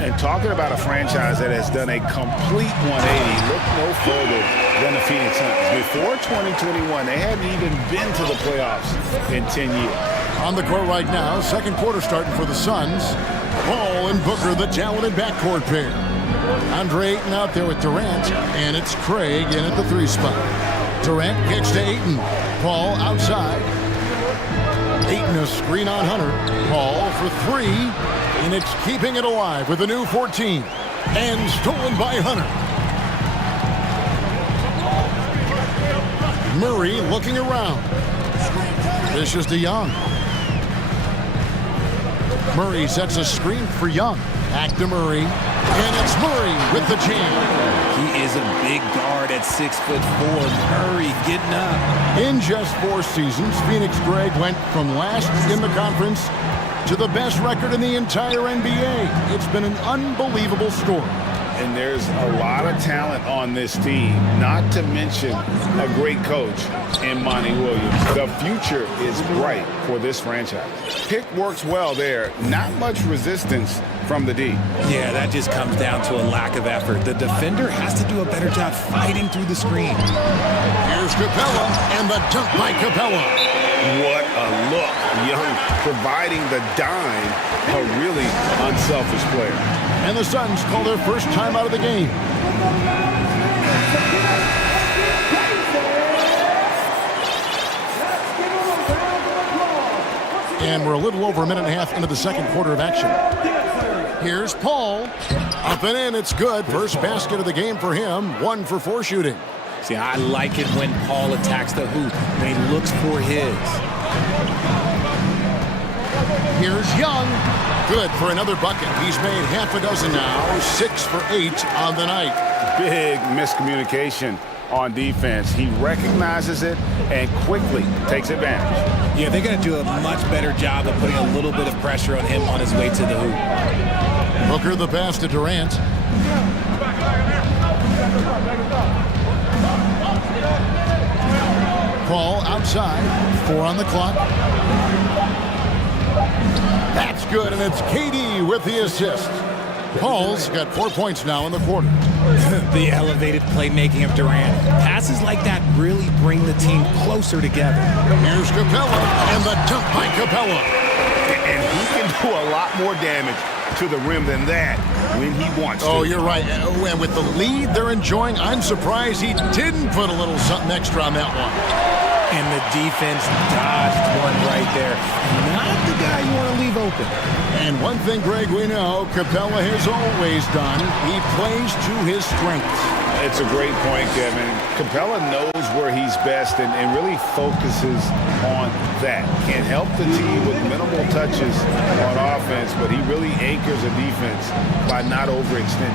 And talking about a franchise that has done a complete 180, look no further than the Phoenix Suns. Before 2021, they hadn't even been to the playoffs in 10 years. On the court right now, second quarter starting for the Suns. Paul and Booker, the talented backcourt pair. Andre Ayton out there with Durant, and it's Craig in at the 3 spot. Durant kicks to Ayton. Paul outside. Ayton a screen on Hunter. Paul for 3, and it's keeping it alive with a new 14. And stolen by Hunter. Murray looking around. Dishes to Young. Murray sets a screen for Young. Back to Murray. And it's Murray with the jam. He is a big guard at 6'4". Murray getting up. In just 4 seasons, Phoenix Greg went from last in the conference to the best record in the entire NBA. It's been an unbelievable story. And there's a lot of talent on this team, not to mention a great coach in Monty Williams. The future is bright for this franchise. Pick works well there. Not much resistance from the D. Yeah, that just comes down to a lack of effort. The defender has to do a better job fighting through the screen. Here's Capella, and the dunk by Capella. What a look. Young providing the dime, a really unselfish player. And the Suns call their first time out of the game. And we're a little over a minute and a half into the second quarter of action. Here's Paul. Up and in, it's good. First basket of the game for him. 1 for 4 shooting. See, I like it when Paul attacks the hoop, when he looks for his. Here's Young. Good for another bucket. He's made half a dozen now. 6 for 8 on the night. Big miscommunication on defense. He recognizes it and quickly takes advantage. Yeah, they got to do a much better job of putting a little bit of pressure on him on his way to the hoop. Booker the pass to Durant. Paul outside. 4 on the clock. That's good, and it's KD with the assist. Paul's got 4 points now in the quarter. The elevated playmaking of Durant. Passes like that really bring the team closer together. Here's Capella, and the dunk by Capella. And he can do a lot more damage to the rim than that when he wants to. Oh, you're right. And with the lead they're enjoying, I'm surprised he didn't put a little something extra on that one. And the defense dodged one right there. Not the guy you want to leave open. And one thing, Greg, we know Capella has always done. He plays to his strengths. It's a great point, Kevin. Capella knows where he's best and really focuses on that. Can help the team with minimal touches on offense, but he really anchors a defense by not overextending.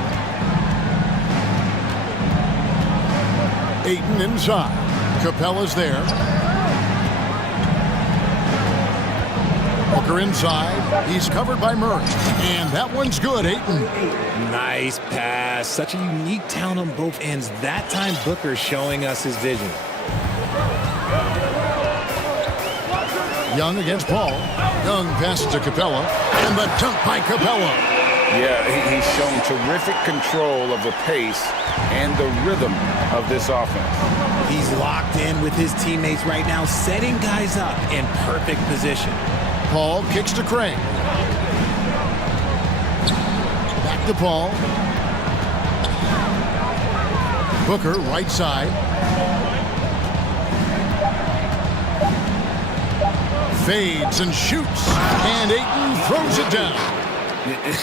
Ayton inside. Capella's there. Booker inside. He's covered by Murray. And that one's good, Ayton. Nice pass. Such a unique talent on both ends. That time, Booker showing us his vision. Young against Paul. Young passes to Capella. And the dunk by Capella. Yeah, he's shown terrific control of the pace and the rhythm of this offense. He's locked in with his teammates right now, setting guys up in perfect position. Paul kicks to Craig. Back to Paul. Booker, right side. Fades and shoots. And Ayton throws it down.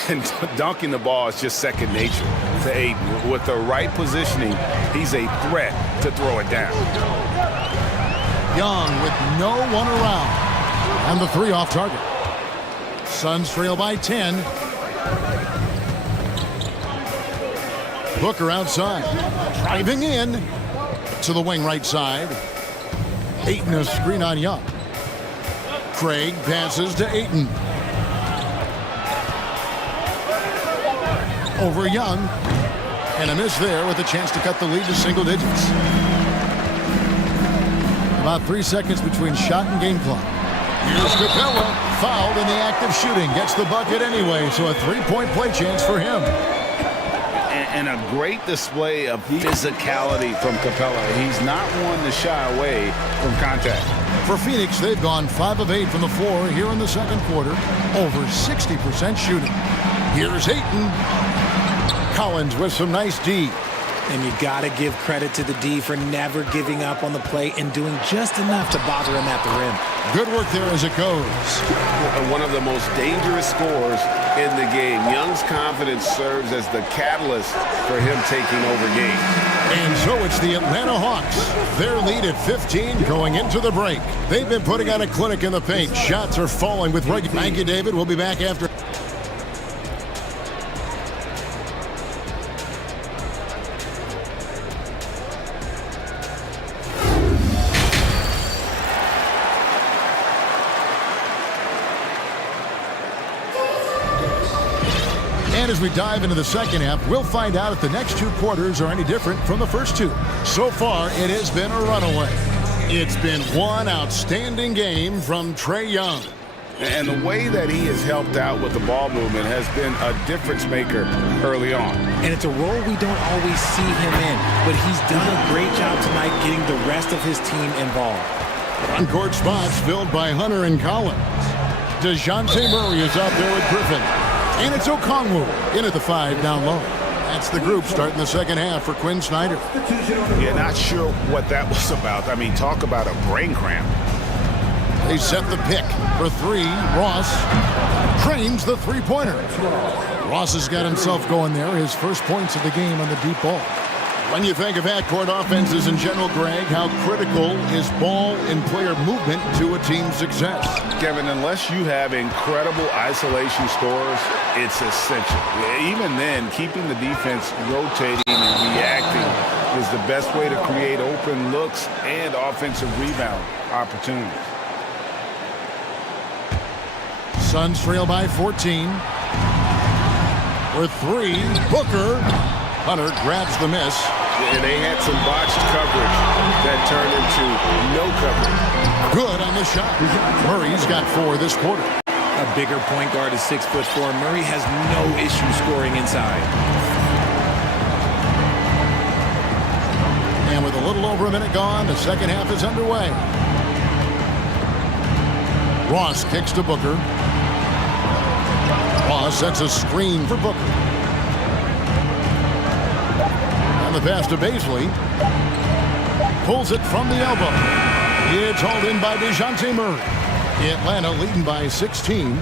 And dunking the ball is just second nature to Ayton. With the right positioning, he's a threat to throw it down. Young with no one around. And the three off target. Suns trail by 10. Booker outside. Driving in to the wing right side. Ayton a screen on Young. Craig passes to Ayton. Over Young. And a miss there with a chance to cut the lead to single digits. About 3 seconds between shot and game clock. Here's Capella, fouled in the act of shooting. Gets the bucket anyway, so a three-point play chance for him. And a great display of physicality from Capella. He's not one to shy away from contact. For Phoenix, they've gone 5 of 8 from the floor here in the second quarter. Over 60% shooting. Here's Ayton. Collins with some nice D. And you got to give credit to the D for never giving up on the play and doing just enough to bother him at the rim. Good work there as it goes. One of the most dangerous scorers in the game. Young's confidence serves as the catalyst for him taking over games. And so it's the Atlanta Hawks. Their lead at 15 going into the break. They've been putting on a clinic in the paint. Shots are falling with regular. Thank you, David. We'll be back after. And as we dive into the second half, we'll find out if the next two quarters are any different from the first two. So far, it has been a runaway. It's been one outstanding game from Trae Young. And the way that he has helped out with the ball movement has been a difference maker early on. And it's a role we don't always see him in, but he's done a great job tonight getting the rest of his team involved. On-court spots filled by Hunter and Collins. DeJounte Murray is out there with Griffin. And it's Okongwu in at the 5 down low. That's the group starting the second half for Quinn Snyder. Yeah, not sure what that was about. I mean, talk about a brain cramp. They set the pick for 3. Ross trains the three-pointer. Ross has got himself going there. His first points of the game on the deep ball. When you think of half-court offenses in general, Greg, how critical is ball and player movement to a team's success? Kevin, unless you have incredible isolation scores, it's essential. Even then, keeping the defense rotating and reacting is the best way to create open looks and offensive rebound opportunities. Suns trail by 14. For 3, Booker. Hunter grabs the miss. And they had some botched coverage that turned into no coverage. Good on the shot. Murray's got 4 this quarter. A bigger point guard is 6'4". Murray has no issue scoring inside. And with a little over a minute gone, the second half is underway. Ross kicks to Booker. Ross sets a screen for Booker. And the pass to Baisley. Pulls it from the elbow. It's hauled in by DeJounte Murray. Atlanta leading by 16.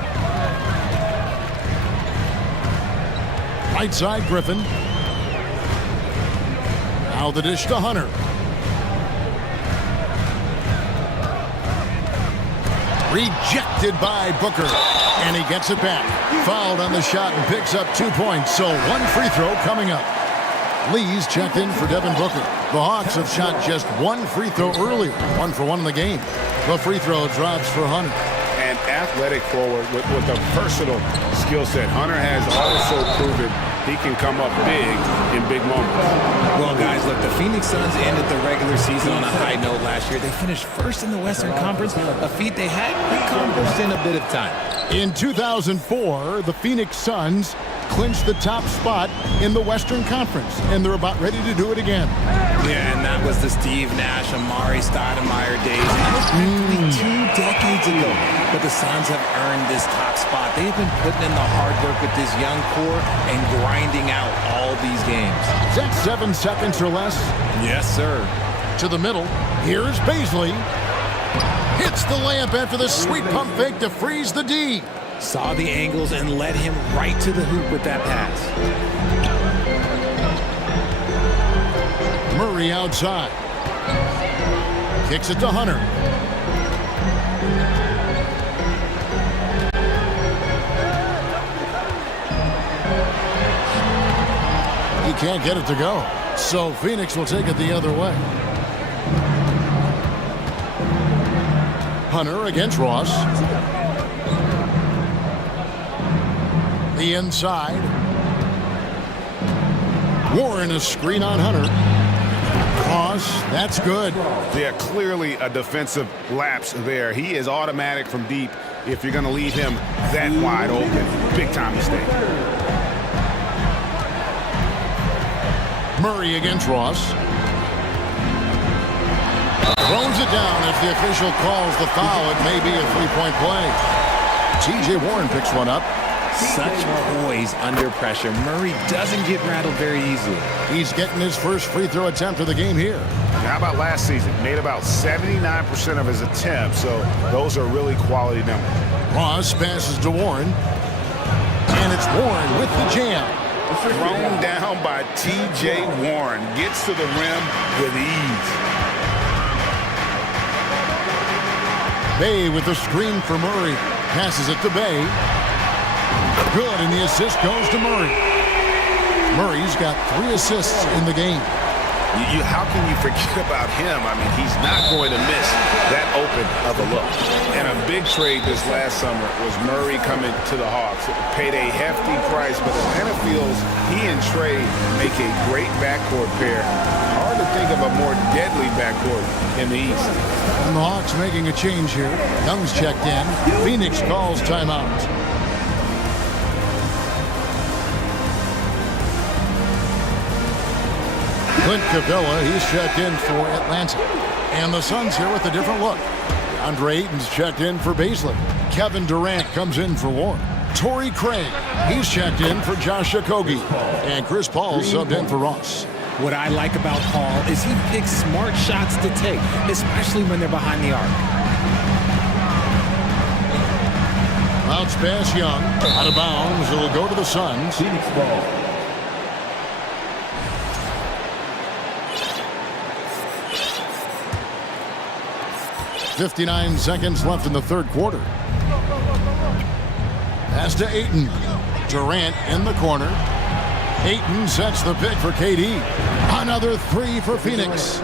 Right side, Griffin. Now the dish to Hunter. Rejected by Booker. And he gets it back. Fouled on the shot and picks up 2 points. So 1 free throw coming up. Lee's checked in for Devin Booker. The Hawks have shot just 1 free throw earlier. 1 for 1 in the game. The free throw drops for Hunter. An athletic forward with a versatile skill set. Hunter has also proven he can come up big in big moments. Well, guys, look, the Phoenix Suns ended the regular season on a high note last year. They finished first in the Western Conference, a feat they had accomplished in a bit of time. In 2004, the Phoenix Suns clinched the top spot in the Western Conference, and they're about ready to do it again. Yeah, and that was the Steve Nash, Amari Stoudemire days. And that was practically 2 decades ago. But the Suns have earned this top spot. They've been putting in the hard work with this young core and grinding out all these games. Is that 7 seconds or less? Yes, sir. To the middle. Here's Baisley. Hits the layup after the sweet pump fake to freeze the D. Saw the angles and led him right to the hoop with that pass. Murray outside. Kicks it to Hunter. He can't get it to go. So Phoenix will take it the other way. Hunter against Ross. The inside. Warren a screen on Hunter. Cross, that's good. Yeah, clearly a defensive lapse there. He is automatic from deep if you're going to leave him that wide open. Big time mistake. Murray against Ross. Throws it down as the official calls the foul. It may be a three-point play. T.J. Warren picks one up. Such poise under pressure. Murray doesn't get rattled very easily. He's getting his first free throw attempt of the game here. How about last season? Made about 79% of his attempts, so those are really quality numbers. Ross passes to Warren. And it's Warren with the jam. Thrown down by T.J. Warren. Gets to the rim with ease. Bay with the screen for Murray. Passes it to Bay. Good, and the assist goes to Murray. Murray's got 3 assists in the game. How can you forget about him? I mean, he's not going to miss that open of a look. And a big trade this last summer was Murray coming to the Hawks. Paid a hefty price, but Atlanta feels he and Trey make a great backcourt pair. Hard to think of a more deadly backcourt in the East. And the Hawks making a change here. Young's checked in. Phoenix calls timeout. Clint Capella, he's checked in for Atlanta. And the Suns here with a different look. Andre Ayton's checked in for Baisley. Kevin Durant comes in for Warren. Torrey Craig, he's checked in for Josh Okogie. And Chris Paul subbed in for Ross. What I like about Paul is he picks smart shots to take, especially when they're behind the arc. Bounce pass Young. Out of bounds. It'll go to the Suns. Phoenix ball. .59 seconds left in the third quarter. Pass to Ayton. Durant in the corner. Ayton sets the pick for KD. Another 3 for Phoenix.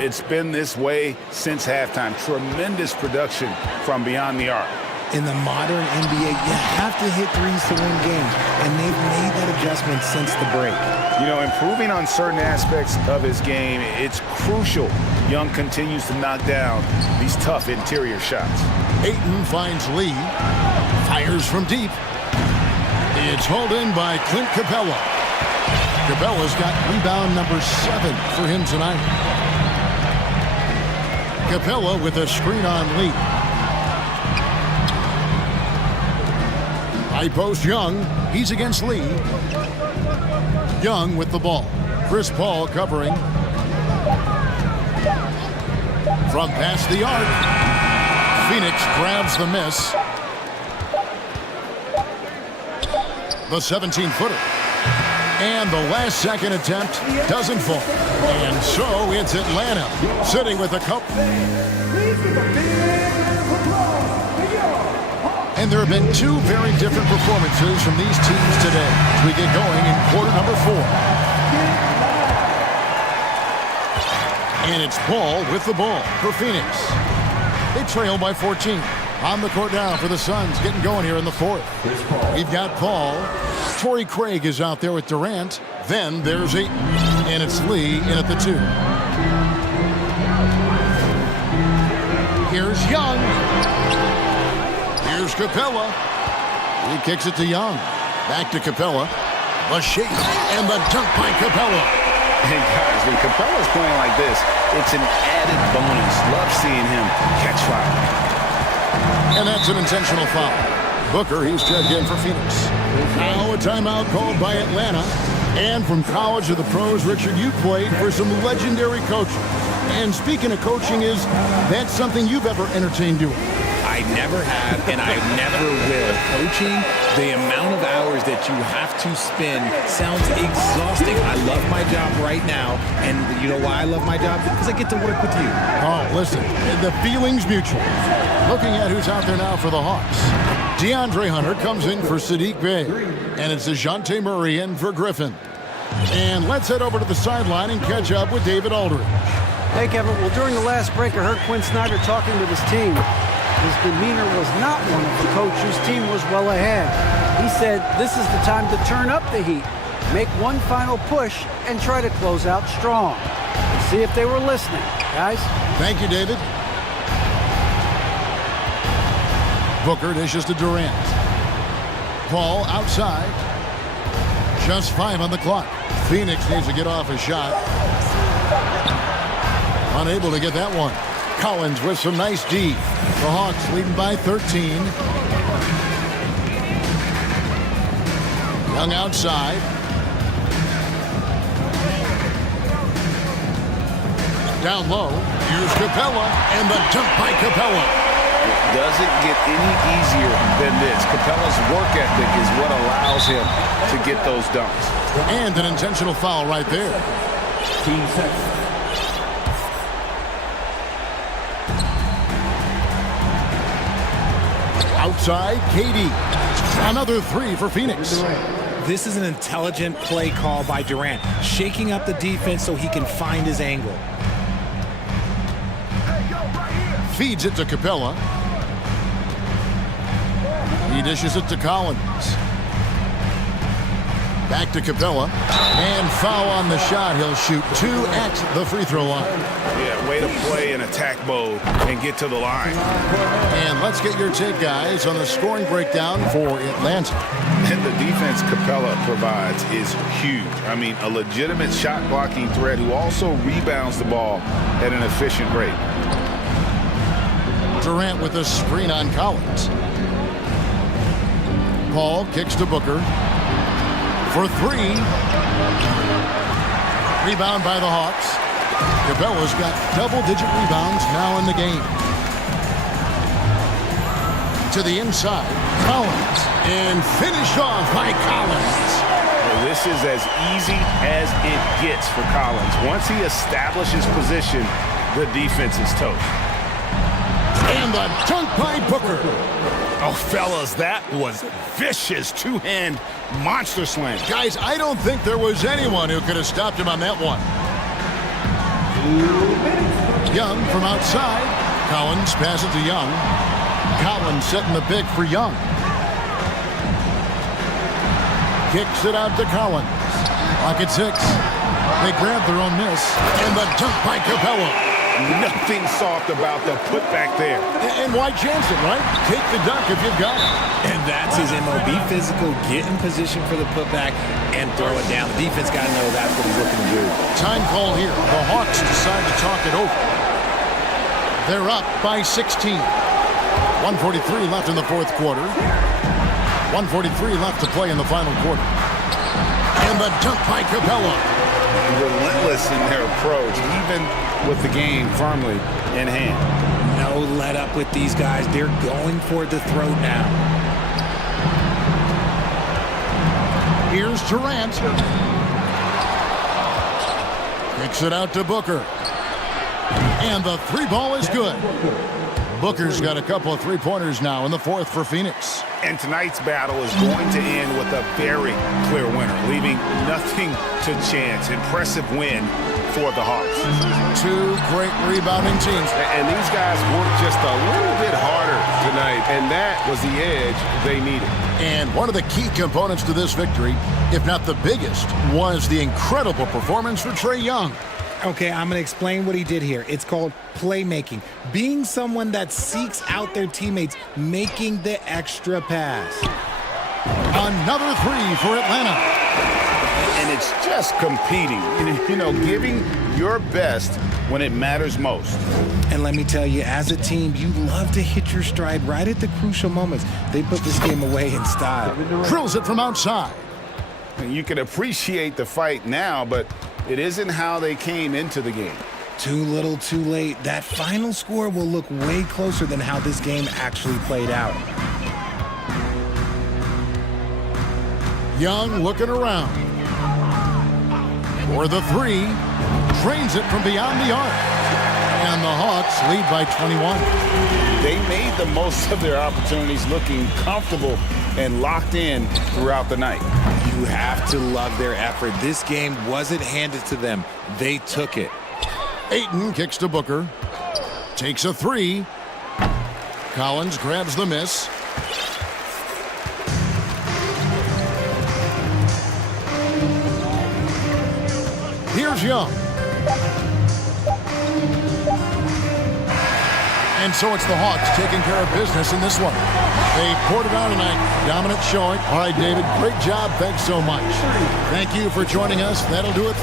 It's been this way since halftime. Tremendous production from beyond the arc. In the modern NBA, you have to hit threes to win games, and they've made that adjustment since the break. You know, improving on certain aspects of his game, it's crucial Young continues to knock down these tough interior shots. Ayton finds Lee. Fires from deep. It's hauled in by Clint Capella. Capella's got rebound number 7 for him tonight. Capella with a screen on Lee. High post Young. He's against Lee. Young with the ball. Chris Paul covering. From past the arc. Phoenix grabs the miss. The 17-footer. And the last second attempt doesn't fall. And so it's Atlanta sitting with a couple. And there have been 2 very different performances from these teams today as we get going in quarter number 4. And it's Paul with the ball for Phoenix. They trail by 14. On the court now for the Suns, getting going here in the 4th. We've got Paul. Torrey Craig is out there with Durant. Then there's Ayton. And it's Lee in at the 2. Here's Young. Here's Capella. He kicks it to Young. Back to Capella. The shake and the dunk by Capella. And guys, when Capella's playing like this, it's an added bonus. Love seeing him catch fire. And that's an intentional foul. Booker, he's checked in for Phoenix. Now a timeout called by Atlanta. And from college to the pros, Richard, you played for some legendary coaches. And speaking of coaching, is that something you've ever entertained doing? I never have, and I never will. Coaching, the amount of hours that you have to spend sounds exhausting. I love my job right now, and you know why I love my job? Because I get to work with you. Oh, listen, the feeling's mutual. Looking at who's out there now for the Hawks. DeAndre Hunter comes in for Sadiq Bey, and it's DeJounte Murray in for Griffin. And let's head over to the sideline and catch up with David Aldridge. Hey, Kevin. Well, during the last break, I heard Quinn Snyder talking with his team. His demeanor was not one of the coach whose team was well ahead. He said this is the time to turn up the heat, make one final push, and try to close out strong. Let's see if they were listening, guys. Thank you, David. Booker dishes to Durant. Paul outside. Just 5 on the clock. Phoenix needs to get off a shot. Unable to get that one. Collins with some nice D. The Hawks leading by 13. Young outside. Down low. Here's Capella, and the dunk by Capella. It doesn't get any easier than this. Capella's work ethic is what allows him to get those dunks. And an intentional foul right there. Team second. Outside, KD. Another 3 for Phoenix. This is an intelligent play call by Durant, shaking up the defense so he can find his angle. Feeds it to Capella. He dishes it to Collins. Back to Capella. And foul on the shot. He'll shoot 2 at the free throw line. Yeah, way to play in attack mode and get to the line. And let's get your take, guys, on the scoring breakdown for Atlanta. And the defense Capella provides is huge. I mean, a legitimate shot blocking threat who also rebounds the ball at an efficient rate. Durant with a screen on Collins. Paul kicks to Booker for 3. Rebound by the Hawks. Capella's got double-digit rebounds now in the game. To the inside, Collins, and finished off by Collins. Well, this is as easy as it gets for Collins. Once he establishes position, the defense is toast. And the dunk by Booker. Oh, fellas, that was vicious two-hand monster slam. Guys, I don't think there was anyone who could have stopped him on that one. Young from outside. Collins passes to Young. Collins setting the pick for Young. Kicks it out to Collins. Clock at 6. They grab their own miss. And the dunk by Capella. Nothing soft about the putback there. And why chance it, right? Take the dunk if you've got it. And that's his MO. Be physical, get in position for the putback, and throw it down. The defense got to know that's what he's looking to do. Time call here. The Hawks decide to talk it over. They're up by 16. 1:43 left in the fourth quarter. 1:43 left to play in the final quarter. And the dunk by Capella. Relentless in their approach, even with the game firmly in hand. No let up with these guys. They're going for the throat now. Here's Durant. Kicks it out to Booker. And the 3 ball is good. Booker's got a couple of 3-pointers now in the fourth for Phoenix. And tonight's battle is going to end with a very clear winner, leaving nothing to chance. Impressive win for the Hawks. 2 great rebounding teams. And these guys worked just a little bit harder tonight, and that was the edge they needed. And one of the key components to this victory, if not the biggest, was the incredible performance for Trae Young. Okay, I'm going to explain what he did here. It's called playmaking. Being someone that seeks out their teammates, making the extra pass. Another 3 for Atlanta. And it's just competing, you know, giving your best when it matters most. And let me tell you, as a team, you love to hit your stride right at the crucial moments. They put this game away in style. Drills it from outside. You can appreciate the fight now, but it isn't how they came into the game. Too little, too late. That final score will look way closer than how this game actually played out. Young looking around. For the three. Drains it from beyond the arc. And the Hawks lead by 21. They made the most of their opportunities, looking comfortable and locked in throughout the night. You have to love their effort. This game wasn't handed to them. They took it. Ayton kicks to Booker. Takes a three. Collins grabs the miss. Here's Young. And so it's the Hawks taking care of business in this one. They poured it on tonight. Dominant showing. All right, David, great job. Thanks so much. Thank you for joining us. That'll do it.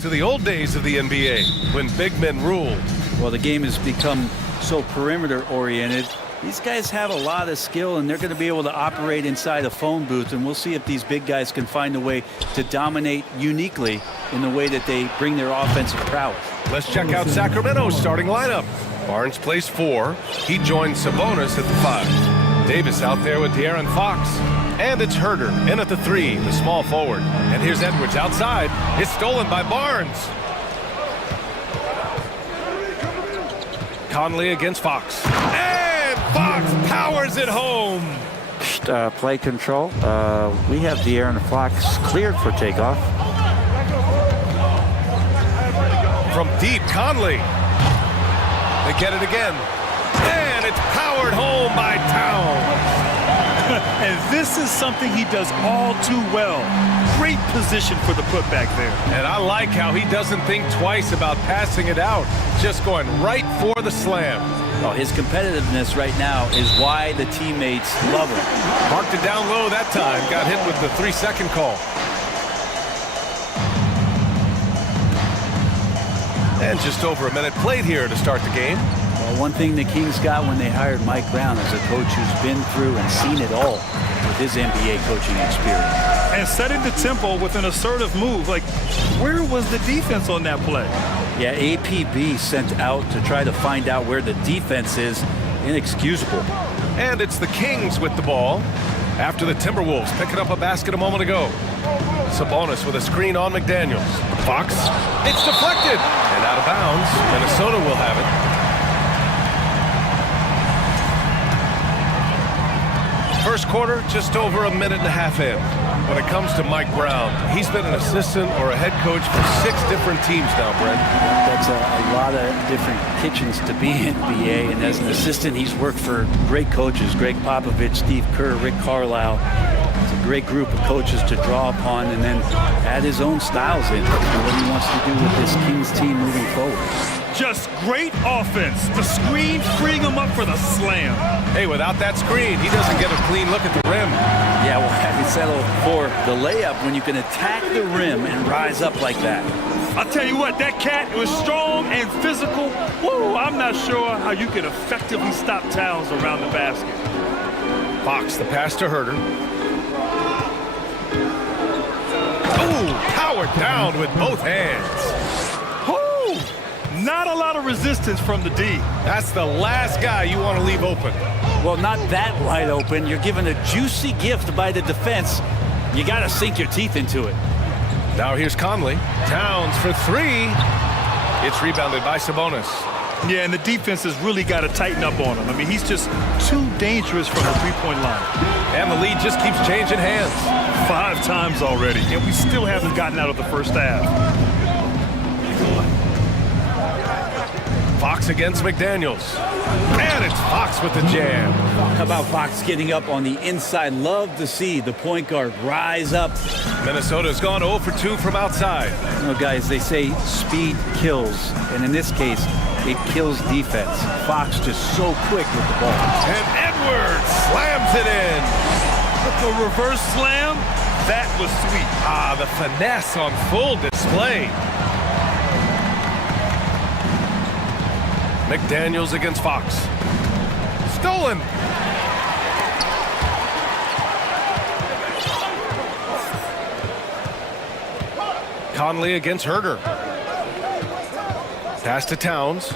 To the old days of the NBA, when big men ruled. Well, the game has become so perimeter-oriented. These guys have a lot of skill, and they're going to be able to operate inside a phone booth, and we'll see if these big guys can find a way to dominate uniquely in the way that they bring their offensive prowess. Let's check out Sacramento's starting lineup. Barnes plays 4. He joins Sabonis at the 5. Davis out there with De'Aaron Fox. And it's Herder in at the 3, the small forward. And here's Edwards outside. It's stolen by Barnes. Conley against Fox. And Fox powers it home. Play control. We have De'Aaron Fox cleared for takeoff. From deep, Conley. They get it again. And it's powered home by Towns. And this is something he does all too well. Great position for the putback there. And I like how he doesn't think twice about passing it out. Just going right for the slam. Oh, his competitiveness right now is why the teammates love him. Marked it down low that time. Got hit with the 3-second call. And just over a minute played here to start the game. Well, one thing the Kings got when they hired Mike Brown is a coach who's been through and seen it all with his NBA coaching experience. And setting the tempo with an assertive move. Like, where was the defense on that play? Yeah, APB sent out to try to find out where the defense is. Inexcusable. And it's the Kings with the ball after the Timberwolves picking up a basket a moment ago. Sabonis with a screen on McDaniels. Fox. It's deflected and out of bounds. Minnesota will have it. First quarter, just over a minute and a half in. When it comes to Mike Brown, he's been an assistant or a head coach for 6 different teams now, Brent. That's a lot of different kitchens to be in, BA. And as an assistant, he's worked for great coaches, Greg Popovich, Steve Kerr, Rick Carlisle. It's a great group of coaches to draw upon and then add his own styles in and what he wants to do with this Kings team moving forward. Just great offense. The screen freeing him up for the slam. Hey, without that screen, he doesn't get a clean look at the rim. Yeah, well, have you settled for the layup when you can attack the rim and rise up like that? I'll tell you what, that cat was strong and physical. Woo, I'm not sure how you can effectively stop Towns around the basket. Fox, the pass to Herder. Oh, powered down with both hands. Not a lot of resistance from the D. That's the last guy you want to leave open. Well, not that wide open. You're given a juicy gift by the defense. You got to sink your teeth into it. Now here's Conley. Towns for 3. It's rebounded by Sabonis. Yeah, and the defense has really got to tighten up on him. I mean, he's just too dangerous from the three-point line. And the lead just keeps changing hands. 5 times already, and we still haven't gotten out of the first half. Fox against McDaniels. And it's Fox with the jam. How about Fox getting up on the inside? Love to see the point guard rise up. Minnesota's gone 0 for 2 from outside. You know, guys, they say speed kills. And in this case, it kills defense. Fox just so quick with the ball. And Edwards slams it in. The reverse slam, that was sweet. Ah, the finesse on full display. McDaniels against Fox. Stolen. Conley against Herder. Pass to Towns.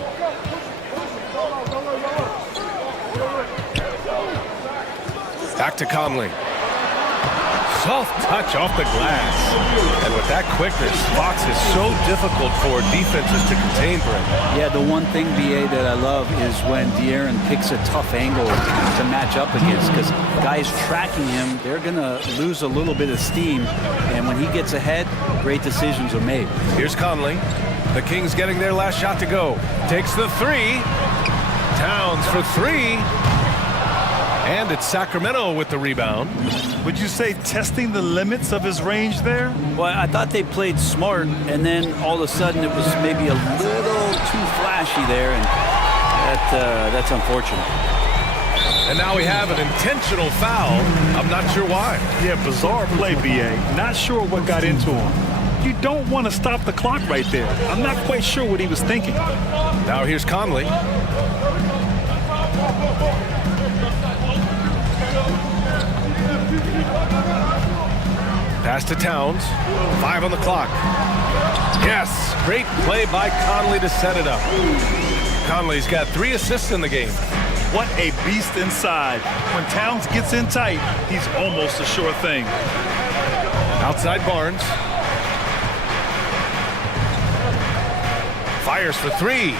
Back to Conley. Soft touch off the glass. And with that quickness, Fox is so difficult for defenses to contain, Brent. Yeah, the one thing, BA, that I love is when De'Aaron picks a tough angle to match up against, because guys tracking him, they're going to lose a little bit of steam. And when he gets ahead, great decisions are made. Here's Conley. The Kings getting their last shot to go. Takes the 3. Towns for 3. And it's Sacramento with the rebound. Would you say testing the limits of his range there? Well, I thought they played smart, and then all of a sudden it was maybe a little too flashy there, and that's unfortunate. And now we have an intentional foul. I'm not sure why. Yeah, bizarre play, BA. Not sure what got into him. You don't want to stop the clock right there. I'm not quite sure what he was thinking. Now here's Conley. Pass to Towns. 5 on the clock. Yes, great play by Conley to set it up. Conley's got 3 assists in the game. What a beast inside. When Towns gets in tight, he's almost a sure thing. Outside Barnes. Fires for 3.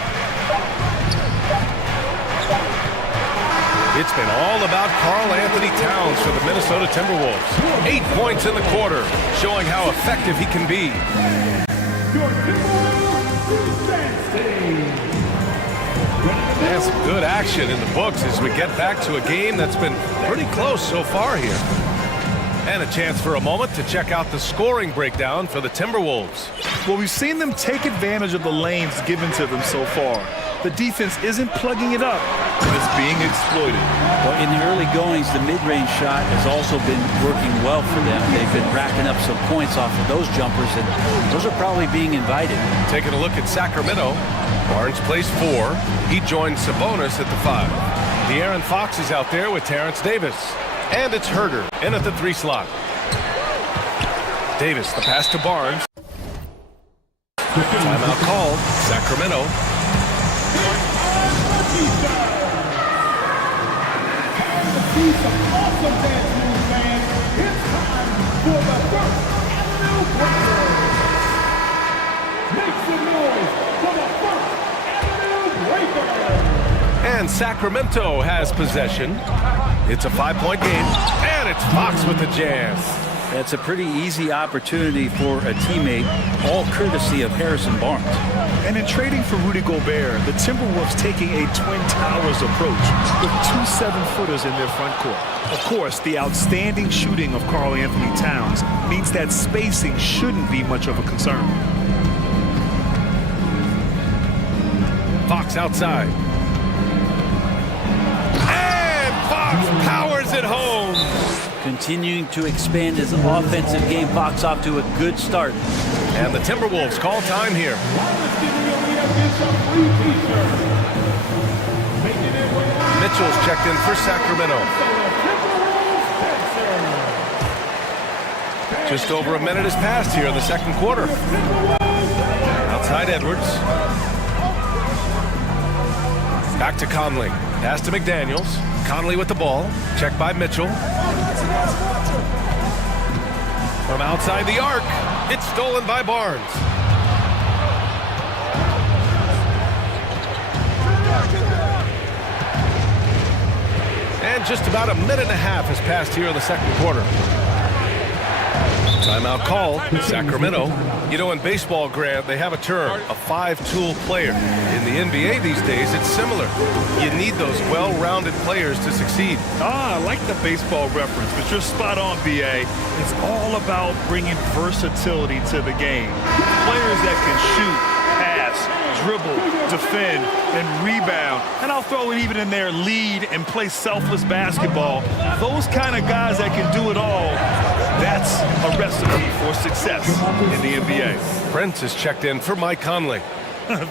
It's been all about Karl Anthony Towns for the Minnesota Timberwolves. 8 points in the quarter, showing how effective he can be. And some good action in the books as we get back to a game that's been pretty close so far here. And a chance for a moment to check out the scoring breakdown for the Timberwolves. Well, we've seen them take advantage of the lanes given to them so far. The defense isn't plugging it up, and it's being exploited. Well, in the early goings, the mid-range shot has also been working well for them. They've been racking up some points off of those jumpers, and those are probably being invited. Taking a look at Sacramento, Barnes plays 4. He joins Sabonis at the 5. De'Aaron Fox is out there with Terrence Davis. And it's Herder in at the 3 slot. Davis, the pass to Barnes. Timeout called. Sacramento. And Sacramento has possession. It's a 5-point game, and it's Fox with the jam. That's a pretty easy opportunity for a teammate, all courtesy of Harrison Barnes. And in trading for Rudy Gobert, the Timberwolves taking a Twin Towers approach with 2 7-footers in their front court. Of course, the outstanding shooting of Karl Anthony Towns means that spacing shouldn't be much of a concern. Fox outside. Fox powers it home. Continuing to expand his offensive game. Fox off to a good start. And the Timberwolves call time here. Mitchell's checked in for Sacramento. Just over a minute has passed here in the second quarter. Outside Edwards. Back to Conley. Pass to McDaniels. Conley with the ball. Checked by Mitchell. From outside the arc. It's stolen by Barnes. And just about a minute and a half has passed here in the second quarter. Timeout call, Sacramento. You know, in baseball, Grant, they have a term, a 5-tool player. In the NBA these days, it's similar. You need those well-rounded players to succeed. I like the baseball reference, but you're spot on, BA. It's all about bringing versatility to the game. Players that can shoot, pass, dribble, defend, and rebound. And I'll throw it even in there, lead and play selfless basketball. Those kind of guys that can do it all, that's a recipe for success in the NBA. Prince is checked in for Mike Conley.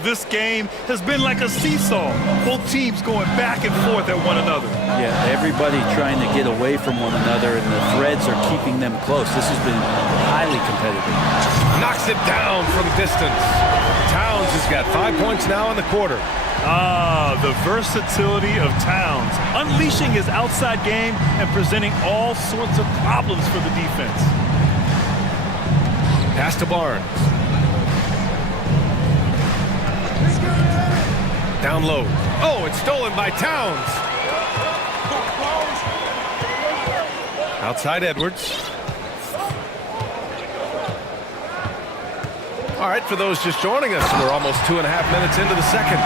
This game has been like a seesaw. Both teams going back and forth at one another. Yeah, everybody trying to get away from one another, and the threads are keeping them close. This has been highly competitive. Knocks it down from distance. Towns has got 5 points now in the quarter. The versatility of Towns, unleashing his outside game and presenting all sorts of problems for the defense. Pass to Barnes. Down low. Oh, it's stolen by Towns. Outside Edwards. All right, for those just joining us, we're almost 2.5 minutes into the second.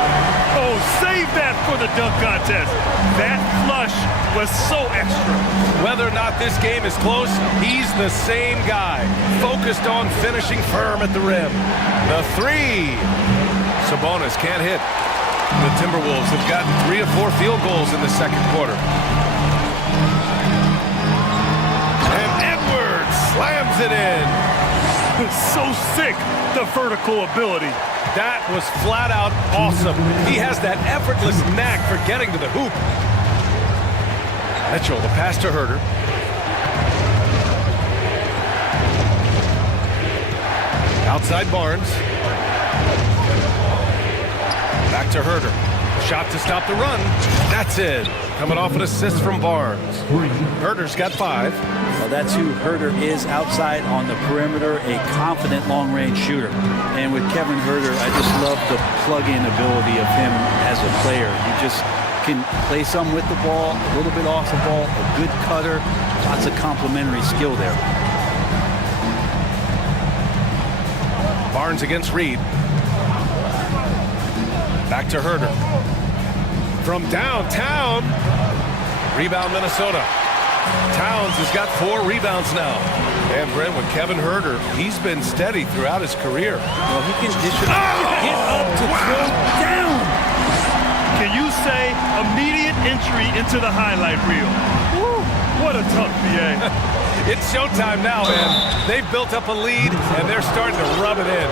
Oh, save that for the dunk contest. That flush was so extra. Whether or not this game is close, he's the same guy, focused on finishing firm at the rim. The 3. Sabonis can't hit. The Timberwolves have gotten 3 of 4 field goals in the second quarter. And Edwards slams it in. was so sick, the vertical ability. That was flat out awesome. He has that effortless knack for getting to the hoop. Mitchell, the pass to Herder. Outside Barnes. Back to Herder. Shot to stop the run. That's it. Coming off an assist from Barnes. Herder's got 5. Well, that's who Herder is outside on the perimeter, a confident long-range shooter. And with Kevin Herder, I just love the plug-in ability of him as a player. You just can play some with the ball, a little bit off the ball, a good cutter, lots of complementary skill there. Barnes against Reed. Back to Herder. From downtown. Rebound Minnesota. Towns has got 4 rebounds now. And Brent, with Kevin Herder, he's been steady throughout his career. Well, he can dish it get up to throw down. Can you say immediate entry into the highlight reel? Woo, what a tough BA. It's showtime now, man. They've built up a lead, and they're starting to rub it in.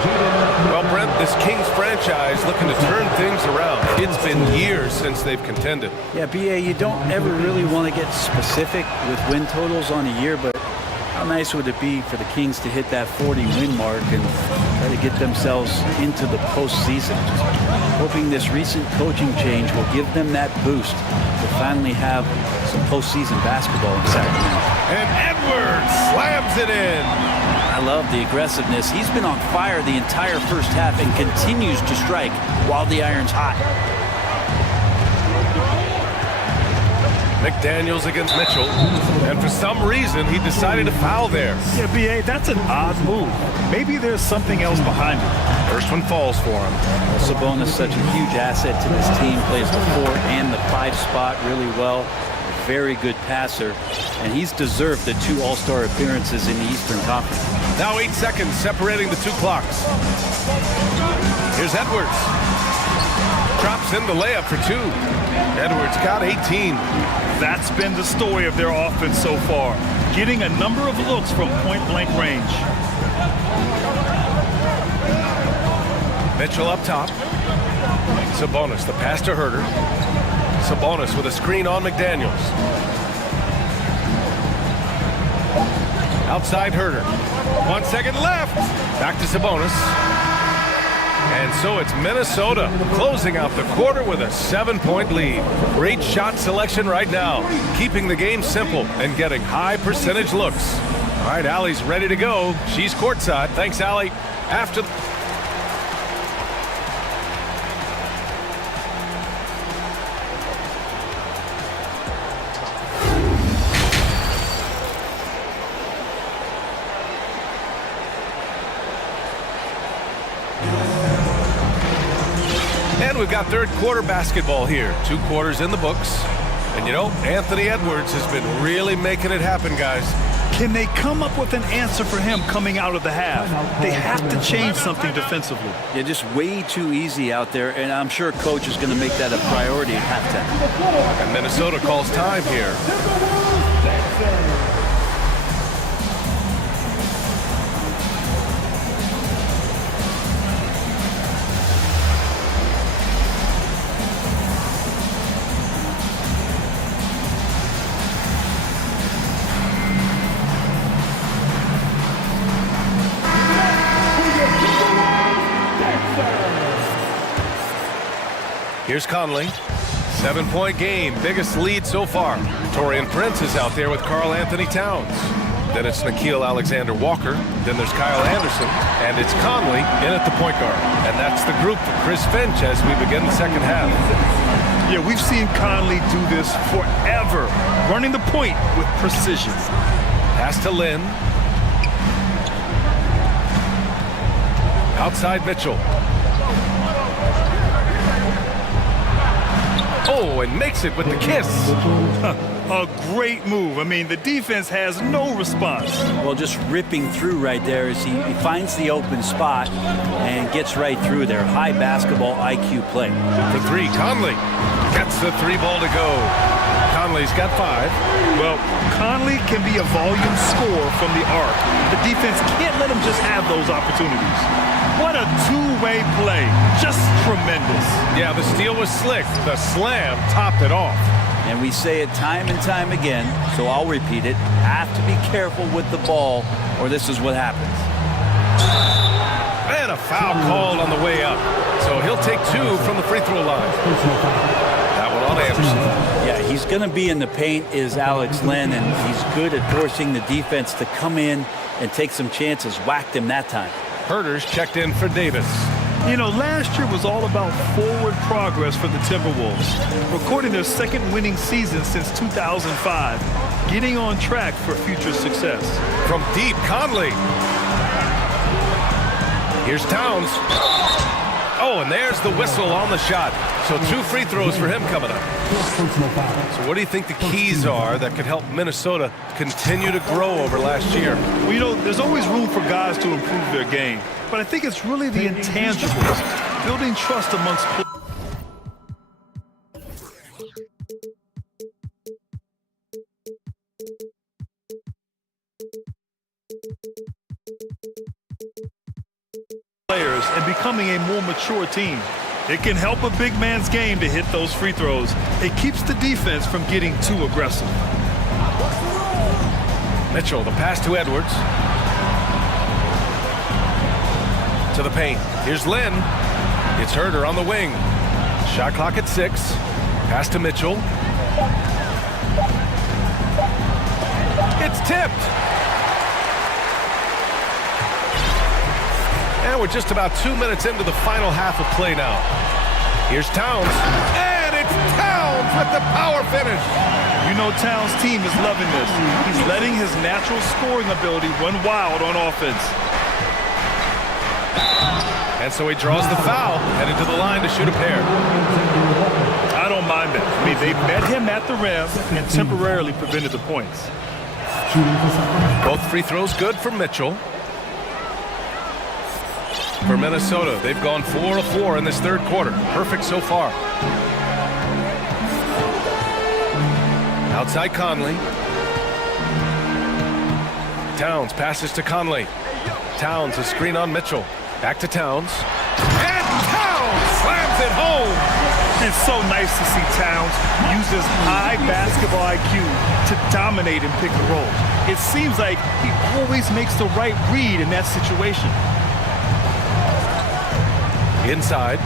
Well, Brent, this Kings franchise looking to turn things around. It's been years since they've contended. Yeah, BA, you don't ever really want to get specific with win totals on a year, but how nice would it be for the Kings to hit that 40-win mark and try to get themselves into the postseason? Just hoping this recent coaching change will give them that boost to finally have some postseason basketball in Sacramento. And Edwards slams it in. I love the aggressiveness. He's been on fire the entire first half and continues to strike while the iron's hot. McDaniels against Mitchell, and for some reason he decided to foul there. Yeah, BA, that's an odd move. Maybe there's something else behind it. First one falls for him. Well, Sabonis, such a huge asset to this team, plays the 4 and the 5 spot really well. A very good passer, and he's deserved the 2 All-Star appearances in the Eastern Conference. Now 8 seconds separating the 2 clocks. Here's Edwards. Drops in the layup for 2. Edwards got 18. That's been the story of their offense so far, getting a number of looks from point-blank range. Mitchell up top. Sabonis, the pass to Herder. Sabonis with a screen on McDaniels. Outside Herder. 1 second left. Back to Sabonis. And so it's Minnesota closing out the quarter with a 7-point lead. Great shot selection right now, keeping the game simple and getting high percentage looks. All right, Allie's ready to go. She's courtside. Thanks, Allie. After And we've got third quarter basketball here. 2 quarters in the books. And you know, Anthony Edwards has been really making it happen, guys. Can they come up with an answer for him coming out of the half? They have to change something defensively. Yeah, just way too easy out there, and I'm sure coach is going to make that a priority at halftime. And Minnesota calls time here. Here's Conley. 7-point game, biggest lead so far. Taurean Prince is out there with Karl Anthony Towns. Then it's Nickeil Alexander-Walker. Then there's Kyle Anderson. And it's Conley in at the point guard. And that's the group for Chris Finch as we begin the second half. Yeah, we've seen Conley do this forever, running the point with precision. Pass to Lynn. Outside Mitchell. Oh, and makes it with the kiss. A great move. I mean, the defense has no response. Well, just ripping through right there as he finds the open spot and gets right through there. High basketball IQ play. The three, Conley gets the three ball to go. Conley's got 5. Well, Conley can be a volume scorer from the arc. The defense can't let him just have those opportunities. What a two-way play. Just tremendous. Yeah, the steal was slick. The slam topped it off. And we say it time and time again, so I'll repeat it. Have to be careful with the ball, or this is what happens. And a foul called on the way up. So he'll take 2 from the free throw line. That one on Anderson. Yeah, he's going to be in the paint is Alex Len, and he's good at forcing the defense to come in and take some chances. Whacked him that time. Herders checked in for Davis. You know, last year was all about forward progress for the Timberwolves, recording their second winning season since 2005, getting on track for future success. From deep, Conley. Here's Towns. Oh, and there's the whistle on the shot. So 2 free throws for him coming up. So what do you think the keys are that could help Minnesota continue to grow over last year? Well, you know, there's always room for guys to improve their game, but I think it's really the intangibles, building trust amongst players and becoming a more mature team. It can help a big man's game to hit those free throws. It keeps the defense from getting too aggressive. Mitchell, the pass to Edwards. To the paint. Here's Lynn. It's Herder on the wing. Shot clock at 6. Pass to Mitchell. It's tipped. And we're just about 2 minutes into the final half of play now. Here's Towns. And it's Towns with the power finish. You know Towns' team is loving this. He's letting his natural scoring ability run wild on offense. And so he draws the foul, headed to the line to shoot a pair. I don't mind that. I mean, they met him at the rim and temporarily prevented the points. Both free throws good for Mitchell. For Minnesota, they've gone 4 of 4 in this third quarter. Perfect so far. Outside Conley. Towns passes to Conley. Towns a screen on Mitchell. Back to Towns. And Towns slams it home. It's so nice to see Towns use his high basketball IQ to dominate and pick and roll. It seems like he always makes the right read in that situation. Inside.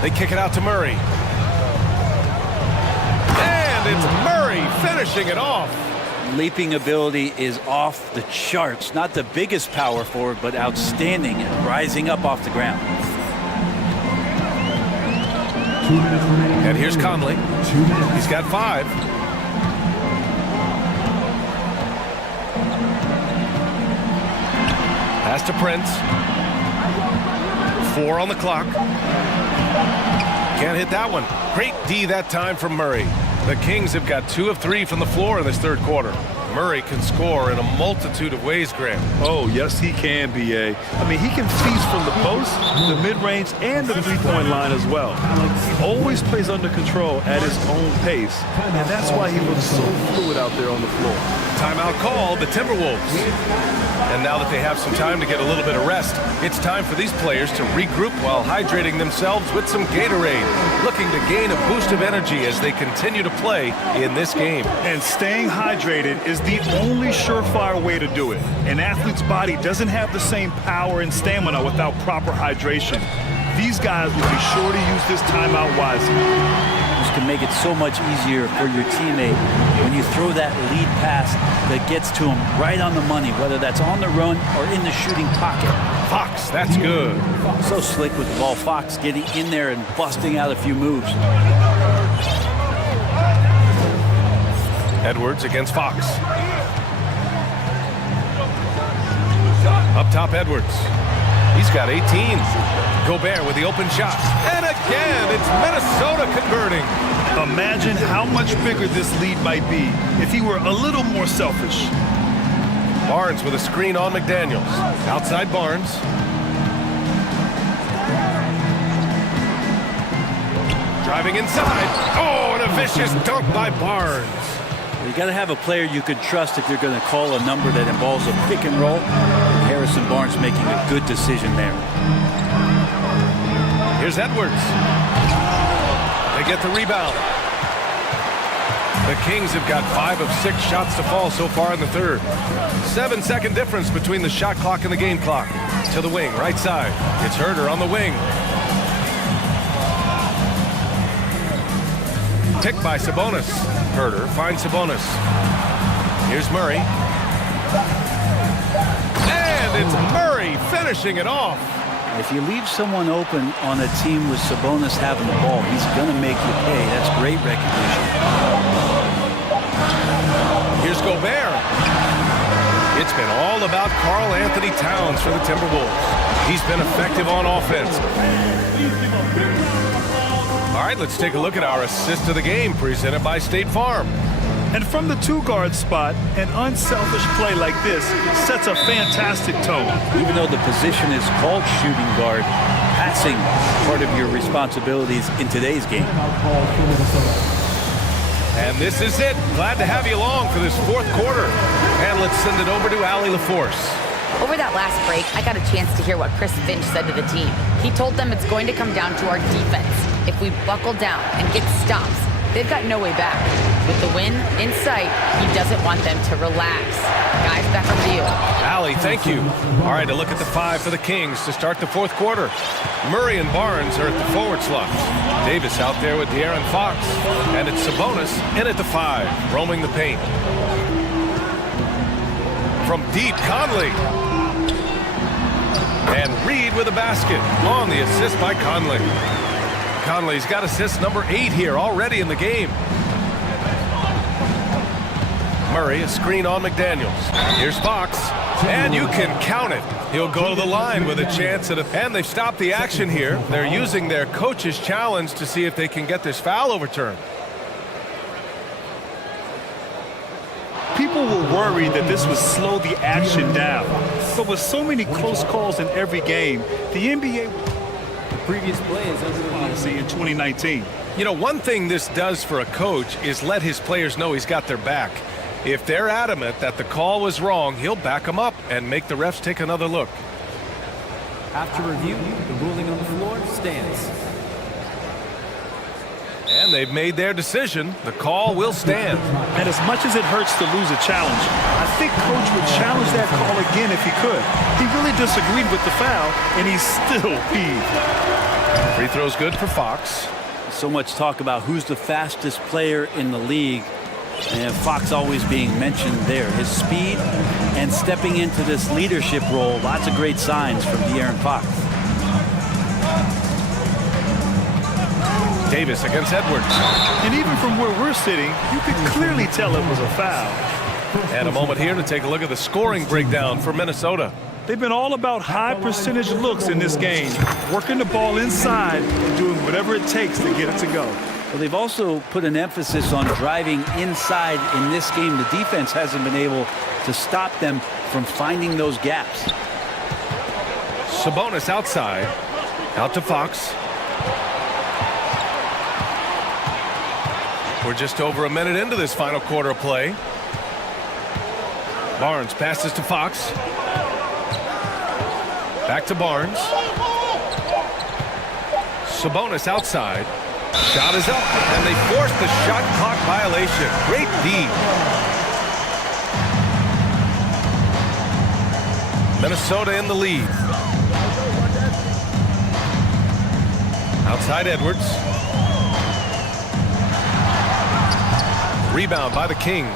They kick it out to Murray. And it's Murray finishing it off. Leaping ability is off the charts. Not the biggest power forward, but outstanding at rising up off the ground. And here's Conley. He's got 5. Pass to Prince. 4 on the clock. Can't hit that one. Great D that time from Murray. The Kings have got 2 of 3 from the floor in this third quarter. Murray can score in a multitude of ways, Graham. Oh, yes, he can, B.A. I mean, he can feast from the post, the mid-range, and the three-point line as well. He always plays under control at his own pace, and that's why he looks so fluid out there on the floor. Timeout called the Timberwolves. And now that they have some time to get a little bit of rest, it's time for these players to regroup while hydrating themselves with some Gatorade, looking to gain a boost of energy as they continue to play in this game. And staying hydrated is the only surefire way to do it. An athlete's body doesn't have the same power and stamina without proper hydration. These guys will be sure to use this timeout wisely. This can make it so much easier for your teammate when you throw that lead pass that gets to him right on the money, whether that's on the run or in the shooting pocket. Fox, that's good. So slick with the ball. Fox getting in there and busting out a few moves. Edwards against Fox. Up top, Edwards. He's got 18. Gobert with the open shot. And again, it's Minnesota converting. Imagine how much bigger this lead might be if he were a little more selfish. Barnes with a screen on McDaniels. Outside Barnes. Driving inside. Oh, and a vicious dunk by Barnes. You got to have a player you can trust if you're going to call a number that involves a pick and roll. And Harrison Barnes making a good decision there. Here's Edwards. They get the rebound. The Kings have got 5 of 6 shots to fall so far in the third. 7-second difference between the shot clock and the game clock. To the wing, right side. It's Herder on the wing. Pick by Sabonis. Herder finds Sabonis. Here's Murray. And it's Murray finishing it off. If you leave someone open on a team with Sabonis having the ball, he's going to make you pay. That's great recognition. Here's Gobert. It's been all about Karl Anthony Towns for the Timberwolves. He's been effective on offense. All right, let's take a look at our assist of the game presented by State Farm. And from the 2-guard spot, an unselfish play like this sets a fantastic tone. Even though the position is called shooting guard, passing part of your responsibilities in today's game. And this is it. Glad to have you along for this fourth quarter. And let's send it over to Allie LaForce. Over that last break, I got a chance to hear what Chris Finch said to the team. He told them it's going to come down to our defense. If we buckle down and get stops, they've got no way back. With the win in sight, he doesn't want them to relax. Guys, back over to you. Allie, thank you. All right, a look at the 5 for the Kings to start the fourth quarter. Murray and Barnes are at the forward slots. Davis out there with De'Aaron Fox. And it's Sabonis in at the 5, roaming the paint. From deep, Conley. And Reed with a basket on the assist by Conley. Conley's got assist number 8 here already in the game. Murray, a screen on McDaniels. Here's Fox, and you can count it. He'll go to the line with a chance at and they've stopped the action here. They're using their coach's challenge to see if they can get this foul overturned. People were worried that this would slow the action down. But with so many close calls in every game, the NBA... The previous play is under policy in 2019. You know, one thing this does for a coach is let his players know he's got their back. If they're adamant that the call was wrong, he'll back them up and make the refs take another look. After review, the ruling on the floor stands. And they've made their decision. The call will stand. And as much as it hurts to lose a challenge, I think Coach would challenge that call again if he could. He really disagreed with the foul, and he's still peeved. Free throw's good for Fox. So much talk about who's the fastest player in the league. And Fox always being mentioned there. His speed and stepping into this leadership role, lots of great signs from De'Aaron Fox. Davis against Edwards. And even from where we're sitting, you could clearly tell it was a foul. And a moment here to take a look at the scoring breakdown for Minnesota. They've been all about high percentage looks in this game, working the ball inside and doing whatever it takes to get it to go. Well, they've also put an emphasis on driving inside in this game. The defense hasn't been able to stop them from finding those gaps. Sabonis outside. Out to Fox. We're just over a minute into this final quarter of play. Barnes passes to Fox. Back to Barnes. Sabonis outside. Shot is up, and they force the shot clock violation. Great D. Minnesota in the lead. Outside Edwards. Rebound by the Kings.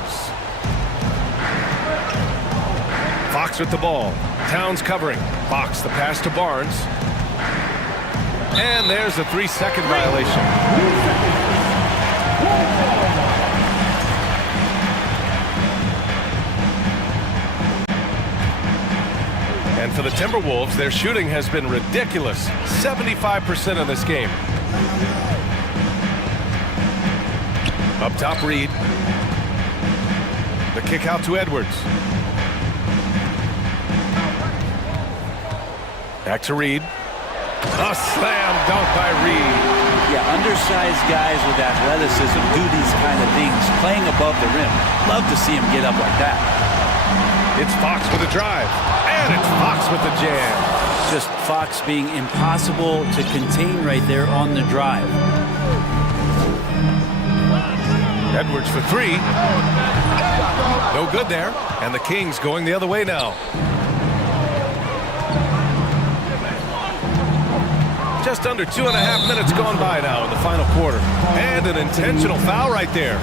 Fox with the ball. Towns covering. Fox the pass to Barnes. And there's a 3-second violation. And And for the Timberwolves, their shooting has been ridiculous. 75% in this game. Up top, Reed. The kick out to Edwards. Back to Reed. A slam dunk by Reed. Yeah, undersized guys with athleticism do these kind of things, playing above the rim. Love to see him get up like that. It's Fox with a drive. And it's Fox with the jam. Just Fox being impossible to contain right there on the drive. Edwards for three. No good there. And the Kings going the other way now. Just under 2.5 minutes gone by now in the final quarter. And an intentional foul right there.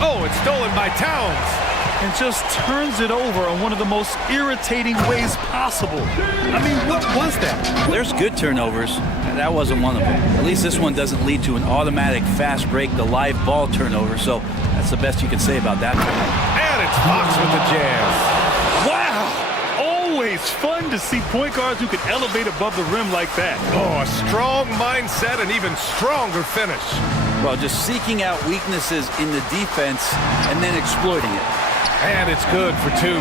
Oh, it's stolen by Towns. And just turns it over on one of the most irritating ways possible. I mean, what was that? There's good turnovers. That wasn't one of them. At least this one doesn't lead to an automatic fast break, the live ball turnover, so that's the best you can say about that. And it's Fox with the jam. Wow! Always fun to see point guards who can elevate above the rim like that. Oh, a strong mindset and even stronger finish. Well, just seeking out weaknesses in the defense and then exploiting it. And it's good for two.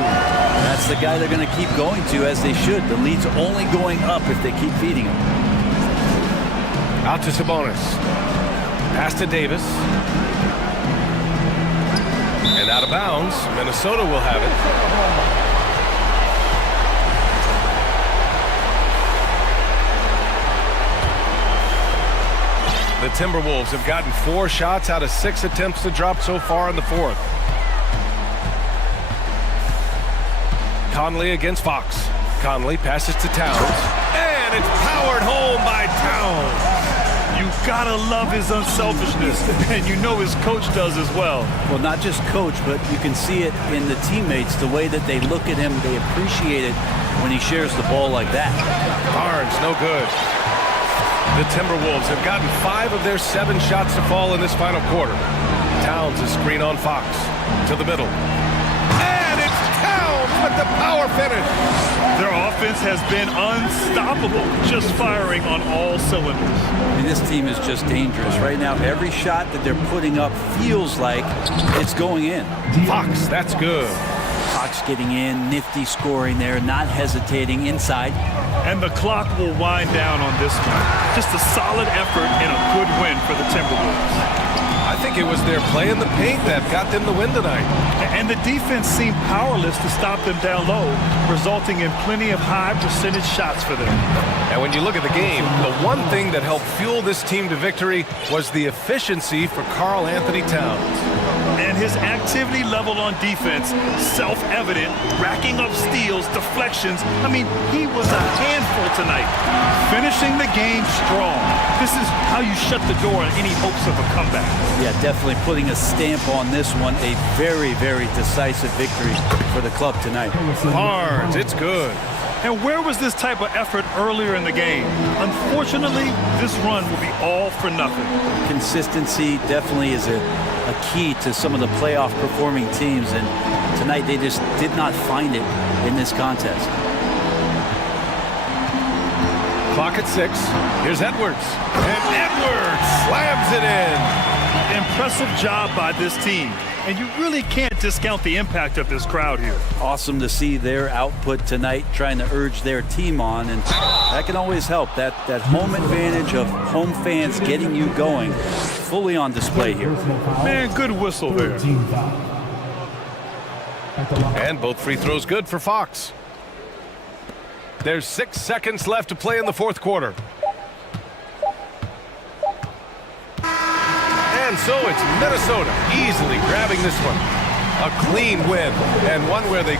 That's the guy they're going to keep going to, as they should. The lead's only going up if they keep feeding him. Out to Sabonis. Pass to Davis. And out of bounds. Minnesota will have it. The Timberwolves have gotten 4 shots out of 6 attempts to drop so far in the fourth. Conley against Fox. Conley passes to Towns. And it's powered home by Towns. You gotta love his unselfishness, and you know his coach does as well. Well, not just coach, but you can see it in the teammates, the way that they look at him, they appreciate it when he shares the ball like that. Barnes, no good. The Timberwolves have gotten 5 of their 7 shots to fall in this final quarter. Towns is screen on Fox. To the middle. And it's Towns with the power finish. Their offense has been unstoppable, just firing on all cylinders. I mean, this team is just dangerous. Right now, every shot that they're putting up feels like it's going in. Fox, that's good. Fox getting in, nifty scoring there, not hesitating inside. And the clock will wind down on this one. Just a solid effort and a good win for the Timberwolves. I think it was their play in the paint that got them the win tonight. And the defense seemed powerless to stop them down low, resulting in plenty of high percentage shots for them. And when you look at the game, the one thing that helped fuel this team to victory was the efficiency for Karl Anthony Towns. And his activity level on defense, self-evident, racking up steals, deflections. I mean, he was a handful tonight. Finishing the game strong. This is how you shut the door on any hopes of a comeback. Yeah, definitely putting a stamp on this one. A very, very decisive victory for the club tonight. Barnes, it's good. And where was this type of effort earlier in the game? Unfortunately, this run will be all for nothing. Consistency definitely is a key to some of the playoff performing teams, and tonight they just did not find it in this contest. Clock at 6. Here's Edwards. And Edwards slams it in. Impressive job by this team. And you really can't discount the impact of this crowd here. Awesome to see their output tonight, trying to urge their team on, and that can always help. That home advantage of home fans getting you going, fully on display here. Man, good whistle there. And both free throws good for Fox. There's 6 seconds left to play in the fourth quarter. And so it's Minnesota easily grabbing this one. A clean win, and one where they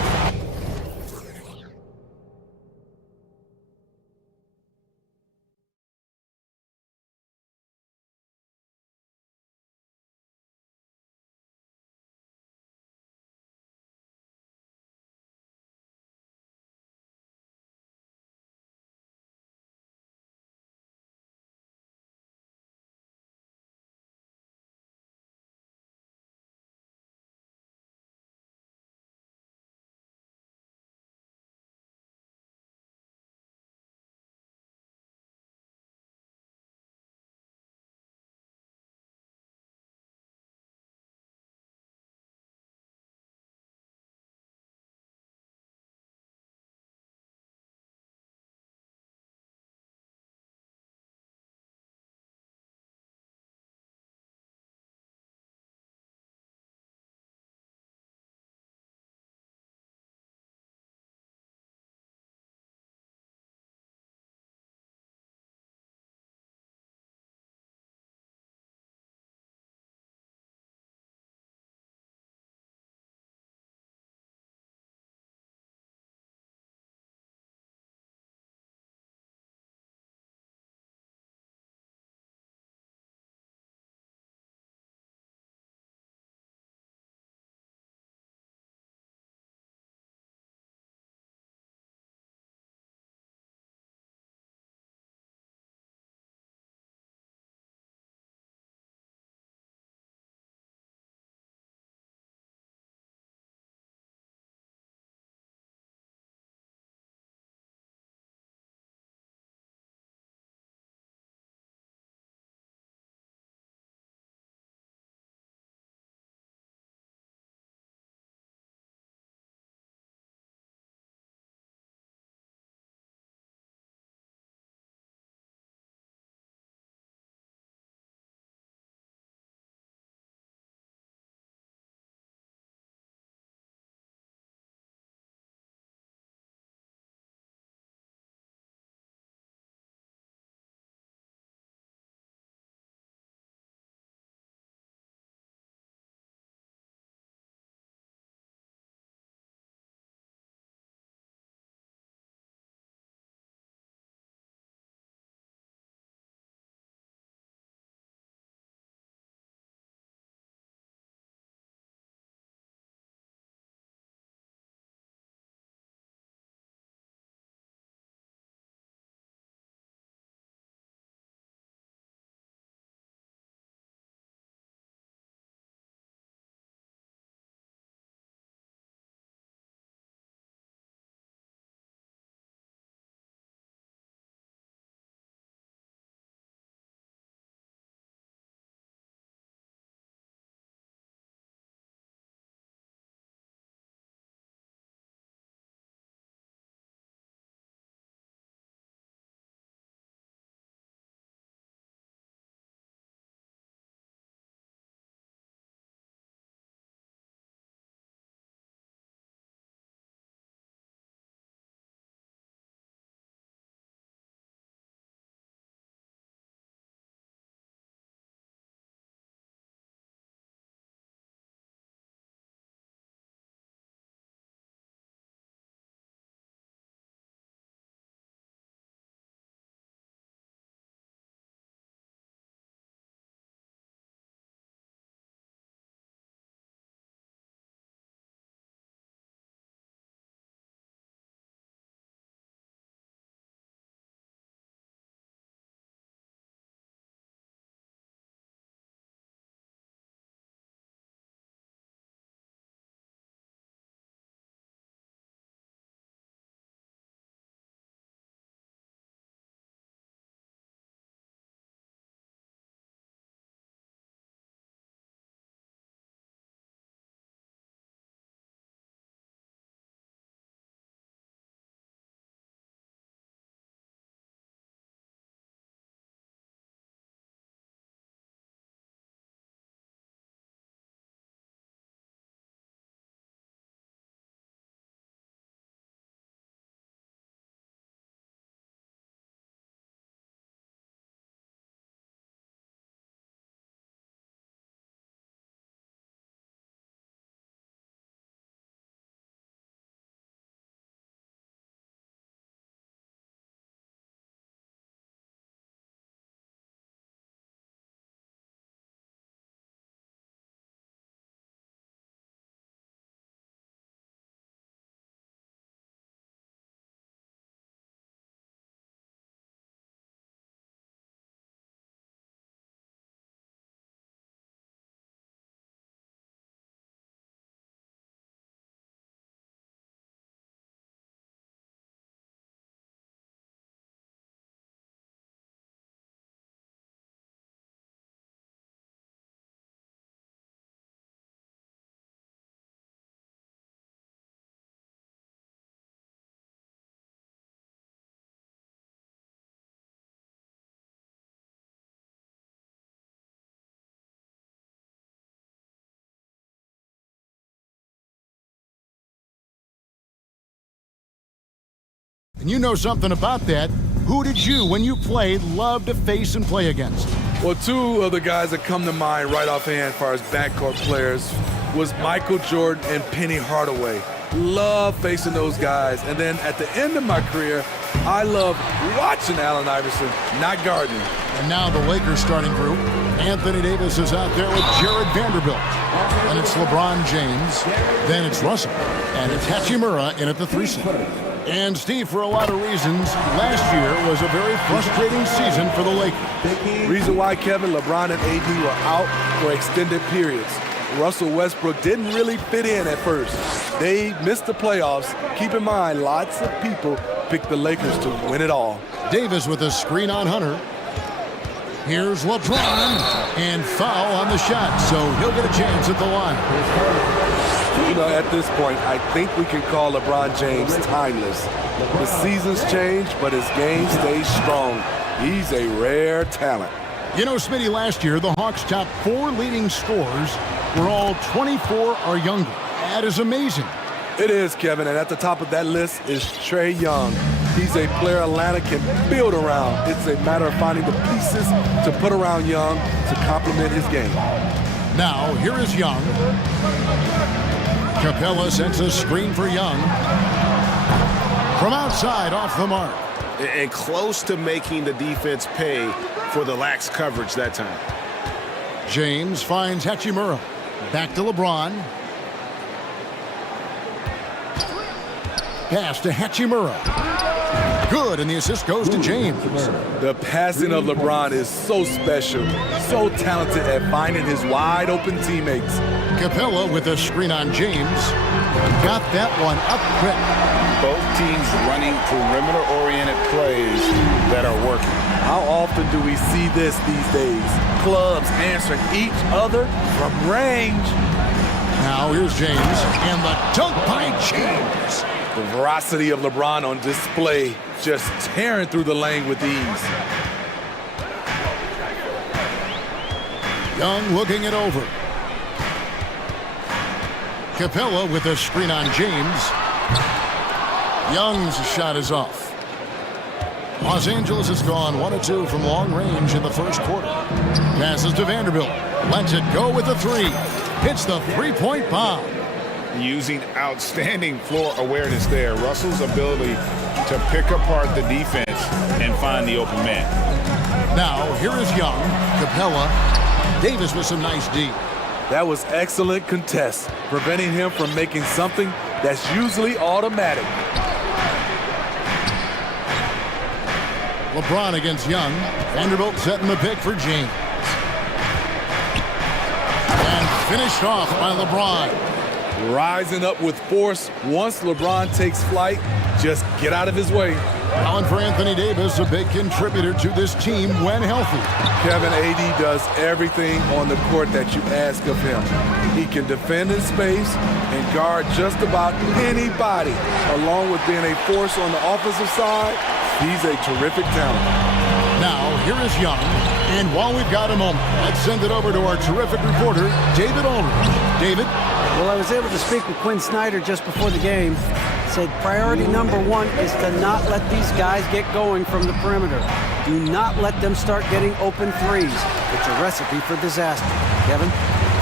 You know something about that. Who did you, when you played, love to face and play against? Well, two of the guys that come to mind right offhand as far as backcourt players was Michael Jordan and Penny Hardaway. Love facing those guys. And then at the end of my career, I love watching Allen Iverson, not guarding. And now the Lakers starting group. Anthony Davis is out there with Jared Vanderbilt. And it's LeBron James. Then it's Russell. And it's Hachimura in at the 3 seed. And Steve, for a lot of reasons, last year was a very frustrating season for the Lakers. Reason why, Kevin, LeBron and AD were out for extended periods. Russell Westbrook didn't really fit in at first. They missed the playoffs. Keep in mind, lots of people picked the Lakers to win it all. Davis with a screen on Hunter. Here's LeBron, and foul on the shot, so he'll get a chance at the line. You know, at this point, I think we can call LeBron James timeless. The seasons change, but his game stays strong. He's a rare talent. You know, Smitty, last year, the Hawks' top 4 leading scorers were all 24 or younger. That is amazing. It is, Kevin, and at the top of that list is Trae Young. He's a player Atlanta can build around. It's a matter of finding the pieces to put around Young to complement his game. Now, here is Young. Capella sends a screen for Young. From outside, off the mark. And close to making the defense pay for the lax coverage that time. James finds Hachimura. Back to LeBron. Pass to Hachimura. Good, and the assist goes to James. The passing of LeBron is so special, so talented at finding his wide-open teammates. Capella with a screen on James. Got that one up quick. Both teams running perimeter-oriented plays that are working. How often do we see this these days? Clubs answering each other from range. Now here's James, and the dunk by James. The veracity of LeBron on display, just tearing through the lane with ease. Young looking it over. Capella with a screen on James. Young's shot is off. Los Angeles has gone 1 of 2 from long range in the first quarter. Passes to Vanderbilt. Lets it go with the 3. Hits the three-point bomb. Using outstanding floor awareness there. Russell's ability to pick apart the defense and find the open man. Now, here is Young, Capella, Davis with some nice D. That was excellent contest, preventing him from making something that's usually automatic. LeBron against Young. Vanderbilt setting the pick for James. And finished off by LeBron. Rising up with force. Once LeBron takes flight, just get out of his way. Allen for Anthony Davis, a big contributor to this team when healthy. Kevin, AD does everything on the court that you ask of him. He can defend in space and guard just about anybody. Along with being a force on the offensive side, he's a terrific talent. Now, here is Young. And while we've got a moment, let's send it over to our terrific reporter, David Aldridge. David? Well, I was able to speak with Quinn Snyder just before the game. He said priority number 1 is to not let these guys get going from the perimeter. Do not let them start getting open threes. It's a recipe for disaster. Kevin?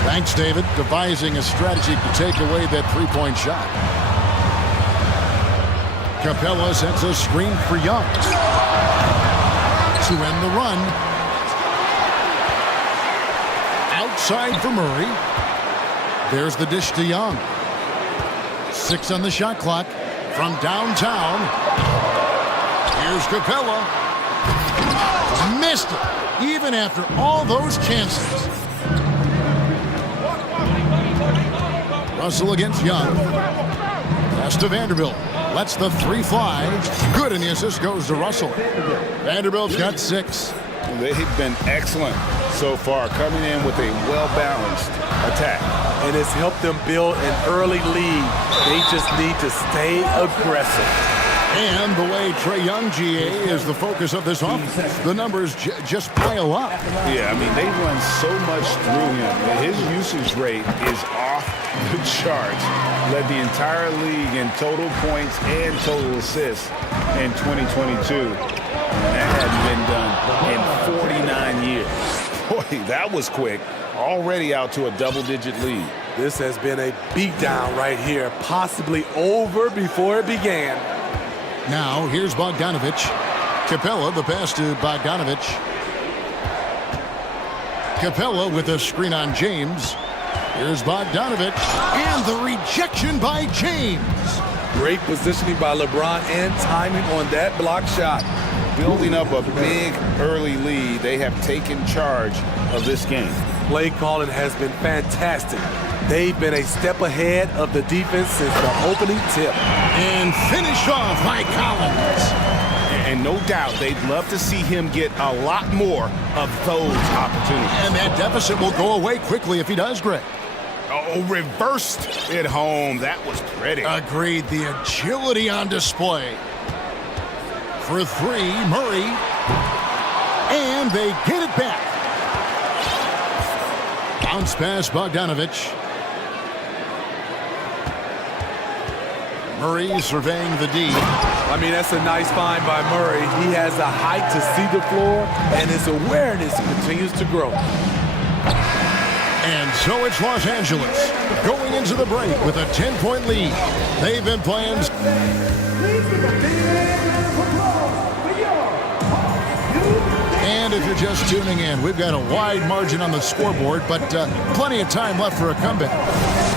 Thanks, David. Devising a strategy to take away that three-point shot. Capella sends a screen for Young. To end the run. Outside for Murray. There's the dish to Young. 6 on the shot clock from downtown. Here's Capella. Missed it, even after all those chances. Russell against Young. Pass to Vanderbilt. Lets the 3 fly. Good, and the assist goes to Russell. Vanderbilt's got 6. They've been excellent so far, coming in with a well-balanced attack. And it's helped them build an early lead. They just need to stay aggressive. And the way Trae Young, GA, is the focus of this offense. The numbers just pile up. Yeah, I mean, they run so much through him. His usage rate is off the charts. Led the entire league in total points and total assists in 2022. And that hadn't been done in 49 years. Boy, that was quick. Already out to a double-digit lead. This has been a beatdown right here, possibly over before it began. Now, here's Bogdanovic. Capella, the pass to Bogdanovic. Capella with a screen on James. Here's Bogdanovic. And the rejection by James. Great positioning by LeBron and timing on that block shot. Building up a big early lead, they have taken charge of this game. Play calling has been fantastic. They've been a step ahead of the defense since the opening tip. And finished off by Collins. And no doubt they'd love to see him get a lot more of those opportunities. And that deficit will go away quickly if he does, Greg. Oh, reversed it home. That was pretty. Agreed. The agility on display. For three, Murray. And they get it back. Bounce pass, Bogdanovic. Murray surveying the D. I mean, that's a nice find by Murray. He has the height to see the floor, and his awareness continues to grow. And so it's Los Angeles going into the break with a 10-point lead. They've been playing. And if you're just tuning in, we've got a wide margin on the scoreboard, but plenty of time left for a comeback.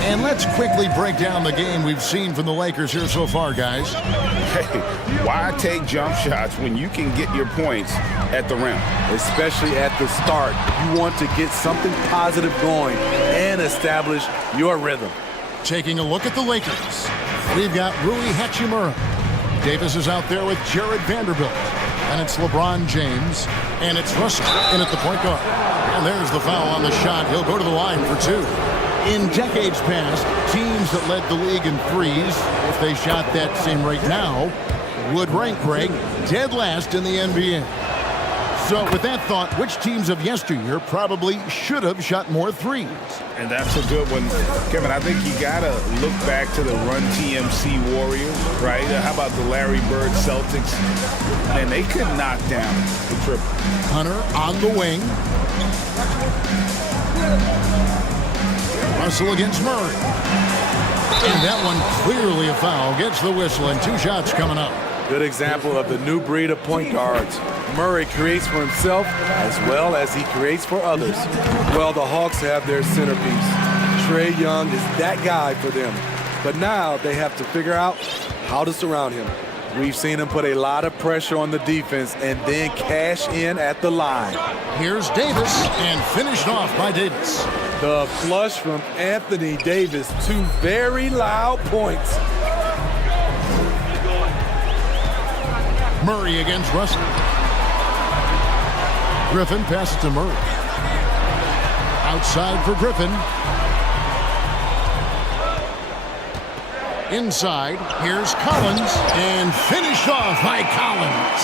And let's quickly break down the game we've seen from the Lakers here so far, guys. Hey, why take jump shots when you can get your points at the rim? Especially at the start. You want to get something positive going and establish your rhythm. Taking a look at the Lakers, we've got Rui Hachimura. Davis is out there with Jared Vanderbilt. And it's LeBron James. And it's Russell in at the point guard. And there's the foul on the shot. He'll go to the line for two. In decades past, teams that led the league in threes, if they shot that same rate now, would rank, Greg, dead last in the NBA. So with that thought, which teams of yesteryear probably should have shot more threes? And that's a good one. Kevin, I think you got to look back to the Run TMC Warriors, right? How about the Larry Bird Celtics? Man, they could knock down the triple. Hunter on the wing. Russell against Murray. And that one clearly a foul. Gets the whistle and two shots coming up. Good example of the new breed of point guards. Murray creates for himself as well as he creates for others. Well, the Hawks have their centerpiece. Trae Young is that guy for them. But now they have to figure out how to surround him. We've seen him put a lot of pressure on the defense and then cash in at the line. Here's Davis and finished off by Davis. The flush from Anthony Davis. Two very loud points. Murray against Russell. Griffin passes to Murray. Outside for Griffin. Inside, here's Collins, and finished off by Collins.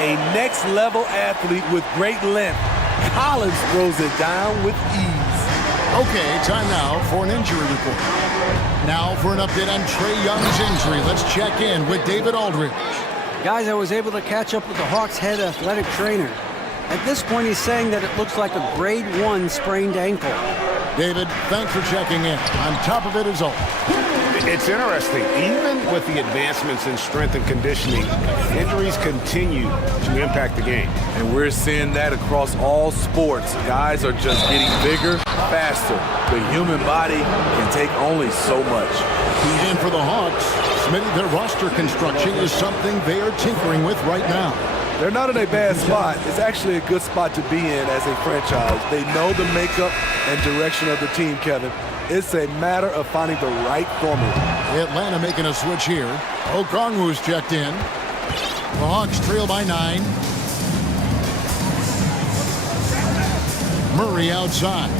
A next-level athlete with great length. Collins throws it down with ease. Okay, time now for an injury report. Now for an update on Trae Young's injury. Let's check in with David Aldridge. Guys, I was able to catch up with the Hawks head athletic trainer. At this point, he's saying that it looks like a grade 1 sprained ankle. David, thanks for checking in. On top of it is all. It's interesting. Even with the advancements in strength and conditioning, injuries continue to impact the game. And we're seeing that across all sports. Guys are just getting bigger, faster. The human body can take only so much. And for the Hawks, Smitty, their roster construction is something they are tinkering with right now. They're not in a bad spot. It's actually a good spot to be in as a franchise. They know the makeup and direction of the team, Kevin. It's a matter of finding the right formula. Atlanta making a switch here. Okongwu's checked in. The Hawks trail by 9. Murray outside.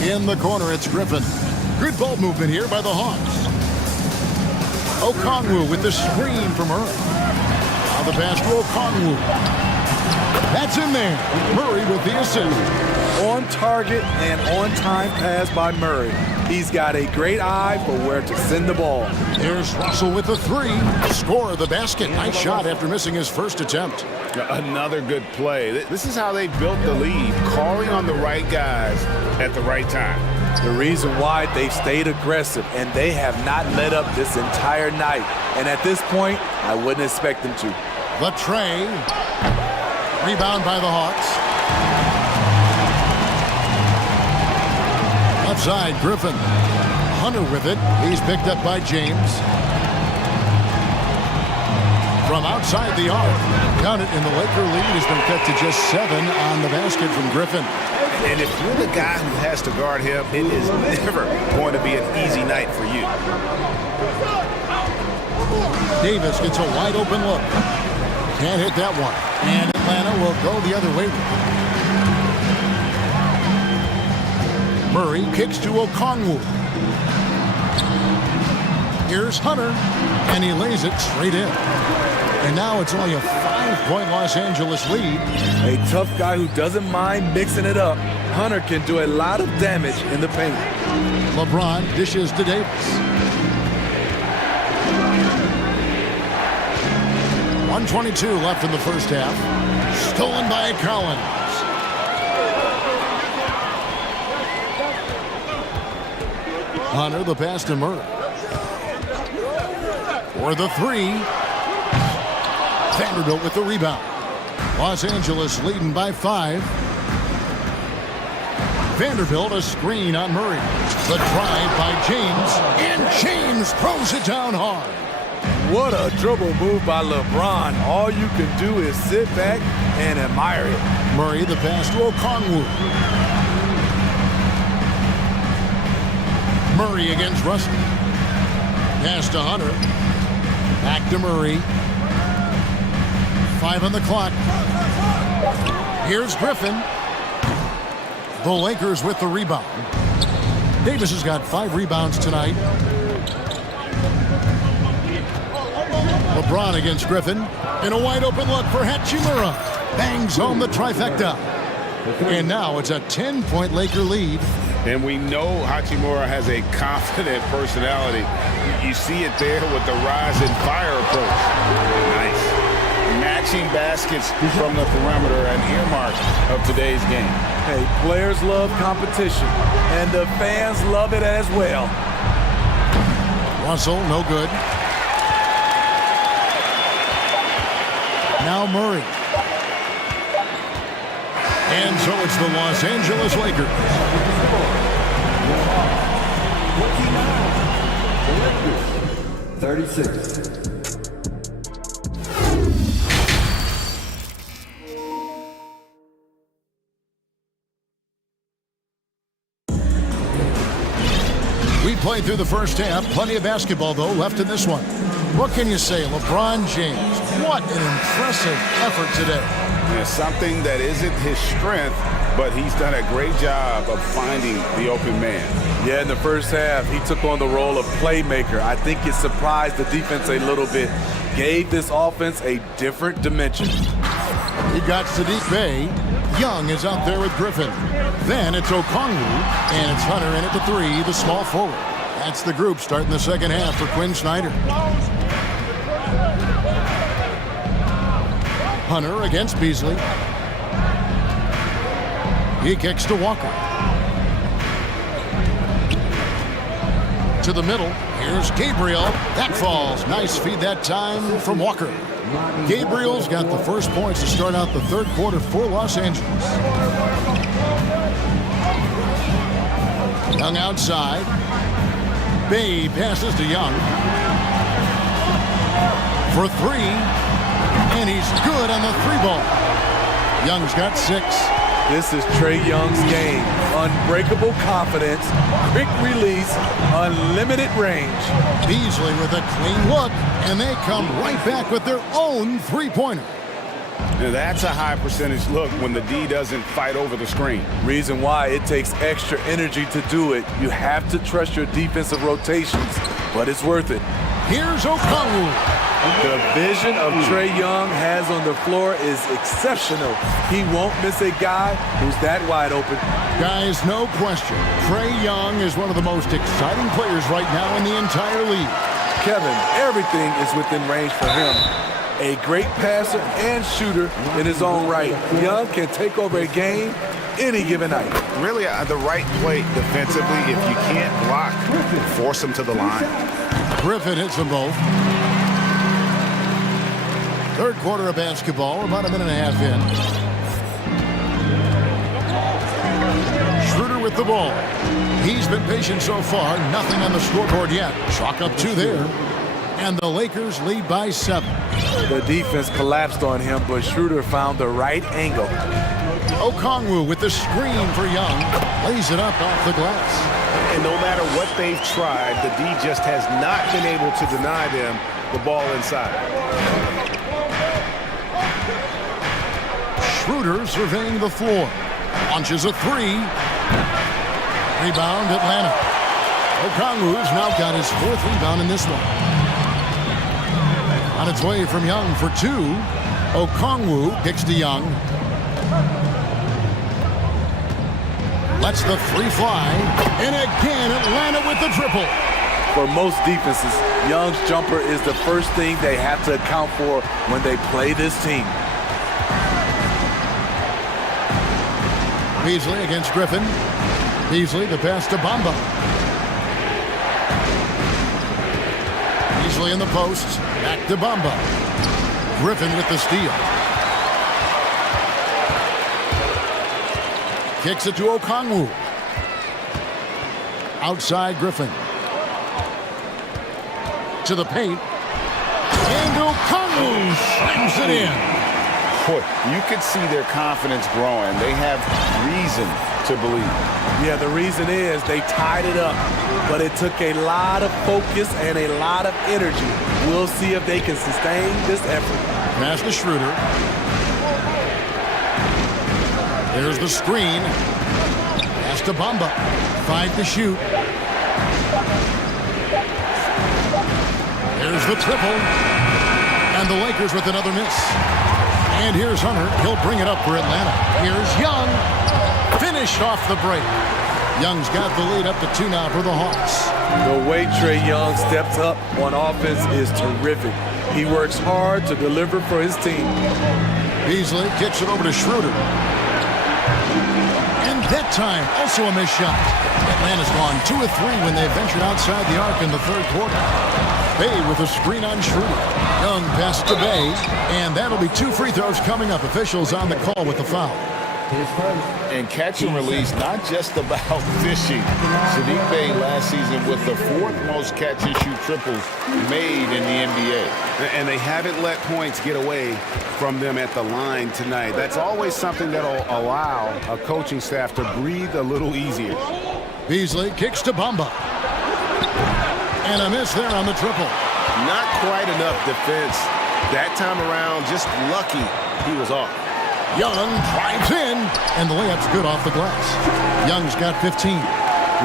In the corner, it's Griffin. Good ball movement here by the Hawks. Okongwu with the screen from Murray. the pass to Okongwu. That's in there. Murray with the assist. On target and on-time pass by Murray. He's got a great eye for where to send the ball. Here's Russell with the three. Score of the basket. Nice shot after missing his first attempt. Another good play. This is how they built the lead, calling on the right guys at the right time. The reason why they've stayed aggressive, and they have not let up this entire night. And at this point, I wouldn't expect them to. The tray. Rebound by the Hawks. Left side, Griffin. Hunter with it. He's picked up by James. From outside the arc. Count it, and the Laker lead has been cut to just 7 on the basket from Griffin. And if you're the guy who has to guard him, it is never going to be an easy night for you. Davis gets a wide open look. Can't hit that one. And Atlanta will go the other way with it. Murray kicks to Okongwu. Here's Hunter, and he lays it straight in. And now it's only a 5-point Los Angeles lead. A tough guy who doesn't mind mixing it up. Hunter can do a lot of damage in the paint. LeBron dishes to Davis. 1:22 left in the first half. Stolen by Collins. Hunter the pass to Murray. For the three. Vanderbilt with the rebound. Los Angeles leading by 5. Vanderbilt a screen on Murray. The drive by James. And James throws it down hard. What a dribble move by LeBron. All you can do is sit back and admire it. Murray the pass to Okongwu. Murray against Russell. Pass to Hunter. Back to Murray. 5 on the clock. Here's Griffin. The Lakers with the rebound. Davis has got 5 rebounds tonight. LeBron against Griffin. And a wide open look for Hachimura. Bangs home the trifecta. And now it's a 10-point Laker lead. And we know Hachimura has a confident personality. You see it there with the rise and fire approach. Nice. Matching baskets from the perimeter, an earmark of today's game. Hey, players love competition, and the fans love it as well. Russell, no good. Now Murray. And so it's the Los Angeles Lakers. 36. We played through the first half. Plenty of basketball, though, left in this one. What can you say? LeBron James, what an impressive effort today. Yeah, something that isn't his strength, but he's done a great job of finding the open man. Yeah, in the first half, he took on the role of playmaker. I think it surprised the defense a little bit. Gave this offense a different dimension. He got Sadiq Bey. Young is out there with Griffin. Then it's Okongwu, and it's Hunter in at the 3, the small forward. That's the group starting the second half for Quinn Snyder. Hunter against Beasley. He kicks to Walker. To the middle. Here's Gabriel. That falls. Nice feed that time from Walker. Gabriel's got the first points to start out the third quarter for Los Angeles. Young outside. Bay passes to Young. For 3. And he's good on the 3-ball. Young's got 6. This is Trae Young's game. Unbreakable confidence, quick release, unlimited range. Beasley with a clean look, and they come right back with their own 3-pointer. Now that's a high percentage look when the D doesn't fight over the screen. Reason why it takes extra energy to do it. You have to trust your defensive rotations, but it's worth it. Here's Okongwu. The vision of Trae Young has on the floor is exceptional. He won't miss a guy who's that wide open. Guys, no question. Trae Young is one of the most exciting players right now in the entire league. Kevin, everything is within range for him. A great passer and shooter in his own right. Young can take over a game any given night. Really, the right play defensively, if you can't block, force him to the line. Griffin hits them both. Third quarter of basketball, about a minute and a half in. Schroeder with the ball. He's been patient so far. Nothing on the scoreboard yet. Chalk up 2 there. And the Lakers lead by 7. The defense collapsed on him, but Schroeder found the right angle. Okongwu with the screen for Young. Lays it up off the glass. And no matter what they've tried, the D just has not been able to deny them the ball inside. Schroeder surveying the floor. Launches a 3. Rebound, Atlanta. Okongwu's now got his 4th rebound in this one. On its way from Young for 2. Okongwu kicks to Young. Lets the 3 fly. And again, Atlanta with the triple. For most defenses, Young's jumper is the first thing they have to account for when they play this team. Beasley against Griffin. Beasley, the pass to Bamba. Beasley in the post. Back to Bamba. Griffin with the steal. Kicks it to Okongwu. Outside Griffin. To the paint. And Okongwu slams it in. Boy, you could see their confidence growing. They have reason to believe. Yeah, the reason is they tied it up, but it took a lot of focus and a lot of energy. We'll see if they can sustain this effort. Pass to Schroeder. There's the screen. Pass to Bamba. 5 to shoot. There's the triple. And the Lakers with another miss. And here's Hunter. He'll bring it up for Atlanta. Here's Young. Finished off the break. Young's got the lead up to 2 now for the Hawks. The way Trae Young steps up on offense is terrific. He works hard to deliver for his team. Beasley kicks it over to Schroeder. And that time, also a missed shot. Atlanta's gone 2 of 3 when they ventured outside the arc in the third quarter. Bay with a screen on Schroeder. Young pass to Bay, and that'll be 2 free throws coming up. Officials on the call with the foul. And catch and release, not just about fishing. Sadiq Bey last season with the 4th most catch and shoot triples made in the NBA. And they haven't let points get away from them at the line tonight. That's always something that'll allow a coaching staff to breathe a little easier. Beasley kicks to Bamba. And a miss there on the triple. Not quite enough defense. That time around, just lucky he was off. Young drives in, and the layup's good off the glass. Young's got 15.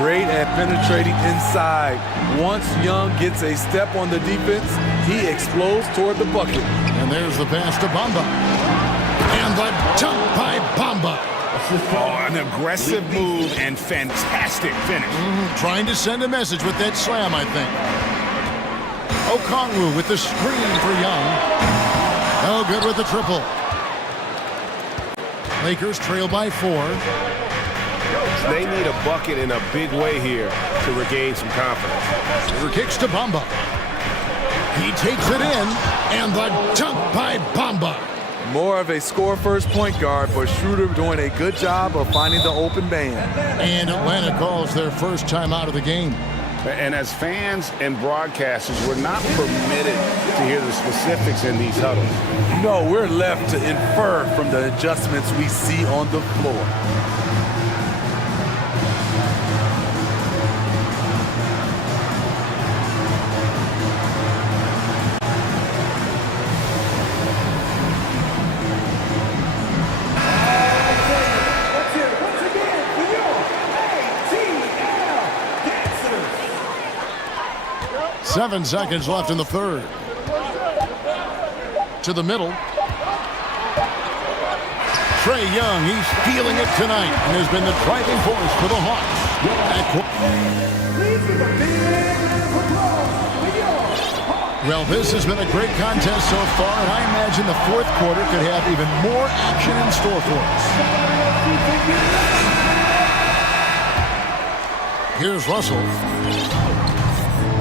Great at penetrating inside. Once Young gets a step on the defense, he explodes toward the bucket. And there's the pass to Bamba. And the dunk by Bamba. Oh, an aggressive move and fantastic finish. Trying to send a message with that slam, I think. Okongwu with the screen for Young. No good with the triple. Lakers trail by 4. They need a bucket in a big way here to regain some confidence. Schroeder kicks to Bamba. He takes it in, and the dunk by Bamba. More of a score-first point guard, but Schroeder doing a good job of finding the open man. And Atlanta calls their first time out of the game. And as fans and broadcasters, we're not permitted to hear the specifics in these huddles. No, we're left to infer from the adjustments we see on the floor. 7 seconds left in the third. To the middle. Trae Young, he's feeling it tonight and has been the driving force for the Hawks. Well, this has been a great contest so far, and I imagine the fourth quarter could have even more action in store for us. Here's Russell.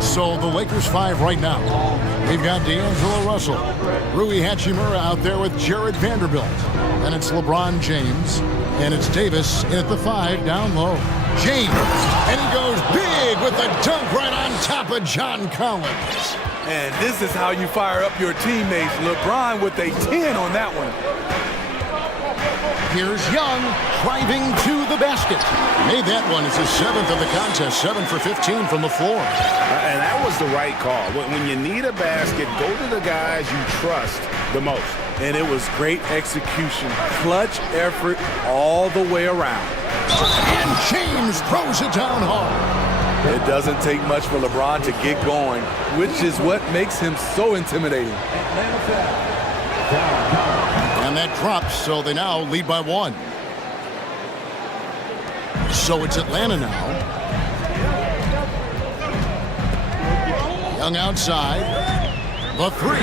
So the Lakers 5 right now. We've got D'Angelo Russell, Rui Hachimura out there with Jared Vanderbilt. And it's LeBron James, and it's Davis in at the 5 down low. James, and he goes big with the dunk right on top of John Collins. And this is how you fire up your teammates. LeBron with a 10 on that one. Here's Young driving to the basket. Made that one. It's his 7th of the contest. 7 for 15 from the floor. And that was the right call. When you need a basket, go to the guys you trust the most. And it was great execution. Clutch effort all the way around. And James throws it down hard. It doesn't take much for LeBron to get going, which is what makes him so intimidating. And that drops, so they now lead by 1. So it's Atlanta now. Young outside. The 3.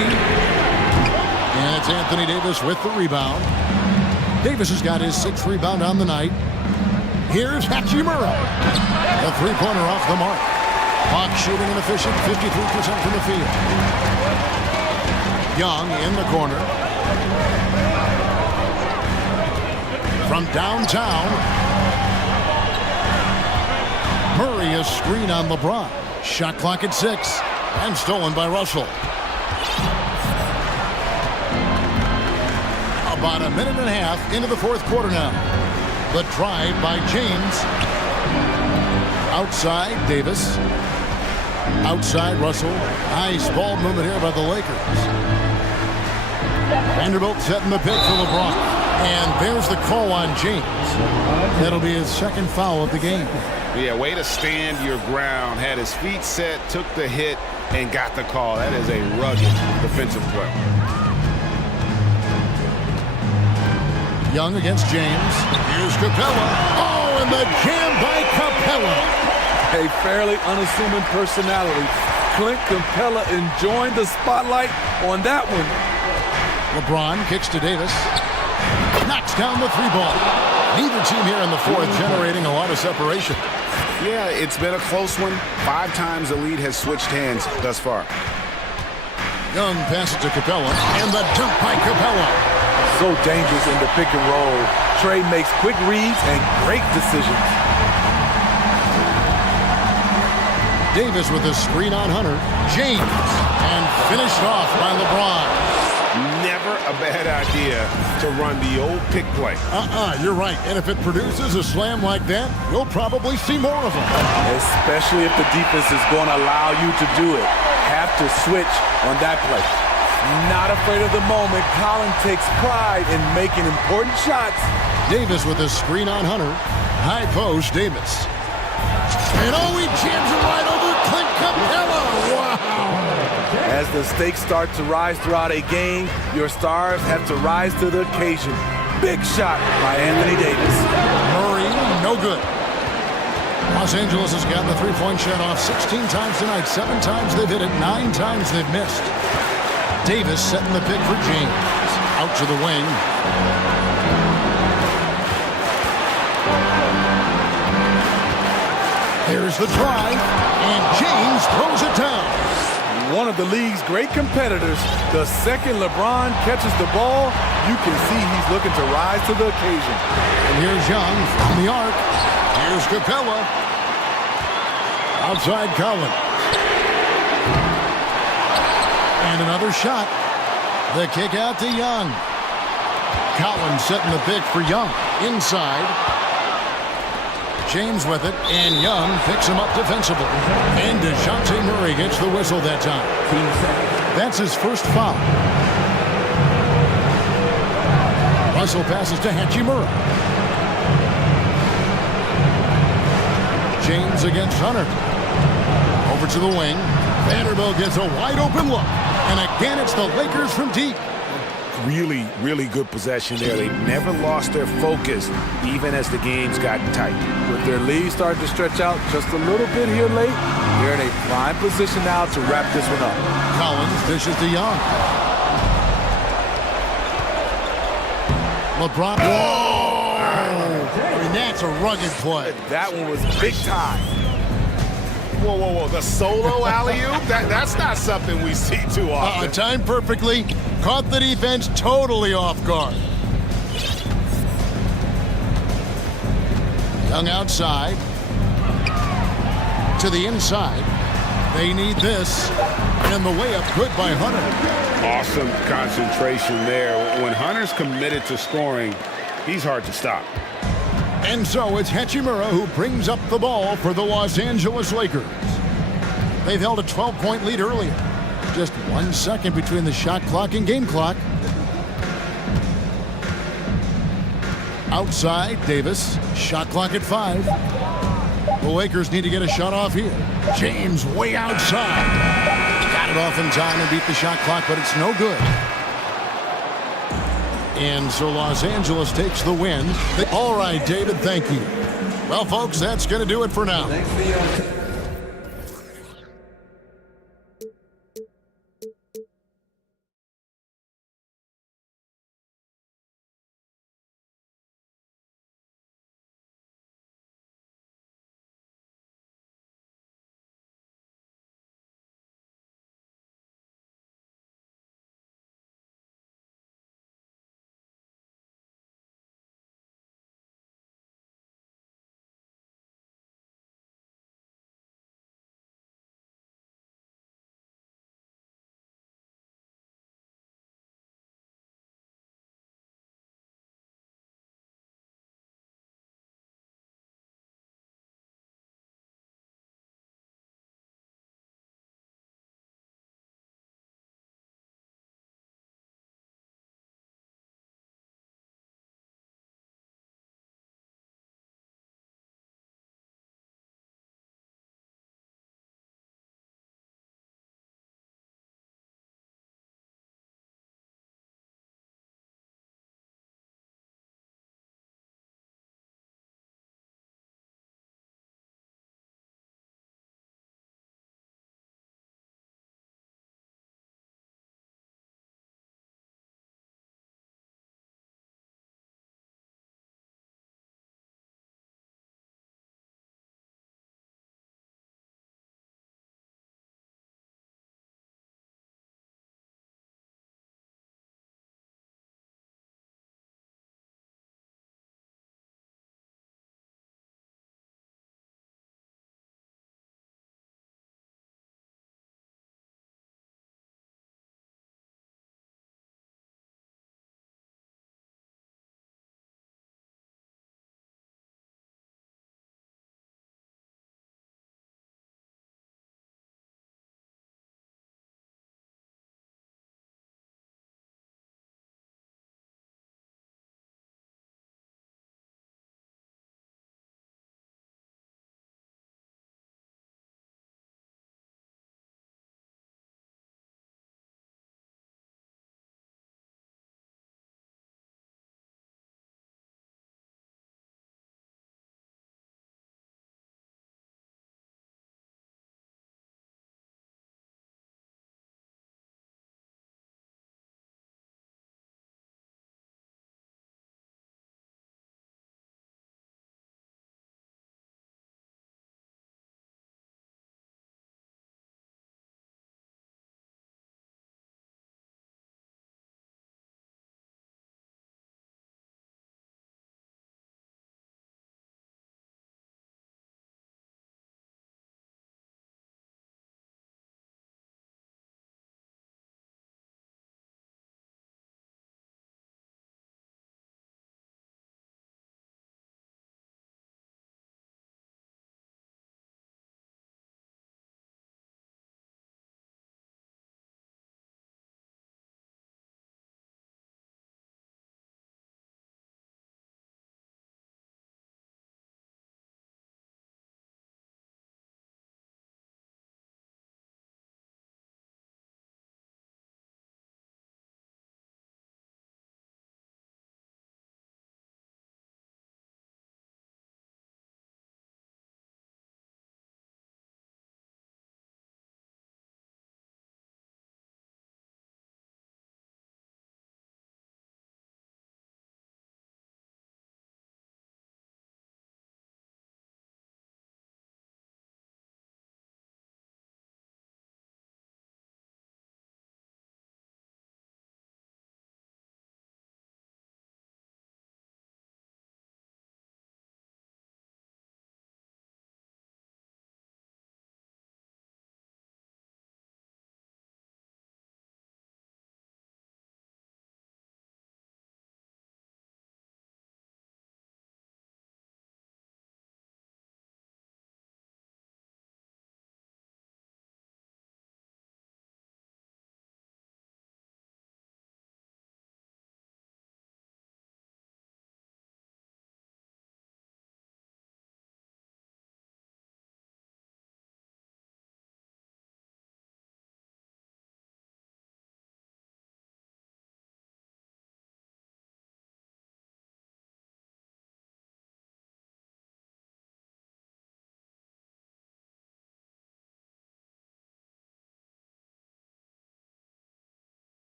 And it's Anthony Davis with the rebound. Davis has got his 6th rebound on the night. Here's Hachimura. The three-pointer off the mark. Hawks shooting an efficient 53% from the field. Young in the corner. From downtown. Murray a screen on LeBron. Shot clock at 6. And stolen by Russell. About a minute and a half into the fourth quarter now. The drive by James. Outside, Davis. Outside, Russell. Nice ball movement here by the Lakers. Vanderbilt setting the pick for LeBron. And there's the call on James. That'll be his 2nd foul of the game. Yeah, way to stand your ground. Had his feet set, took the hit, and got the call. That is a rugged defensive play. Young against James. Here's Capella. Oh, and the jam by Capella. A fairly unassuming personality. Clint Capella enjoying the spotlight on that one. LeBron kicks to Davis. Knocks down the 3-ball. Neither team here in the fourth generating a lot of separation. Yeah, it's been a close one. 5 times the lead has switched hands thus far. Young passes to Capella, and the dunk by Capella. So dangerous in the pick and roll. Trae makes quick reads and great decisions. Davis with a screen on Hunter. James, and finished off by LeBron. Never a bad idea to run the old pick play. You're right. And if it produces a slam like that, we'll probably see more of them. Especially if the defense is going to allow you to do it. Have to switch on that play. Not afraid of the moment. Collins takes pride in making important shots. Davis with a screen on Hunter. High post, Davis. And he jams it right over Clint Capella. Wow. As the stakes start to rise throughout a game, your stars have to rise to the occasion. Big shot by Anthony Davis. Murray, no good. Los Angeles has gotten the three-point shot off 16 times tonight. 7 times they've hit it, 9 times they've missed. Davis setting the pick for James. Out to the wing. Here's the drive, and James throws it down. One of the league's great competitors. The second LeBron catches the ball, you can see he's looking to rise to the occasion. And here's Young from the arc. Here's Capella. Outside Collins. And another shot. The kick out to Young. Collins setting the pick for Young. Inside. James with it, and Young picks him up defensively. And DeJounte Murray gets the whistle that time. That's his first foul. Russell passes to Hachimura. James against Hunter. Over to the wing. Vanderbilt gets a wide open look. And again, it's the Lakers from deep. Really, really good possession there. They never lost their focus, even as the game's gotten tight. With their lead starting to stretch out just a little bit here late, they're in a prime position now to wrap this one up. Collins dishes to Young. LeBron. Whoa! I mean, that's a rugged play. That one was big time. Whoa, whoa, whoa. The solo alley-oop? That's not something we see too often. Timed perfectly. Caught the defense totally off guard. Young outside. To the inside. They need this. And the way up good by Hunter. Awesome concentration there. When Hunter's committed to scoring, he's hard to stop. And so it's Hachimura who brings up the ball for the Los Angeles Lakers. They've held a 12-point lead earlier. Just 1 second between the shot clock and game clock. Outside, Davis. Shot clock at 5. The Lakers need to get a shot off here. James way outside. Got it off in time and beat the shot clock, but it's no good. And so Los Angeles takes the win. All right, David, thank you. Well, folks, that's going to do it for now.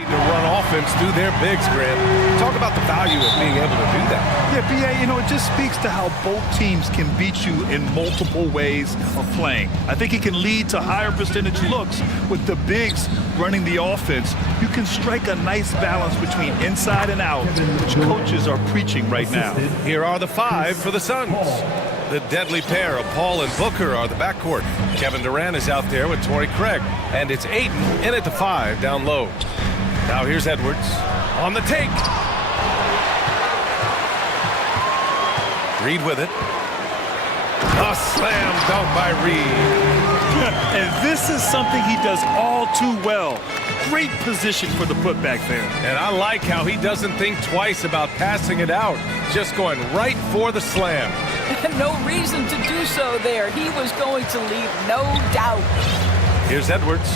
To run offense through their bigs, Grant. Talk about the value of being able to do that. Yeah, BA, you know, it just speaks to how both teams can beat you in multiple ways of playing. I think it can lead to higher percentage looks with the bigs running the offense. You can strike a nice balance between inside and out, which coaches are preaching right now. Here are the 5 for the Suns. The deadly pair of Paul and Booker are the backcourt. Kevin Durant is out there with Torrey Craig. And it's Ayton in at the 5 down low. Now here's Edwards on the take. Reed with it. A slam dunk by Reed. And this is something he does all too well. Great position for the putback there. And I like how he doesn't think twice about passing it out. Just going right for the slam. No reason to do so there. He was going to leave no doubt. Here's Edwards.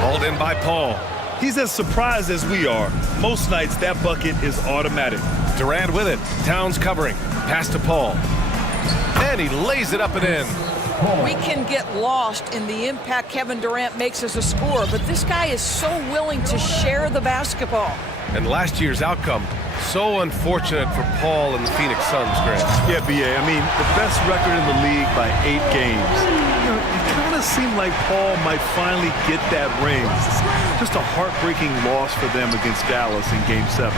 Hauled in by Paul. He's as surprised as we are. Most nights, that bucket is automatic. Durant with it. Towns covering. Pass to Paul. And he lays it up and in. We can get lost in the impact Kevin Durant makes as a scorer, but this guy is so willing to share the basketball. And last year's outcome, so unfortunate for Paul and the Phoenix Suns, Grant. Yeah, BA, I mean, the best record in the league by 8 games. You know, it kind of seemed like Paul might finally get that ring. Just a heartbreaking loss for them against Dallas in Game 7.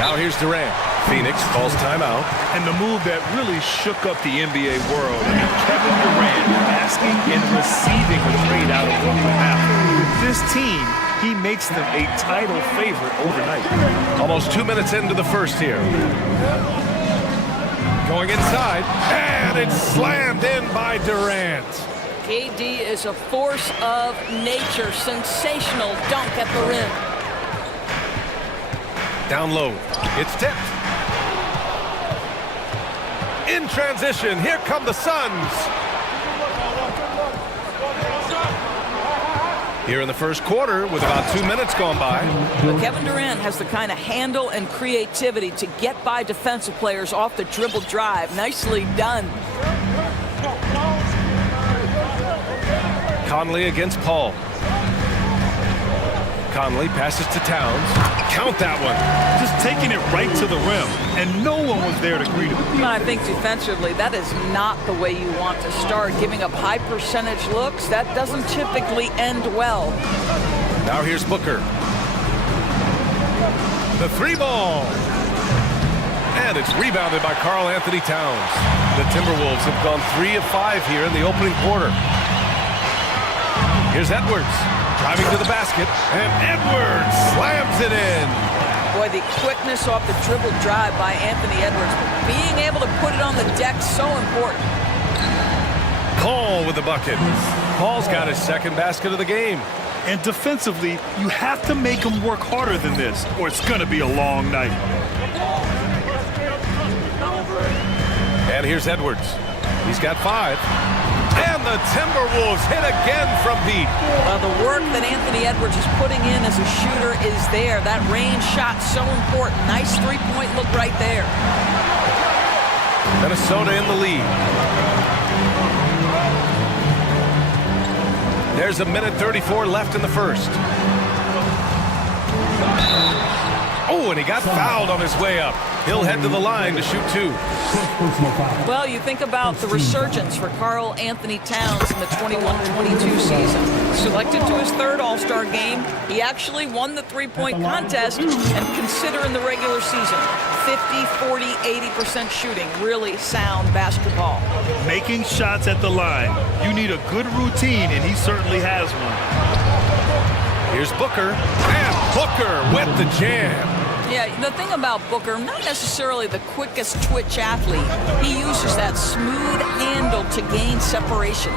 Now here's Durant. Phoenix calls timeout. And the move that really shook up the NBA world. Kevin Durant asking and receiving a trade out of what would happen. With this team, he makes them a title favorite overnight. Almost 2 minutes into the first here. Going inside, and it's slammed in by Durant. KD is a force of nature. Sensational dunk at the rim. Down low, it's tipped. In transition, here come the Suns. Here in the first quarter, with about 2 minutes gone by. But Kevin Durant has the kind of handle and creativity to get by defensive players off the dribble drive. Nicely done. Conley against Paul. Conley passes to Towns. Count that one. Just taking it right to the rim, and no one was there to greet him. I think defensively, that is not the way you want to start. Giving up high percentage looks, that doesn't typically end well. Now here's Booker. The 3 ball. And it's rebounded by Karl Anthony Towns. The Timberwolves have gone 3 of 5 here in the opening quarter. Here's Edwards. Driving to the basket, and Edwards slams it in. Boy, the quickness off the dribble drive by Anthony Edwards. Being able to put it on the deck, so important. Paul with the bucket. Paul's got his second basket of the game. And defensively, you have to make him work harder than this, or it's going to be a long night. And here's Edwards. He's got 5. And the Timberwolves hit again from deep. Well, the work that Anthony Edwards is putting in as a shooter is there. That range shot so important. Nice three-point look right there. Minnesota in the lead. There's 1:34 left in the first. Oh, and he got fouled on his way up. He'll head to the line to shoot 2. Well, you think about the resurgence for Karl Anthony Towns in the 21-22 season. Selected to his 3rd All-Star game, he actually won the three-point contest, and consider in the regular season, 50, 40, 80% shooting. Really sound basketball. Making shots at the line. You need a good routine, and he certainly has one. Here's Booker, and Booker with the jam. Yeah, the thing about Booker, not necessarily the quickest twitch athlete. He uses that smooth handle to gain separation.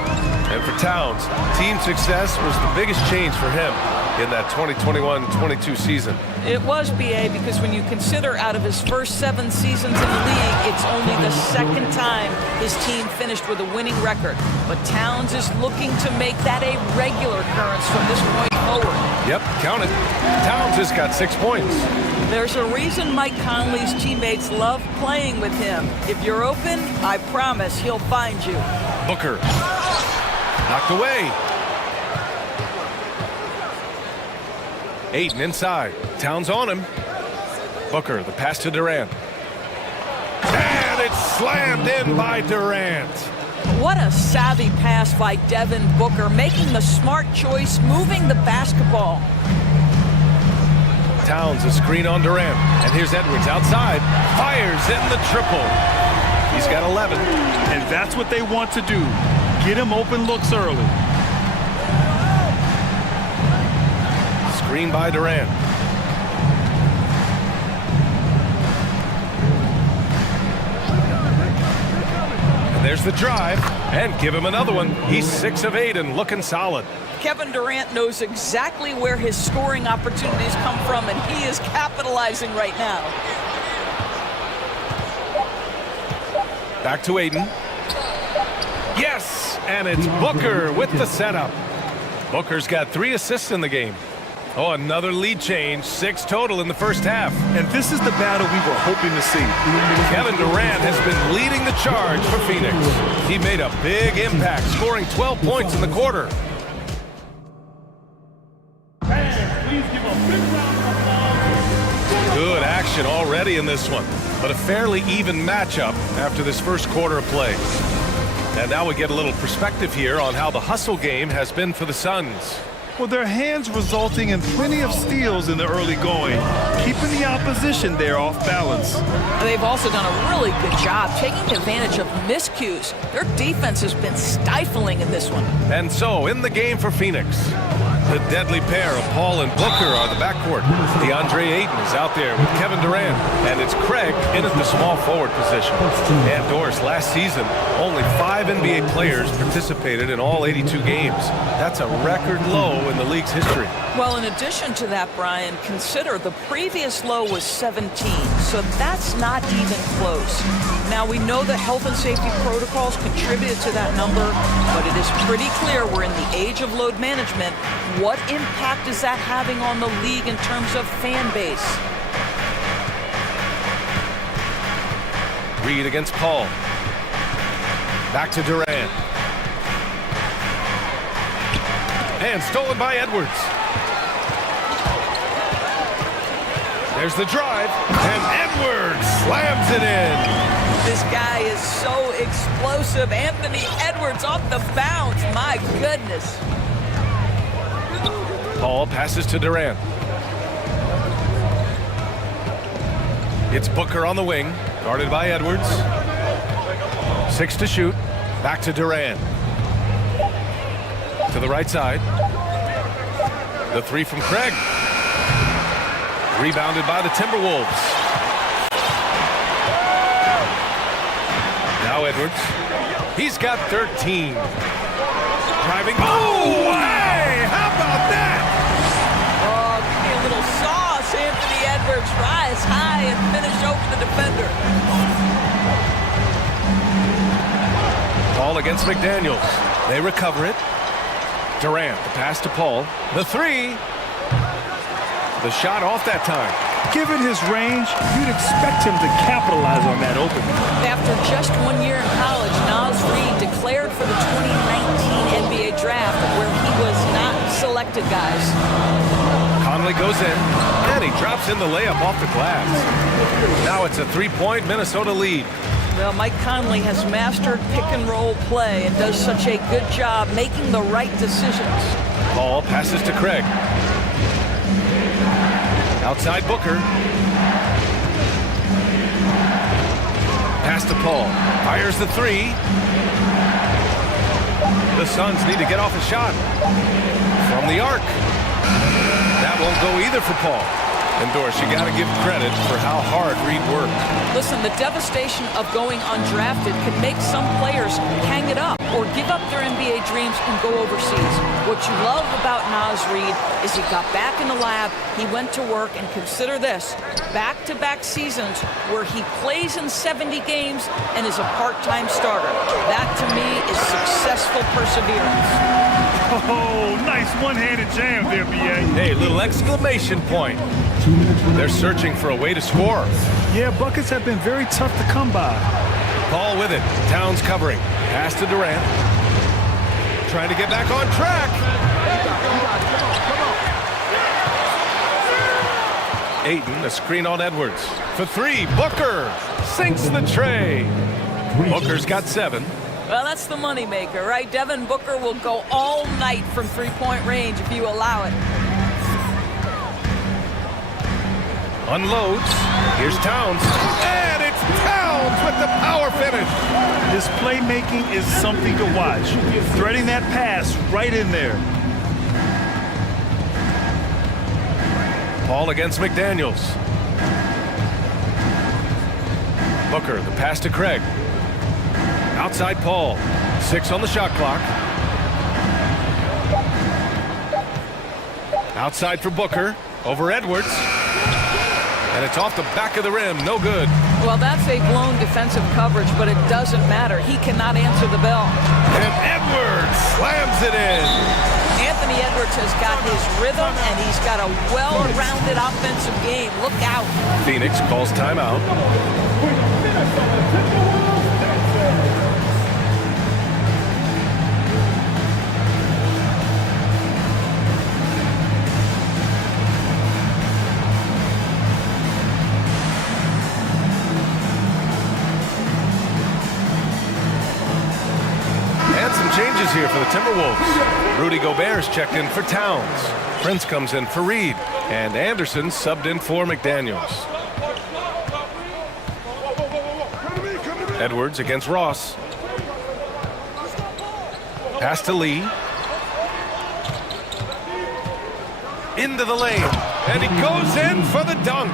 And for Towns, team success was the biggest change for him in that 2021-22 season. It was, BA, because when you consider out of his first 7 seasons in the league, it's only the 2nd time his team finished with a winning record. But Towns is looking to make that a regular occurrence from this point forward. Yep, count it. Towns has got 6 points. There's a reason Mike Conley's teammates love playing with him. If you're open, I promise he'll find you. Booker. Knocked away. Ayton inside. Towns on him. Booker, the pass to Durant. And it's slammed in by Durant. What a savvy pass by Devin Booker, making the smart choice, moving the basketball. Towns, a screen on Durant. And here's Edwards outside. Fires in the triple. He's got 11. And that's what they want to do. Get him open looks early. Screen by Durant. And there's the drive. And give him another one. He's 6 of 8 and looking solid. Kevin Durant knows exactly where his scoring opportunities come from, and he is capitalizing right now. Back to Ayton. Yes! And it's Booker with the setup. Booker's got 3 assists in the game. Oh, another lead change. 6 total in the first half. And this is the battle we were hoping to see. Kevin Durant has been leading the charge for Phoenix. He made a big impact, scoring 12 points in the quarter. Good action already in this one, but a fairly even matchup after this first quarter of play. And now we get a little perspective here on how the hustle game has been for the Suns. Well, their hands resulting in plenty of steals in the early going, keeping the opposition there off balance. They've also done a really good job taking advantage of miscues. Their defense has been stifling in this one. And so, in the game for Phoenix, the deadly pair of Paul and Booker are the backcourt. DeAndre Ayton is out there with Kevin Durant, and it's Craig in at the small forward position. And Doris, last season, only 5 NBA players participated in all 82 games. That's a record low in the league's history. Well, in addition to that, Brian, consider the previous low was 17, so that's not even close. Now, we know that health and safety protocols contributed to that number, but it is pretty clear we're in the age of load management. What impact is that having on the league in terms of fan base? Reed against Paul. Back to Durant. And stolen by Edwards. There's the drive, and Edwards slams it in. This guy is so explosive. Anthony Edwards off the bounce. My goodness. Paul passes to Durant. It's Booker on the wing, guarded by Edwards. 6 to shoot. Back to Durant. To the right side. The 3 from Craig. Rebounded by the Timberwolves. Now Edwards. He's got 13. Driving. Oh, hey! How about that? Oh, give me a little sauce. Anthony Edwards rise high and finish over the defender. Paul against McDaniels. They recover it. Durant, the pass to Paul. The 3. The shot off that time. Given his range, you'd expect him to capitalize on that opening. After just 1 year in college, Naz Reid declared for the 2019 NBA draft, where he was not selected, guys. Conley goes in, and he drops in the layup off the glass. Now it's a 3-point Minnesota lead. Well, Mike Conley has mastered pick-and-roll play and does such a good job making the right decisions. Paul passes to Craig. Outside Booker. Pass to Paul. Fires the 3. The Suns need to get off a shot. From the arc. That won't go either for Paul. And Doris, you got to give credit for how hard Reed worked. Listen, the devastation of going undrafted can make some players hang it up or give up their NBA dreams and go overseas. What you love about Naz Reid is he got back in the lab, he went to work, and consider this, back-to-back seasons where he plays in 70 games and is a part-time starter. That, to me, is successful perseverance. Oh, nice one-handed jam there, B.A. Hey, little exclamation point. They're searching for a way to score. Yeah, buckets have been very tough to come by. Paul with it. Towns covering. Pass to Durant. trying to get back on track. Ayton, a screen on Edwards. For three, Booker sinks the tray. Booker's got 7. Well, that's the moneymaker, right? Devin Booker will go all night from three-point range if you allow it. Unloads. Here's Towns. And it's Towns with the power finish. His playmaking is something to watch. Threading that pass right in there. Paul against McDaniels. Booker, the pass to Craig. Outside Paul. 6 on the shot clock. Outside for Booker. Over Edwards. And it's off the back of the rim. No good. Well, that's a blown defensive coverage, but it doesn't matter. He cannot answer the bell. And Edwards slams it in. Anthony Edwards has got his rhythm, and he's got a well-rounded offensive game. Look out. Phoenix calls timeout. Changes here for the Timberwolves. Rudy Gobert's checked in for Towns. Prince comes in for Reed. And Anderson subbed in for McDaniels. Edwards against Ross. Pass to Lee. Into the lane. And he goes in for the dunk.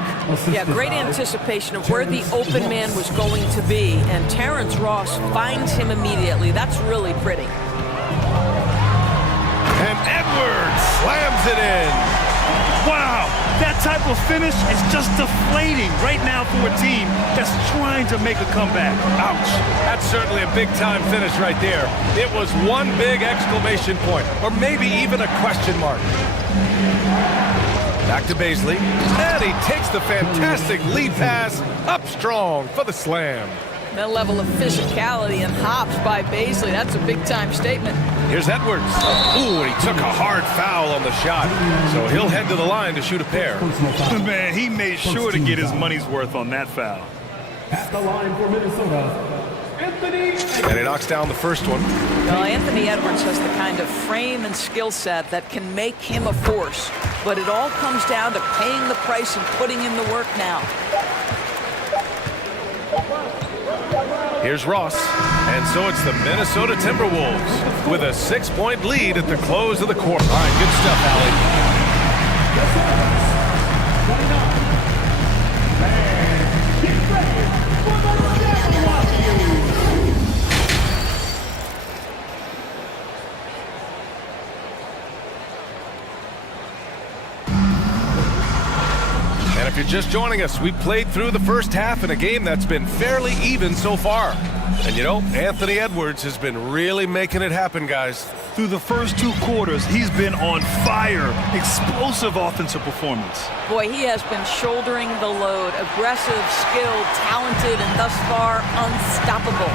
Yeah, great anticipation of where the open man was going to be. And Terrence Ross finds him immediately. That's really pretty. And Edwards slams it in. Wow, that type of finish is just deflating right now for a team that's trying to make a comeback. Ouch. That's certainly a big-time finish right there. It was one big exclamation point, or maybe even a question mark. Back to Baisley, and he takes the fantastic lead pass up strong for the slam. That level of physicality and hops by Baisley, that's a big-time statement. Here's Edwards. Ooh, and he took a hard foul on the shot, so he'll head to the line to shoot a pair. Man, he made sure to get his money's worth on that foul. At the line for Minnesota, Anthony. And he knocks down the first one. Well, Anthony Edwards has the kind of frame and skill set that can make him a force, but it all comes down to paying the price and putting in the work now. Here's Ross, and so it's the Minnesota Timberwolves with a 6-point lead at the close of the quarter. All right, good stuff, Allie. And if you're just joining us, we played through the first half in a game that's been fairly even so far. And you know, Anthony Edwards has been really making it happen, guys. Through the first 2 quarters, he's been on fire. Explosive offensive performance. Boy, he has been shouldering the load. Aggressive, skilled, talented, and thus far unstoppable.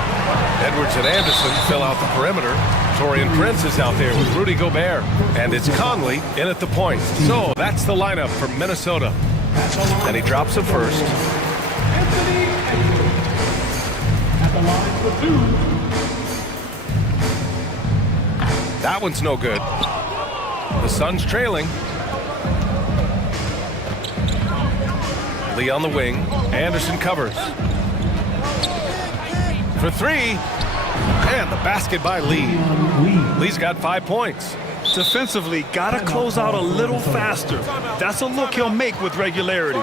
Edwards and Anderson fill out the perimeter. Taurean Prince is out there with Rudy Gobert. And it's Conley in at the point. So that's the lineup for Minnesota. And he drops it first. Anthony Edwards. At the line for 2. That one's no good. The Suns trailing. Lee on the wing. Anderson covers. For 3. And the basket by Lee. Lee's got 5 points. Defensively, gotta close out a little faster. That's a look he'll make with regularity.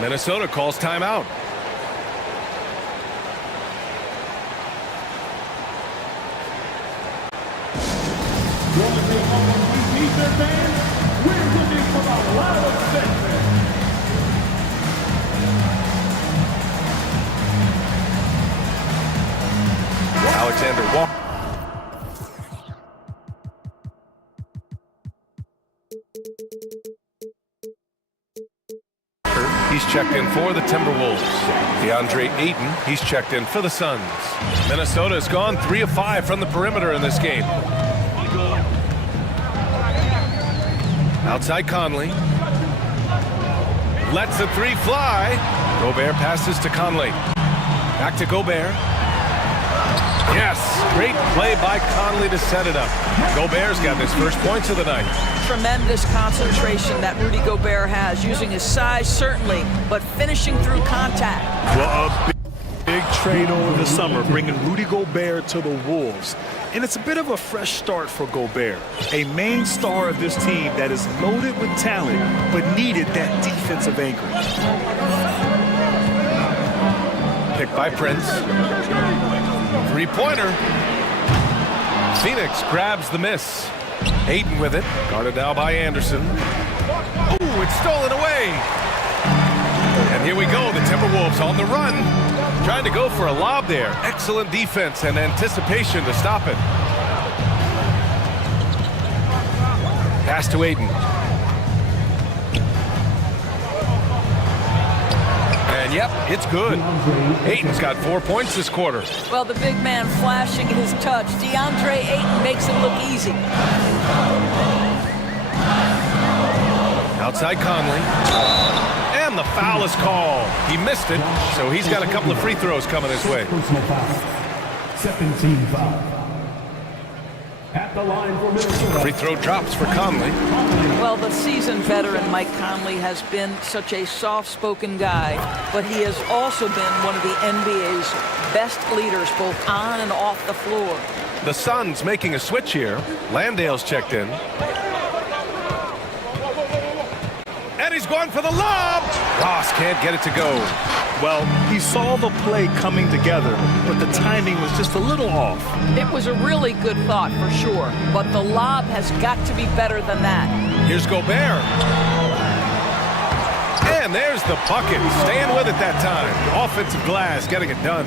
Minnesota calls timeout. We're looking for a lot of segment. Alexander Walker. He's checked in for the Timberwolves. DeAndre Ayton, he's checked in for the Suns. Minnesota's gone 3 of 5 from the perimeter in this game. Outside Conley. Lets the three fly. Gobert passes to Conley. Back to Gobert. Yes, great play by Conley to set it up. Gobert's got his first points of the night. Tremendous concentration that Rudy Gobert has, using his size certainly, but finishing through contact. Well, a big trade over the summer, bringing Rudy Gobert to the Wolves. And it's a bit of a fresh start for Gobert, a main star of this team that is loaded with talent, but needed that defensive anchor. Picked by Prince. Three-pointer. Phoenix grabs the miss. Ayton with it. Guarded now by Anderson. Ooh, it's stolen away. And here we go. The Timberwolves on the run. Trying to go for a lob there. Excellent defense and anticipation to stop it. Pass to Ayton. And yep, it's good. Ayton's got 4 points this quarter. Well, the big man flashing his touch. DeAndre Ayton makes it look easy. Outside Conley. And the foul is called. He missed it, so he's got a couple of free throws coming his way. 17-5. At the line for Minnesota. Free throw drops for Conley. Well, the seasoned veteran Mike Conley has been such a soft-spoken guy, but he has also been one of the NBA's best leaders, both on and off the floor. The Suns making a switch here. Landale's checked in. And he's going for the lob. Ross can't get it to go. Well, he saw the play coming together, but the timing was just a little off. It was a really good thought for sure, but the lob has got to be better than that. Here's Gobert. And there's the bucket. Staying with it that time. Offensive glass, getting it done.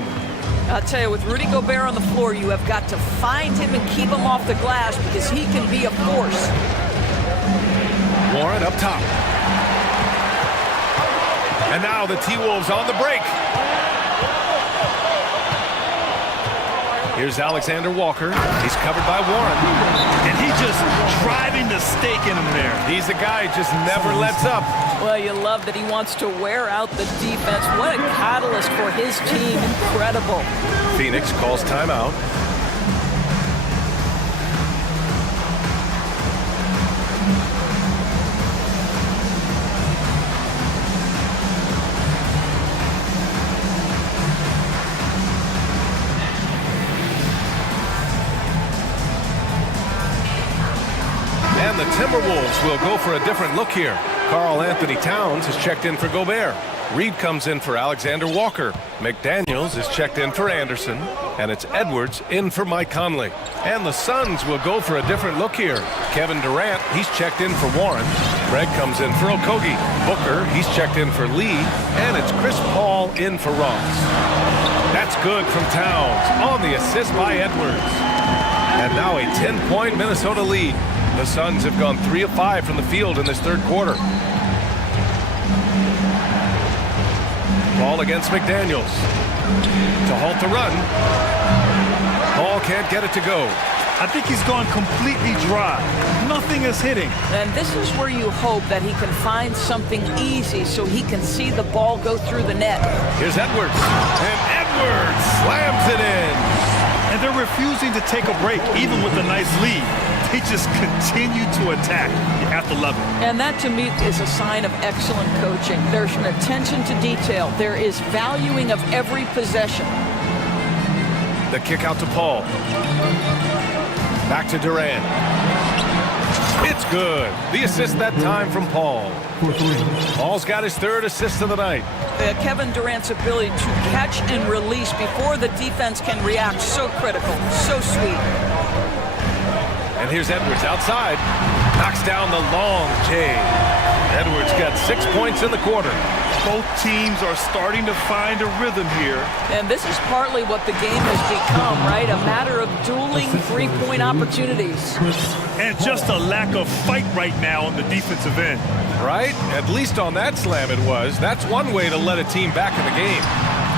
I'll tell you, with Rudy Gobert on the floor, you have got to find him and keep him off the glass because he can be a force. Warren up top. And now the T-Wolves on the break. Here's Alexander Walker. He's covered by Warren. And he's just driving the stake in him there. He's a guy who just never lets up. Well, you love that he wants to wear out the defense. What a catalyst for his team. Incredible. Phoenix calls timeout. And the Timberwolves will go for a different look here. Karl Anthony Towns has checked in for Gobert. Reed comes in for Alexander Walker. McDaniels is checked in for Anderson. And it's Edwards in for Mike Conley. And the Suns will go for a different look here. Kevin Durant, he's checked in for Warren. Greg comes in for Okogie. Booker, he's checked in for Lee. And it's Chris Paul in for Ross. That's good from Towns on the assist by Edwards. And now a 10-point Minnesota lead. The Suns have gone 3 of 5 from the field in this third quarter. Ball against McDaniels. To halt the run. Paul can't get it to go. I think he's gone completely dry. Nothing is hitting. And this is where you hope that he can find something easy so he can see the ball go through the net. Here's Edwards. And Edwards slams it in. And they're refusing to take a break, even with a nice lead. They just continue to attack. You have to love it. And that, to me, is a sign of excellent coaching. There's an attention to detail. There is valuing of every possession. The kick out to Paul. Back to Durant. It's good. The assist that time from Paul. Paul's got his third assist of the night. Kevin Durant's ability to catch and release before the defense can react, so critical, so sweet. And here's Edwards outside. Knocks down the long J. Edwards got 6 points in the quarter. Both teams are starting to find a rhythm here. And this is partly what the game has become, right? A matter of dueling three-point opportunities. And just a lack of fight right now on the defensive end. Right? At least on that slam it was. That's one way to let a team back in the game.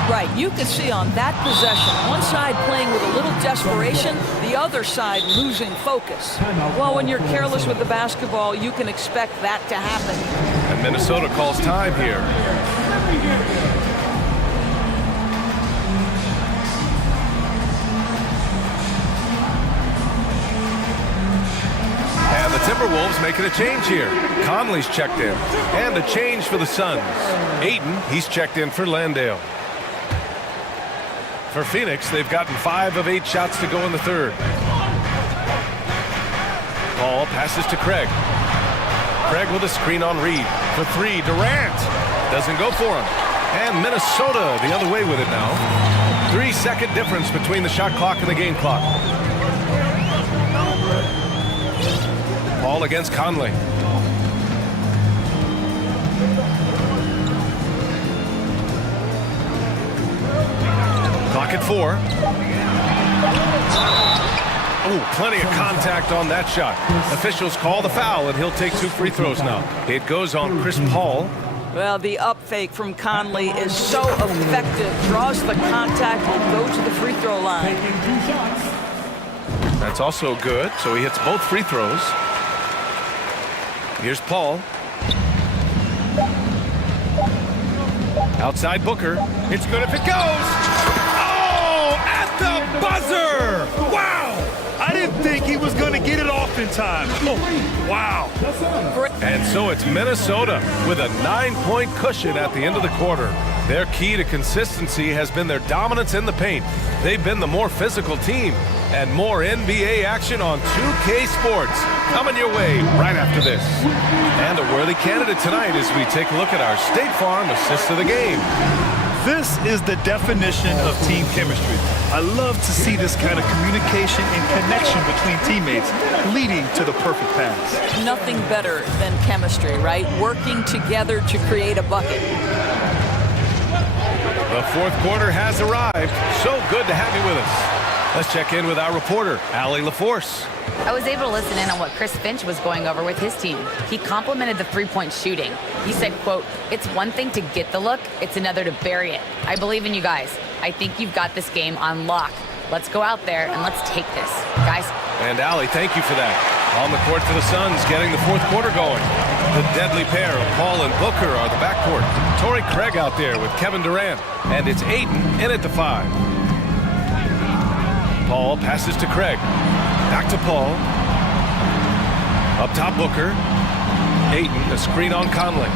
Right, you can see on that possession, one side playing with a little desperation, the other side losing focus. Well, when you're careless with the basketball, you can expect that to happen. And Minnesota calls time here. And the Timberwolves making a change here. Conley's checked in. And a change for the Suns. Ayton, he's checked in for Landale. For Phoenix, they've gotten 5 of 8 shots to go in the third. Paul passes to Craig. Craig with a screen on Reed. For 3, Durant. Doesn't go for him. And Minnesota the other way with it now. 3-second difference between the shot clock and the game clock. Paul against Conley. Clock at 4. Oh, plenty of contact on that shot. Officials call the foul, and he'll take 2 free throws now. It goes on Chris Paul. Well, the up fake from Conley is so effective. Draws the contact and go to the free throw line. That's also good, so he hits both free throws. Here's Paul. Outside Booker. It's good if it goes. Oh, at the buzzer! Wow! I didn't think he was going to get it off in time. Oh, wow. And so it's Minnesota with a 9-point cushion at the end of the quarter. Their key to consistency has been their dominance in the paint. They've been the more physical team. And more NBA action on 2K Sports coming your way right after this. And a worthy candidate tonight as we take a look at our State Farm assist of the game. This is the definition of team chemistry. I love to see this kind of communication and connection between teammates leading to the perfect pass. Nothing better than chemistry, right? Working together to create a bucket. The fourth quarter has arrived. So good to have you with us. Let's check in with our reporter, Allie LaForce. I was able to listen in on what Chris Finch was going over with his team. He complimented the three-point shooting. He said, quote, "It's one thing to get the look, it's another to bury it. I believe in you guys. I think you've got this game on lock. Let's go out there and let's take this, guys." And Allie, thank you for that. On the court for the Suns, getting the fourth quarter going. The deadly pair of Paul and Booker are the backcourt. Torrey Craig out there with Kevin Durant. And it's Ayton in at the 5. Paul passes to Craig. Back to Paul. Up top, Booker. Ayton, a screen on Conley.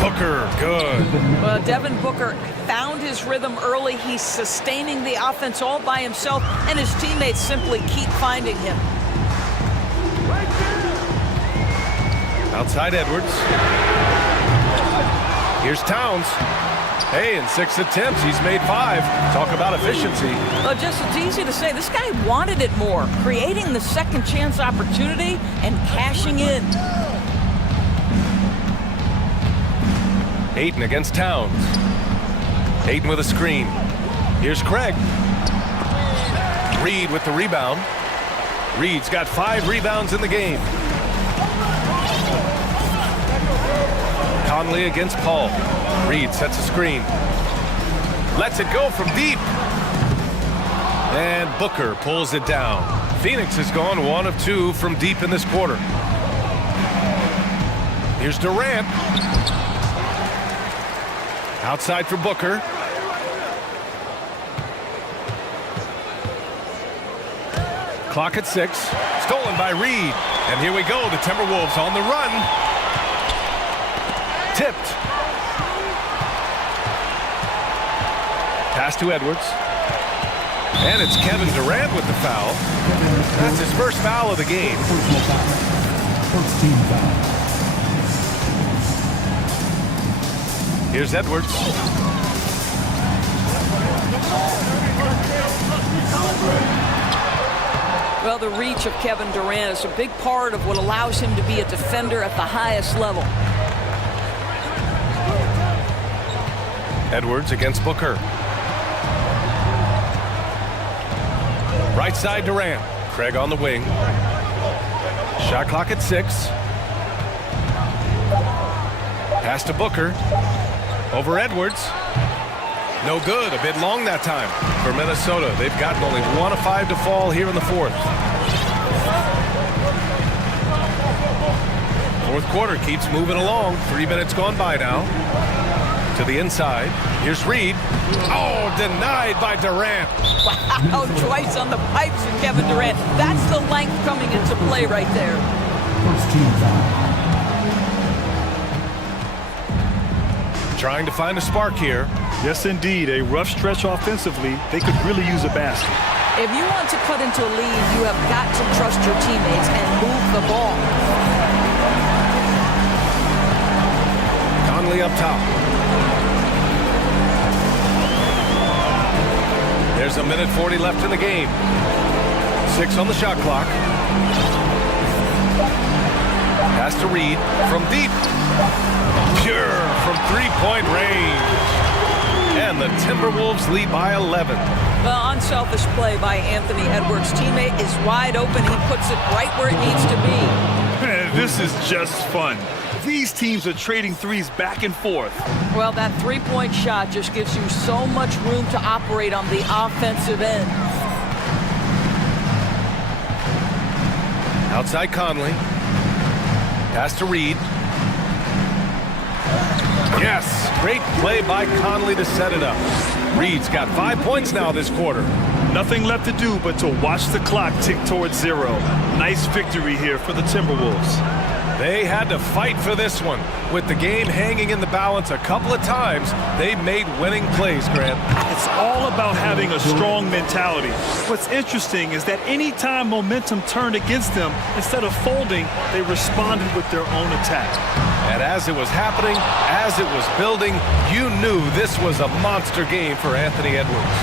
Booker, good. Well, Devin Booker found his rhythm early. He's sustaining the offense all by himself, and his teammates simply keep finding him. Outside Edwards. Here's Towns. Hey, in 6 attempts, he's made 5. Talk about efficiency. Well, just it's easy to say. This guy wanted it more, creating the second chance opportunity and cashing in. Ayton against Towns. Ayton with a screen. Here's Craig. Reed with the rebound. Reed's got 5 rebounds in the game. Conley against Paul. Reed sets a screen. Lets it go from deep. And Booker pulls it down. Phoenix has gone 1 of 2 from deep in this quarter. Here's Durant. Outside for Booker. Clock at 6. Stolen by Reed. And here we go. The Timberwolves on the run. Tipped. Pass to Edwards. And it's Kevin Durant with the foul. That's his first foul of the game. First team foul. Here's Edwards. Well, the reach of Kevin Durant is a big part of what allows him to be a defender at the highest level. Edwards against Booker. Right side Durant. Craig on the wing. Shot clock at 6. Pass to Booker. Over Edwards. No good. A bit long that time for Minnesota. They've gotten only 1 of 5 to fall here in the fourth. Fourth quarter keeps moving along. 3 minutes gone by now. To the inside. Here's Reed. Oh, denied by Durant. Wow, twice on the pipes with Kevin Durant. That's the length coming into play right there. First team foul. Trying to find a spark here. Yes, indeed. A rough stretch offensively. They could really use a basket. If you want to cut into a lead, you have got to trust your teammates and move the ball. Conley up top. There's 1:40 left in the game. 6 on the shot clock. Pass to Reed from deep. Pure from three-point range. And the Timberwolves lead by 11. Well, unselfish play by Anthony Edwards' teammate is wide open. He puts it right where it needs to be. Man, this is just fun. These teams are trading threes back and forth. Well, that three-point shot just gives you so much room to operate on the offensive end. Outside Conley. Pass to Reed. Yes, great play by Conley to set it up. Reed's got 5 points now this quarter. Nothing left to do but to watch the clock tick towards 0. Nice victory here for the Timberwolves. They had to fight for this one. With the game hanging in the balance a couple of times, they made winning plays, Grant. It's all about having a strong mentality. What's interesting is that anytime momentum turned against them, instead of folding, they responded with their own attack. And as it was happening, as it was building, you knew this was a monster game for Anthony Edwards.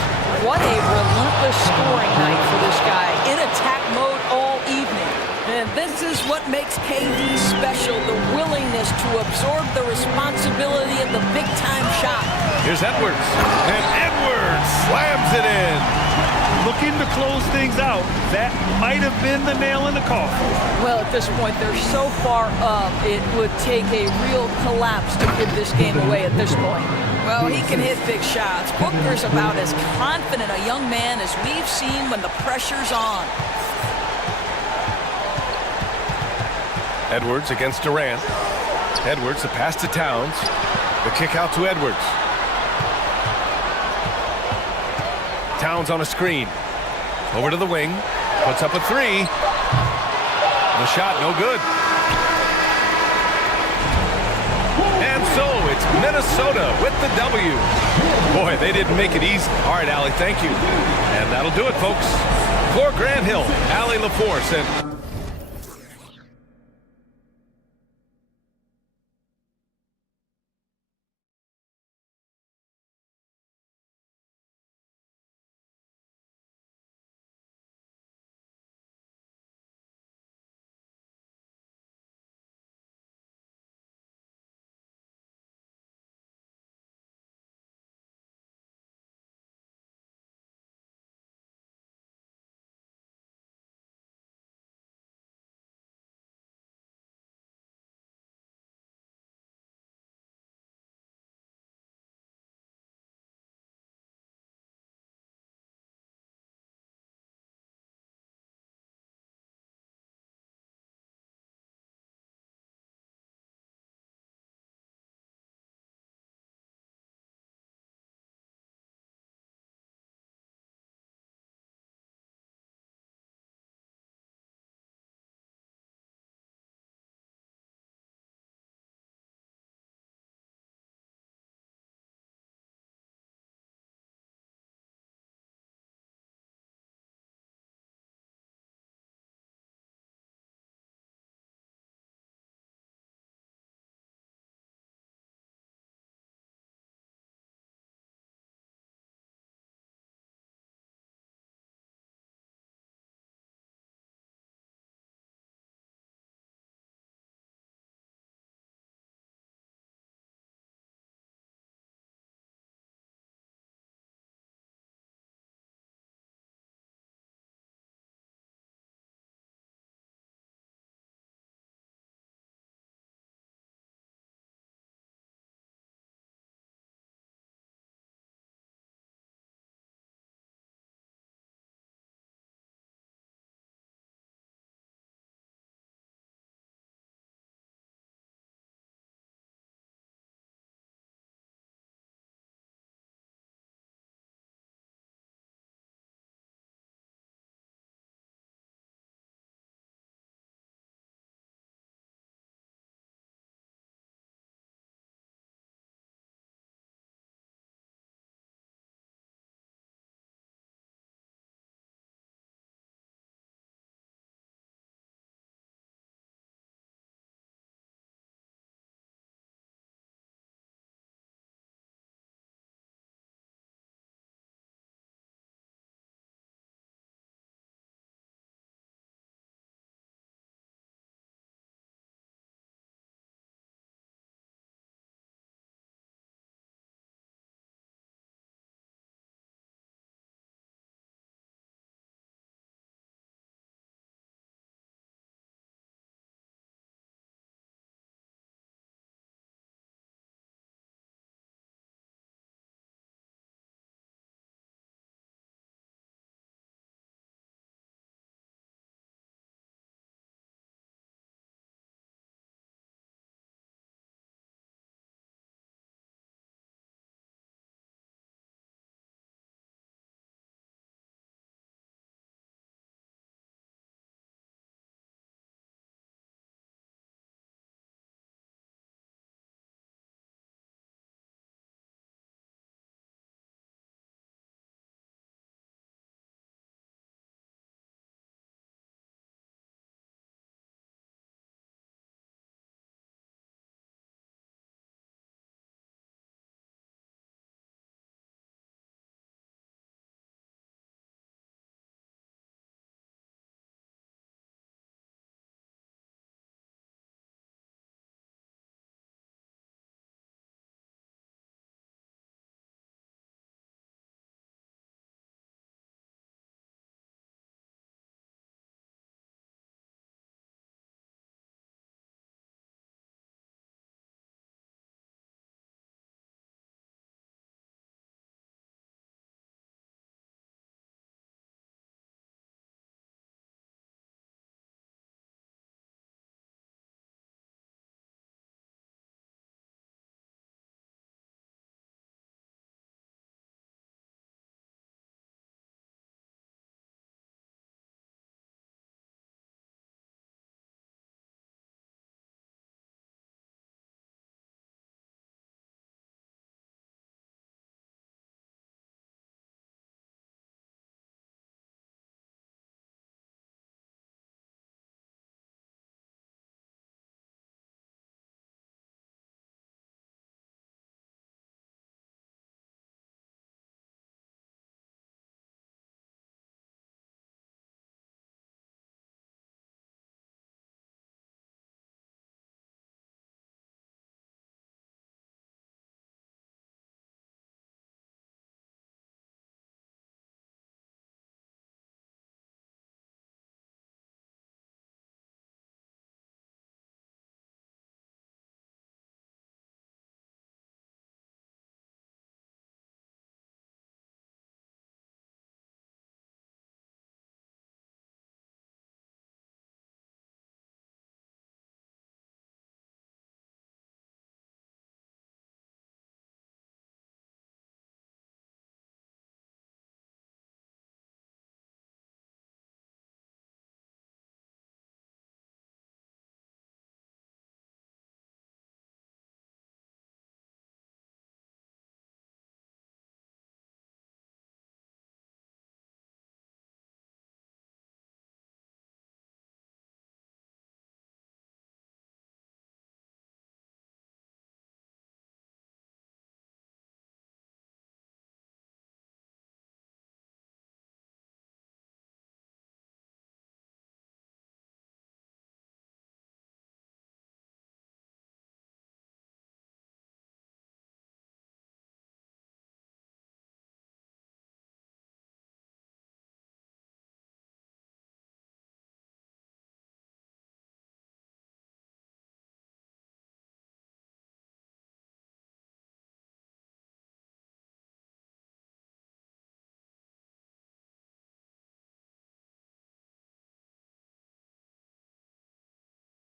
What a relentless scoring night for this guy. In attack mode all evening. And this is what makes KD special, the willingness to absorb the responsibility of the big-time shot. Here's Edwards, and Edwards slams it in. Looking to close things out. That might have been the nail in the coffin. Well, at this point, they're so far up, it would take a real collapse to give this game away at this point. Well, he can hit big shots. Booker's about as confident a young man as we've seen when the pressure's on. Edwards against Durant. Edwards, the pass to Towns. The kick out to Edwards. Towns on a screen. Over to the wing. Puts up a three. The shot no good. And so it's Minnesota with the W. Boy, they didn't make it easy. All right, Allie, thank you. And that'll do it, folks. For Grant Hill, Allie LaForce, and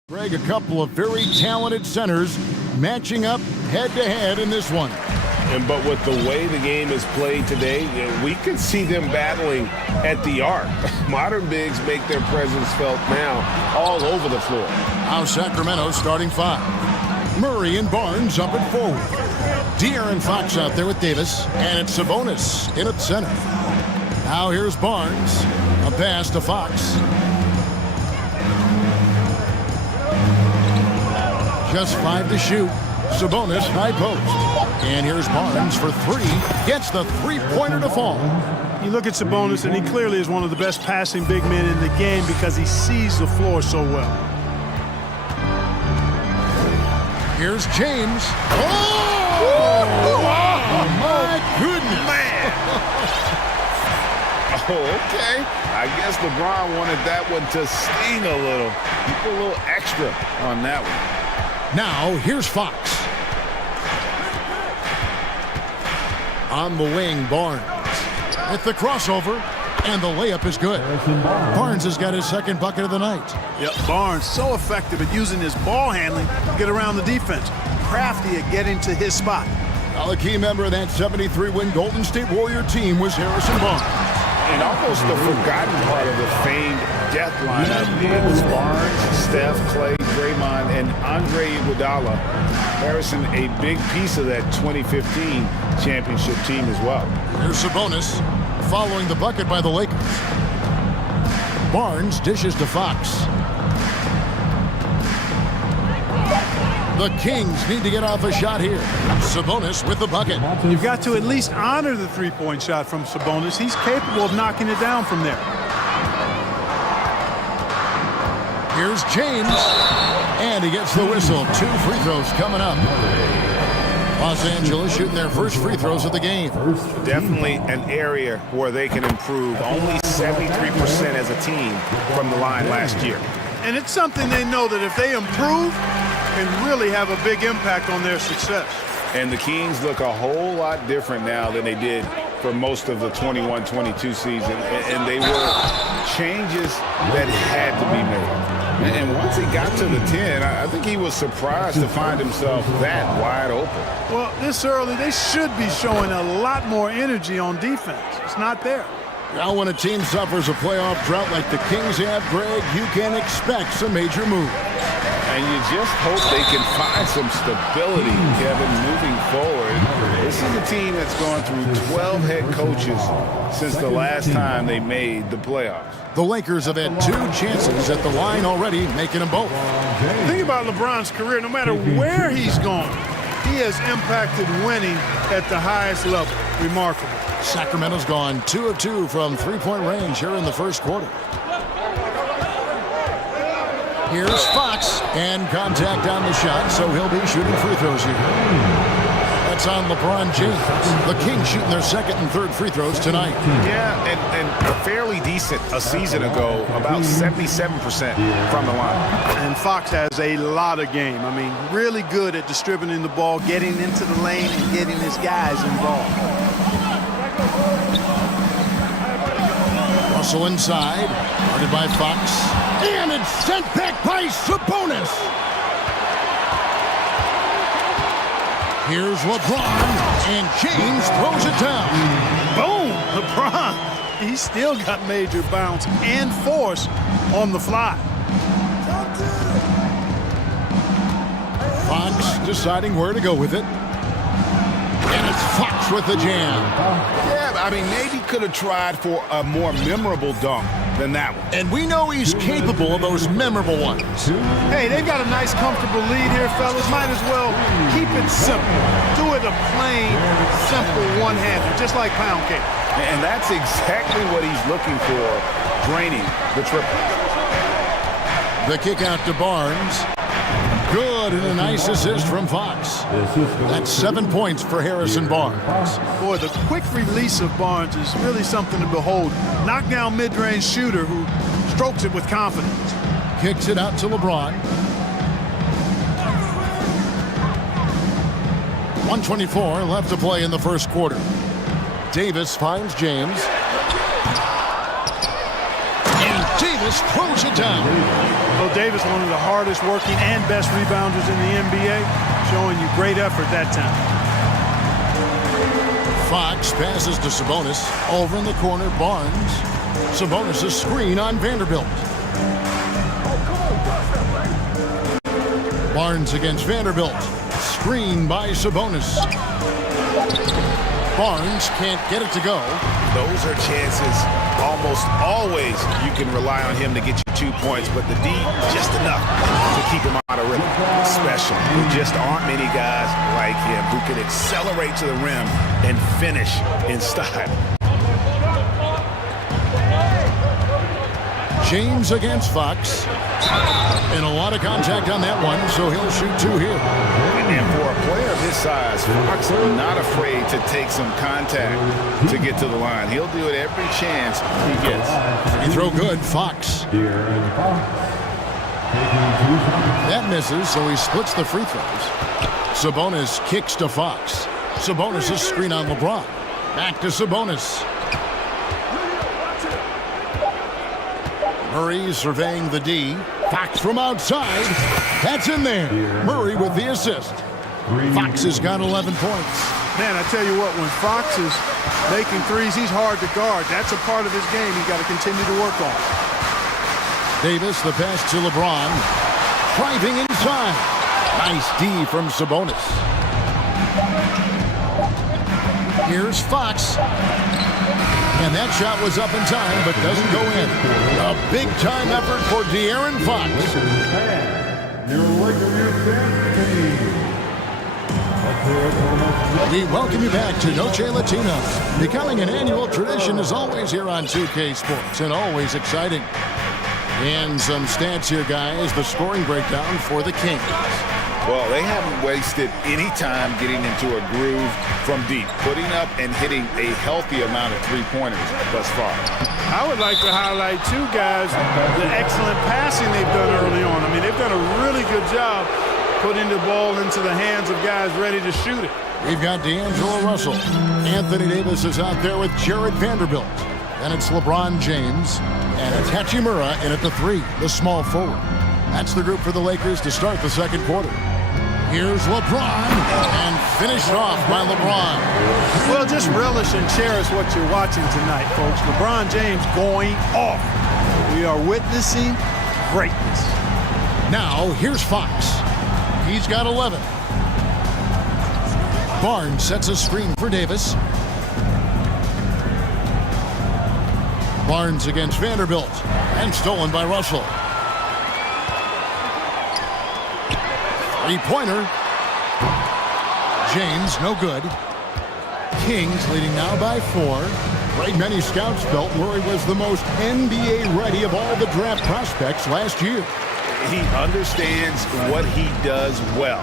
Greg, a couple of very talented centers matching up head-to-head in this one. But with the way the game is played today, we could see them battling at the arc. Modern bigs make their presence felt now all over the floor. Now Sacramento starting 5. Murray and Barnes up and forward. De'Aaron Fox out there with Davis, and it's Sabonis in at center. Now here's Barnes. A pass to Fox. Just 5 to shoot. Sabonis high post. And here's Barnes for 3. Gets the three-pointer to fall. You look at Sabonis, and he clearly is one of the best passing big men in the game because he sees the floor so well. Here's James. Oh, my goodness. Man. Oh, okay. I guess LeBron wanted that one to sting a little. Put a little extra on that one. Now, here's Fox. On the wing, Barnes. With the crossover, and the layup is good. Barnes has got his second bucket of the night. Yep, Barnes so effective at using his ball handling to get around the defense. Crafty at getting to his spot. Well, a key member of that 73-win Golden State Warrior team was Harrison Barnes. And almost the forgotten part of the famed death lineup is Barnes, Steph, Clay, Draymond, and Andre Iguodala. Harrison, a big piece of that 2015 championship team as well. Here's Sabonis following the bucket by the Lakers. Barnes dishes to Fox. The Kings need to get off a shot here. Sabonis with the bucket. You've got to at least honor the three-point shot from Sabonis. He's capable of knocking it down from there. Here's James, and he gets the whistle. 2 free throws coming up. Los Angeles shooting their first free throws of the game. Definitely an area where they can improve. Only 73% as a team from the line last year. And it's something they know that if they improve, can really have a big impact on their success. And the Kings look a whole lot different now than they did for most of the 21-22 season. And they were changes that had to be made. And once he got to the 10, I think he was surprised to find himself that wide open. Well, this early, they should be showing a lot more energy on defense. It's not there. Now when a team suffers a playoff drought like the Kings have, Greg, you can expect some major moves. And you just hope they can find some stability, Kevin, moving forward. This is a team that's gone through 12 head coaches since the last time they made the playoffs. The Lakers have had 2 chances at the line already, making them both. Think about LeBron's career. No matter where he's gone, he has impacted winning at the highest level. Remarkable. Sacramento's gone 2 of 2 from three-point range here in the first quarter. Here's Fox, and contact on the shot, so he'll be shooting free throws here. That's on LeBron James. The Kings shooting their second and third free throws tonight. Yeah, and fairly decent a season ago, about 77% from the line. And Fox has a lot of game. I mean, really good at distributing the ball, getting into the lane, and getting his guys involved. Russell inside, guarded by Fox, and it's sent back by Sabonis. Here's LeBron, and James throws it down. Boom! LeBron. He's still got major bounce and force on the fly. Fox deciding where to go with it. And it's Fox with the jam. Yeah, I mean, maybe could have tried for a more memorable dunk than that one. And we know he's capable of those memorable ones. Hey, they've got a nice, comfortable lead here, fellas. Might as well keep it simple. Do it a plain, simple one-hander, just like pound cake. And that's exactly what he's looking for, draining the triple. The kick out to Barnes. Good, and a nice assist from Fox. That's 7 points for Harrison Barnes. Boy, the quick release of Barnes is really something to behold. Knockdown mid-range shooter who strokes it with confidence. Kicks it out to LeBron. 1:24 left to play in the first quarter. Davis finds James. And Davis Sabonis throws it down. Well, Davis, one of the hardest working and best rebounders in the NBA, showing you great effort that time. Fox passes to Sabonis. Over in the corner, Barnes. Sabonis' screen on Vanderbilt. Barnes against Vanderbilt. Screen by Sabonis. Barnes can't get it to go. Those are chances almost always you can rely on him to get you 2 points, but the D just enough to keep him out of rhythm. Special. There just aren't many guys like him who can accelerate to the rim and finish in style. James against Fox. And a lot of contact on that one, so he'll shoot 2 here. And for a player of his size, Fox is not afraid to take some contact to get to the line. He'll do it every chance he gets. He throw good, Fox. That misses, so he splits the free throws. Sabonis kicks to Fox. Sabonis' screen on LeBron. Back to Sabonis. Murray surveying the D. Fox from outside. That's in there. Murray with the assist. Fox has got 11 points. Man, I tell you what, when Fox is making threes, he's hard to guard. That's a part of his game he's got to continue to work on. Davis, the pass to LeBron. Driving inside. Nice D from Sabonis. Here's Fox. And that shot was up in time, but doesn't go in. A big-time effort for De'Aaron Fox. We welcome you back to Noche Latino. Becoming an annual tradition is always here on 2K Sports, and always exciting. And some stats here, guys. The scoring breakdown for the Kings. Well, they haven't wasted any time getting into a groove from deep, putting up and hitting a healthy amount of three-pointers thus far. I would like to highlight, too, guys, the excellent passing they've done early on. I mean, they've done a really good job putting the ball into the hands of guys ready to shoot it. We've got D'Angelo Russell. Anthony Davis is out there with Jared Vanderbilt. Then it's LeBron James. And it's Hachimura in at the 3, the small forward. That's the group for the Lakers to start the second quarter. Here's LeBron, and finished off by LeBron. Well, just relish and cherish what you're watching tonight, folks. LeBron James going off. We are witnessing greatness. Now, here's Fox. He's got 11. Barnes sets a screen for Davis. Barnes against Vanderbilt, and stolen by Russell. Three-pointer. James, no good. Kings leading now by 4. Right, many scouts felt Murray was the most NBA-ready of all the draft prospects last year. He understands what he does well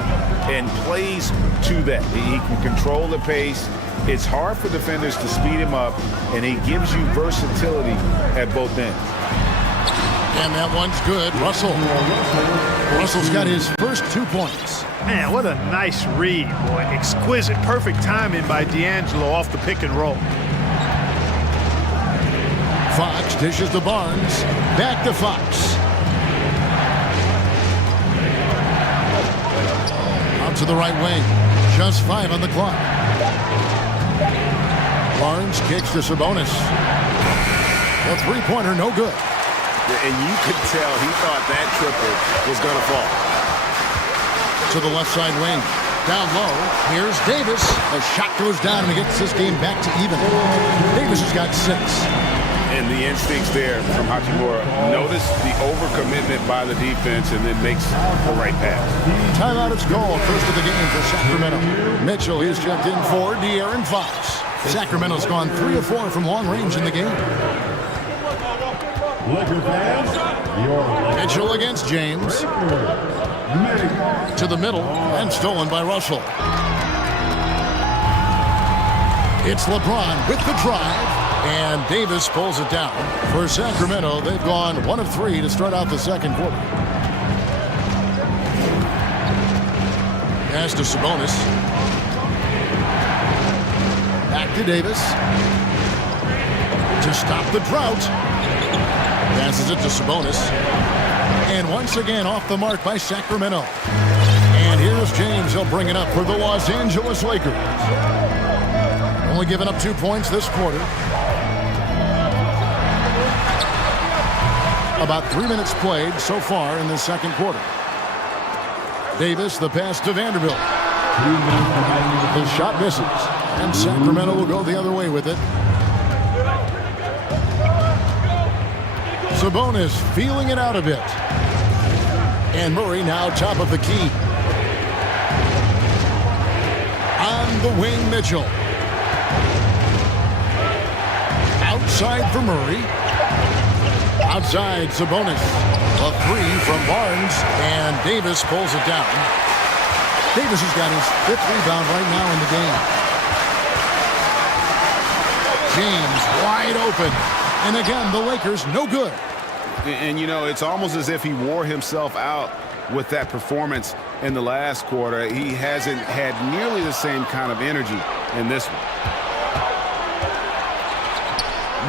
and plays to that. He can control the pace. It's hard for defenders to speed him up, and he gives you versatility at both ends. And that one's good. Russell's got his first 2 points. Man, what a nice read, boy. Exquisite, perfect timing by D'Angelo off the pick and roll. Fox dishes to Barnes. Back to Fox. Out to the right wing. Just 5 on the clock. Barnes kicks to Sabonis. The three-pointer, no good. And you could tell he thought that triple was going to fall. To the left side wing. Down low. Here's Davis. The shot goes down and he gets this game back to even. Davis has got 6. And the instincts there from Hachimura. Notice the overcommitment by the defense and then makes the right pass. Timeout is called. First of the game for Sacramento. Mitchell, he's checked in for De'Aaron Fox. Sacramento's gone 3 of 4 from long range in the game. Mitchell against James. To the middle and stolen by Russell. It's LeBron with the drive. And Davis pulls it down. For Sacramento, they've gone 1 of 3 to start out the second quarter. Pass to Sabonis. Back to Davis. To stop the drought. Passes it to Sabonis. And once again off the mark by Sacramento. And here's James. He'll bring it up for the Los Angeles Lakers. Only giving up 2 points this quarter. About 3 minutes played so far in the second quarter. Davis, the pass to Vanderbilt. The shot misses. And Sacramento will go the other way with it. Sabonis feeling it out a bit. And Murray now top of the key. On the wing, Mitchell. Outside for Murray. Outside, Sabonis. A three from Barnes, and Davis pulls it down. Davis has got his 5th rebound right now in the game. James wide open. And again, the Lakers no good. And, you know, it's almost as if he wore himself out with that performance in the last quarter. He hasn't had nearly the same kind of energy in this one.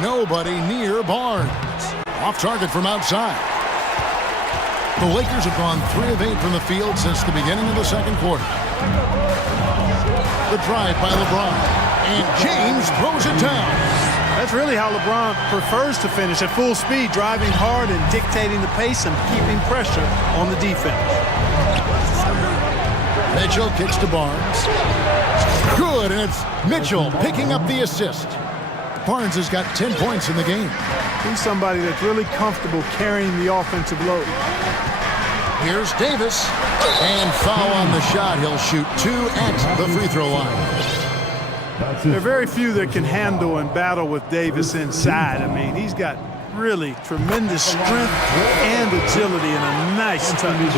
Nobody near Barnes. Off target from outside. The Lakers have gone 3 of 8 from the field since the beginning of the second quarter. The drive by LeBron. And James throws it down. That's really how LeBron prefers to finish, at full speed, driving hard and dictating the pace and keeping pressure on the defense. Mitchell kicks to Barnes. Good, and it's Mitchell picking up the assist. Barnes has got 10 points in the game. He's somebody that's really comfortable carrying the offensive load. Here's Davis. And foul on the shot. He'll shoot 2 at the free throw line. There are very few that can handle and battle with Davis inside. I mean, he's got really tremendous strength and agility and a nice touch.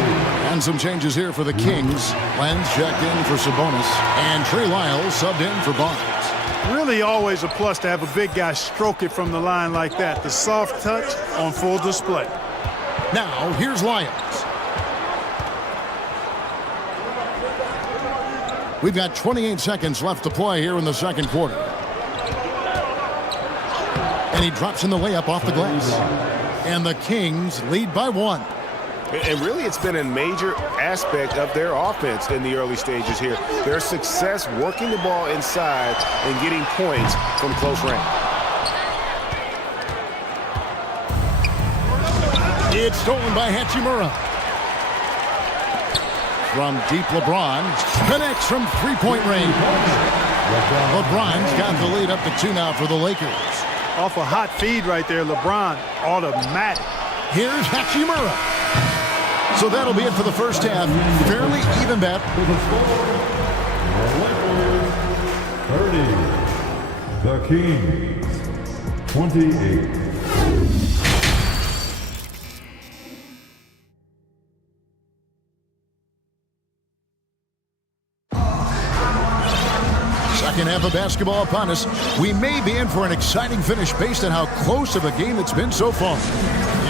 And some changes here for the Kings. Lenz checked in for Sabonis. And Trey Lyles subbed in for Barnes. Really always a plus to have a big guy stroke it from the line like that. The soft touch on full display. Now, here's Lyles. We've got 28 seconds left to play here in the second quarter. And he drops in the layup off the glass. And the Kings lead by 1. And really, it's been a major aspect of their offense in the early stages here. Their success working the ball inside and getting points from close range. It's stolen by Hachimura. From deep, LeBron connects from three-point range. LeBron's got the lead up to 2 now for the Lakers. Off a hot feed right there, LeBron, automatic. Here's Hachimura. So that'll be it for the first half. Fairly even bet. 30. The Kings, 28. Second half of basketball upon us. We may be in for an exciting finish based on how close of a game it's been so far.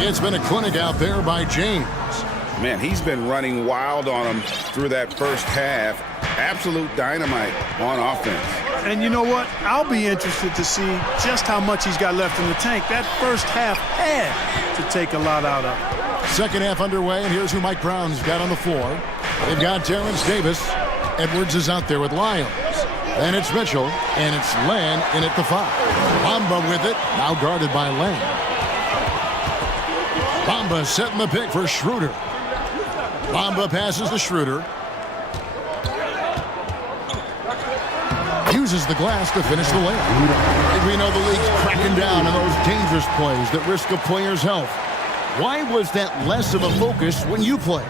It's been a clinic out there by James. Man, he's been running wild on him through that first half. Absolute dynamite on offense. And you know what? I'll be interested to see just how much he's got left in the tank. That first half had to take a lot out of. Second half underway, and here's who Mike Brown's got on the floor. They've got Terrence Davis. Edwards is out there with Lyles. Then it's Mitchell, and it's Len in at the 5. Bamba with it, now guarded by Len. Bamba setting the pick for Schroeder. Bamba passes to Schroeder. Uses the glass to finish the layup. We know the league's cracking down on those dangerous plays that risk a player's health. Why was that less of a focus when you play?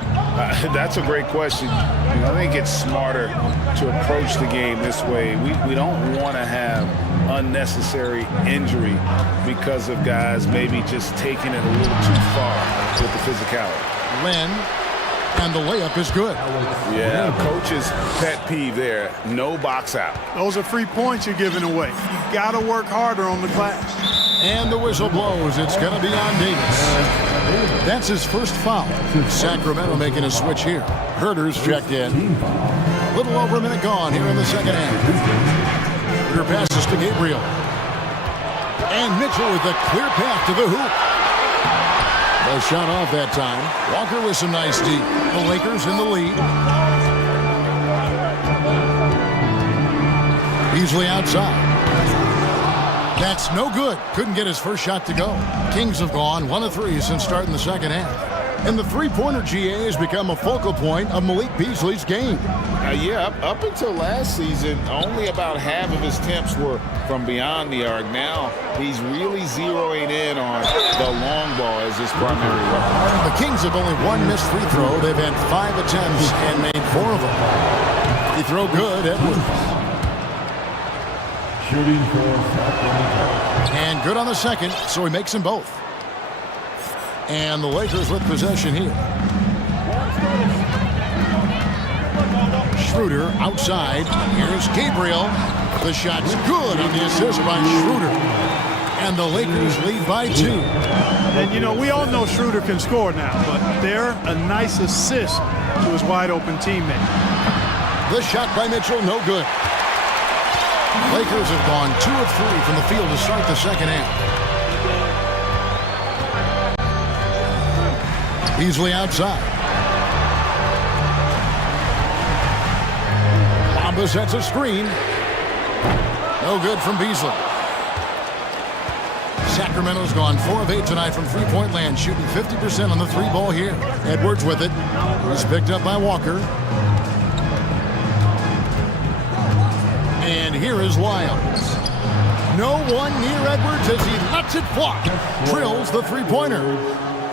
That's a great question. I think it's smarter to approach the game this way. We don't want to have unnecessary injury because of guys maybe just taking it a little too far with the physicality. Len, and the layup is good. Yeah, coach's pet peeve there. No box out. Those are free points you're giving away. You got to work harder on the glass. And the whistle blows. It's going to be on Davis. That's his first foul. Sacramento making a switch here. Herter's checked in. A little over a minute gone here in the second half. Herter passes to Gabriel. And Mitchell with a clear path to the hoop. A shot off that time. Walker with some nice D. The Lakers in the lead. Beasley outside. That's no good. Couldn't get his first shot to go. Kings have gone 1 of 3 since starting the second half. And the three-pointer GA has become a focal point of Malik Beasley's game. Yeah, up until last season, only about half of his attempts were from beyond the arc. Now he's really zeroing in on the long ball as his primary weapon. The Kings have only 1 missed free throw. They've had 5 attempts and made 4 of them. He throw good, Edwards. Shooting for Sacramento. And good on the second, so he makes them both. And the Lakers with possession here. Schroeder outside. Here's Gabriel. The shot's good on the assist by Schroeder. And the Lakers lead by 2. And, you know, we all know Schroeder can score now, but they're a nice assist to his wide-open teammate. The shot by Mitchell, no good. Lakers have gone 2 of 3 from the field to start the second half. Beasley outside. Bamba sets a screen. No good from Beasley. Sacramento's gone 4 of 8 tonight from three-point land, shooting 50% on the 3-ball here. Edwards with it. He's picked up by Walker. And here is Lyles. No one near Edwards as he lets it fly. Drills the three-pointer.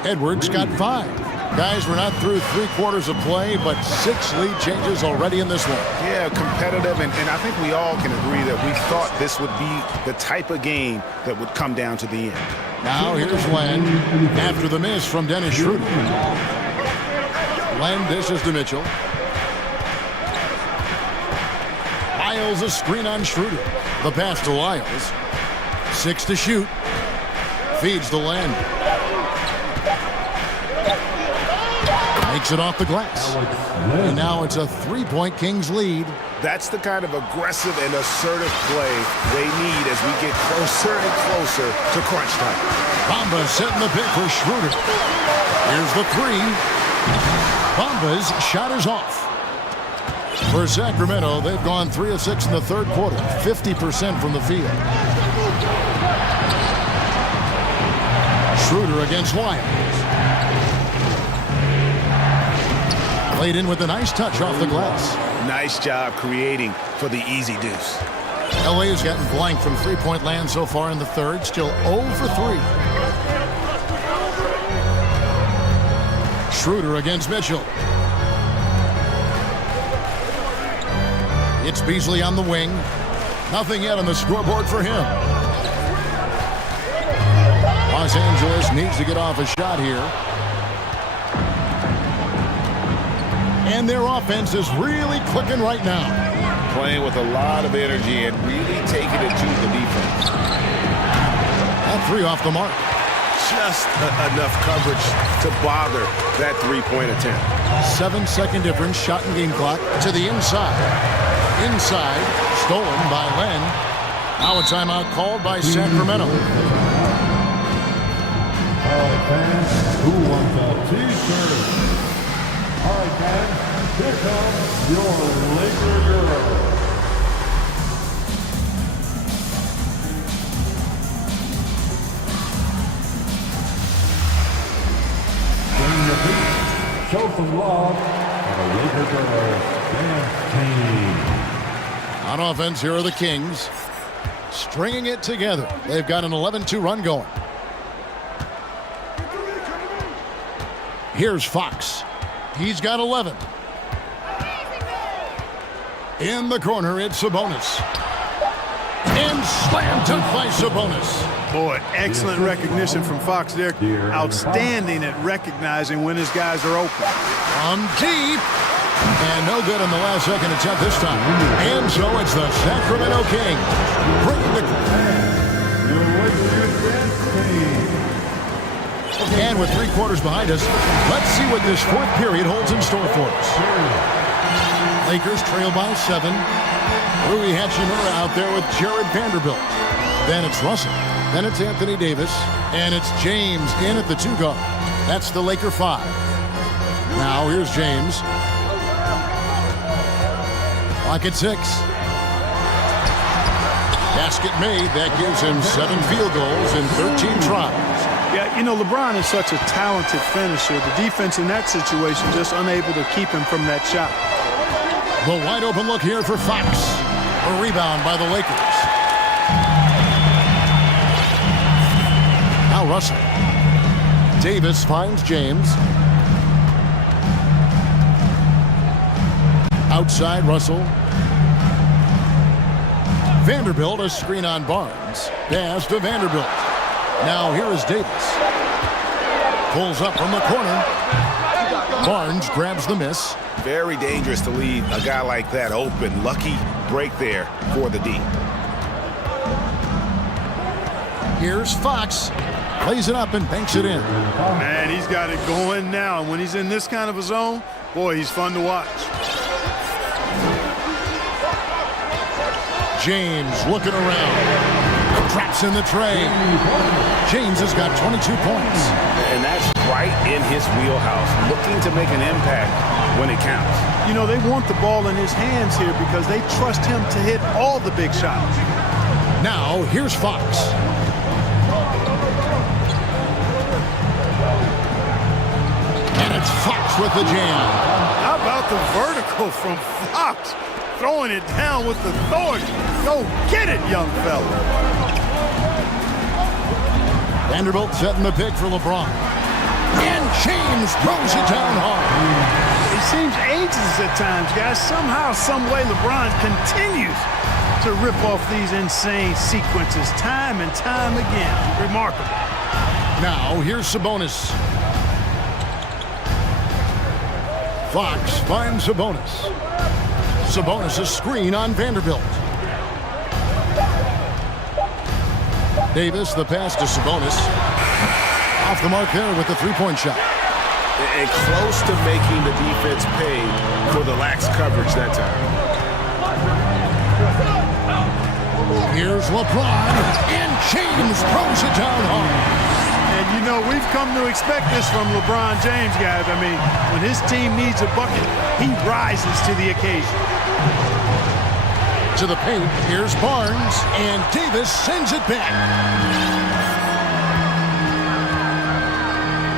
Edwards got 5. Guys, we're not through 3 quarters of play, but 6 lead changes already in this one. Yeah, competitive, and I think we all can agree that we thought this would be the type of game that would come down to the end. Now here's Len after the miss from Dennis Schroeder. Len dishes to Mitchell. Lyles a screen on Schroeder. The pass to Lyles. 6 to shoot. Feeds to Len. Makes it off the glass. And now it's a 3-point Kings lead. That's the kind of aggressive and assertive play they need as we get closer and closer to crunch time. Bamba setting the pick for Schroeder. Here's the 3. Bamba's shot is off. For Sacramento, they've gone 3 of 6 in the third quarter, 50% from the field. Schroeder against Lyles. Played in with a nice touch off the glass. Nice job creating for the easy deuce. LA has gotten blank from three-point land so far in the third, still 0 for 3. Schroeder against Mitchell. It's Beasley on the wing. Nothing yet on the scoreboard for him. Los Angeles needs to get off a shot here. And their offense is really clicking right now. Playing with a lot of energy and really taking it to the defense. That 3 off the mark. Just enough coverage to bother that 3-point attempt. 7-second difference, shot and game clock to the inside. Inside, stolen by Len. Now a timeout called by Sacramento. All right, fans, who wants a T-shirt? All right, guys, here comes your Laker girl. Bring your feet, show some love, and a Laker girl dance team. On offense, here are the Kings. Stringing it together. They've got an 11-2 run going. Here's Fox. He's got 11. In the corner, it's Sabonis. And slam dunk by Sabonis. Boy, excellent recognition from Fox there. Outstanding at recognizing when his guys are open. From deep. And no good on the last second attempt this time. And so it's the Sacramento Kings bringing the... And with 3 quarters behind us, let's see what this fourth period holds in store for us. Lakers trail by 7. Rui Hachimura out there with Jared Vanderbilt. Then it's Russell. Then it's Anthony Davis. And it's James in at the 2 guard. That's the Laker 5. Now here's James. Clock at 6. Basket made. That gives him 7 field goals in 13 tries. Yeah, you know, LeBron is such a talented finisher. The defense in that situation just unable to keep him from that shot. The wide open look here for Fox. A rebound by the Lakers. Now Russell. Davis finds James. Outside Russell. Vanderbilt, a screen on Barnes. Pass to Vanderbilt. Now here is Davis. Pulls up from the corner. Barnes grabs the miss. Very dangerous to leave a guy like that open. Lucky break there for the D. Here's Fox. Plays it up and banks it in. Man, he's got it going now. And when he's in this kind of a zone, boy, he's fun to watch. James looking around. Traps in the tray. James has got 22 points. And that's right in his wheelhouse. Looking to make an impact when it counts. You know, they want the ball in his hands here because they trust him to hit all the big shots. Now, here's Fox. And it's Fox with the jam. How about the vertical from Fox? Throwing it down with authority. Go get it, young fella. Vanderbilt setting the pick for LeBron. And James throws it down hard. It seems ages at times, guys. Somehow, some way, LeBron continues to rip off these insane sequences time and time again. Remarkable. Now, here's Sabonis. Fox finds Sabonis. Sabonis a screen on Vanderbilt. Davis, the pass to Sabonis. Off the mark there with the three-point shot. And close to making the defense pay for the lax coverage that time. Here's LeBron, and James throws it down hard. And you know, we've come to expect this from LeBron James, guys. I mean, when his team needs a bucket, he rises to the occasion. To the paint, here's Barnes, and Davis sends it back.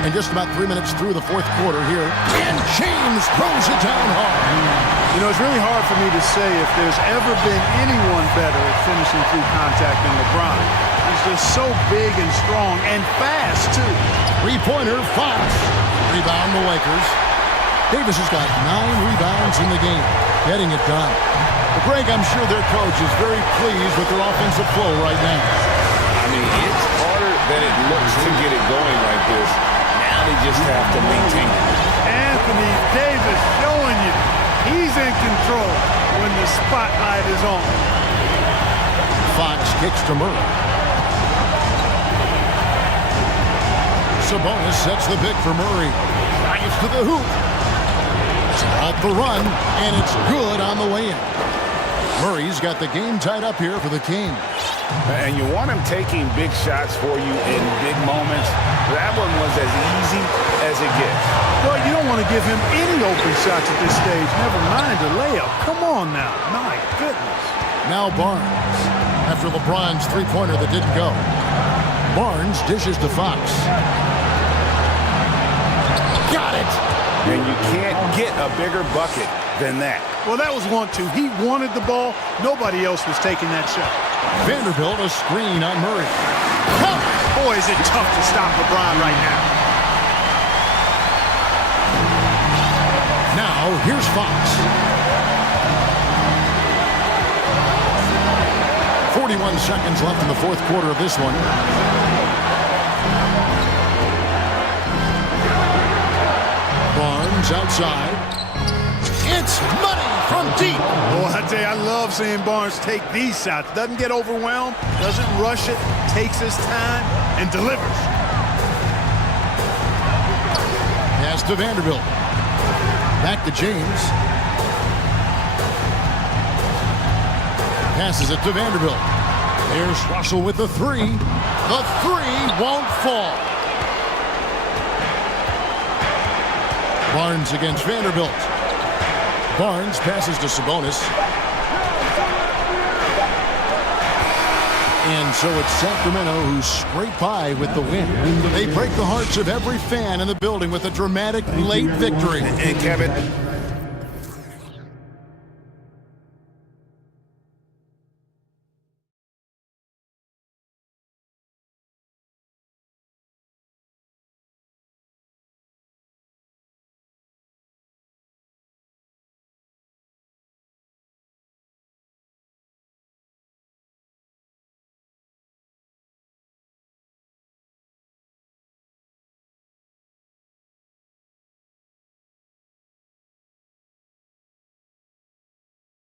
And just about 3 minutes through the fourth quarter here, and James throws it down hard. You know, it's really hard for me to say if there's ever been anyone better at finishing through contact than LeBron. He's just so big and strong and fast, too. Three-pointer, Fox. Rebound the Lakers. Davis has got 9 rebounds in the game, getting it done. But Greg, I'm sure their coach is very pleased with their offensive flow right now. I mean, it's harder than it looks to get it going like this. Now they just have to maintain it. Anthony Davis showing you he's in control when the spotlight is on. Fox kicks to Murray. Sabonis sets the pick for Murray. Drives to the hoop. It's out the run, and it's good on the way in. Murray's got the game tied up here for the Kings. And you want him taking big shots for you in big moments. That one was as easy as it gets. Well, you don't want to give him any open shots at this stage. Never mind a layup. Come on now. My goodness. Now Barnes. After LeBron's three-pointer that didn't go. Barnes dishes to Fox. Got it. And you can't get a bigger bucket than that. Well, that was 1-2. He wanted the ball. Nobody else was taking that shot. Vanderbilt a screen on Murray. Boy, is it tough to stop LeBron right now. Now, here's Fox. 41 seconds left in the fourth quarter of this one. Barnes outside. It's money from deep. Oh, I tell you, I love seeing Barnes take these shots. Doesn't get overwhelmed, doesn't rush it, takes his time, and delivers. Pass to Vanderbilt. Back to James. Passes it to Vanderbilt. There's Russell with the three. The three won't fall. Barnes against Vanderbilt. Barnes passes to Sabonis. And so it's Sacramento who scrape by with the win. They break the hearts of every fan in the building with a dramatic late victory. And Kevin,